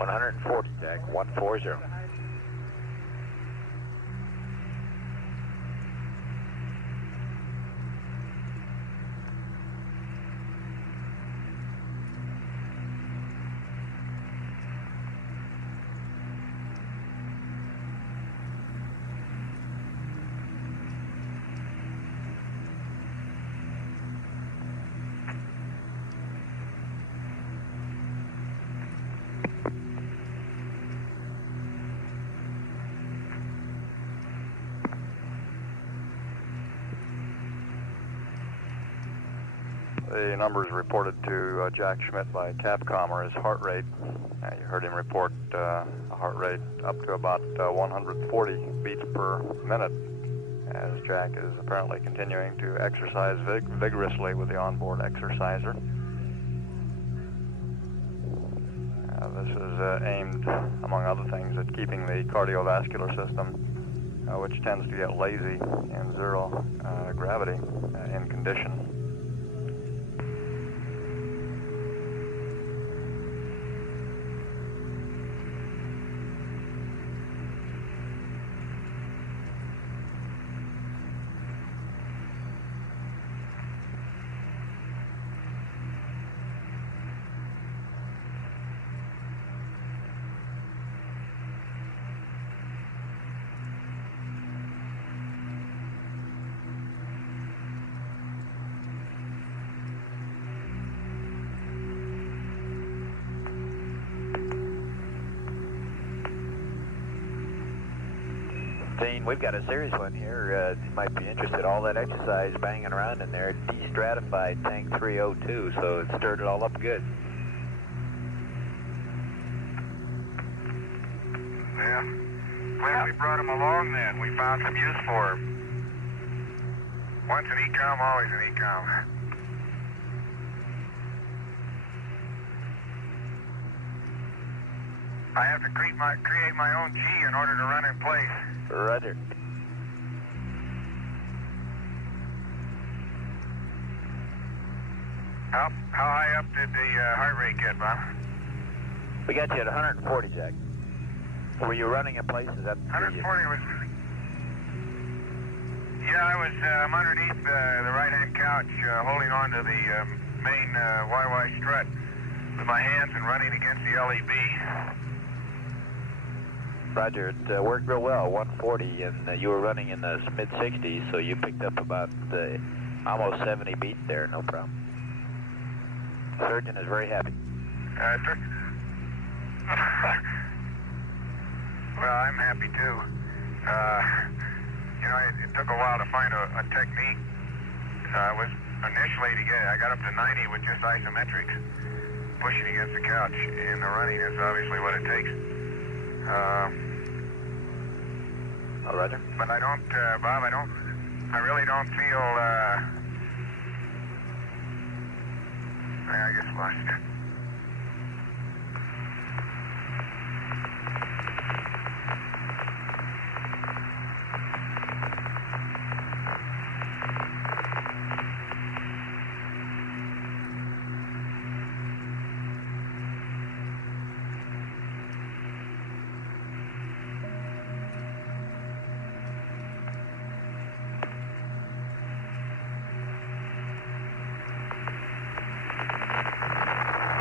140, Jack, 140. The numbers reported to Jack Schmidt by Capcom are his heart rate. You heard him report a heart rate up to about 140 beats per minute, as Jack is apparently continuing to exercise vigorously with the onboard exerciser. This is aimed, among other things, at keeping the cardiovascular system, which tends to get lazy in zero gravity, in condition. Dean, we've got a serious one here. You might be interested. All that exercise banging around in there de-stratified tank 302, so it stirred it all up good. Yeah. Glad we brought him along then. We found some use for him. Once an ecom, always an ecom. I have to create my own G in order to run in place. Roger. How high up did the heart rate get, Bob? We got you at 140, Jack. Were you running in place? Is that 140 was... Yeah, I'm underneath the right-hand couch, holding on to the main YY strut with my hands and running against the LEB. Roger, it worked real well, 140, and you were running in the mid-60s, so you picked up about almost 70 beats there, no problem. Surgeon is very happy. Well, I'm happy too. You know, it took a while to find a technique. I got up to 90 with just isometrics, pushing against the couch, and the running is obviously what it takes. Oh, Roger. But I don't, Bob, I really don't feel, I guess lost it.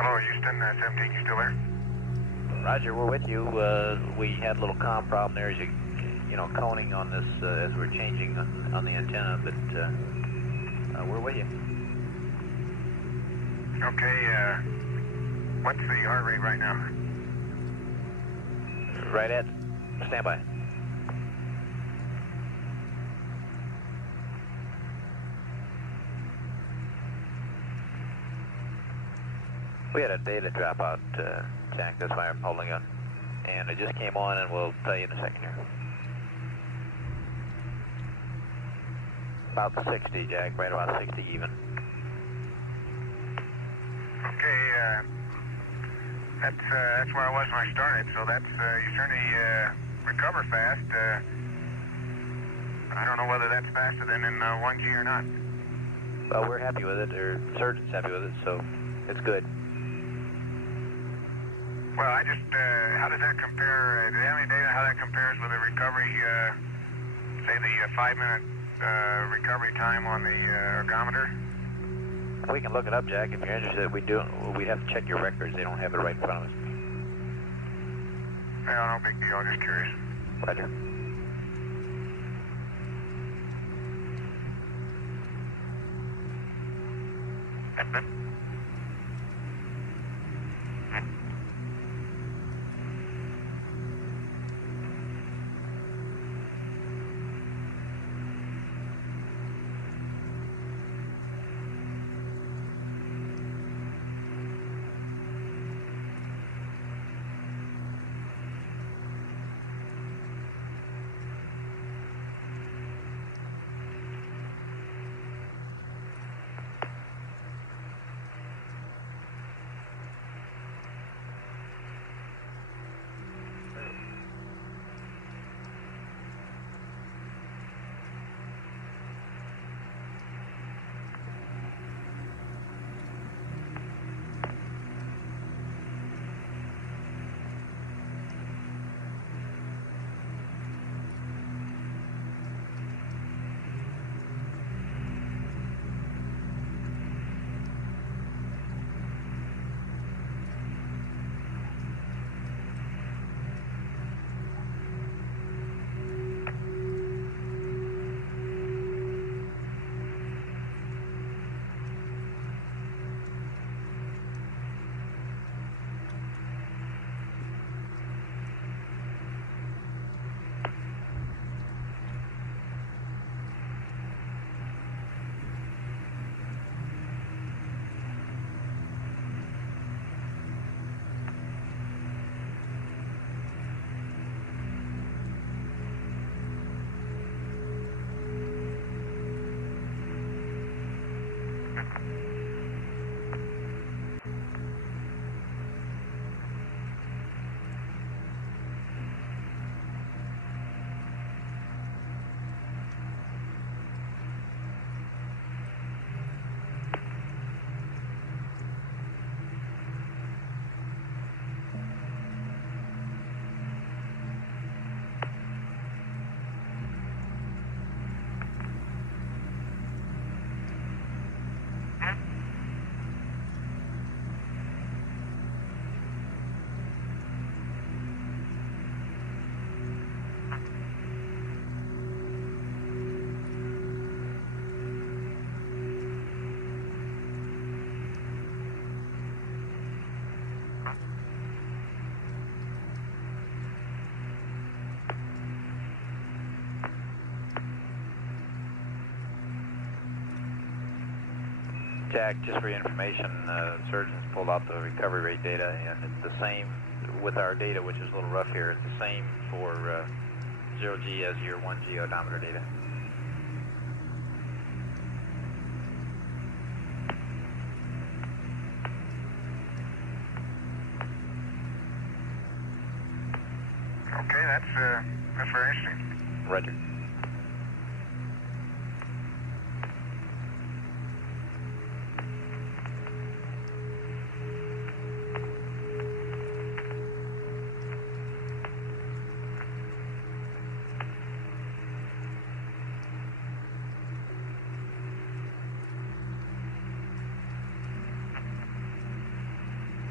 Hello, Houston, 17, you still there? Roger, we're with you. We had a little comm problem there as you know, coning on this as we're changing on the antenna, but we're with you. Okay, what's the heart rate right now? Right at standby. We had a data dropout, Jack, that's why I'm holding on. And it just came on, and we'll tell you in a second here. About 60, Jack, right about 60 even. Okay, that's where I was when I started, so that's, you certainly recover fast. I don't know whether that's faster than in 1G or not. Well, we're happy with it, or the surgeon's happy with it, so it's good. Well, I just, how does that compare, do you have any data how that compares with the recovery, say the 5-minute recovery time on the ergometer? We can look it up, Jack, if you're interested. We'd have to check your records. They don't have it right in front of us. Well, no big deal, I'm just curious. Roger. Jack, just for your information, the surgeons pulled out the recovery rate data, and it's the same with our data, which is a little rough here. It's the same for 0G as your 1G odometer data. Okay, that's very interesting. Roger.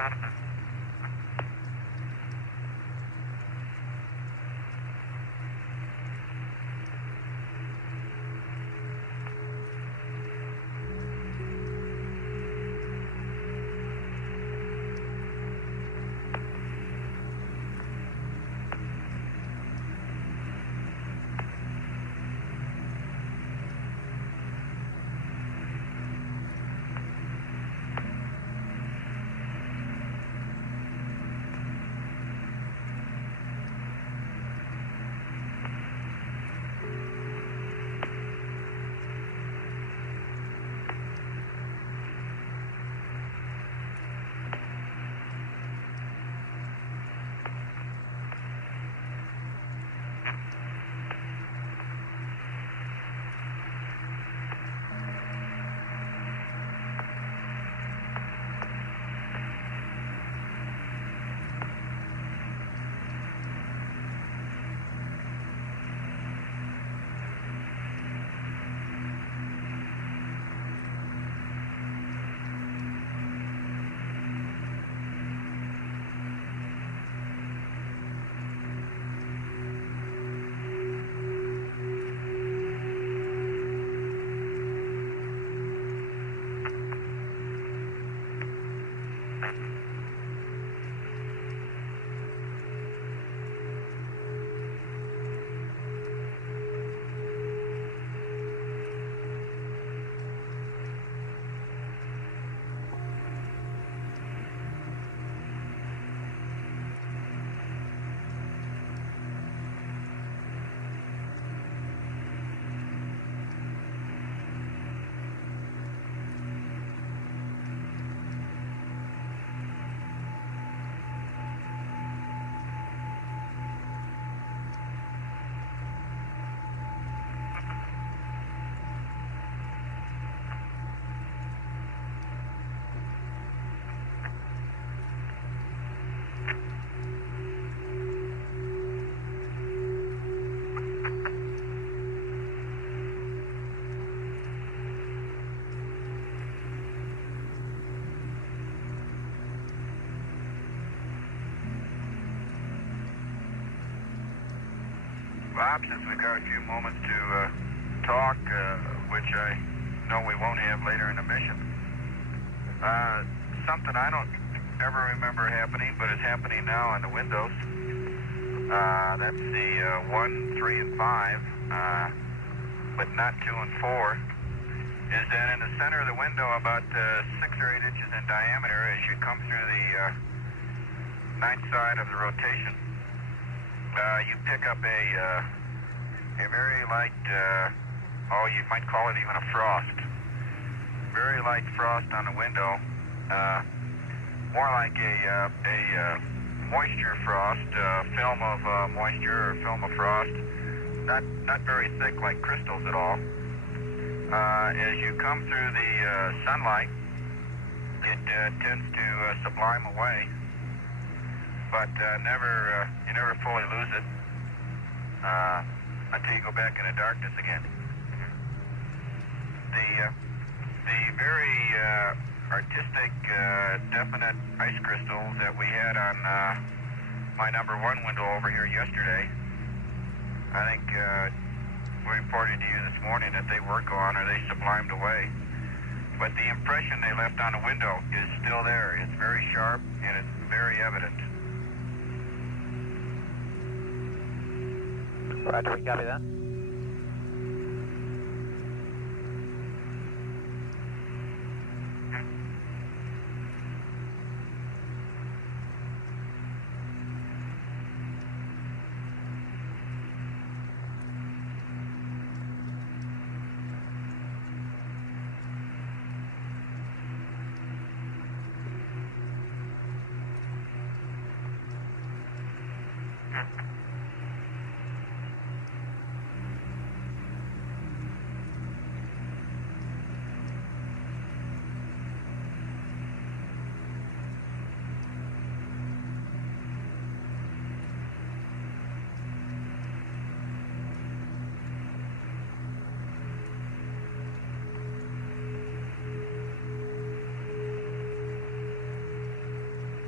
Bob, since we've got a few moments to talk, which I know we won't have later in the mission, something I don't ever remember happening, but it's happening now on the windows. That's the 1, 3, and 5, but not 2 and 4, is that in the center of the window, about 6 or 8 inches in diameter, as you come through the night side of the rotation, you pick up a very light, you might call it even a frost. Very light frost on the window, more like a moisture frost, film of moisture or film of frost, not very thick like crystals at all. As you come through the sunlight, it tends to sublime away, but you never fully lose it until you go back into darkness again. The very artistic, definite ice crystals that we had on my number 1 window over here yesterday, I think we reported to you this morning that they were gone or they sublimed away. But the impression they left on the window is still there. It's very sharp and it's very evident. Roger, we copy that.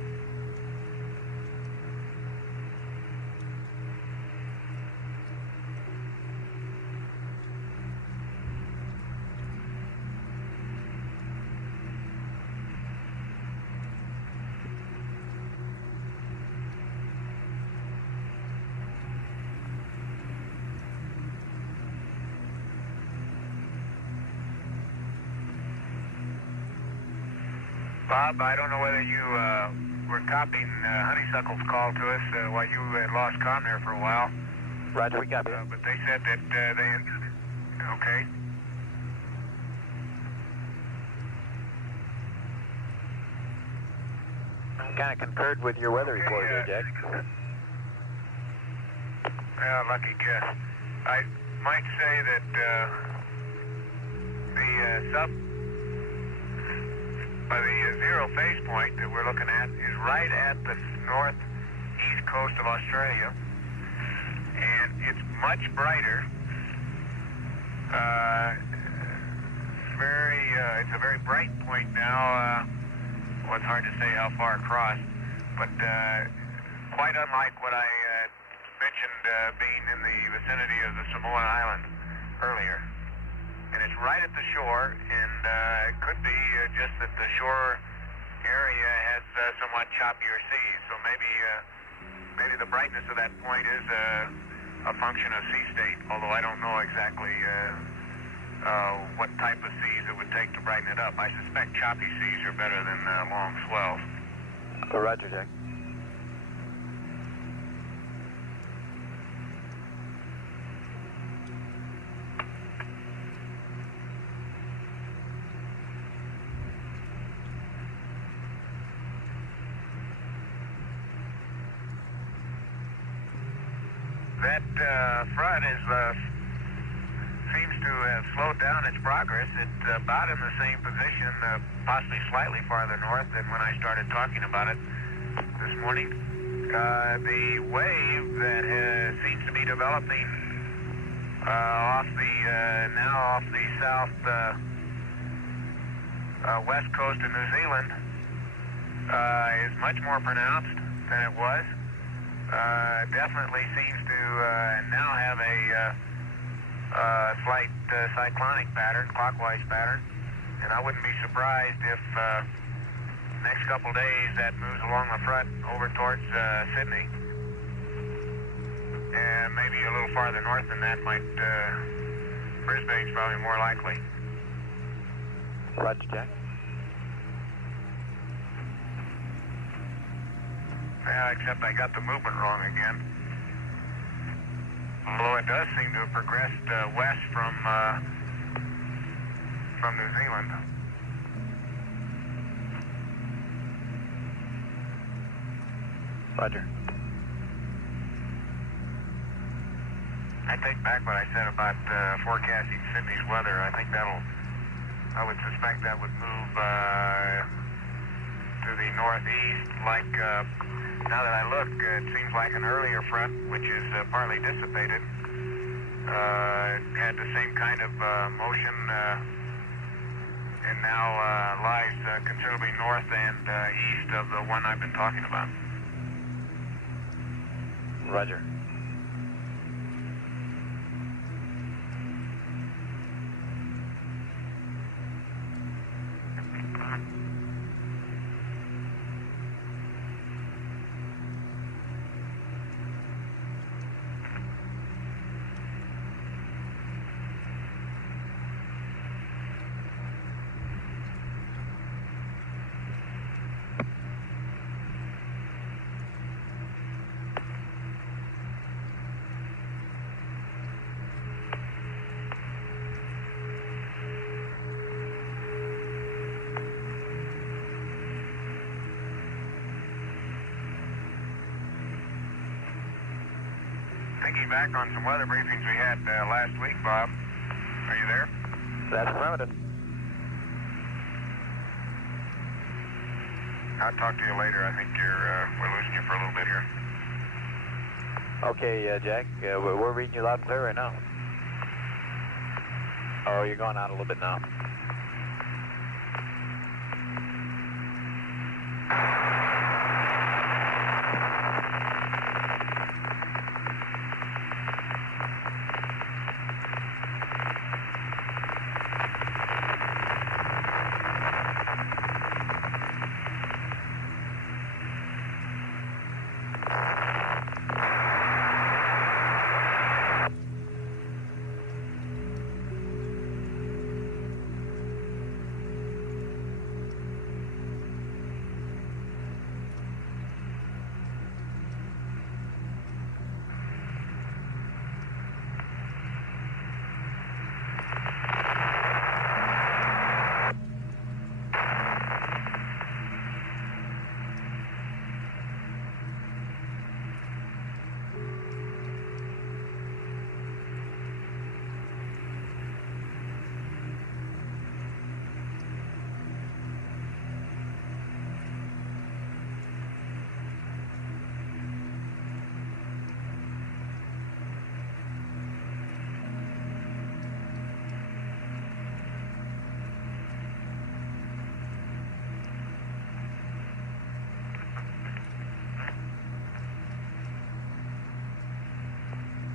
Bob, I don't know whether you were copying Honeysuckle's call to us while you had lost comm there for a while. Roger, we copy. But they said that they had... Okay. Kind of concurred with your weather report there, Jack. Yeah, lucky guess. I might say that the zero phase point that we're looking at is right at the northeast coast of Australia, and it's much brighter. It's a very bright point now. Well, it's hard to say how far across, but quite unlike what I mentioned being in the vicinity of the Samoan Islands earlier. And it's right at the shore, and it could be just that the shore area has somewhat choppier seas, so maybe the brightness of that point is a function of sea state, although I don't know exactly what type of seas it would take to brighten it up. I suspect choppy seas are better than long swells. Roger, Jack. That front seems to have slowed down its progress. It's about in the same position, possibly slightly farther north than when I started talking about it this morning. The wave that seems to be developing off the south west coast of New Zealand is much more pronounced than it was. Definitely seems to now have a slight cyclonic pattern, clockwise pattern, and I wouldn't be surprised if next couple days that moves along the front over towards Sydney, and maybe a little farther north than that Brisbane's probably more likely. Roger, Jack. Yeah, except I got the movement wrong again. Although it does seem to have progressed west from New Zealand. Roger. I take back what I said about forecasting Sydney's weather. I think I would suspect that would move to the northeast. Like, now that I look, it seems like an earlier front, which is partly dissipated, had the same kind of motion, and now lies considerably north and east of the one I've been talking about. Roger. Thinking back on some weather briefings we had last week, Bob. Are you there? That's affirmative. I'll talk to you later. I think we're losing you for a little bit here. Okay, Jack, we're reading you loud and clear right now. Oh, you're going out a little bit now.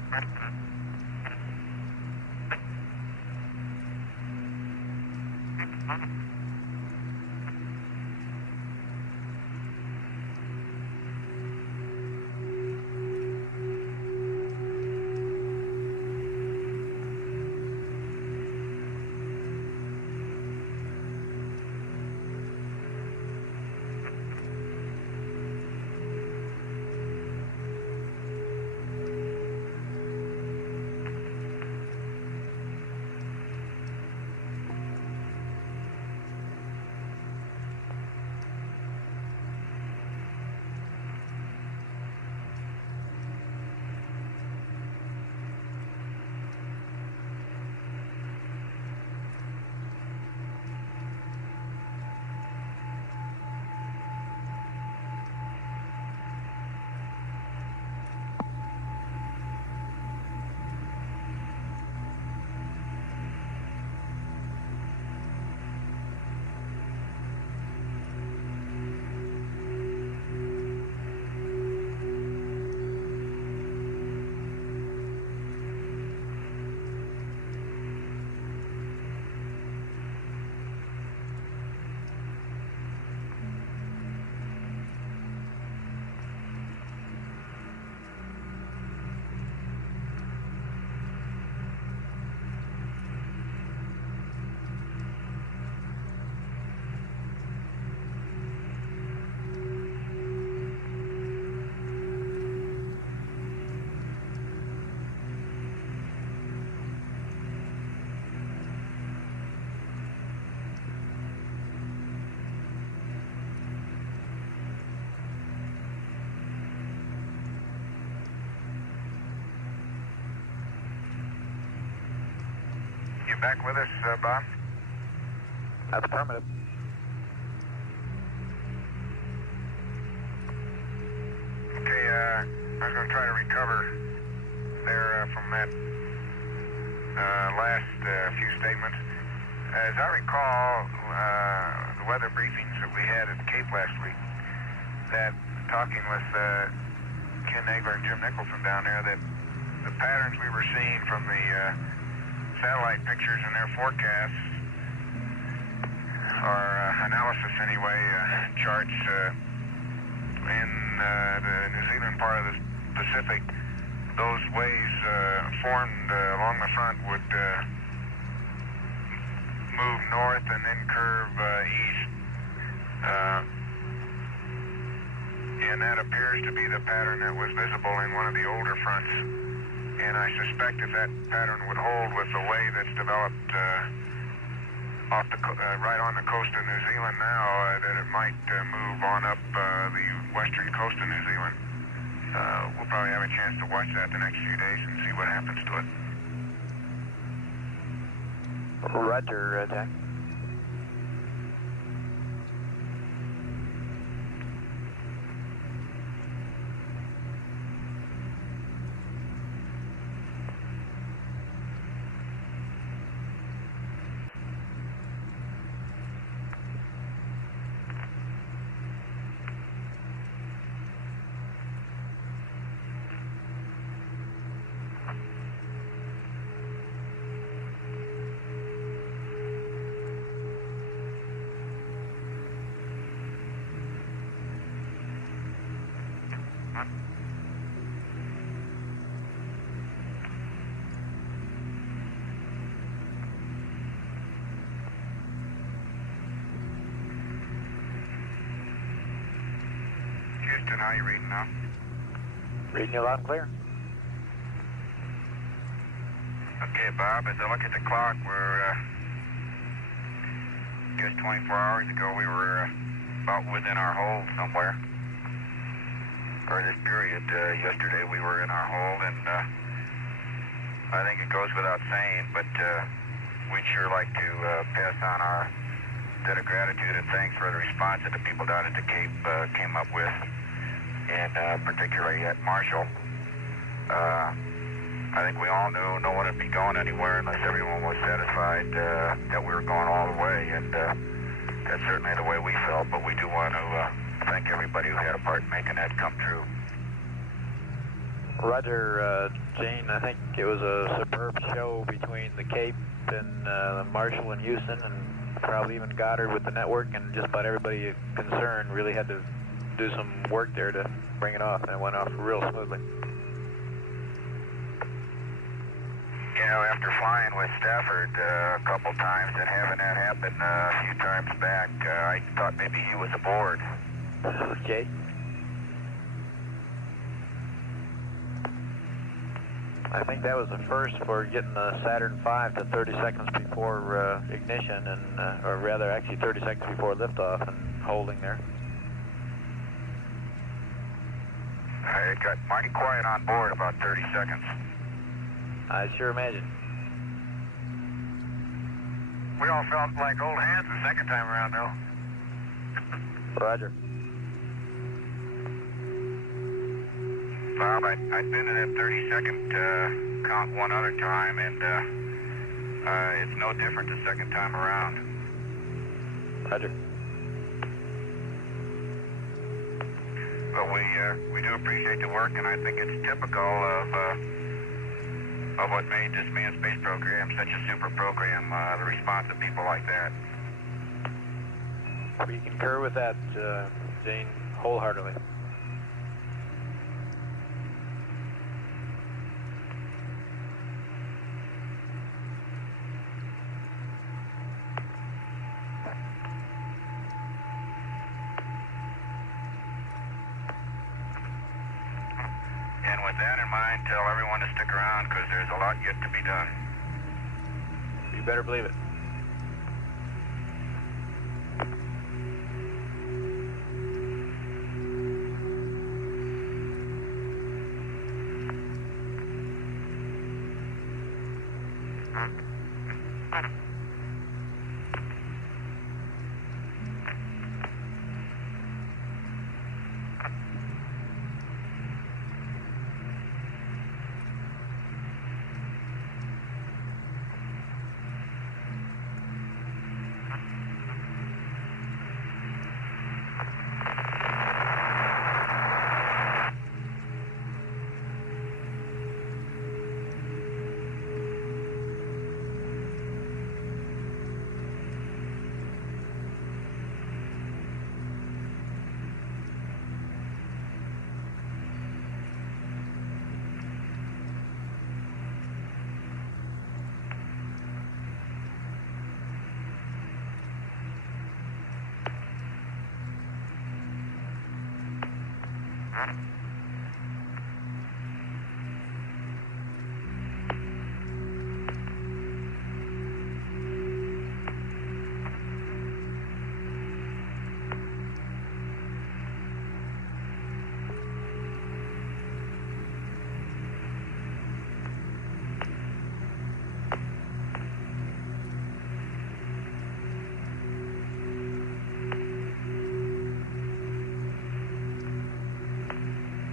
Back with us, Bob? That's affirmative. Okay, I was going to try to recover there from that last few statements. As I recall, the weather briefings that we had at the Cape last week, that talking with Ken Nagler and Jim Nicholson down there, that the patterns we were seeing from the satellite pictures and their forecasts, or analysis anyway, charts in the New Zealand part of the Pacific, those waves formed along the front would move north and then curve east. And that appears to be the pattern that was visible in one of the older fronts. And I suspect if that pattern would hold with the way that's developed right on the coast of New Zealand now, that it might move on up the western coast of New Zealand. We'll probably have a chance to watch that the next few days and see what happens to it. Roger, Jack. Houston, how are you reading now? Reading you loud and clear. Okay, Bob, as I look at the clock, we're just 24 hours ago we were about within our hold somewhere. Or this period, yesterday we were in our hold, and I think it goes without saying, but we'd sure like to pass on our debt of gratitude and thanks for the response that the people down at the Cape came up with, and particularly at Marshall. I think we all knew no one would be going anywhere unless everyone was satisfied that we were going all the way, and that's certainly the way we felt, but we do want to thank everybody who had a part in making that come true. Roger, Gene, I think it was a superb show between the Cape and Marshall and Houston, and probably even Goddard with the network, and just about everybody concerned really had to do some work there to bring it off, and it went off real smoothly. You know, after flying with Stafford a couple times and having that happen a few times back, I thought maybe he was aboard. Okay. I think that was the first for getting the Saturn V to 30 seconds before ignition, and or rather actually 30 seconds before liftoff and holding there. It got mighty quiet on board about 30 seconds. I sure imagine. We all felt like old hands the second time around, though. Roger. Bob, I'd been in that 30-second count one other time, and it's no different the second time around. Roger. But we do appreciate the work, and I think it's typical of what made this manned space program such a super program, the response of people like that. We concur with that, Gene, wholeheartedly. And with that in mind, tell everyone to stick around because there's a lot yet to be done. You better believe it.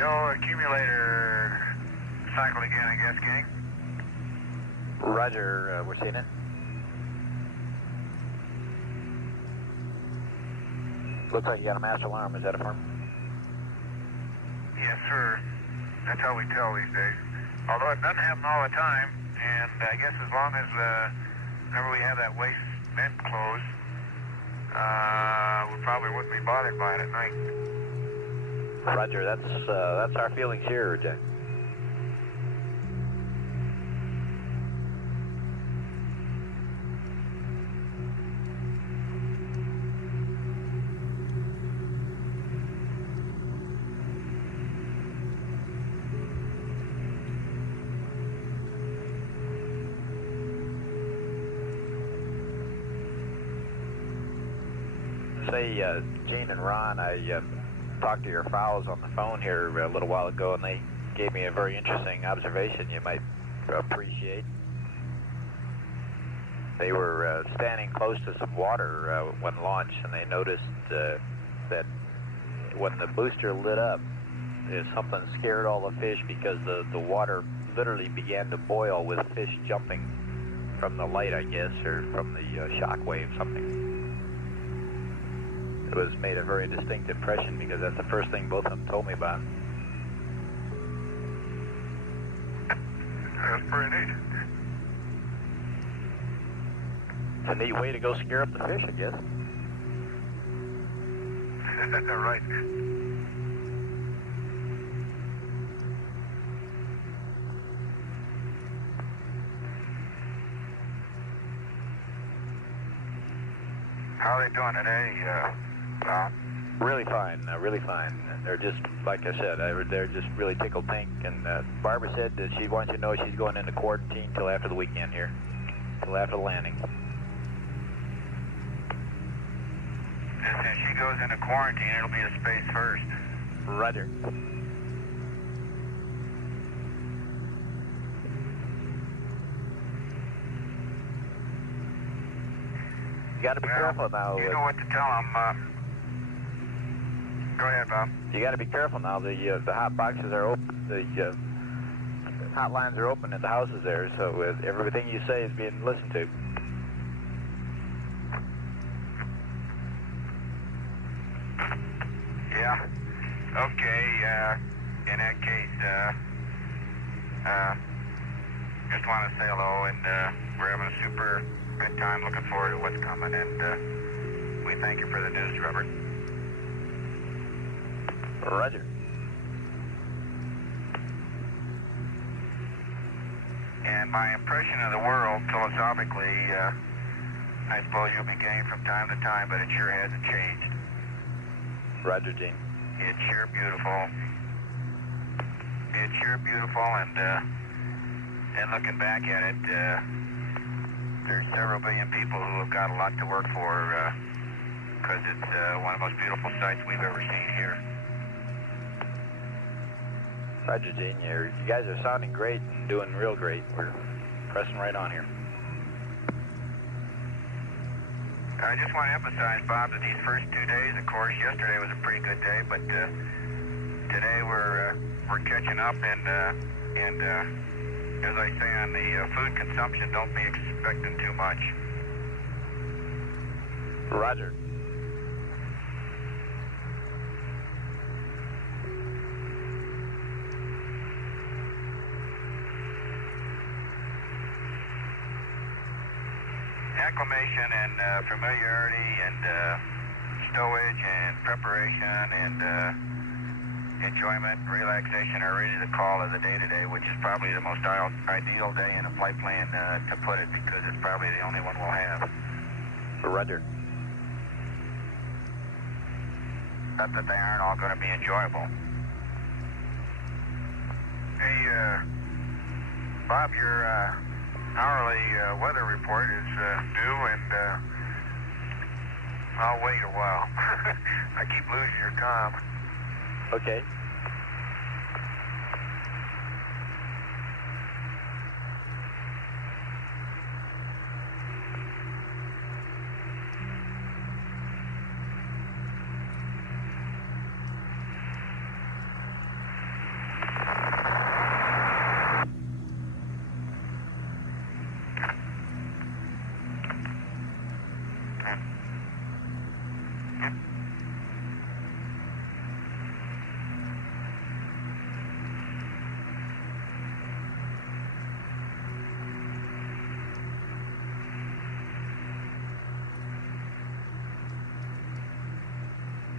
Yo, accumulator cycle again, I guess, gang. Roger, we're seeing it. Looks like you got a master alarm. Is that affirmed? Yes, sir. That's how we tell these days. Although it doesn't happen all the time, and I guess as long as whenever we have that waste vent closed, we probably wouldn't be bothered by it at night. Roger, that's our feelings here, Jack. Say, Gene and Ron, I talked to your fowls on the phone here a little while ago, and they gave me a very interesting observation you might appreciate. They were standing close to some water when launched, and they noticed that when the booster lit up, something scared all the fish because the water literally began to boil with fish jumping from the light, I guess, or from the shock wave, something. It was made a very distinct impression because that's the first thing both of them told me about. That's pretty neat. It's a neat way to go scare up the fish, I guess. Right. How are they doing today, Tom? Really fine, really fine. They're just, like I said, they're just really tickled pink. And Barbara said that she wants you to know she's going into quarantine till after the weekend here, till after the landing. And if she goes into quarantine, it'll be a space first. Roger. You got to be careful now. You know what to tell them. Go ahead, Bob. You got to be careful now. The hot boxes are open. The hot lines are open at the houses there, so everything you say is being listened to. Yeah. Okay. In that case, just want to say hello, and we're having a super good time. Looking forward to what's coming, and we thank you for the news, Robert. Roger. And my impression of the world, philosophically, I suppose you'll be getting from time to time, but it sure hasn't changed. Roger, Gene. It's sure beautiful. It's sure beautiful, and looking back at it, there's several billion people who have got a lot to work for, because it's one of the most beautiful sights we've ever seen here. Roger, Gene. You guys are sounding great and doing real great. We're pressing right on here. I just want to emphasize, Bob, that these first 2 days, of course, yesterday was a pretty good day, but today we're catching up, and as I say on the food consumption, don't be expecting too much. Roger. Acclimation and familiarity and stowage and preparation and enjoyment and relaxation are really the call of the day today, which is probably the most ideal day in a flight plan to put it, because it's probably the only one we'll have. Roger. Not that they aren't all going to be enjoyable. Hey, Bob, your hourly weather report is due, and I'll wait a while. I keep losing your comm. Okay.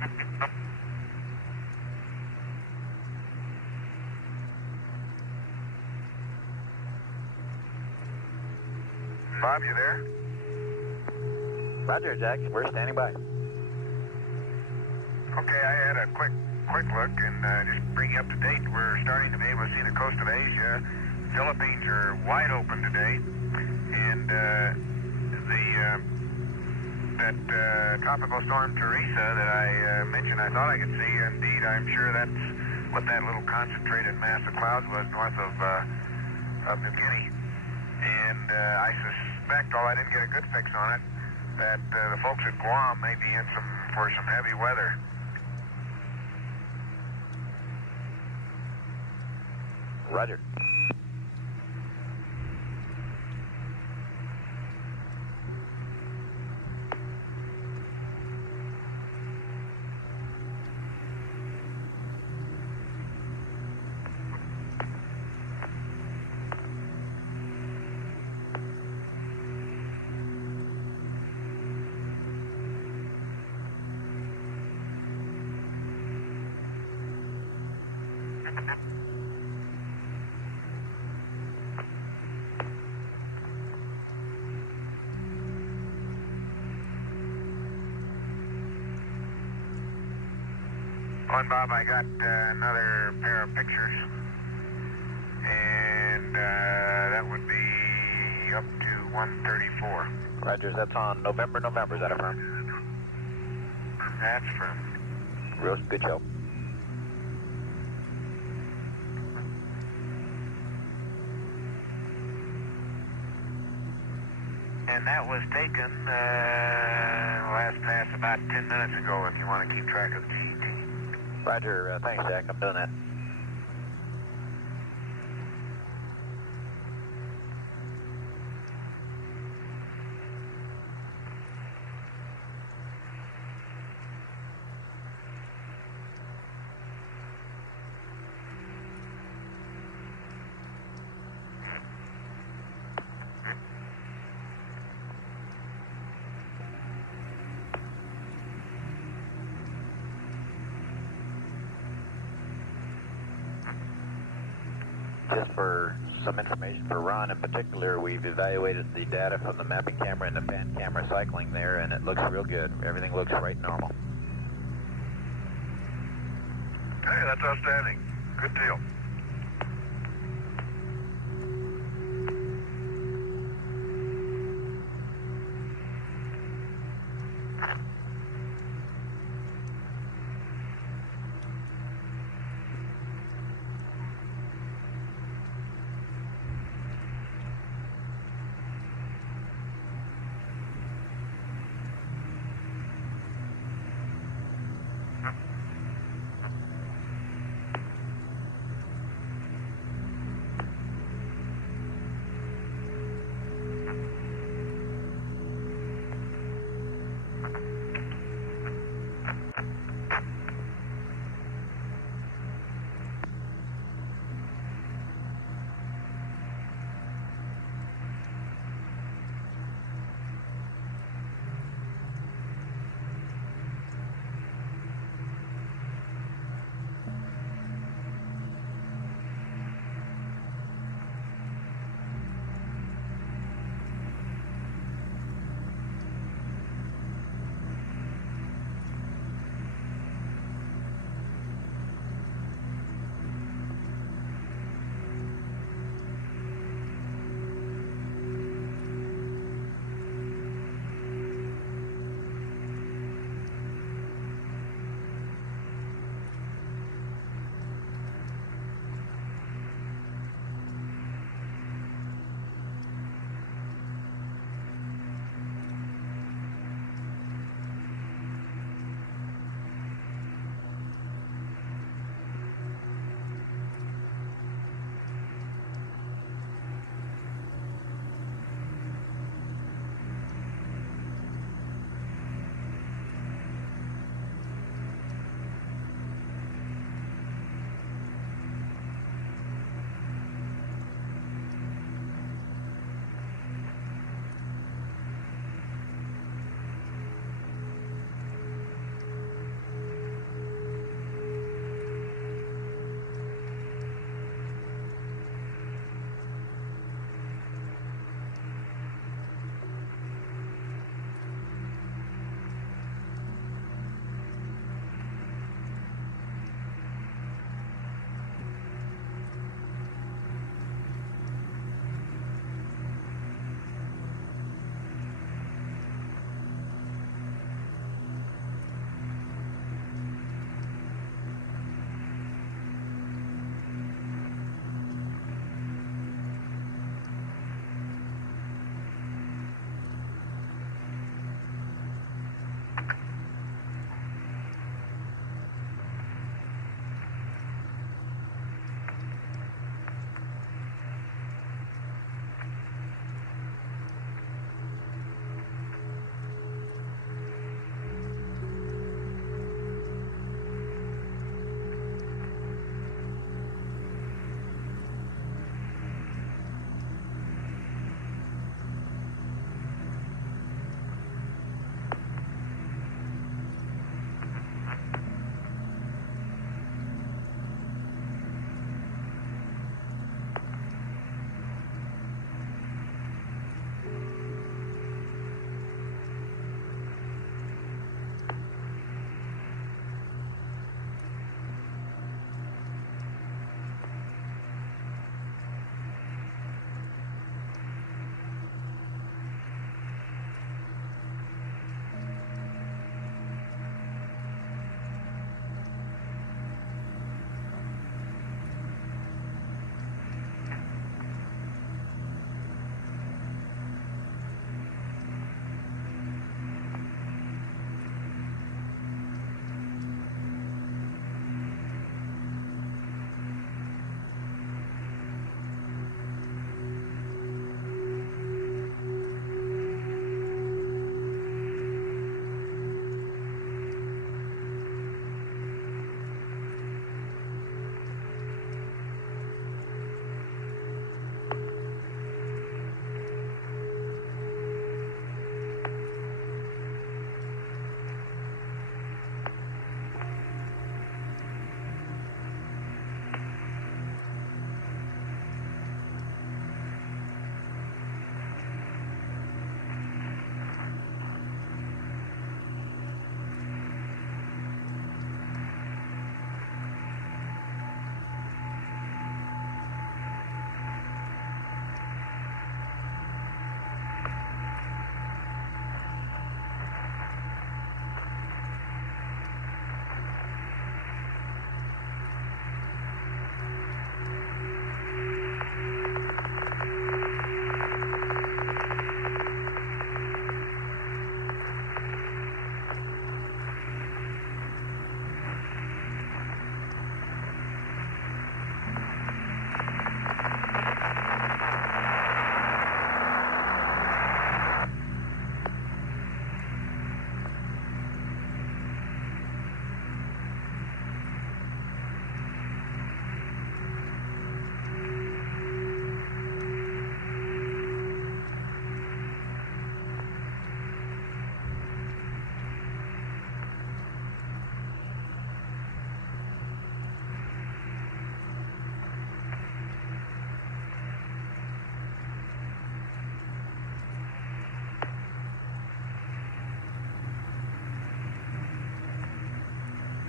Bob, you there? Roger, Jack. We're standing by. Okay, I had a quick look and just bring you up to date. We're starting to be able to see the coast of Asia. Philippines are wide open today, and that tropical storm Teresa that I mentioned, I thought I could see. Indeed, I'm sure that's what that little concentrated mass of clouds was north of New Guinea. And I suspect, although I didn't get a good fix on it, that the folks at Guam may be in for some heavy weather. Roger. On, Bob, I got another pair of pictures, and that would be up to 134. Roger, that's on November, is that affirmed? That's from. Real good show. And that was taken last pass about 10 minutes ago, if you want to keep track of the GET. Roger, thanks, Jack. I'm doing that. Just for some information for Ron in particular, we've evaluated the data from the mapping camera and the pan camera cycling there, and it looks real good. Everything looks right normal. Hey, that's outstanding. Good deal.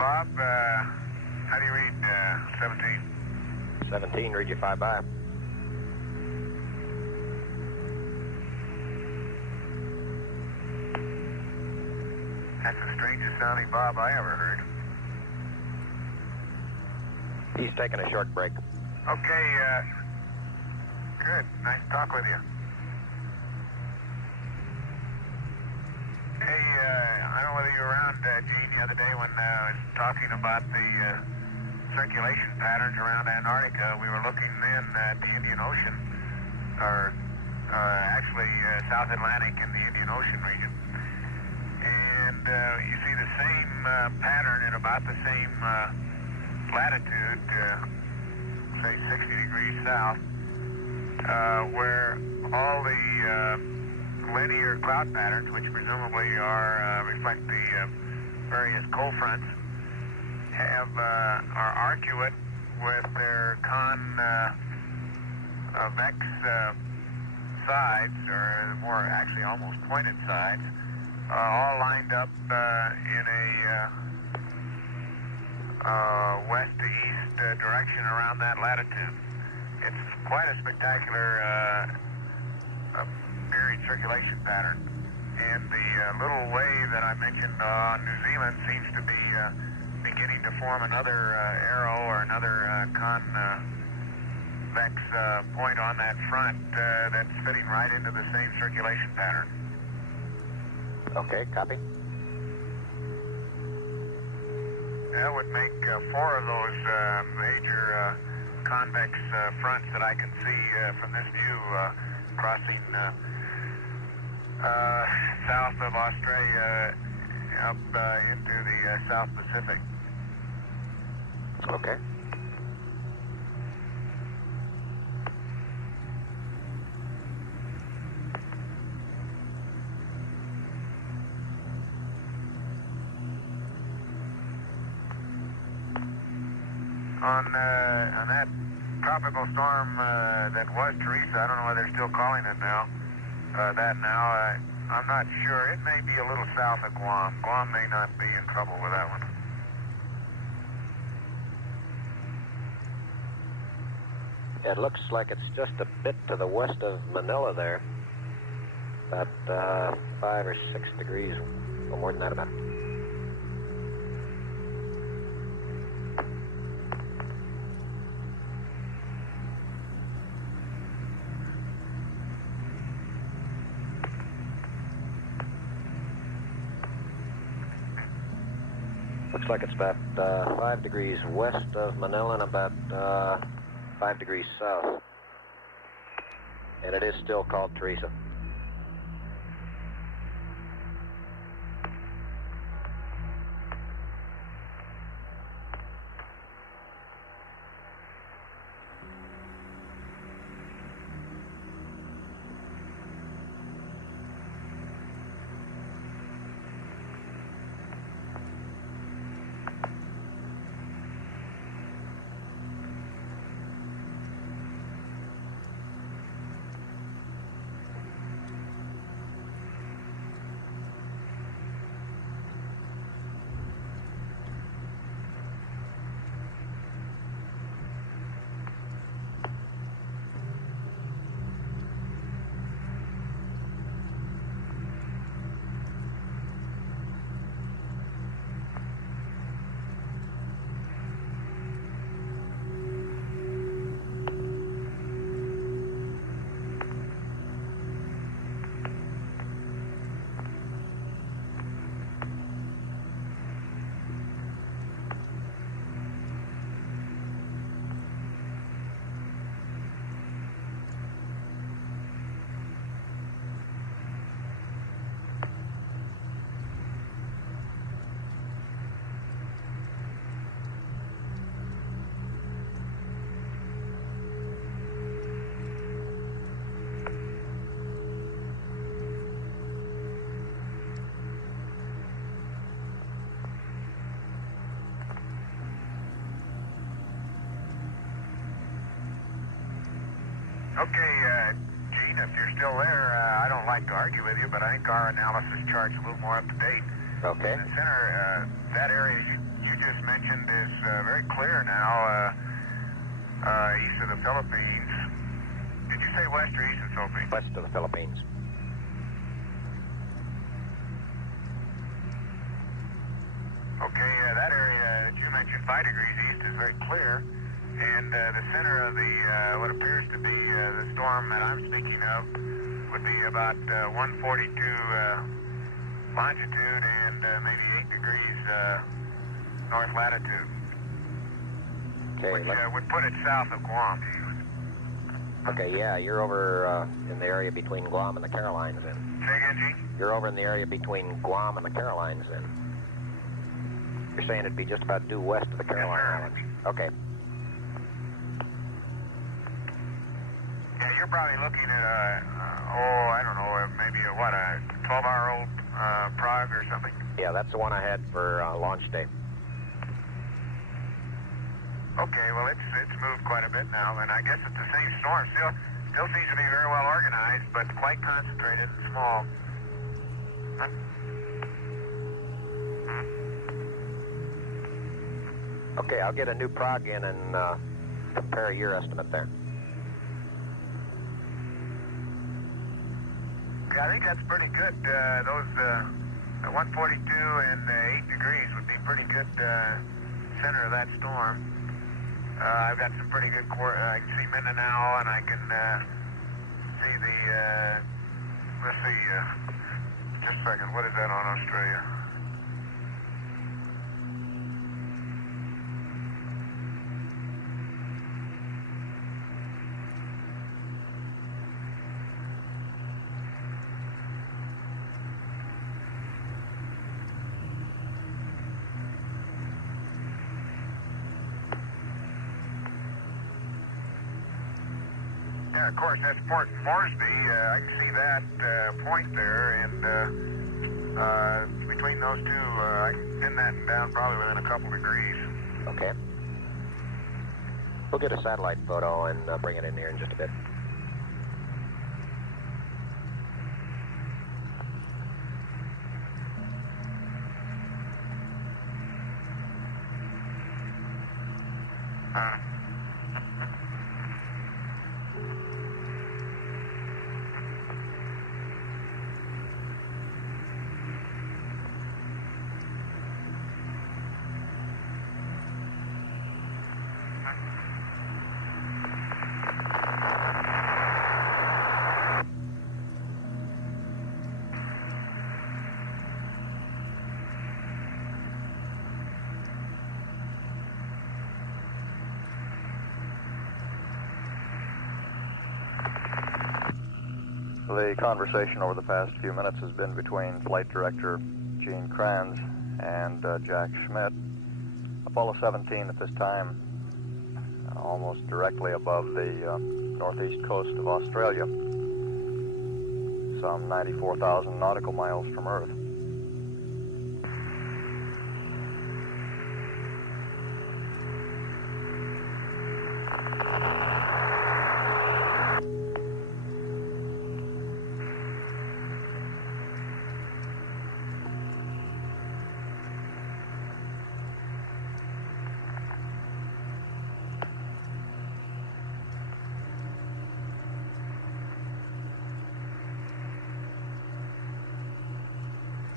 Bob, how do you read 17? 17, read you 5 by. That's the strangest sounding Bob I ever heard. He's taking a short break. Okay, good. Nice to talk with you. Hey, I don't know whether you were around, Gene, the other day when I was talking about the circulation patterns around Antarctica. We were looking then at the Indian Ocean, or actually South Atlantic and the Indian Ocean region. And you see the same pattern in about the same latitude, say 60 degrees south, where all the linear cloud patterns, which presumably reflect the various cold fronts, are arcuate with their convex sides, or more actually almost pointed sides, all lined up in a west to east direction around that latitude. It's quite a spectacular period circulation pattern. And the little wave that I mentioned on New Zealand seems to be beginning to form another arrow or another convex point on that front that's fitting right into the same circulation pattern. Okay, copy. That would make 4 of those major convex fronts that I can see from this view crossing south of Australia up into the South Pacific. Okay. On that tropical storm that was Teresa, I don't know whether they're still calling it now, I'm not sure. It may be a little south of Guam. Guam may not be in trouble with that one. It looks like it's just a bit to the west of Manila there. About 5 or 6 degrees, or more than that about. Looks like it's about 5 degrees west of Manila and about 5 degrees south. And it is still called Teresa. Okay, Gene, if you're still there, I don't like to argue with you, but I think our analysis chart's a little more up to date. Okay. In the center, that area you just mentioned is very clear now, east of the Philippines. Did you say west or east of the Philippines? West of the Philippines. Okay, that area that you mentioned, 5 degrees east, is very clear. And the center of the what appears to be the storm that I'm speaking of would be about 142 longitude and maybe 8 degrees north latitude. Okay. Which would put it south of Guam. Okay, yeah, you're over in the area between Guam and the Carolines then. Say again, Gene? You're over in the area between Guam and the Carolines then. You're saying it'd be just about due west of the Caroline Islands. Okay. Yeah, you're probably looking at I don't know, maybe a 12-hour-old Prague or something? Yeah, that's the one I had for launch day. Okay, well, it's moved quite a bit now, and I guess it's the same storm. Still seems to be very well organized, but quite concentrated and small. Huh? Okay, I'll get a new prog in and compare your estimate there. Yeah, I think that's pretty good. Those 142 and 8 degrees would be pretty good center of that storm. I've got some pretty good I can see Mindanao, and I can see the, let's see, just a second, what is that on Australia? Yeah, of course, that's Port Moresby. I can see that point there, and between those two, I can pin that down probably within a couple degrees. Okay. We'll get a satellite photo and bring it in here in just a bit. The conversation over the past few minutes has been between Flight Director Gene Kranz and Jack Schmidt. Apollo 17 at this time, almost directly above the northeast coast of Australia, some 94,000 nautical miles from Earth.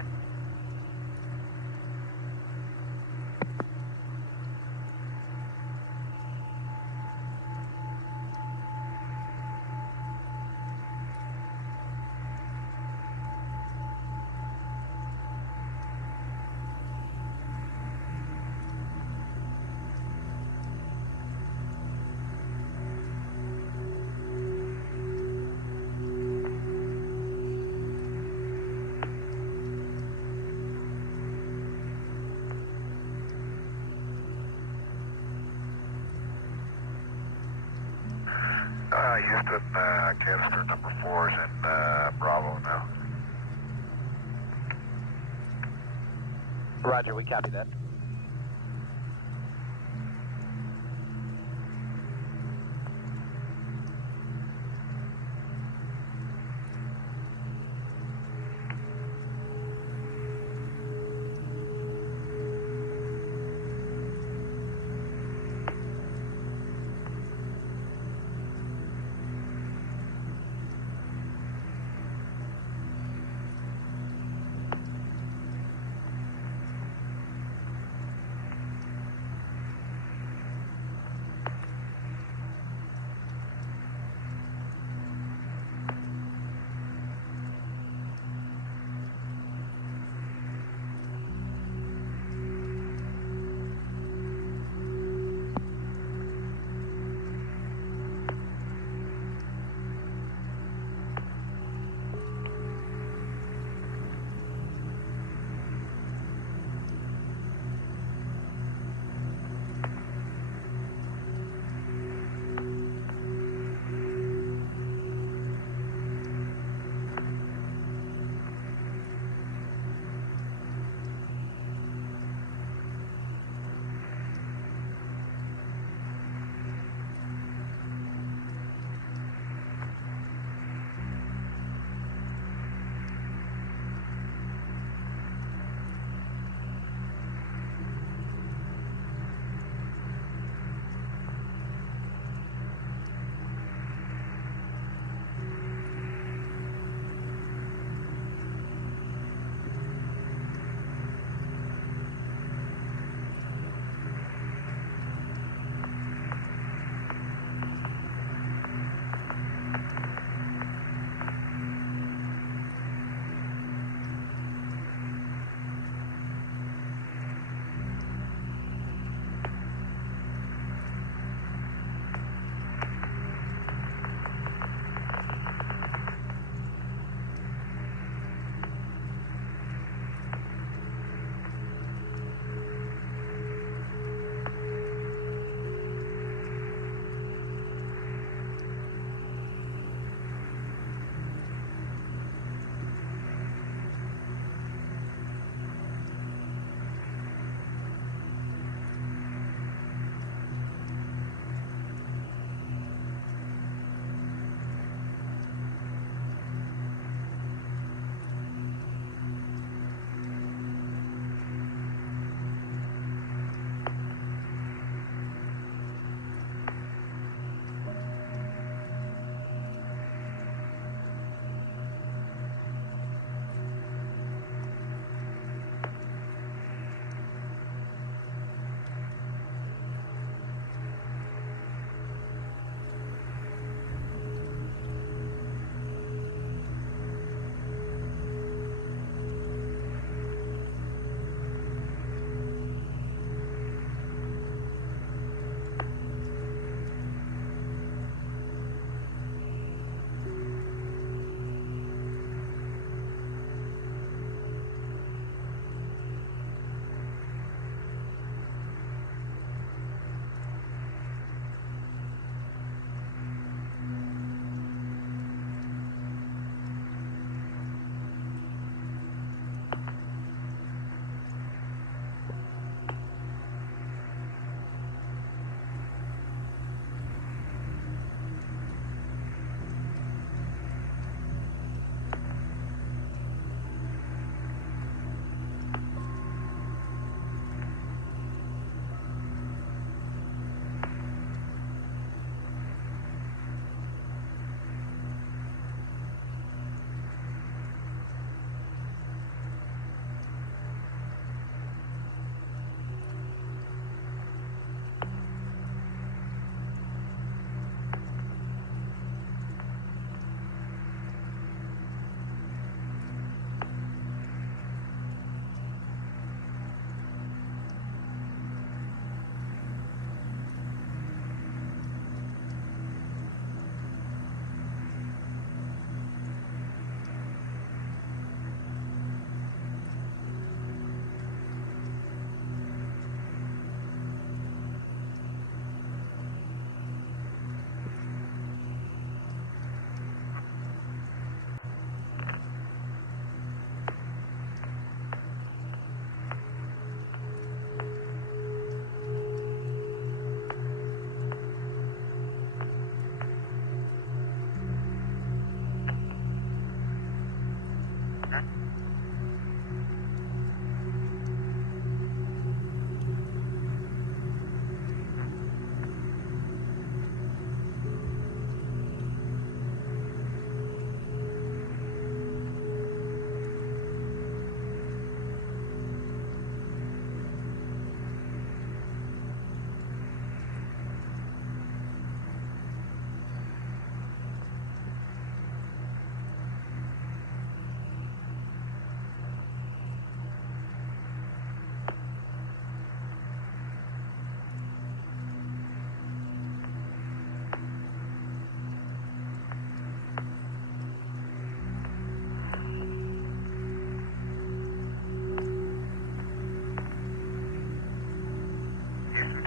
Houston, canister number 4 is in Bravo now. Roger, we copy that.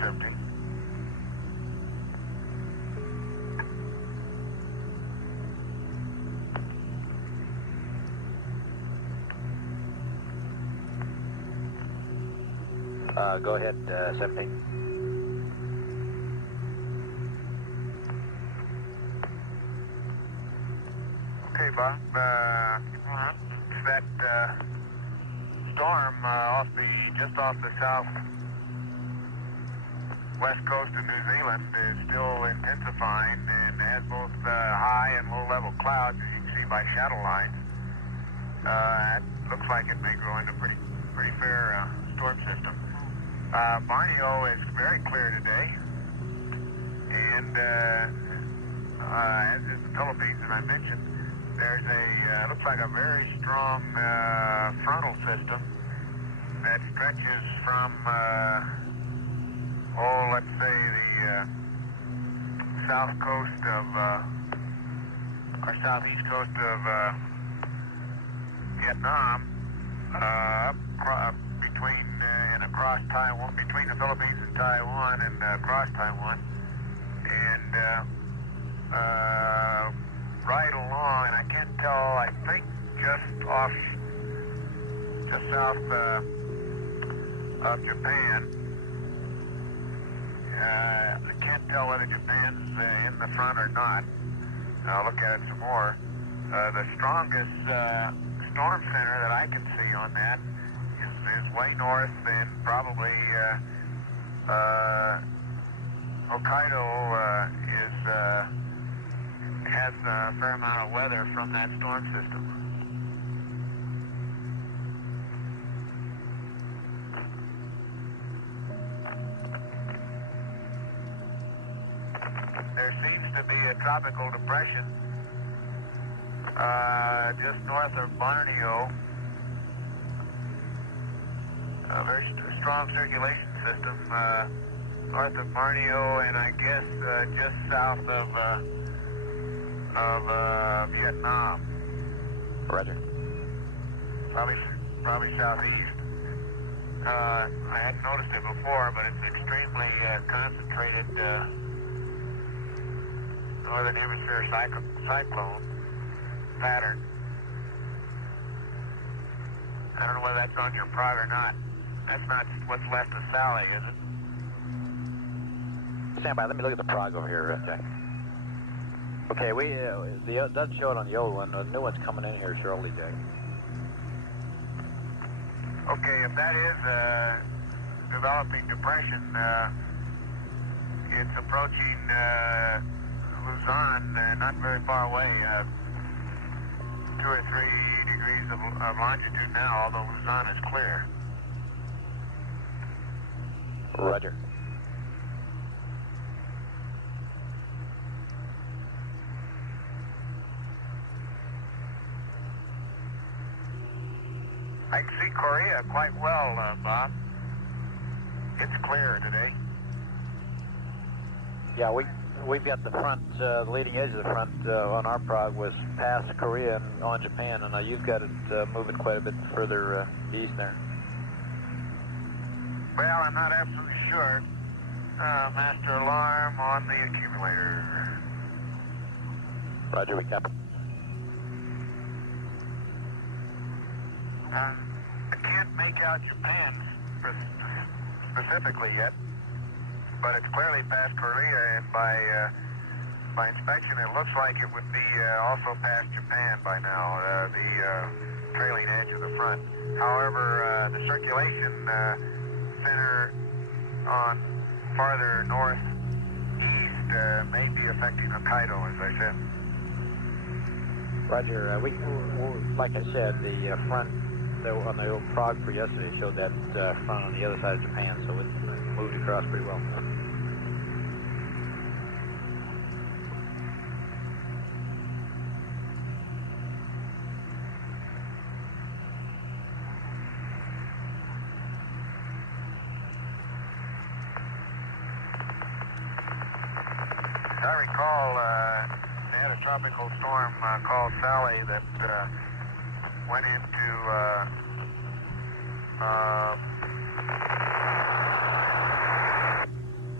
17. Go ahead, 17. Okay, Bob. That storm just off the southwest coast of New Zealand is still intensifying and has both high and low level clouds, as you can see by shadow lines. It looks like it may grow into a pretty fair storm system. Borneo is very clear today, and as is the Philippines, as I mentioned, there's looks like a very strong frontal system that stretches from, let's say the south coast of, or southeast coast of Vietnam, between and across Taiwan, between the Philippines and Taiwan, and across Taiwan, and right along, and I can't tell, I think just south of Japan. I can't tell whether Japan's in the front or not. I'll look at it some more. The strongest storm center that I can see on that is way north, and probably Hokkaido has a fair amount of weather from that storm system. There seems to be a tropical depression just north of Borneo. A very strong circulation system north of Borneo, and I guess just south of Vietnam. Roger. Probably southeast. I hadn't noticed it before, but it's extremely concentrated northern hemisphere cyclone pattern. I don't know whether that's on your prog or not. That's not what's left of Sally, is it? Stand by. Let me look at the prog over here, Jack. Okay, it doesn't show it on the old one. The new one's coming in here shortly, Jack. Okay, if that is a developing depression, it's approaching Luzon, not very far away, 2 or 3 degrees of longitude now, although Luzon is clear. Roger. I can see Korea quite well, Bob. It's clear today. Yeah, we've got the front, the leading edge of the front on our prog was past Korea and on Japan, and you've got it moving quite a bit further east there. Well, I'm not absolutely sure. Master alarm on the accumulator. Roger, we copy. I can't make out Japan specifically yet, but it's clearly past Korea, and by inspection, it looks like it would be also past Japan by now, the trailing edge of the front. However, the circulation center on farther northeast may be affecting Hokkaido, as I said. Roger, like I said, the front on the old prog for yesterday showed that front on the other side of Japan, so it moved across pretty well. As I recall, they had a tropical storm called Sally that went into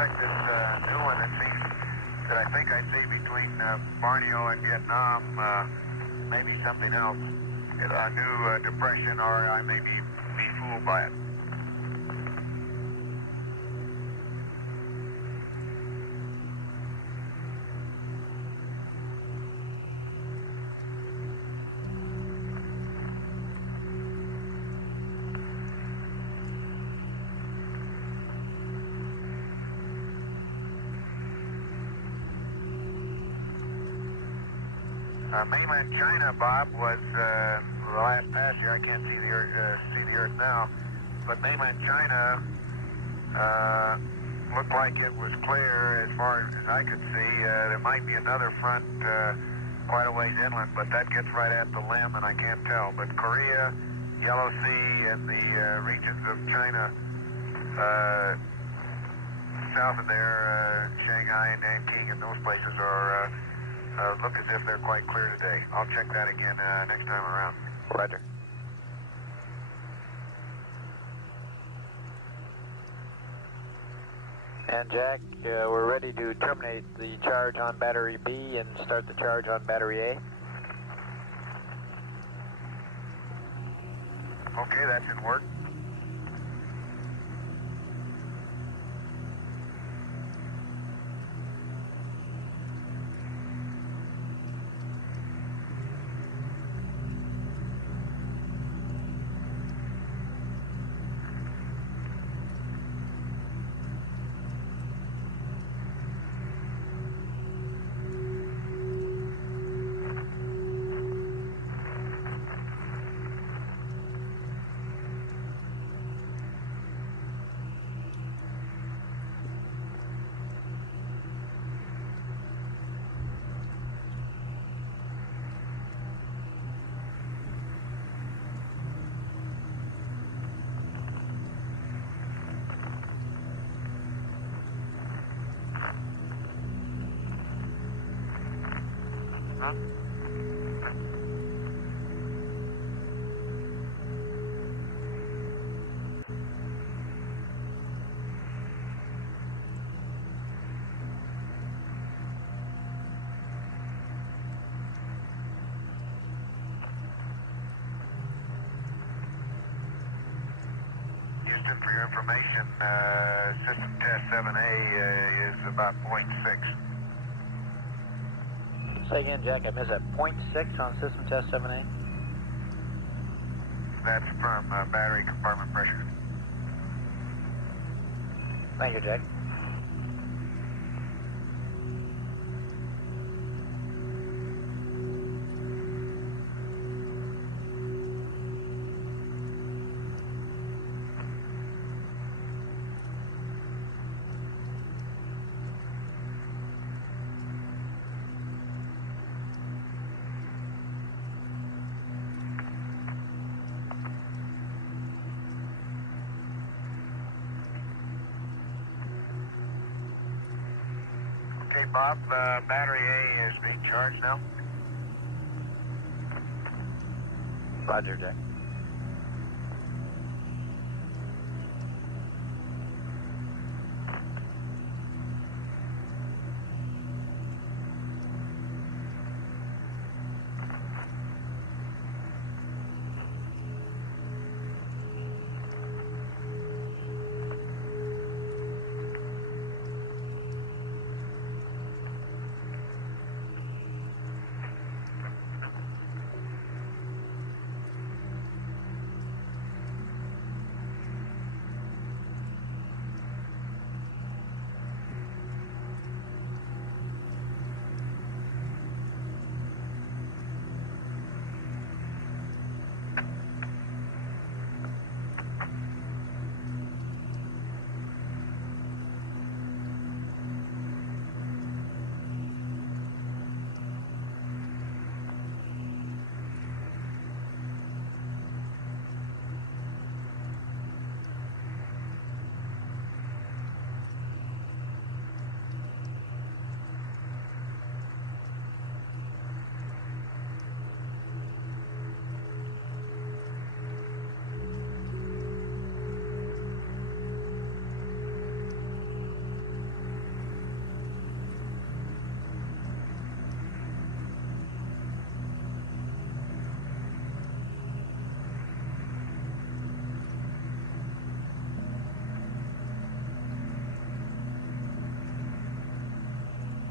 check this new one that seems that I think I see between Borneo and Vietnam, maybe something else. A new depression, or I may be fooled by it. Mainland China, Bob, was the last pass here. I can't see the Earth now, but mainland China looked like it was clear as far as I could see. There might be another front quite a ways inland, but that gets right at the limb, and I can't tell. But Korea, Yellow Sea, and the regions of China south of there, Shanghai and Nanking, and those places are. Look as if they're quite clear today. I'll check that again next time around. Roger. And Jack, we're ready to terminate the charge on battery B and start the charge on battery A. Okay, that's in work. Houston, for your information, system test 7A is about 0.6. Say again, Jack, I missed that. 0.6 on system test 7A? That's from battery compartment pressure. Thank you, Jack. Okay, Bob, battery A is being charged now. Roger, Jack.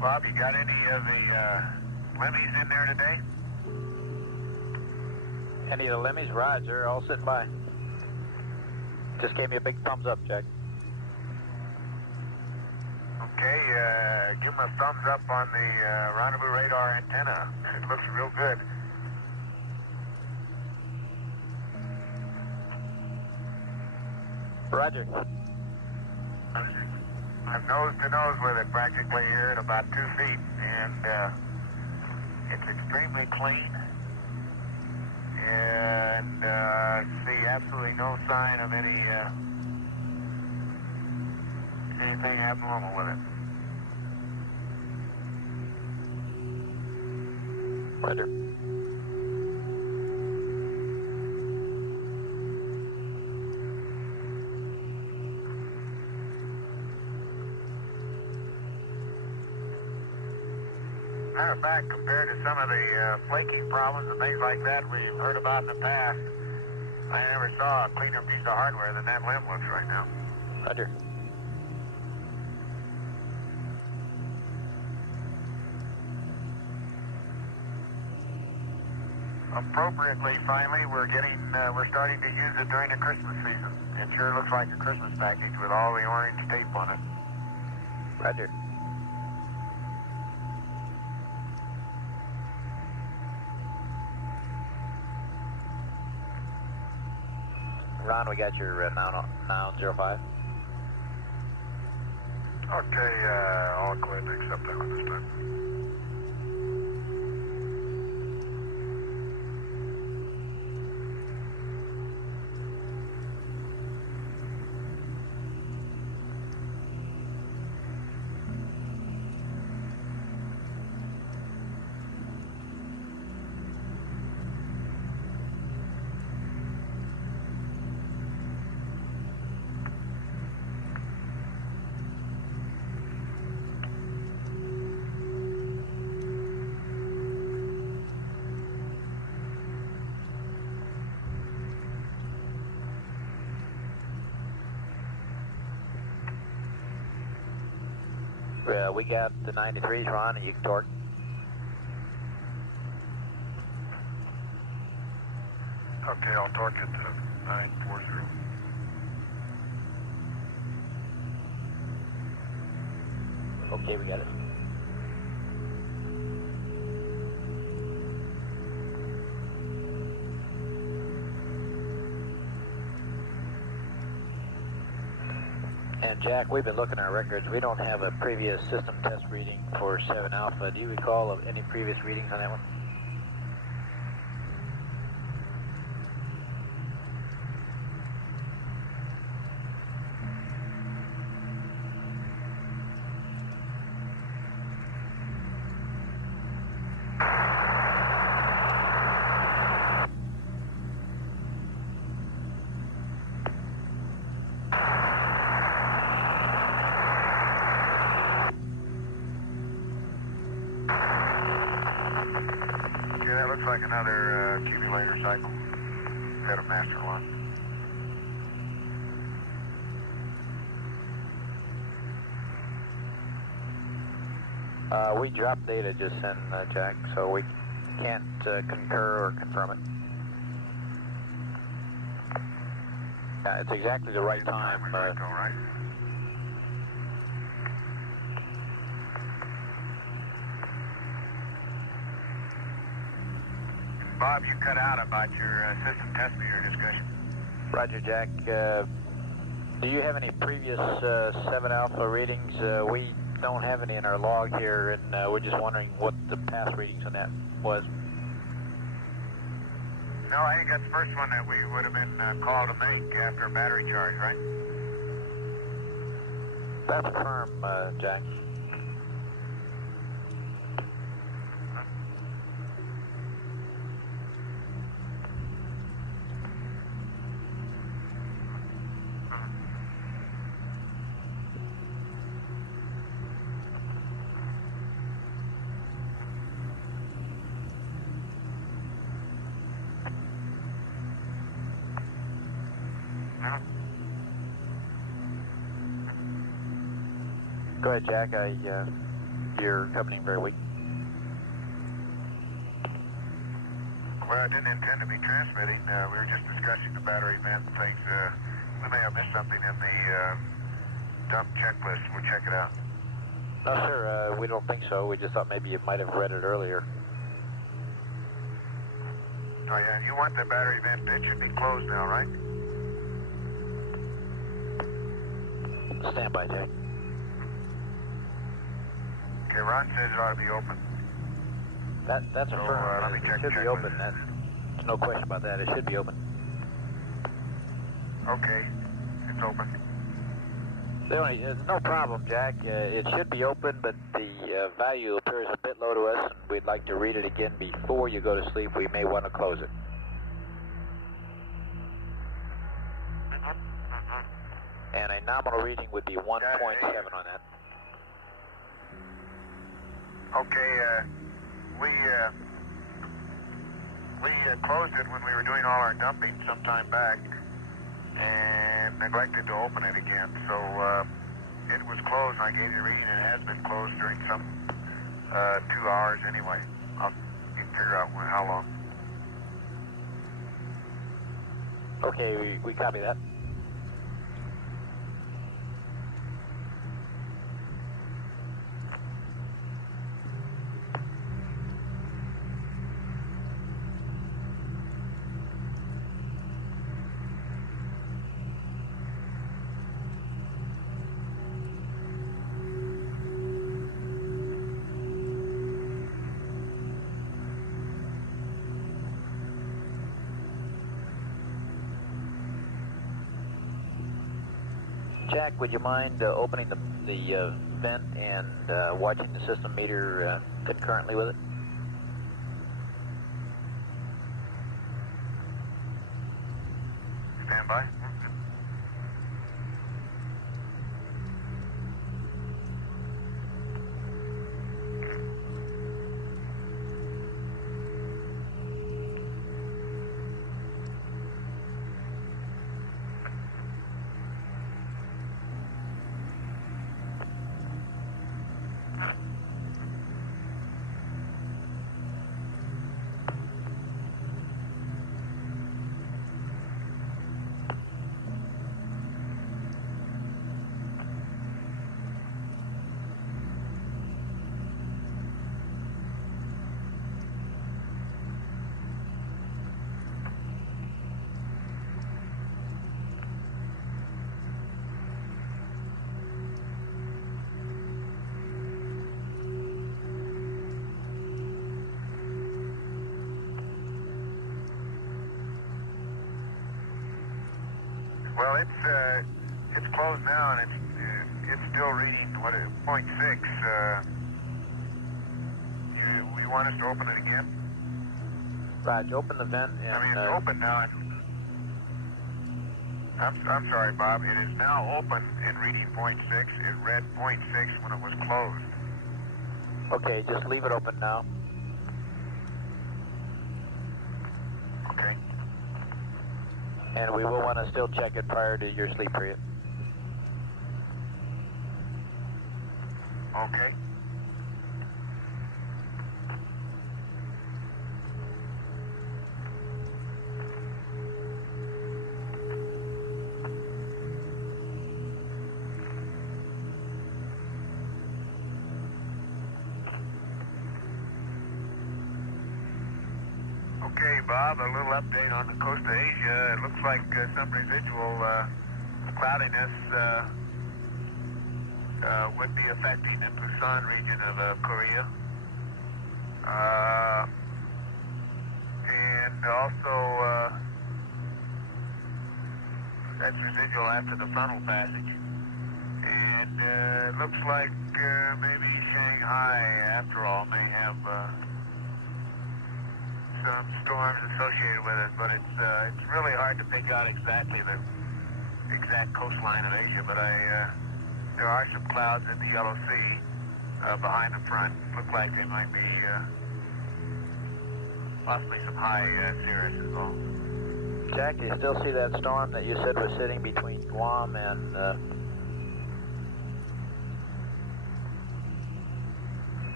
Bob, you got any of the lemmies in there today? Any of the lemmies? Roger, all sitting by. Just gave me a big thumbs up, Jack. Okay, give them a thumbs up on the rendezvous radar antenna. It looks real good. Roger. I'm nose to nose with it practically here at about 2 feet, and it's extremely clean, and see absolutely no sign of anything abnormal with it. Roger. Matter of fact, compared to some of the flaking problems and things like that we've heard about in the past, I never saw a cleaner piece of hardware than that limb looks right now. Roger. Appropriately, finally, we're starting to use it during the Christmas season. It sure looks like a Christmas package with all the orange tape on it. Roger. Ron, we got your noun 05. Okay, all clear to accept that one this time. We got the 93s, Ron, and you can torque. Okay, I'll torque it to 940. Okay, we got it. And Jack, we've been looking at our records. We don't have a previous system test reading for 7 Alpha. Do you recall of any previous readings on that one? Yeah, that looks like another accumulator cycle. Got a master one. We dropped data just in, Jack, so we can't concur or confirm it. Yeah, it's exactly the right time. Right? Bob, you cut out about your system test meter discussion. Roger, Jack. Do you have any previous 7 Alpha readings? We don't have any in our log here, and we're just wondering what the past readings on that was. No, I think that's the first one that we would have been called to make after a battery charge, right? That's firm, Jack. No. Go ahead, Jack. you're coming very weak. Well, I didn't intend to be transmitting. We were just discussing the battery vent and things. We may have missed something in the dump checklist. We'll check it out. No, sir, we don't think so. We just thought maybe you might have read it earlier. Oh, yeah, you want the battery vent. It should be closed now, right? Stand by, Jack. Okay, Ron says it ought to be open. That's So, affirmed. let me check It should the be checklist. open. There's no question about that. It should be open. Okay, it's open. There's no problem, Jack. It should be open, but the value appears a bit low to us, and we'd like to read it again before you go to sleep. We may want to close it. And a nominal reading would be 1.7 on that. Okay, we closed it when we were doing all our dumping some time back and neglected to open it again. So it was closed, and I gave you a reading, and it has been closed during some 2 hours anyway. You can figure out how long. Okay, we copy that. Jack, would you mind opening the vent and watching the system meter concurrently with it? Stand by. Well, it's closed now, and it's still reading 0.6. You want us to open it again? Right, open the vent and... I mean, it's open now. I'm sorry, Bob. It is now open and reading 0.6. It read 0.6 when it was closed. Okay, just leave it open now. Okay. And we will want to still check it prior to your sleep period. Okay. Okay, Bob, a little update on the coast of Asia. It looks like some residual cloudiness would be affecting the Busan region of Korea. And also, that's residual after the frontal passage. And it looks like maybe Shanghai, after all, may have some storms associated with it, but it's really hard to pick out exactly the exact coastline of Asia. But there are some clouds in the Yellow Sea behind the front. Look like they might be possibly some high cirrus as well. Jack, do you still see that storm that you said was sitting between Guam and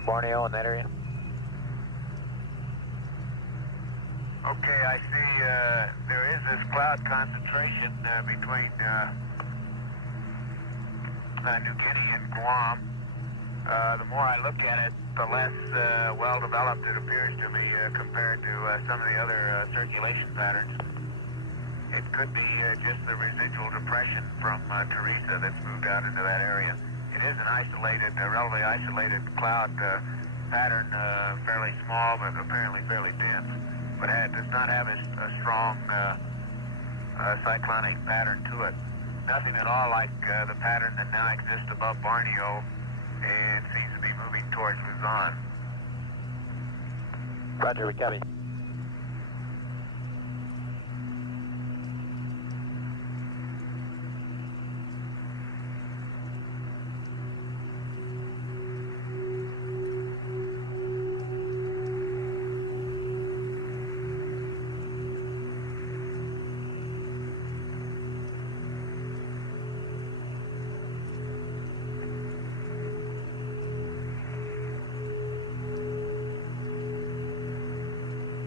Borneo in that area? Okay, I see there is this cloud concentration between New Guinea and Guam. The more I look at it, the less well-developed it appears to me compared to some of the other circulation patterns. It could be just the residual depression from Teresa that's moved out into that area. It is an isolated, relatively isolated cloud pattern, fairly small, but apparently fairly dense. But it does not have a strong cyclonic pattern to it. Nothing at all like the pattern that now exists above Borneo and seems to be moving towards Luzon. Roger, we copy.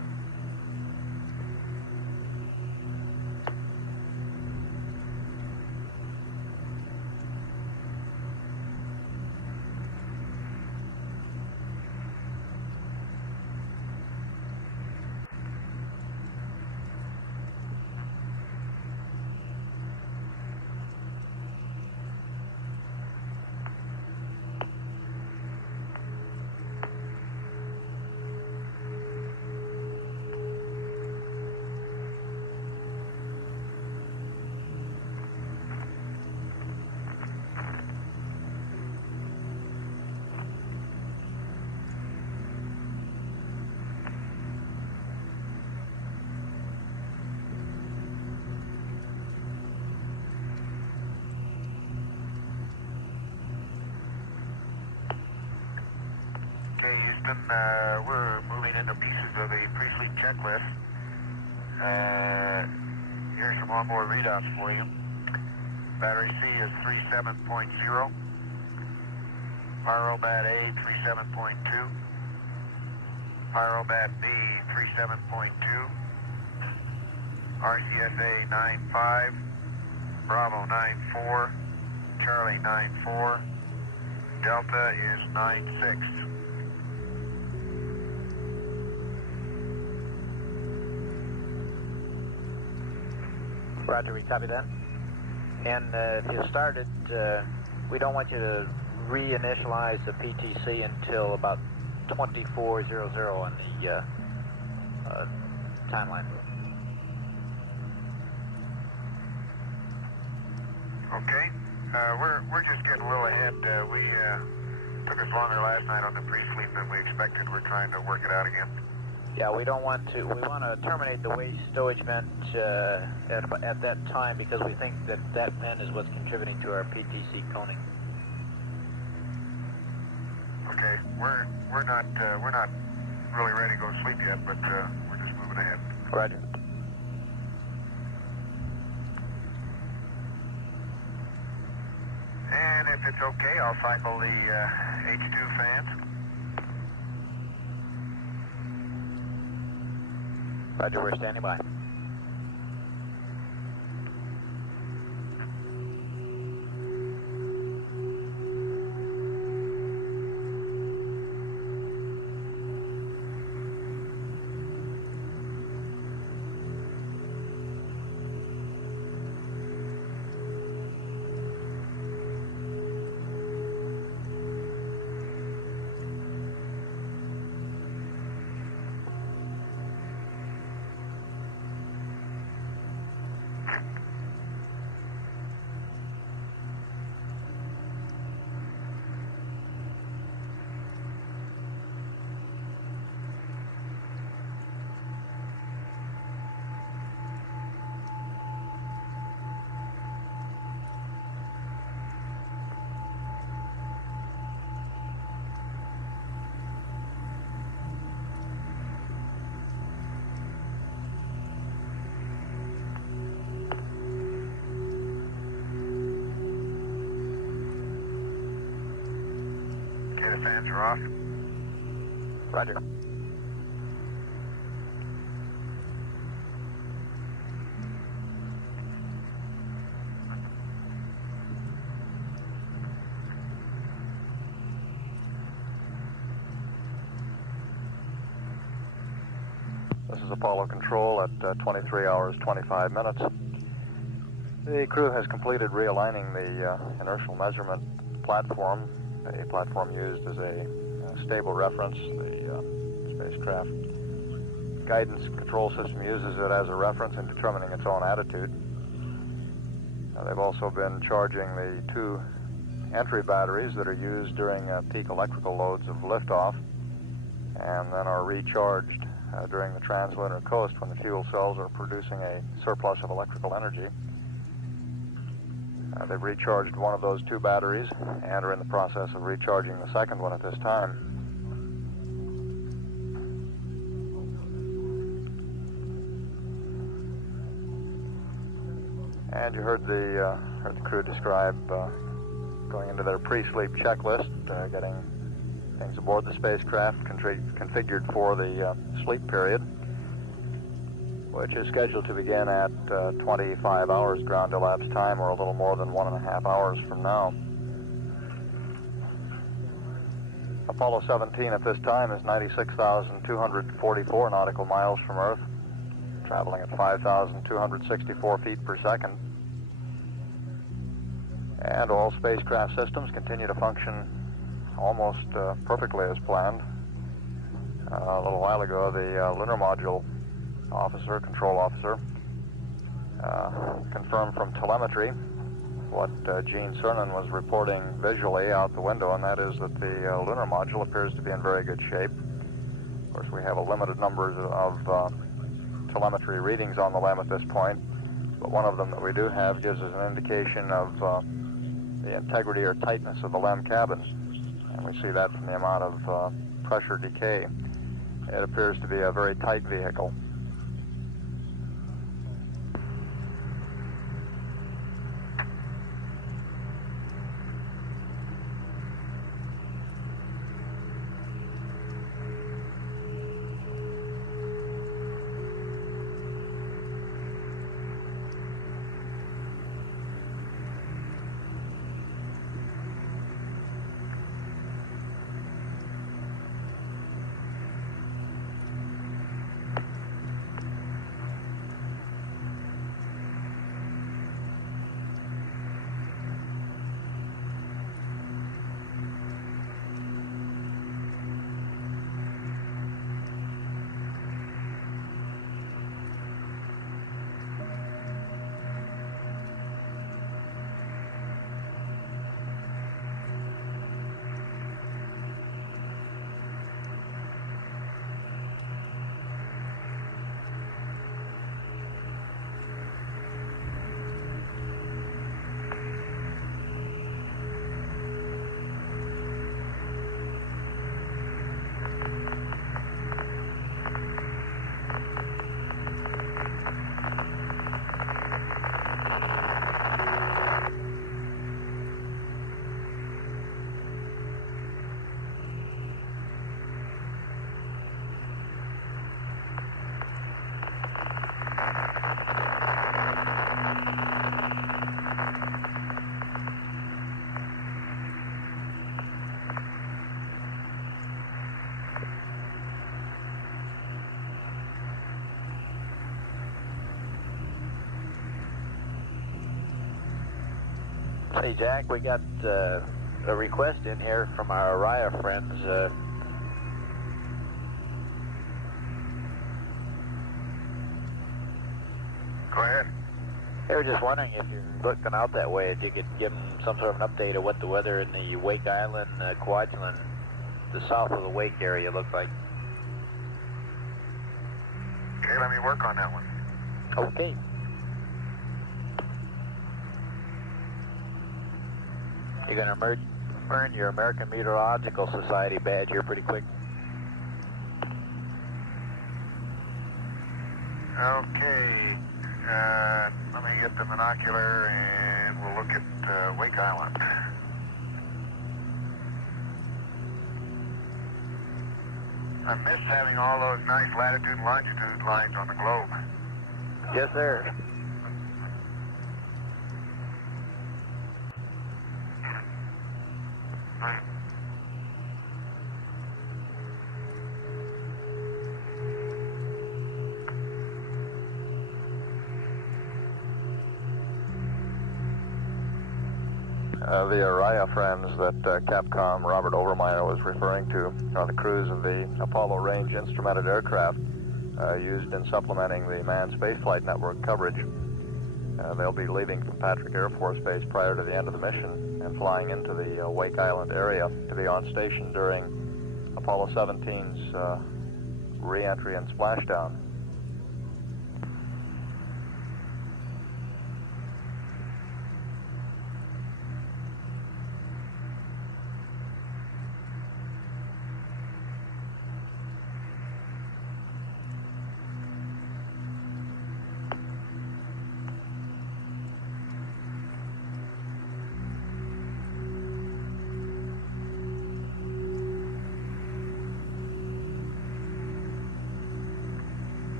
Houston, we're moving into pieces of the pre-sleep checklist. Here's some onboard readouts for you. Battery C is 37.0. Pyrobat A 37.2. Pyrobat B 37.2. RCSA 9.5. Bravo 9.4. Charlie 9.4. Delta is 9.6. Roger, we copy that. And if you started, we don't want you to reinitialize the PTC until about 2400 on the timeline. Okay. We're just getting a little ahead. We took us longer last night on the pre-sleep than we expected. We're trying to work it out again. Yeah, we don't want to. We want to terminate the waste stowage vent at that time because we think that that vent is what's contributing to our PTC coning. Okay, we're not really ready to go to sleep yet, but we're just moving ahead. Roger. And if it's okay, I'll cycle the H2 fans. Roger, we're standing by. Okay, the fans are off. Roger. This is Apollo Control at 23 hours 25 minutes. The crew has completed realigning the inertial measurement platform, a platform used as a stable reference. The spacecraft guidance control system uses it as a reference in determining its own attitude. They've also been charging the two entry batteries that are used during peak electrical loads of liftoff, and then are recharged during the translunar coast when the fuel cells are producing a surplus of electrical energy. They've recharged one of those two batteries and are in the process of recharging the second one at this time. And you heard the crew describe going into their pre-sleep checklist, getting things aboard the spacecraft configured for the sleep period, which is scheduled to begin at 25 hours ground elapsed time, or a little more than 1.5 hours from now. Apollo 17 at this time is 96,244 nautical miles from Earth, traveling at 5,264 feet per second. And all spacecraft systems continue to function almost perfectly as planned. A little while ago, the lunar module control officer, confirmed from telemetry what Gene Cernan was reporting visually out the window, and that is that the lunar module appears to be in very good shape. Of course, we have a limited number of telemetry readings on the LEM at this point, but one of them that we do have gives us an indication of the integrity or tightness of the LEM cabin, and we see that from the amount of pressure decay. It appears to be a very tight vehicle. Hey Jack, we got a request in here from our Araya friends. Go ahead. They were just wondering if you're looking out that way, if you could give them some sort of an update of what the weather in the Wake Island, Kwajalein, the south of the Wake area looks like. Okay, let me work on that one. Okay. You're going to earn your American Meteorological Society badge here pretty quick. Okay, let me get the binocular and we'll look at Wake Island. I miss having all those nice latitude and longitude lines on the globe. Yes, sir. The Araya friends that Capcom Robert Overmeyer was referring to are the crews of the Apollo range instrumented aircraft used in supplementing the manned spaceflight network coverage. They'll be leaving from Patrick Air Force Base prior to the end of the mission and flying into the Wake Island area to be on station during Apollo 17's re-entry and splashdown.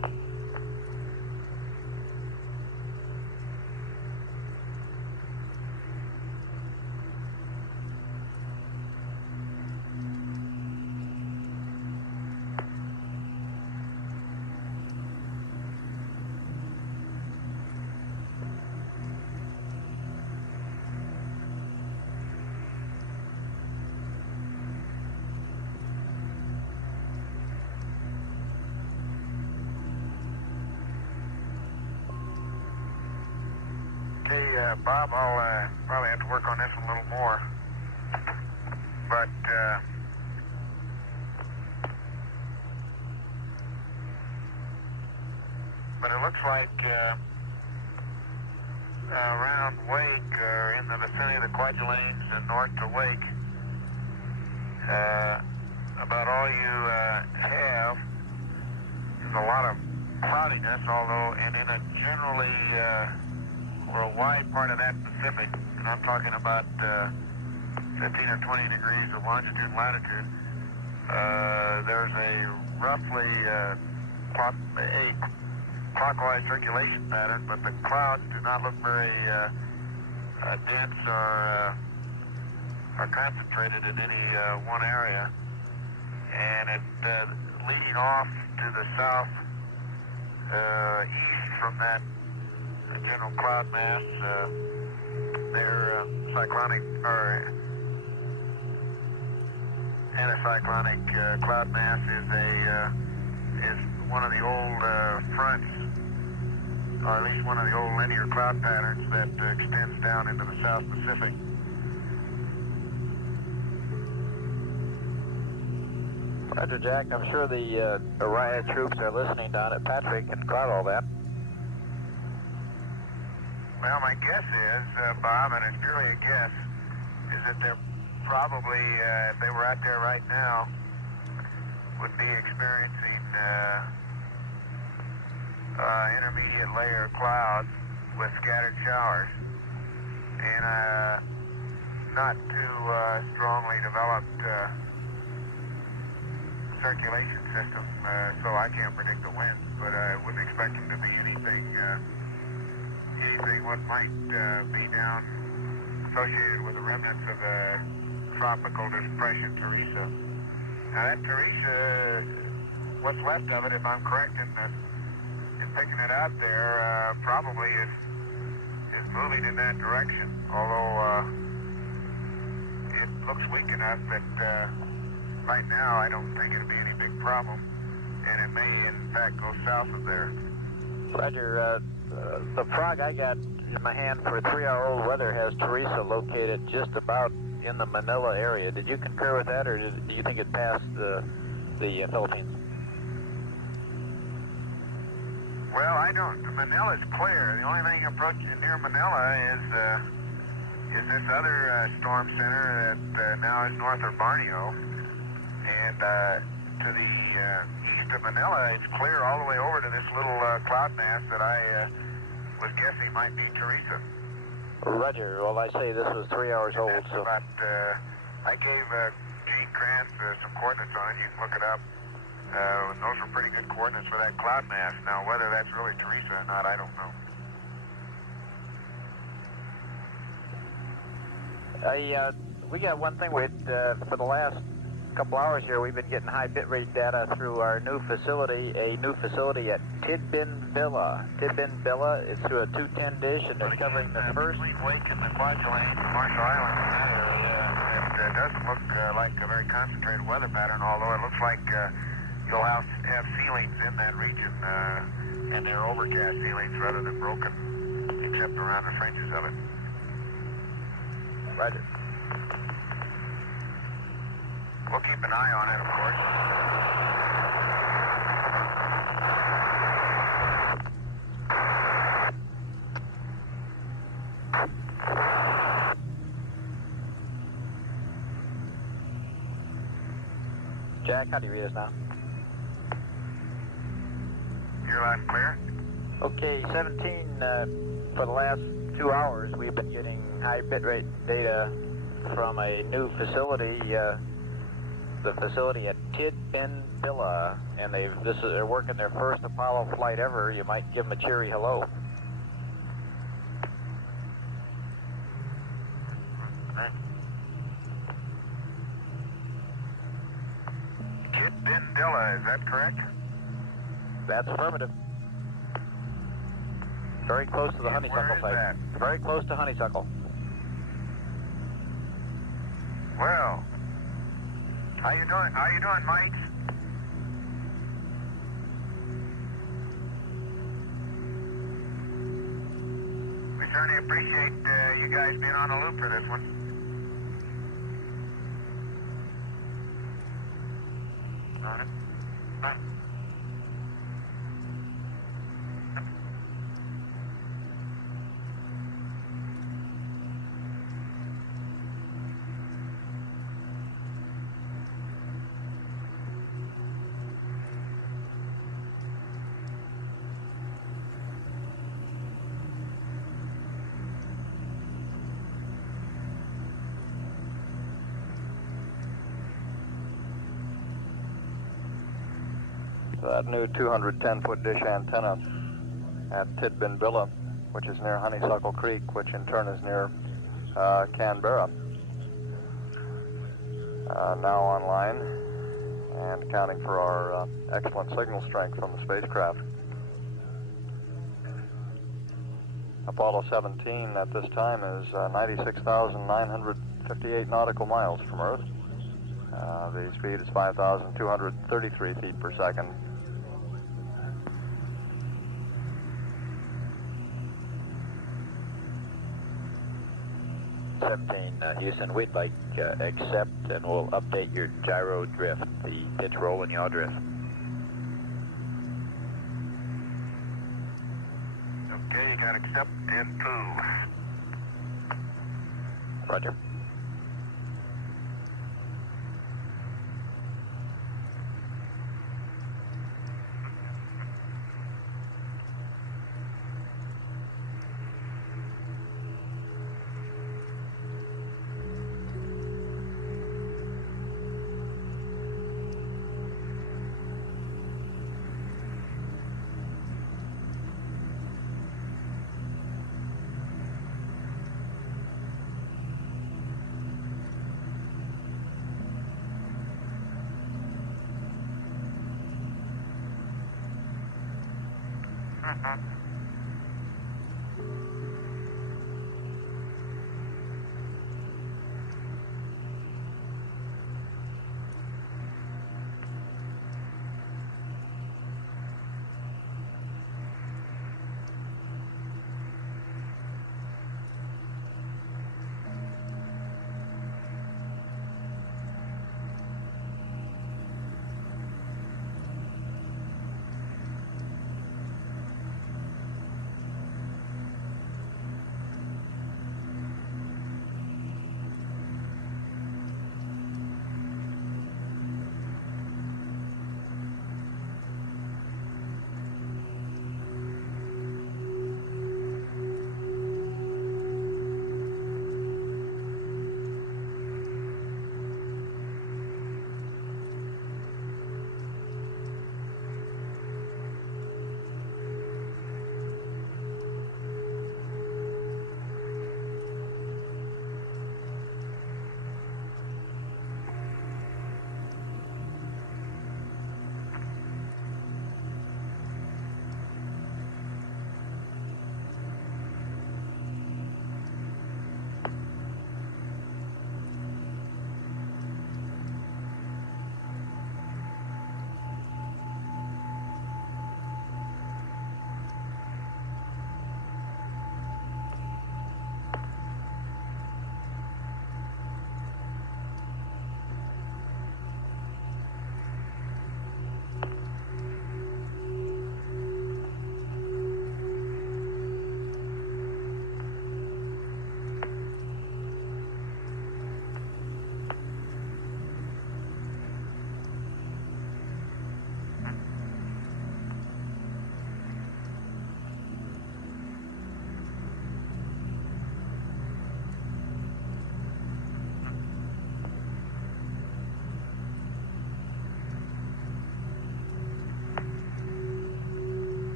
Bob, I'll probably have to work on this a little more. But it looks like around Wake, or in the vicinity of the Kwajaleins and north to Wake, about all you have is a lot of cloudiness, although, and in a generally or a wide part of that Pacific, and I'm talking about 15 or 20 degrees of longitude and latitude, there's a roughly a clockwise circulation pattern, but the clouds do not look very dense or concentrated in any one area. And it leading off to the south east from that general cloud mass, their cyclonic or anticyclonic cloud mass is one of the old fronts, or at least one of the old linear cloud patterns that extends down into the South Pacific. Roger, Jack. I'm sure the Orion troops are listening down at Patrick and cloud all that. Well, my guess is, Bob, and it's purely a guess, is that they're probably, if they were out there right now, would be experiencing intermediate layer clouds with scattered showers and not too strongly developed circulation system, so I can't predict the winds, but I wouldn't expect them to be anything what might be down associated with the remnants of the tropical depression Teresa. Now that Teresa, what's left of it, if I'm correct in picking it out there, probably is moving in that direction, although it looks weak enough that right now I don't think it'll be any big problem, and it may in fact go south of there. Roger, the frog I got in my hand for 3-hour-old weather has Teresa located just about in the Manila area. Did you concur with that, or do you think it passed the Philippines? Well, I don't. Manila's clear. The only thing approaching near Manila is this other storm center that now is north of Borneo, and to the east of Manila, it's clear all the way over to this little cloud mass that I was guessing might be Teresa. Roger. Well, I say this was 3 hours old, That's so... about, I gave Gene Krantz some coordinates on it. You can look it up. Those were pretty good coordinates for that cloud mass. Now, whether that's really Teresa or not, I don't know. We got one thing for the last couple hours here, we've been getting high bitrate data through our new facility, at Tidbin Villa. Tidbin Villa is through a 210 dish, and they're covering the first... Between Wake and the Kwajalein, Marshall Islands, in that area, it doesn't look like a very concentrated weather pattern, although it looks like you'll have ceilings in that region, and they're overcast ceilings rather than broken, except around the fringes of it. Roger. We'll keep an eye on it, of course. Jack, how do you read us now? You're loud and clear? Okay, 17, for the last 2 hours, we've been getting high bitrate data from a new facility the facility at Tidbinbilla, and they're working their first Apollo flight ever. You might give them a cheery hello. Tidbinbilla, is that correct? That's affirmative. Very close to the honeysuckle site. That? Very close to honeysuckle. Well, how you doing? How you doing, Mike? We certainly appreciate you guys being on the loop for this one. On it. That new 210-foot dish antenna at Tidbinbilla, which is near Honeysuckle Creek, which in turn is near Canberra, now online and accounting for our excellent signal strength from the spacecraft. Apollo 17 at this time is 96,958 nautical miles from Earth. The speed is 5,233 feet per second. Houston, we'd like accept and we'll update your gyro drift, the pitch, roll, and yaw drift. Okay, you got accept and two. Roger.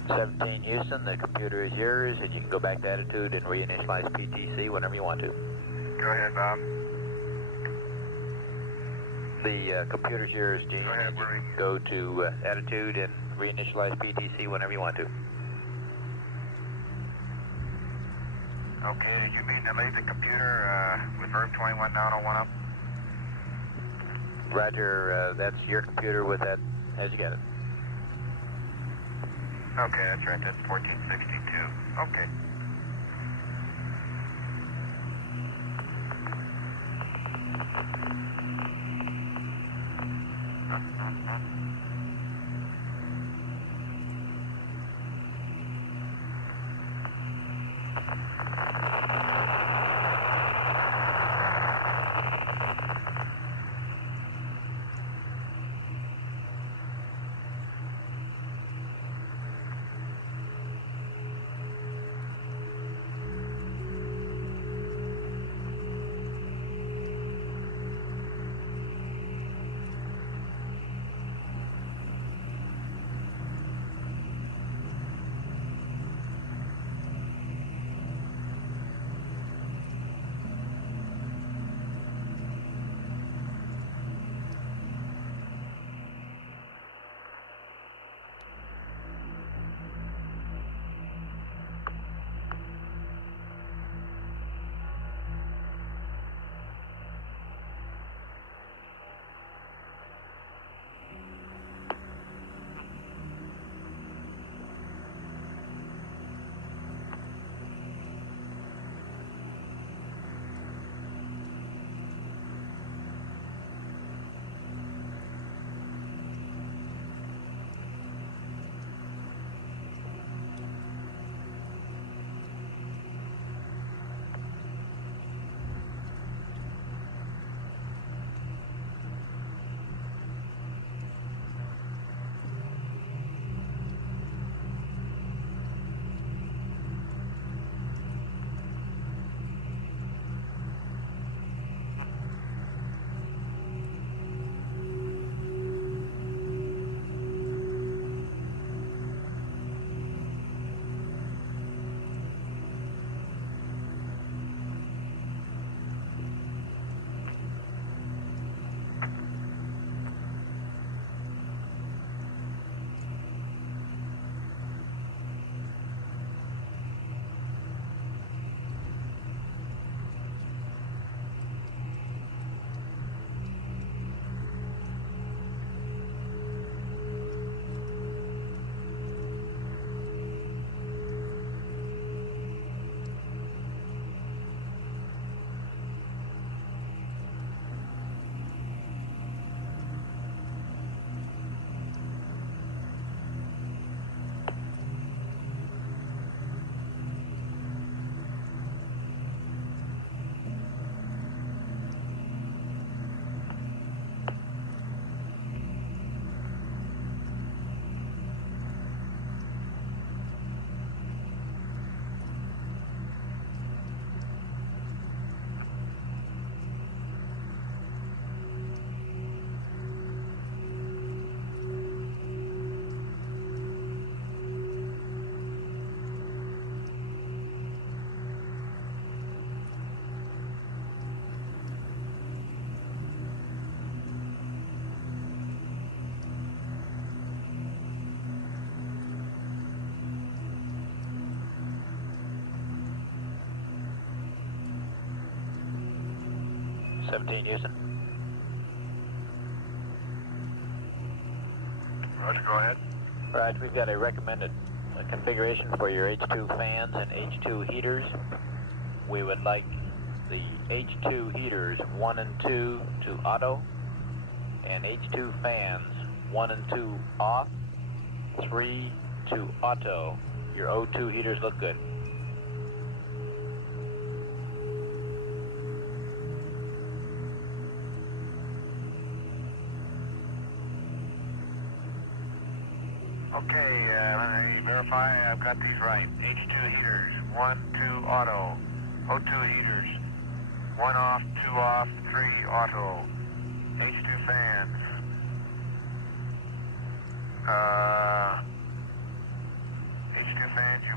17 Houston, the computer is yours, and you can go back to attitude and reinitialize PTC whenever you want to. Go ahead, Bob. The computer's yours, Gene. Go ahead, and you Marie. can go to attitude and reinitialize PTC whenever you want to. Okay, did you mean to leave the computer with verb 21 down on 1 up? Roger, that's your computer with that as you got it. Okay, that's right. That's 1462. Okay. Seventeen Houston. Roger, go ahead. Right, we've got a recommended configuration for your H2 fans and H2 heaters. We would like the H2 heaters 1 and 2 to auto, and H2 fans 1 and 2 off, 3 to auto. Your O2 heaters look good. Okay, let me verify I've got these right. H2 heaters, 1, 2 auto. O2 heaters, 1 off, 2 off, 3 auto. H2 fans.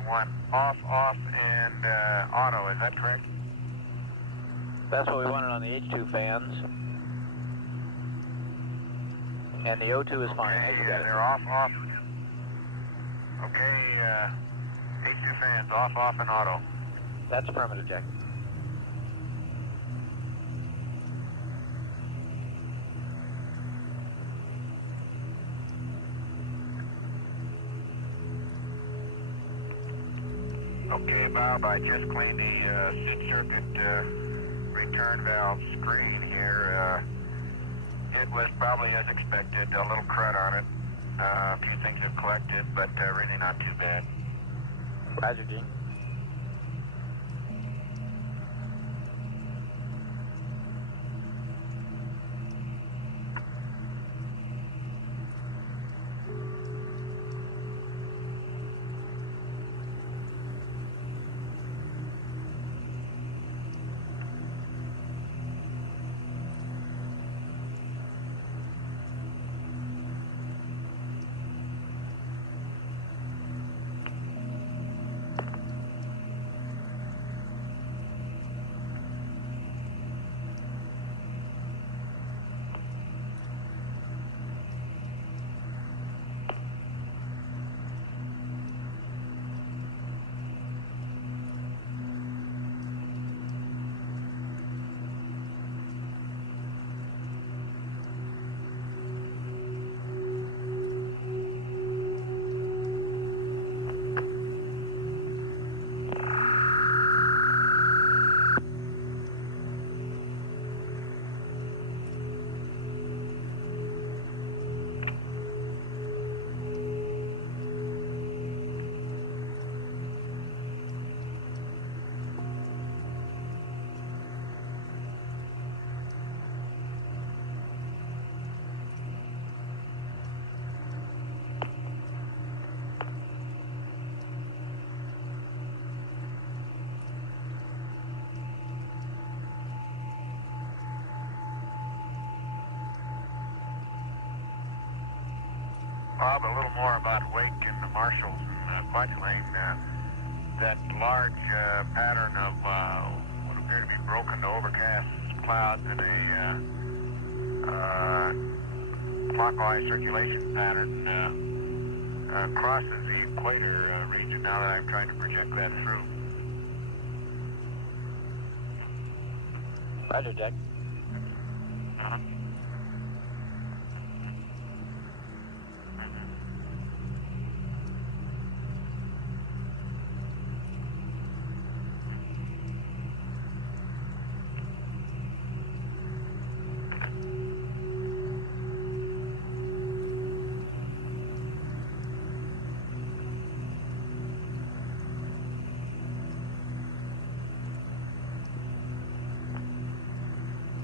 one. Off, off, and auto, is that correct? That's what we wanted on the H2 fans. And the O2 is fine. Okay, As you got it. they're off, off. Okay, H2 fans, off, off, and auto. That's affirmative, Jack. Okay, Bob, I just cleaned the seat circuit return valve screen here. It was probably as expected, a little crud on it. A few things have collected, but really not too bad. Roger, Gene. Bob, a little more about Wake and the Marshalls and Fudge Lane. That large pattern of what appear to be broken to overcast clouds in a clockwise circulation pattern crosses the equator region now that I'm trying to project that through. Roger, Jack. Uh-huh.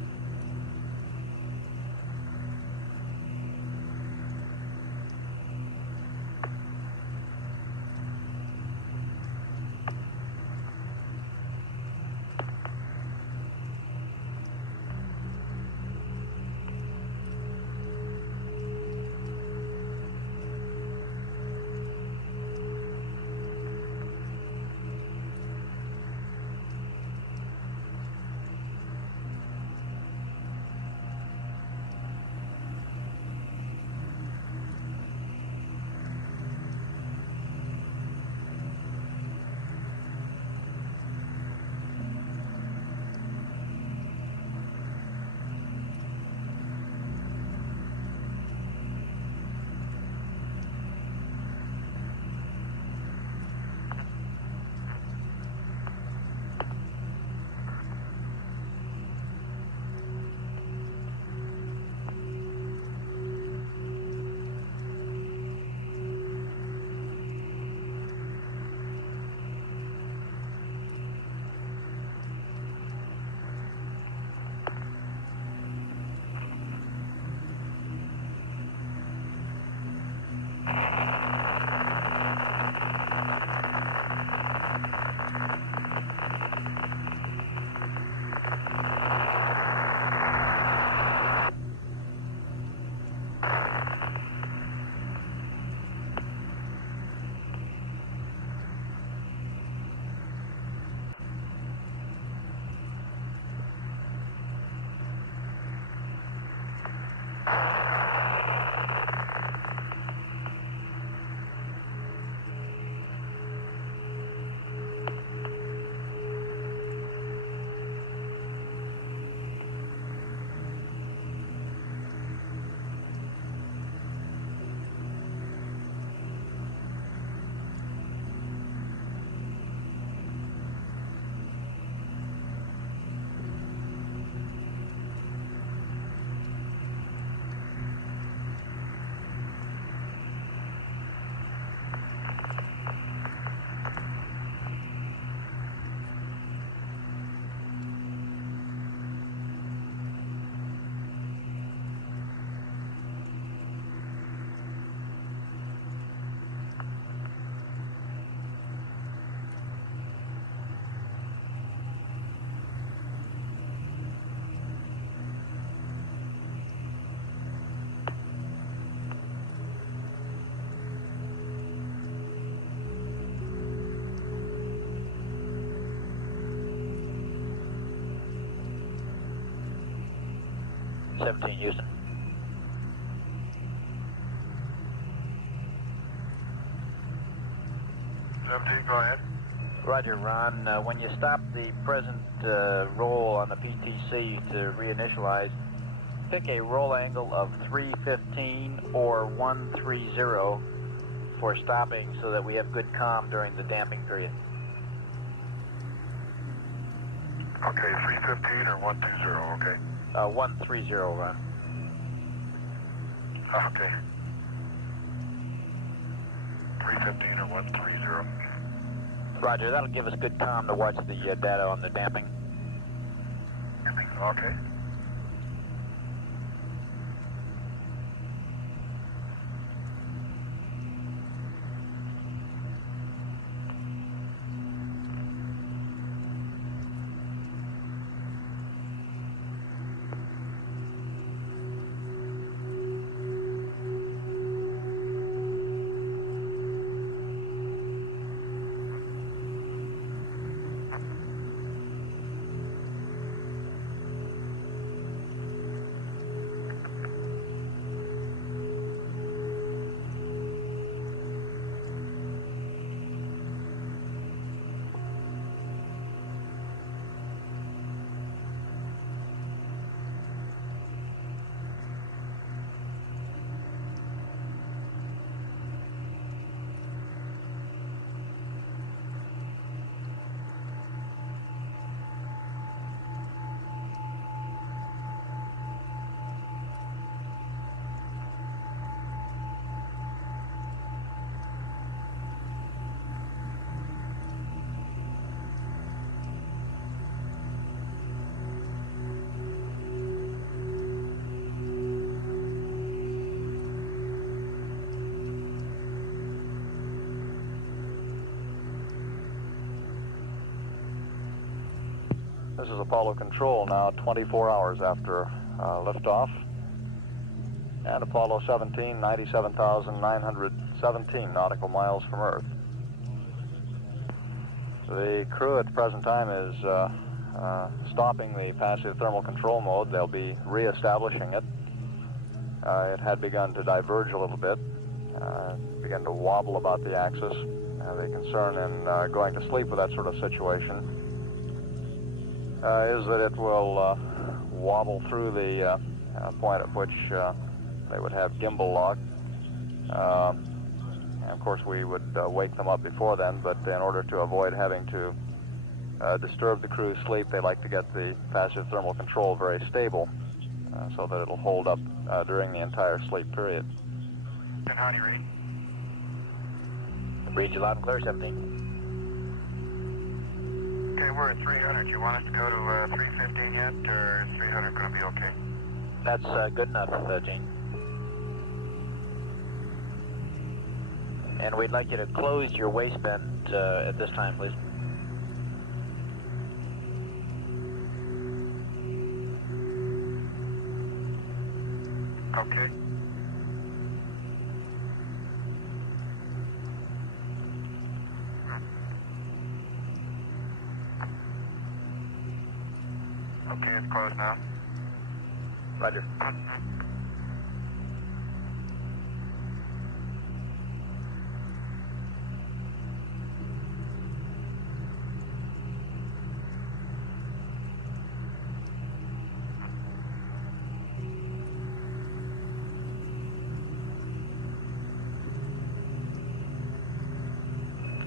Houston. Go ahead. Roger, Ron. When you stop the present roll on the PTC to reinitialize, pick a roll angle of 315 or 130 for stopping so that we have good comm during the damping period. Okay, 315 or 120, okay. 130, Ron. Okay. 315 or 130. Roger, that'll give us good comm to watch the data on the damping. Okay. This is Apollo Control now, 24 hours after liftoff. And Apollo 17, 97,917 nautical miles from Earth. The crew at the present time is stopping the passive thermal control mode. They'll be re-establishing it. It had begun to diverge a little bit, began to wobble about the axis. The concern in going to sleep with that sort of situation is that it will wobble through the point at which they would have gimbal lock. And of course we would wake them up before then, but in order to avoid having to disturb the crew's sleep, they like to get the passive thermal control very stable so that it'll hold up during the entire sleep period. And how do you read? Read you loud and clear, 17. Okay, we're at 300. You want us to go to 315 yet, or is 300 going to be okay? That's good enough, Gene. And we'd like you to close your waistband at this time, please. Okay. Okay, it's closed now. Roger.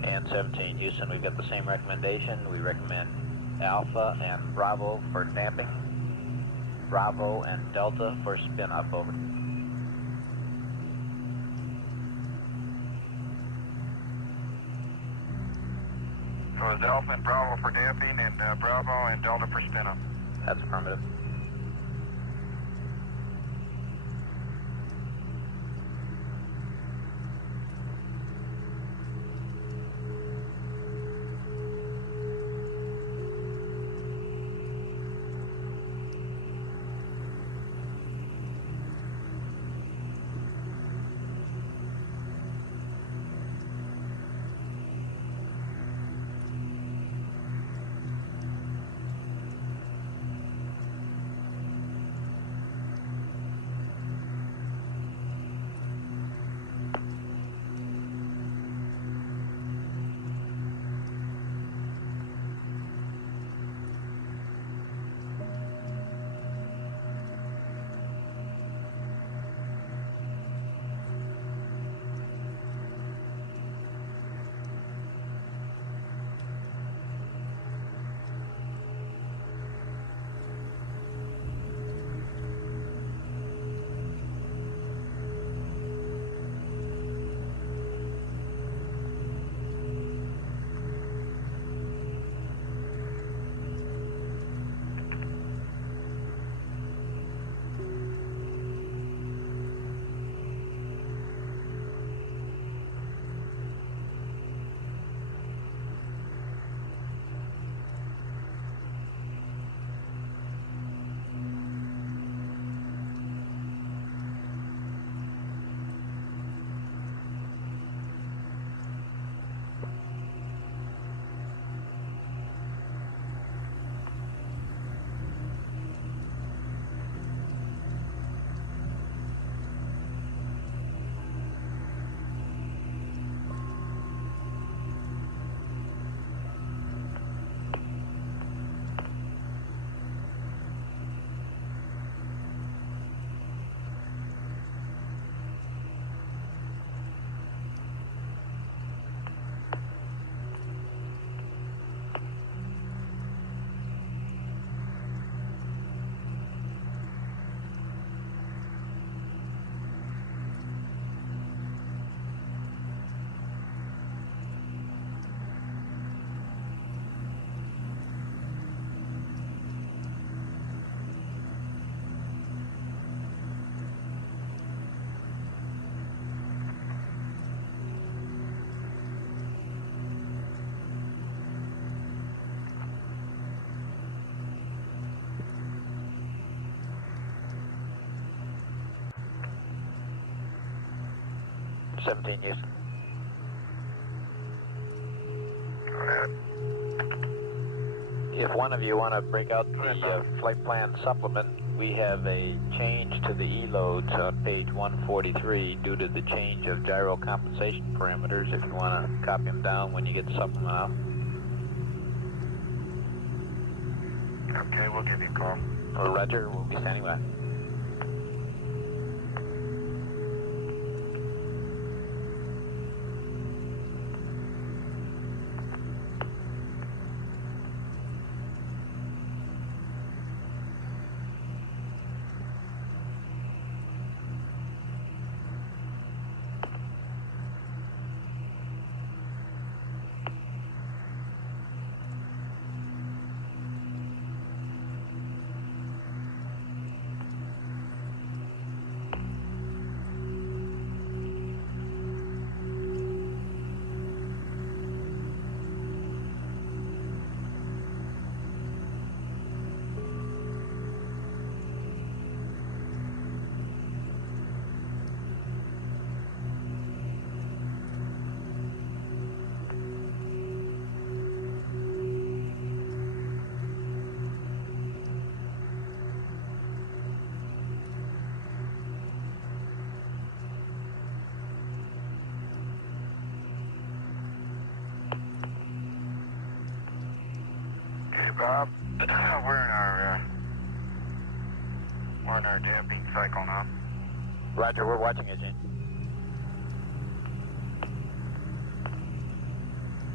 And 17 Houston, we've got the same recommendation. We recommend Alpha and Bravo for damping, Bravo and Delta for spin up, over. So it's Alpha and Bravo for damping and Bravo and Delta for spin up. That's affirmative. Seventeen Houston. Go ahead. If one of you want to break out the flight plan supplement, we have a change to the E-loads on page 143 due to the change of gyro compensation parameters. If you want to copy them down when you get the supplement out. Okay, we'll give you a call. Roger, we'll be standing by. Bob, we're in our damping cycle now. Roger, we're watching it, Gene.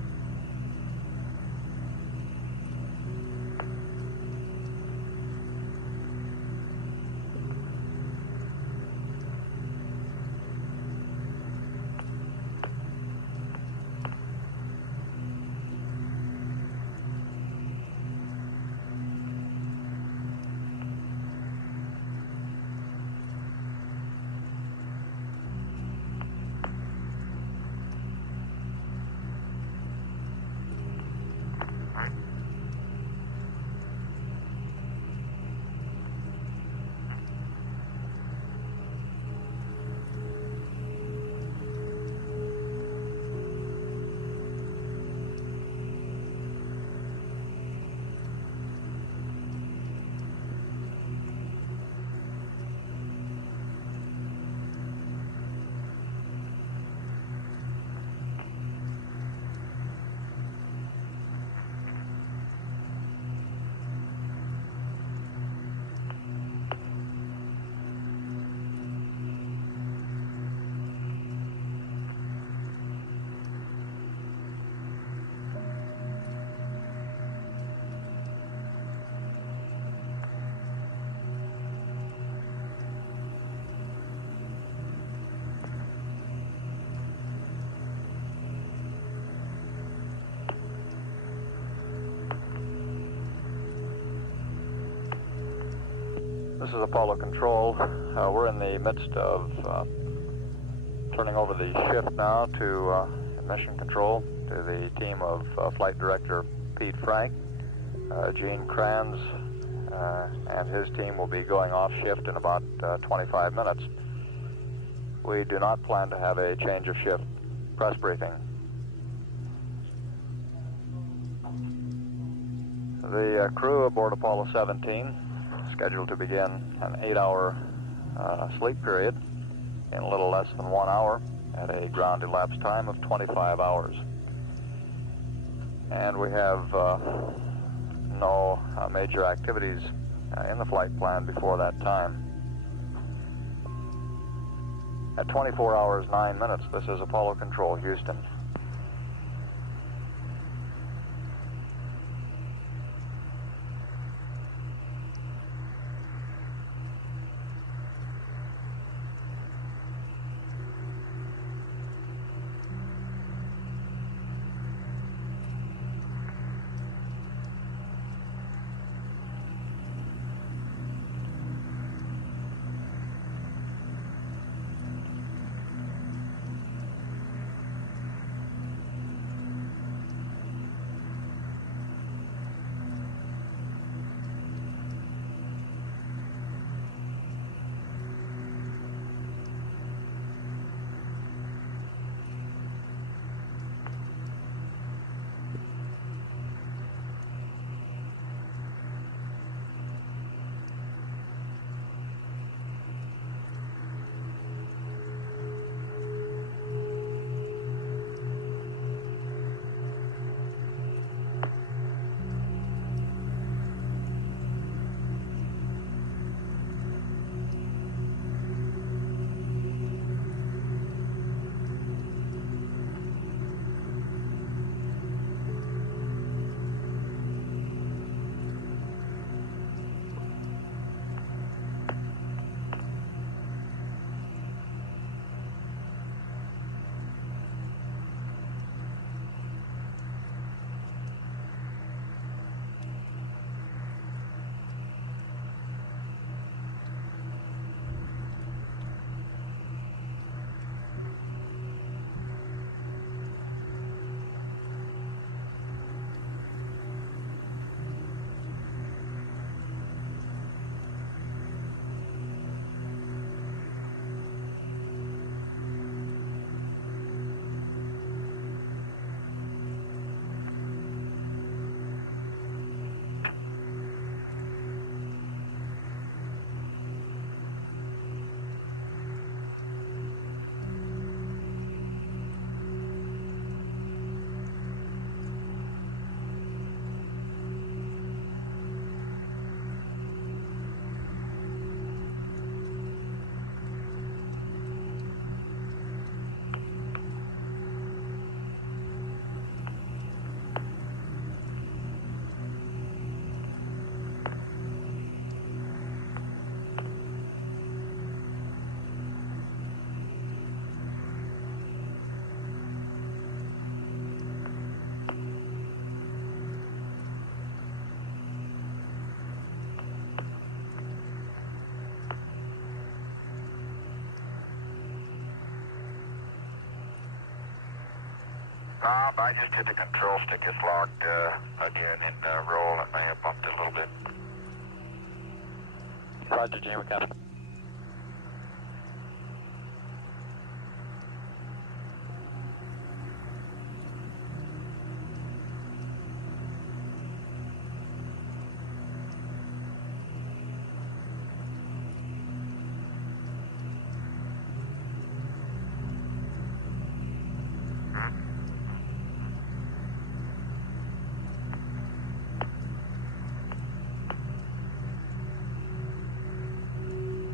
This is Apollo Control. We're in the midst of turning over the shift now to Mission Control, to the team of Flight Director Pete Frank. Gene Kranz and his team will be going off shift in about 25 minutes. We do not plan to have a change of shift press briefing. The crew aboard Apollo 17 scheduled to begin an 8-hour sleep period in a little less than 1 hour at a ground elapsed time of 25 hours. And we have no major activities in the flight plan before that time. At 24 hours 9 minutes, this is Apollo Control, Houston. I just hit the control stick. It's locked again in roll. I may have bumped it a little bit. Roger, Jim, we got it.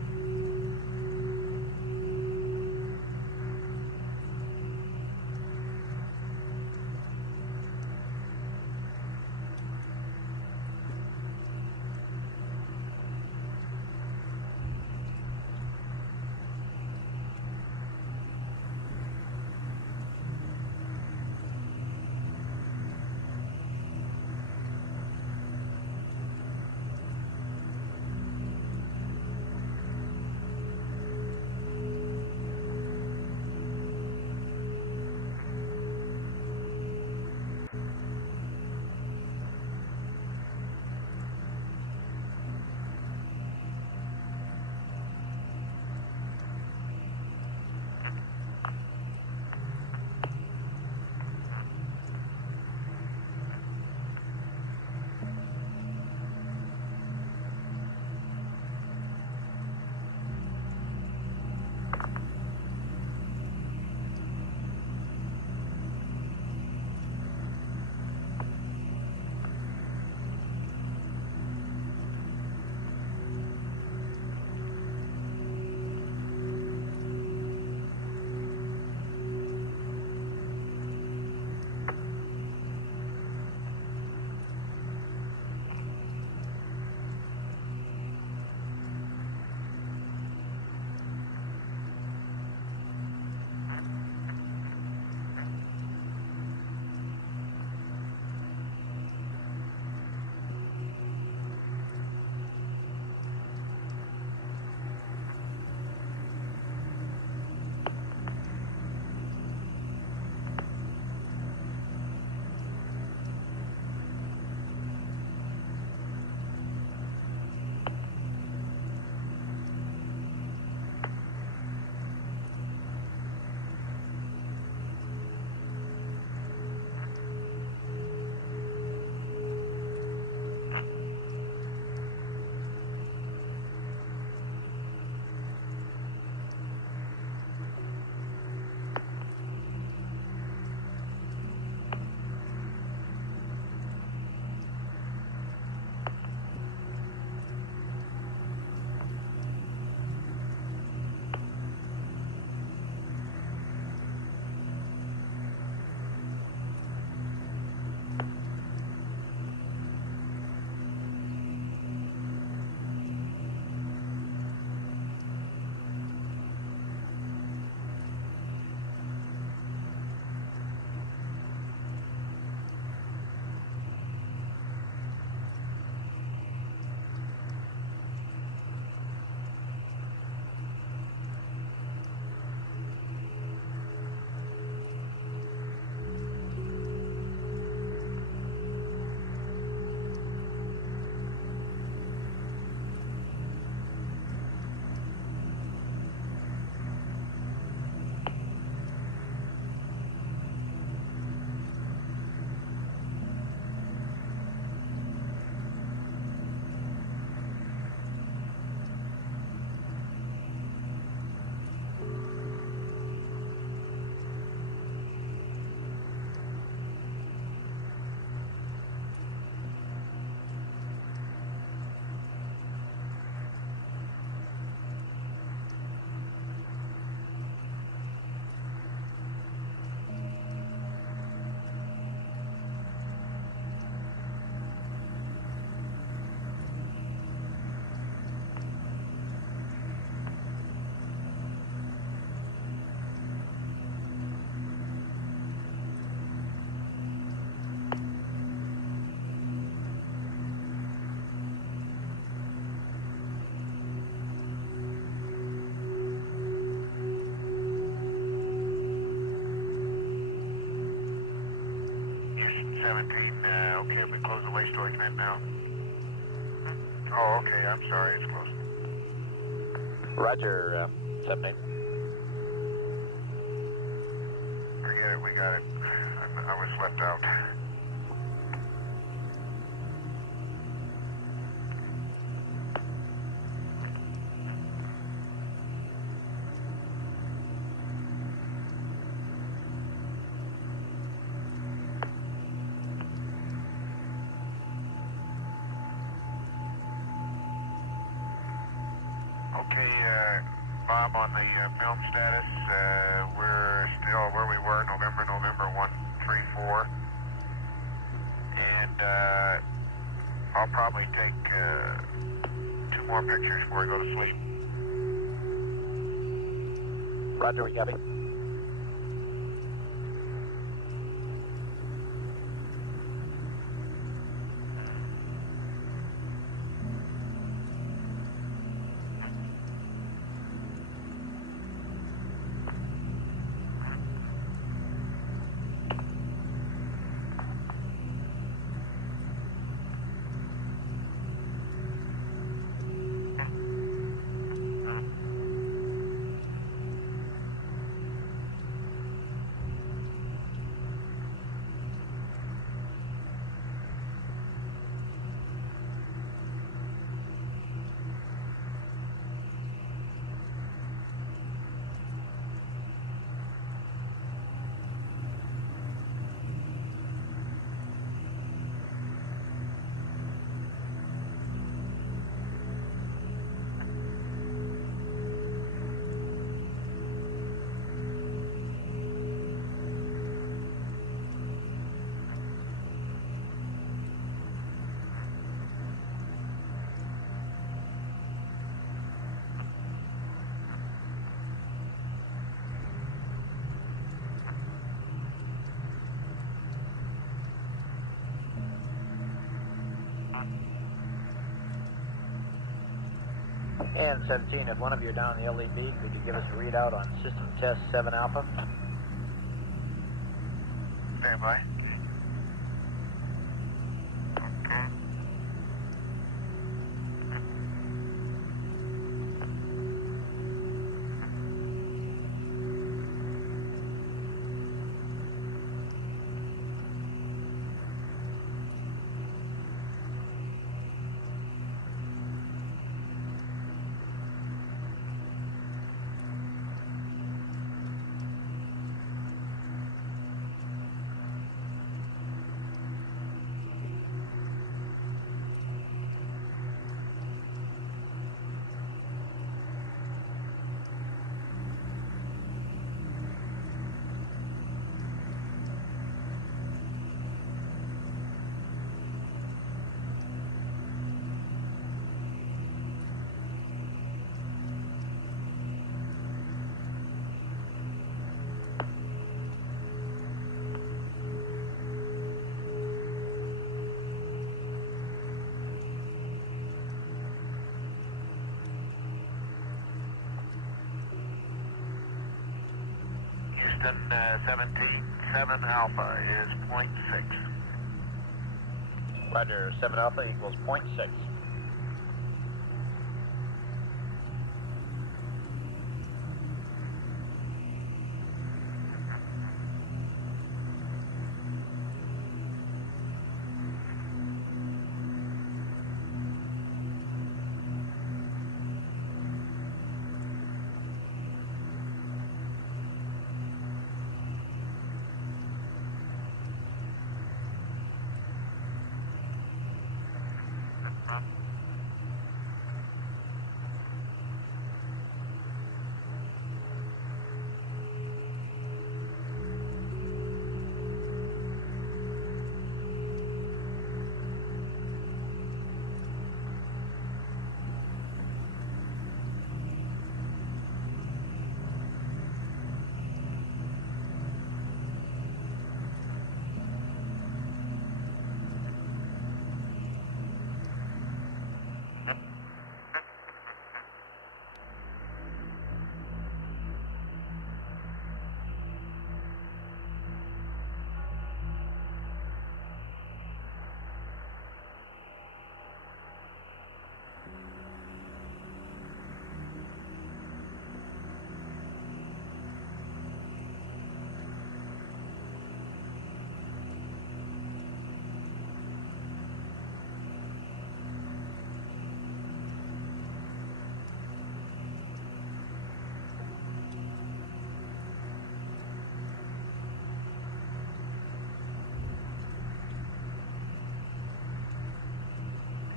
17, okay, we close the waste storage vent now. Oh, okay, I'm sorry, it's closed. Roger, 17. Forget it, we got it. I was left out. Okay, Bob, on the film status, we're still where we were, November 134. And I'll probably take 2 more pictures before I go to sleep. Roger, we copy. And 17, if one of you are down in the LED, could you give us a readout on system test 7 alpha? Stand by. Okay. Houston, 17, 7 alpha is 0.6. Roger, 7 alpha equals 0.6.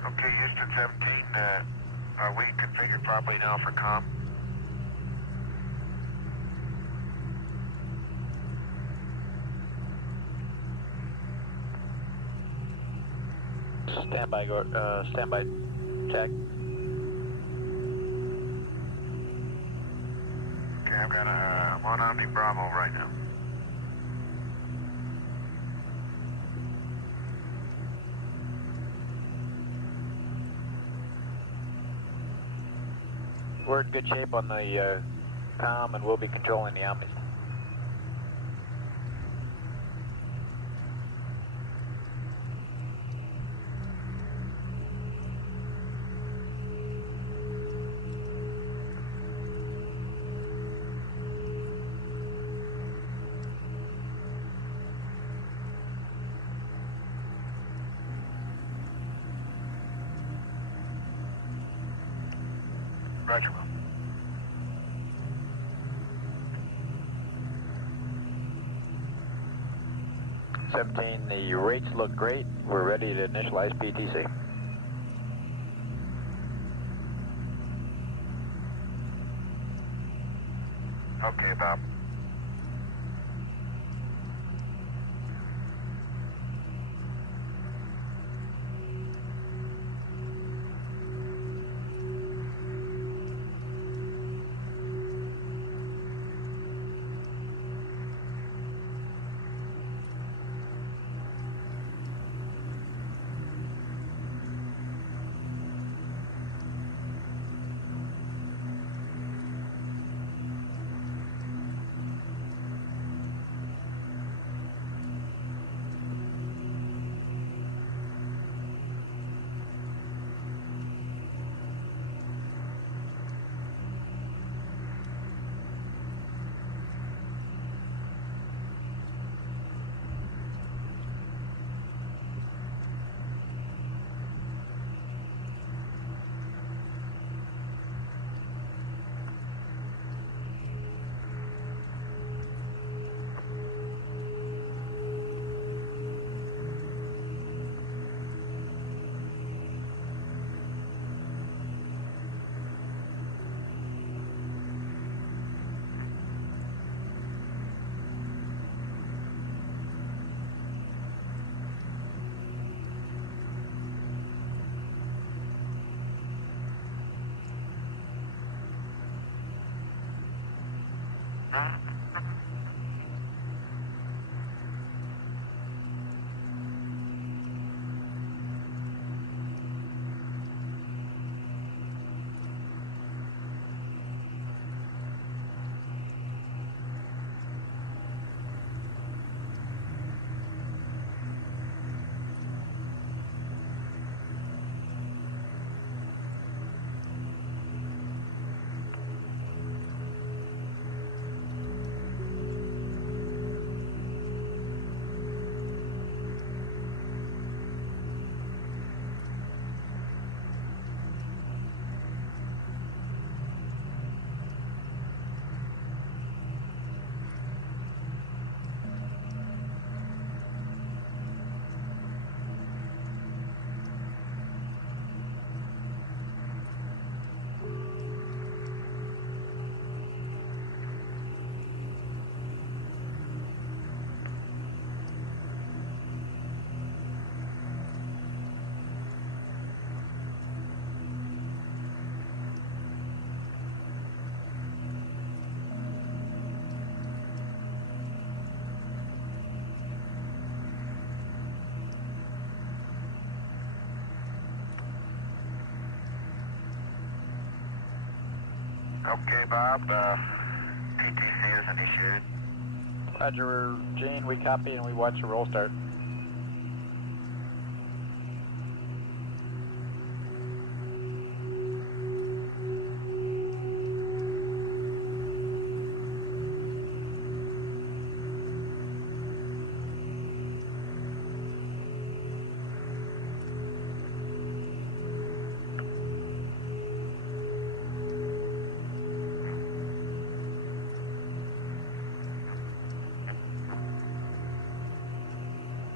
Okay, Houston 17, are we configured properly now for comm? Standby, standby, check. Okay, I've got I'm on Omni Bravo right now. We're in good shape on the comm, and we'll be controlling the Omnis. Roger, Will. The rates look great. We're ready to initialize PTC. Okay, Bob. Okay, Bob. PTC is initiated. Roger, Gene, we copy and we watch the roll start.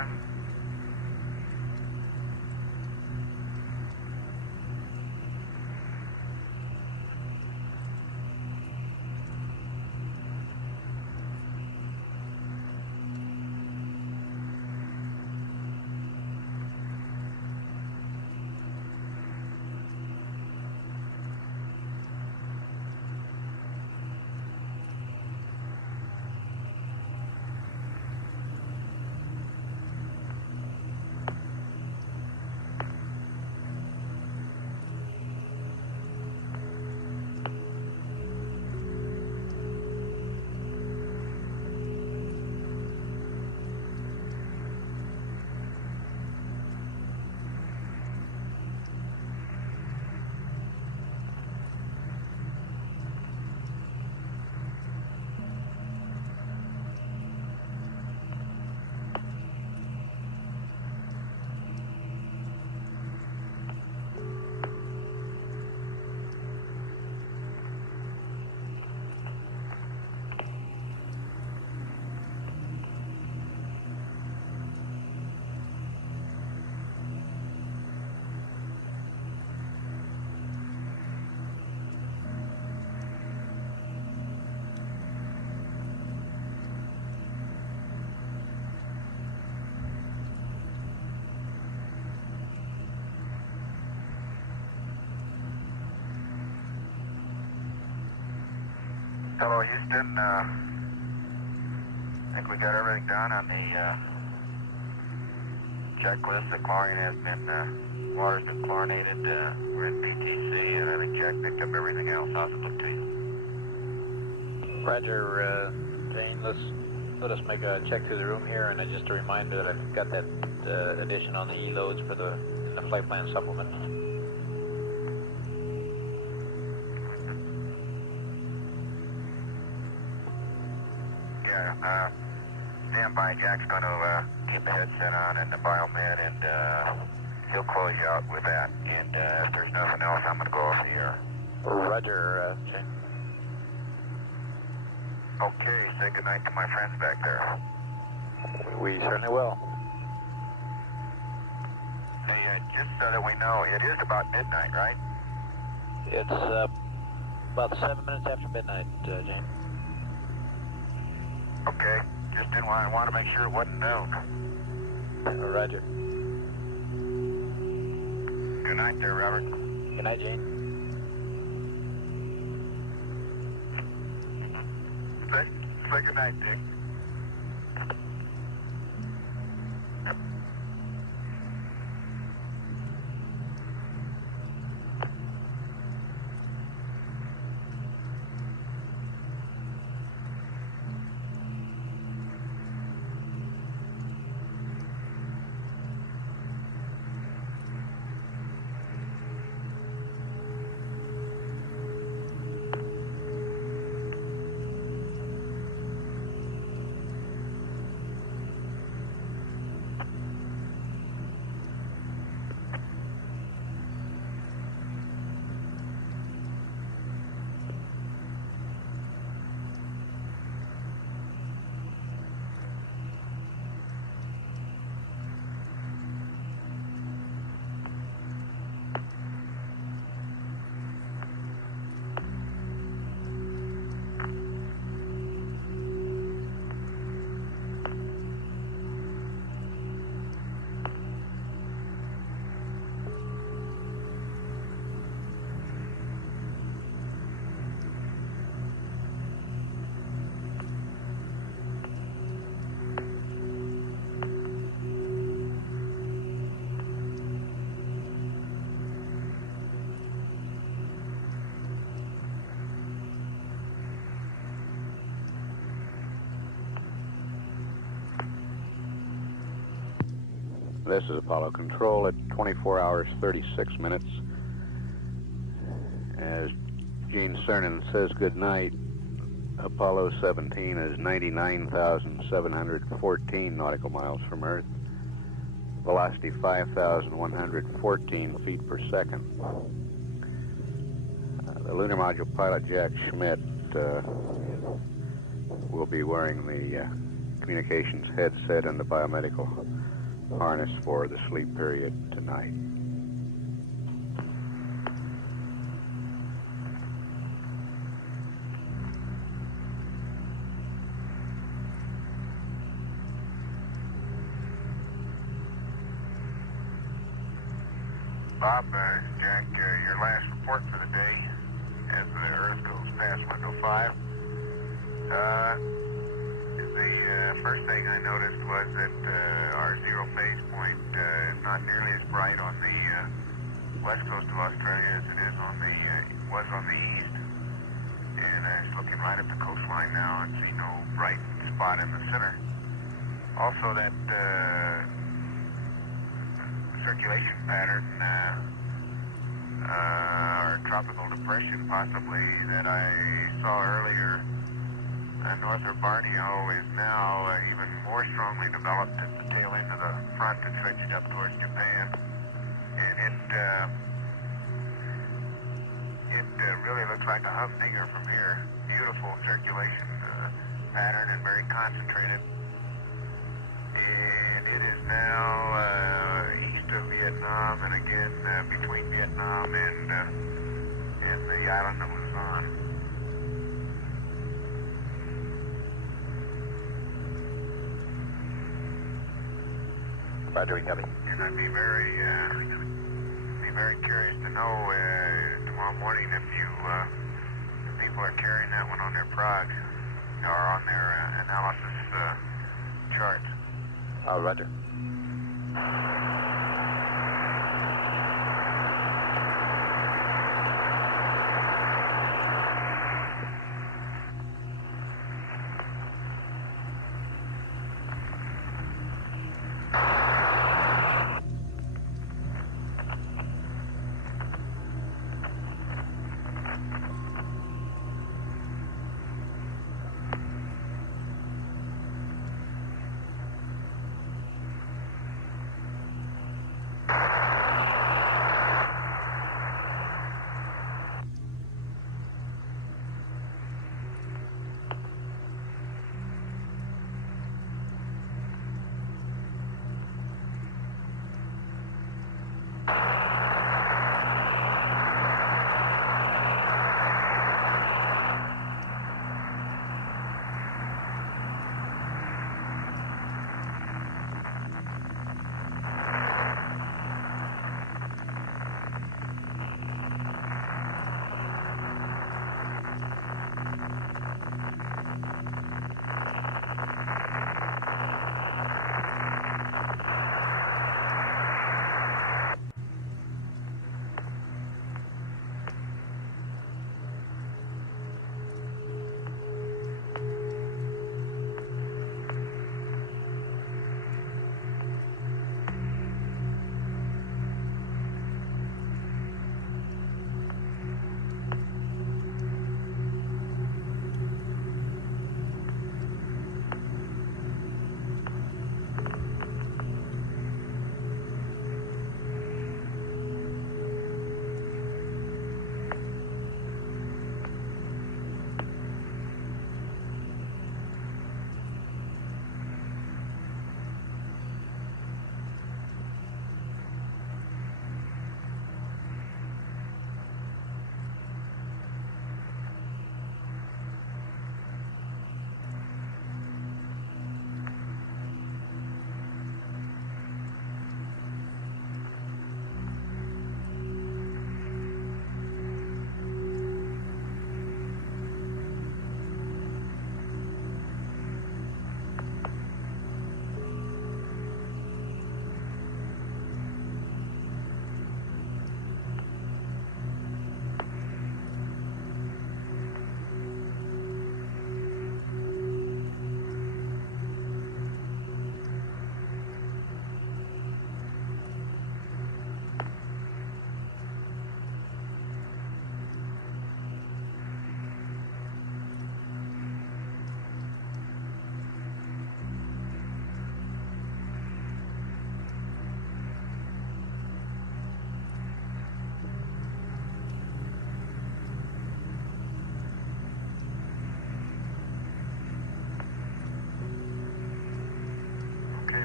Hello, Houston. I think we got everything done on the checklist. The chlorine has been, water's been chlorinated. We're in PTC, and I think Jack picked up everything else. How's it look to you? Roger, Jane. Let us make a check through the room here, and just a reminder that I've got that addition on the E-loads for the flight plan supplement. Yeah, stand by. Jack's going to keep the headset on and the biomed, and he'll close you out with that. And if there's nothing else, I'm going to go off the air. Roger, Jane. Okay, say goodnight to my friends back there. We certainly will. Hey, just so that we know, it is about midnight, right? It's about 7 minutes after midnight, Jane. Okay, just didn't want to make sure it wasn't noon. Roger. Good night there, Robert. Good night, Jane. Say good night, Dick. This is Apollo Control at 24 hours 36 minutes. As Gene Cernan says goodnight, Apollo 17 is 99,714 nautical miles from Earth. Velocity 5,114 feet per second. The lunar module pilot Jack Schmidt will be wearing the communications headset and the biomedical harness for the sleep period tonight. Bob, Jack, your last report for the day as the Earth goes past window 5. The first thing I noticed was that our zero phase point is not nearly as bright on the west coast of Australia as it is on the was on the east. And I was looking right at the coastline now and see no bright spot in the center. Also, that circulation pattern, or tropical depression possibly, that I saw earlier north of Borneo is now even more strongly developed at the tail end of the front that stretches up towards Japan. And it really looks like a humdinger from here. Beautiful circulation pattern and very concentrated. And it is now east of Vietnam and again between Vietnam and the island of Luzon. Roger, we copy. And I'd be very curious to know tomorrow morning if people are carrying that one on their progs or on their analysis charts. Roger.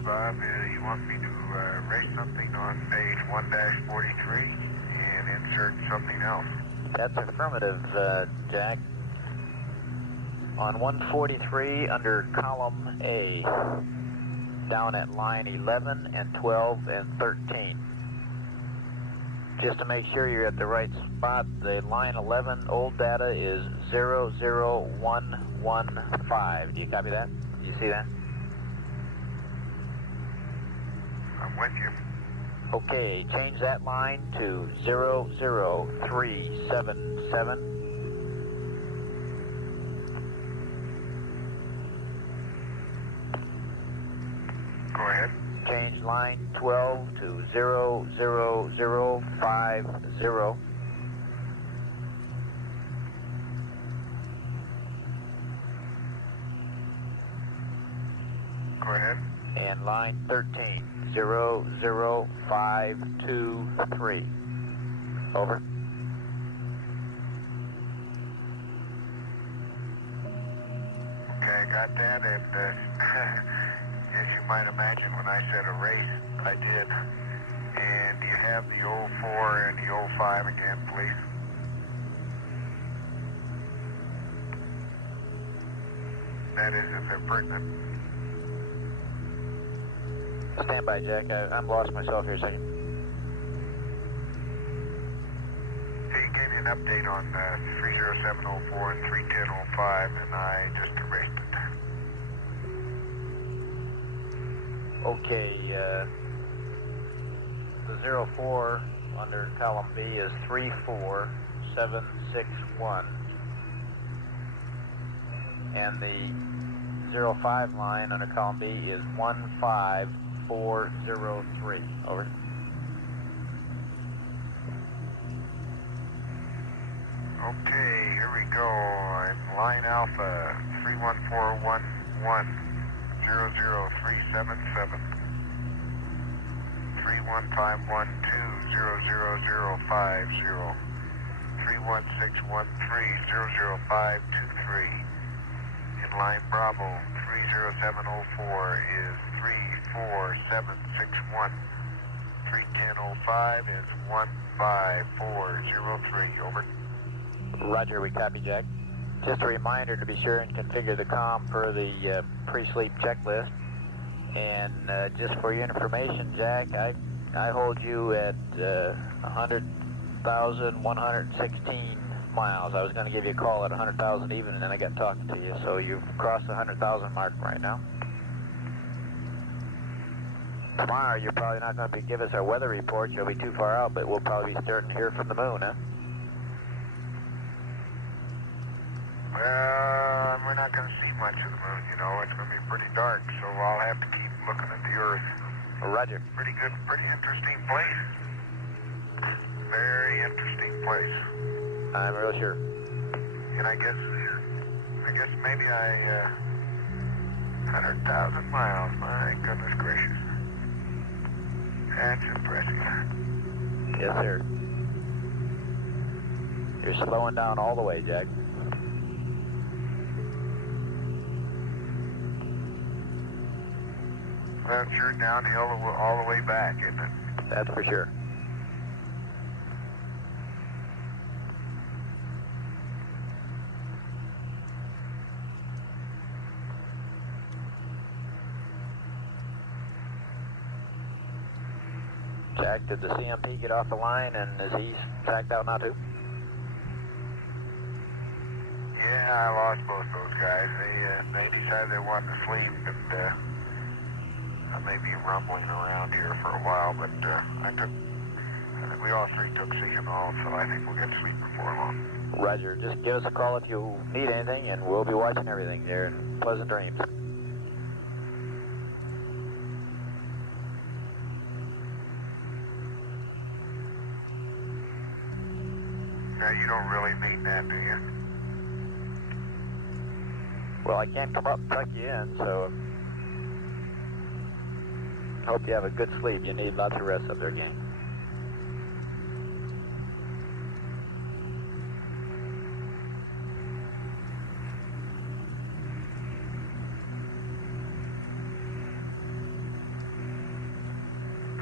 Bob. You want me to race something on page 1-43 and insert something else? That's affirmative, Jack. On 143 under column A, down at line 11 and 12 and 13. Just to make sure you're at the right spot, the line 11 old data is 00115. Do you copy that? Do you see that? I'm with you. Okay, change that line to 00377. Go ahead. Change line 12 to 00050. Go ahead. And line 13, 00523. Over. Okay, I got that, and as you might imagine, when I said a race, I did. And do you have the 04 and the 05 again, please? That is, if they're pertinent. Stand by, Jack. I'm lost myself here a second. Hey, you gave me an update on 30704 and 31005, and I just erased it. Okay, the 04 under column B is 34761. And the 05 line under column B is 15403. Over. Okay, here we go. I'm line Alpha 31411 00377 31512 00050 31613 00523. In line Bravo 30704 is 34761. 31005 is 15403. Over. Roger, we copy, Jack. Just a reminder to be sure and configure the comm per the pre-sleep checklist. And just for your information, Jack, I hold you at 100,116 miles. I was going to give you a call at 100,000 even, and then I got talking to you. So you've crossed the 100,000 mark right now. Tomorrow, you're probably not going to give us our weather report. You'll be too far out, but we'll probably be starting to hear from the moon, huh? Well, we're not going to see much of the moon, you know. It's going to be pretty dark, so I'll have to keep looking at the Earth. Roger. Pretty good, pretty interesting place. Very interesting place. I'm real sure. And I guess maybe 100,000 miles. My goodness gracious. That's impressive. Yes, sir. You're slowing down all the way, Jack. Well, it's sure downhill all the way back, isn't it? That's for sure. Jack, did the CMP get off the line, and is he tracked out now too? Yeah, I lost both those guys. They decided they wanted to sleep, and I may be rumbling around here for a while, but I think we all three took signal, so I think we'll get to sleep before long. Roger. Just give us a call if you need anything, and we'll be watching everything there. And pleasant dreams. Now, you don't really mean that, do you? Well, I can't come up and tuck you in, so hope you have a good sleep. You need lots of rest up there, gang.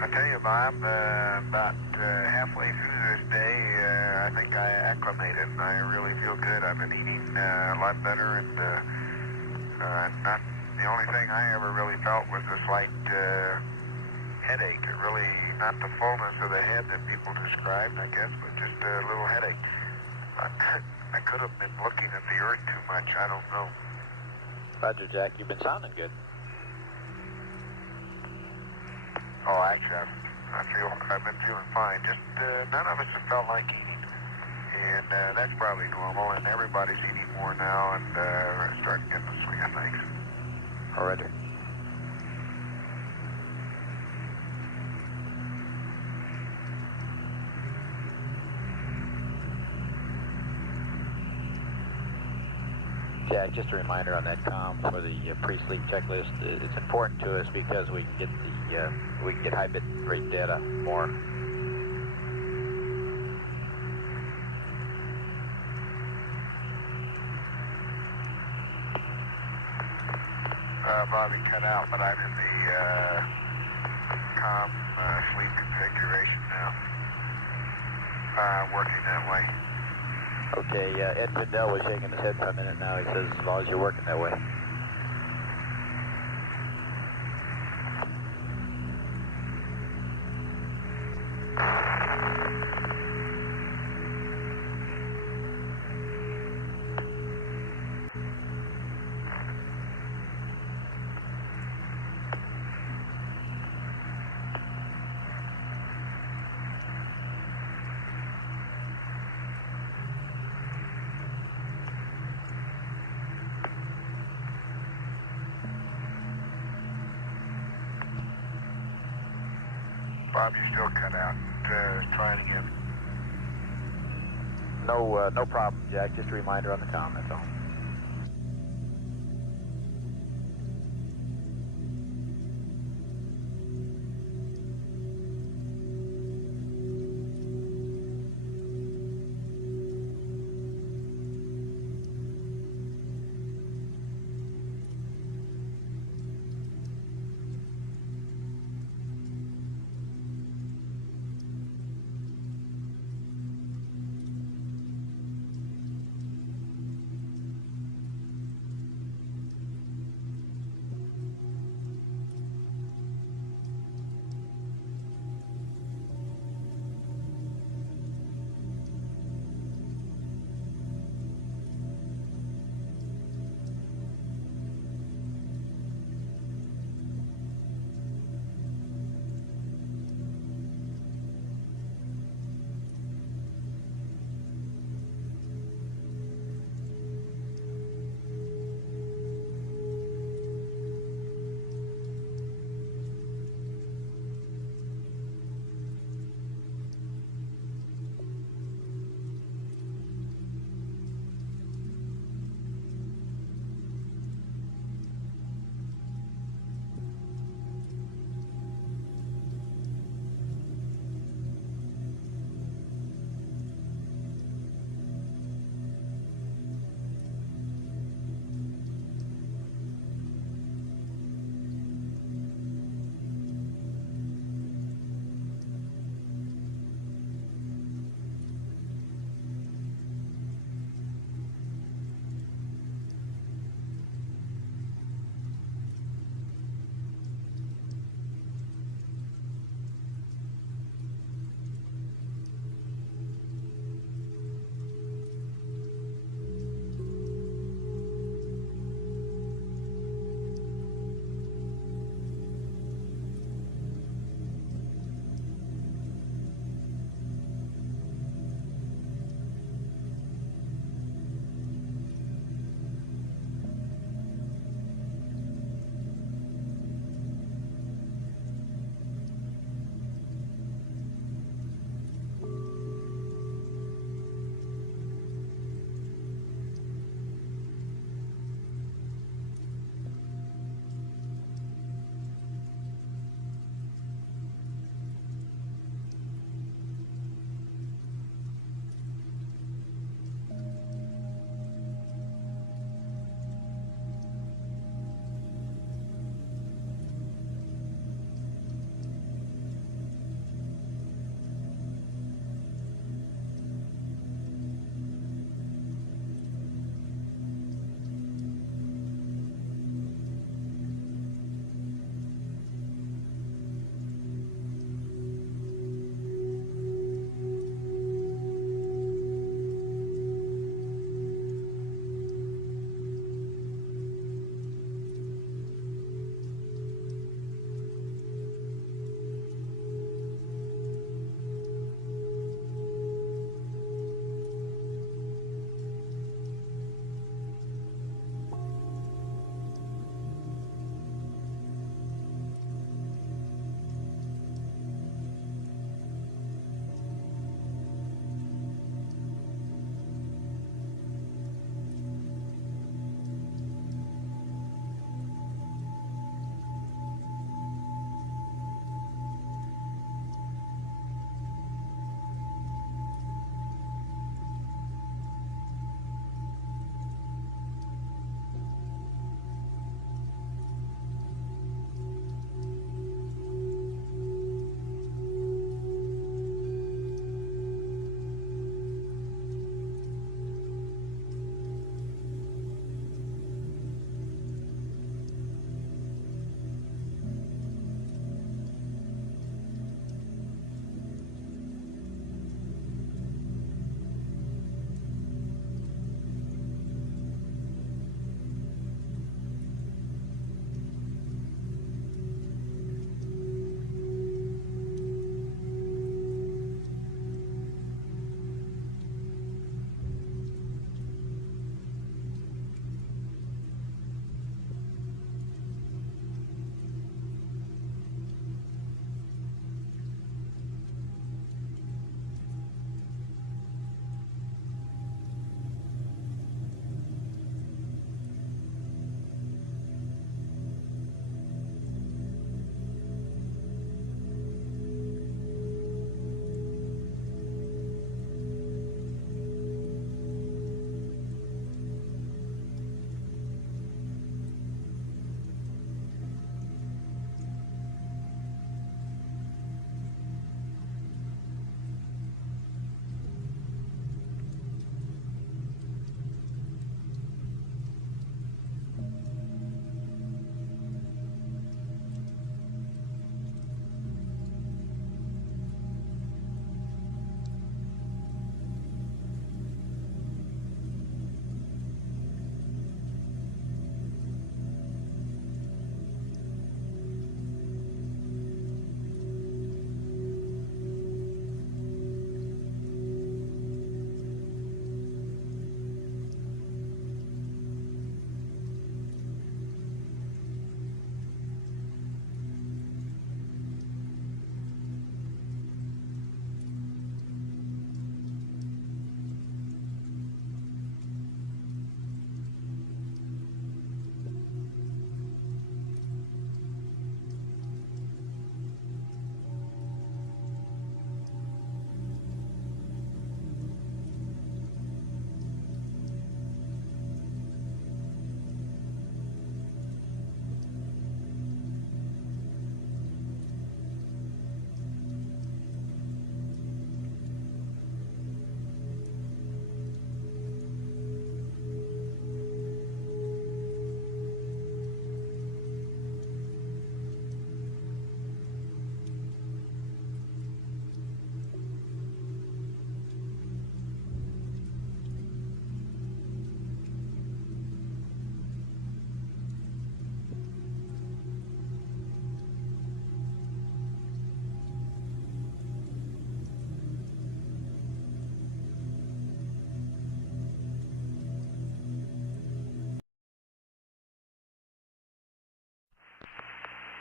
I tell you, Bob, about halfway through this day, I think I acclimated. I really feel good. I've been eating a lot better, and not the only thing I ever really felt was a slight headache. It really, not the fullness of the head that people described, I guess, but just a little headache. I could have been looking at the Earth too much. I don't know. Roger, Jack. You've been sounding good. Oh, actually, I've been feeling fine. Just none of us have felt like eating, and that's probably normal. And everybody's eating more now, and starting to get the swing of things. All right. Jack, just a reminder on that comm for the pre-sleep checklist. It's important to us because we can get high bit rate data more. Bobby cut out, but I'm in the comm sleep configuration now. Working that way. Okay, Ed Fidel was shaking his head for a minute now. He says as long as you're working that way. Bob, you're still cut out. Try it again. No problem, Jack. Just a reminder on the comm, that's all.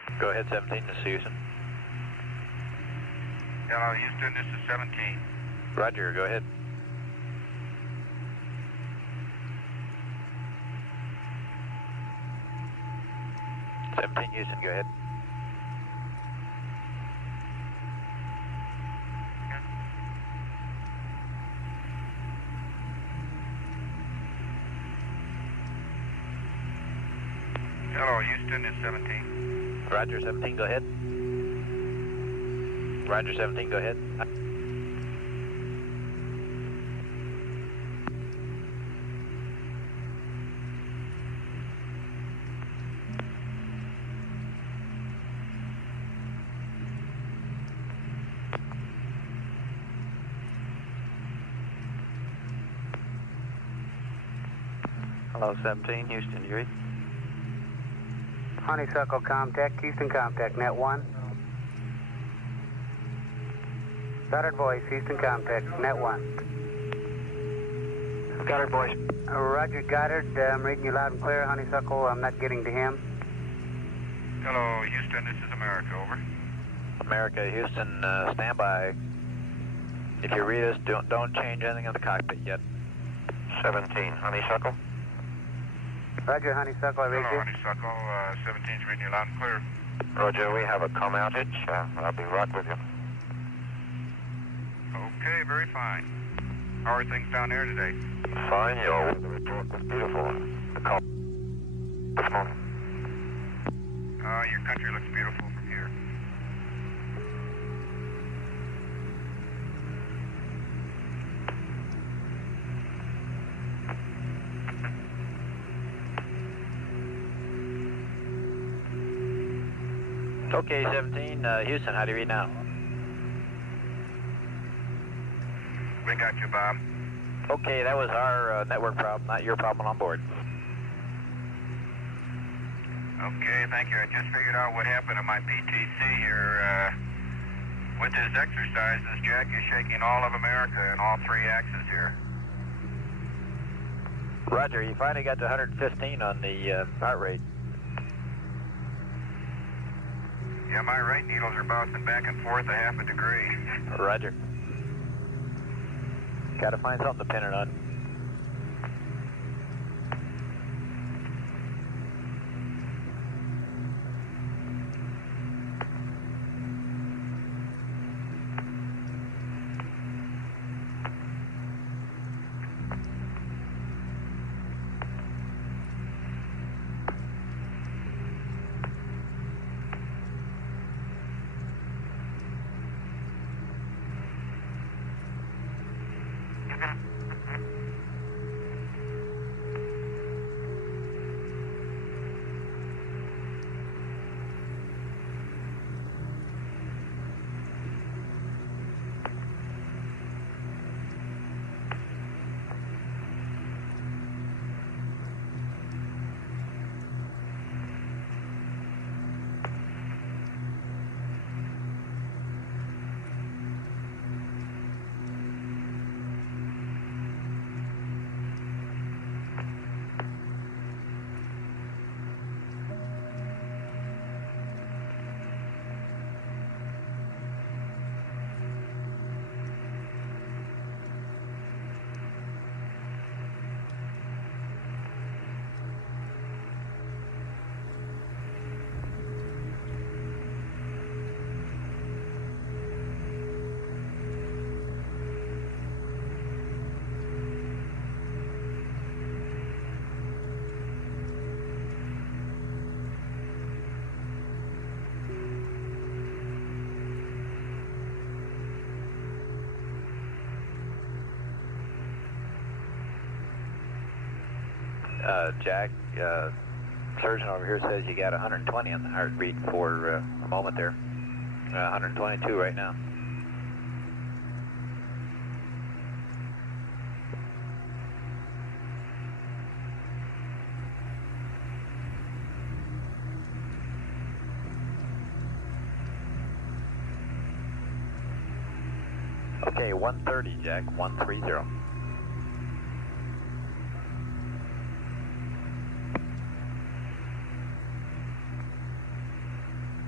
Go ahead, 17, this is Houston. Hello, Houston, this is 17. Roger, go ahead. Houston, go ahead. Hello, Houston, it's 17. Roger, 17, go ahead. Roger, 17, go ahead. Hello, 17, Houston, you read? Honeysuckle Comtech, Houston Comtech, net 1. Goddard voice, Houston Comtech, net 1. Goddard voice. Roger, Goddard, I'm reading you loud and clear. Honeysuckle, I'm not getting to him. Hello, Houston, this is America, over. America, Houston, stand by. If you read us, don't change anything in the cockpit yet. 17, Honeysuckle. Roger, Honeysuckle, I read Hello, you. Honeysuckle, 17's reading you loud and clear. Roger, we have a comm outage. I'll be right with you. Okay, very fine. How are things down there today? Fine, your weather report was beautiful. The call this morning. Your country looks beautiful from here. Okay, 17, Houston, how do you read now? We got you, Bob. Okay, that was our network problem, not your problem on board. Okay, thank you. I just figured out what happened to my PTC here. With this exercise, this jack is shaking all of America in all three axes here. Roger, you finally got to 115 on the heart rate. Yeah, my right needles are bouncing back and forth a half a degree. Roger. Gotta find something to pin it on. Jack, surgeon over here says you got 120 on the heartbeat for a moment there. 122 right now. Okay, 130, Jack, 130.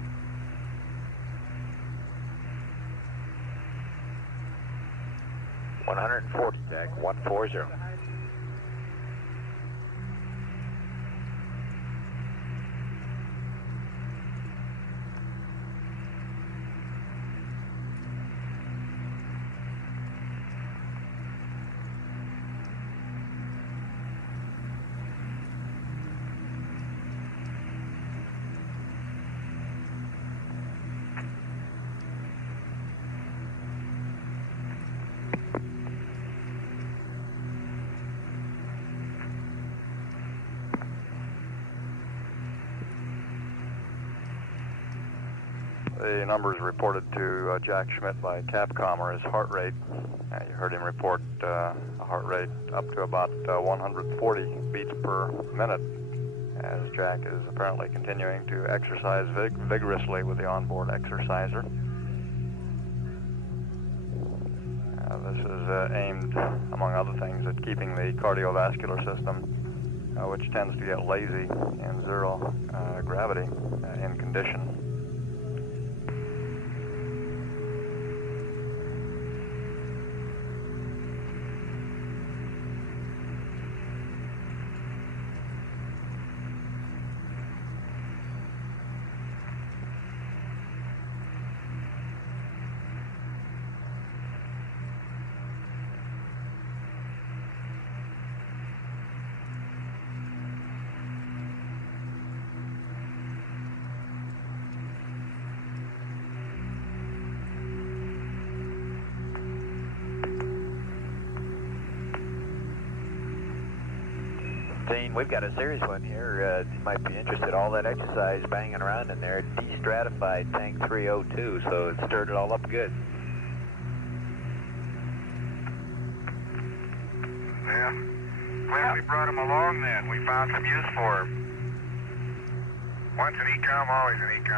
140, Jack, 140. The numbers reported to Jack Schmidt by Capcom are his heart rate. You heard him report a heart rate up to about 140 beats per minute, as Jack is apparently continuing to exercise vigorously with the onboard exerciser. This is aimed, among other things, at keeping the cardiovascular system, which tends to get lazy in zero gravity, in condition. Dean, we've got a serious one here. You might be interested. All that exercise banging around in there de-stratified tank 302, so it stirred it all up good. Yeah. Glad we brought him along then. We found some use for him. Once an ecom, always an ecom.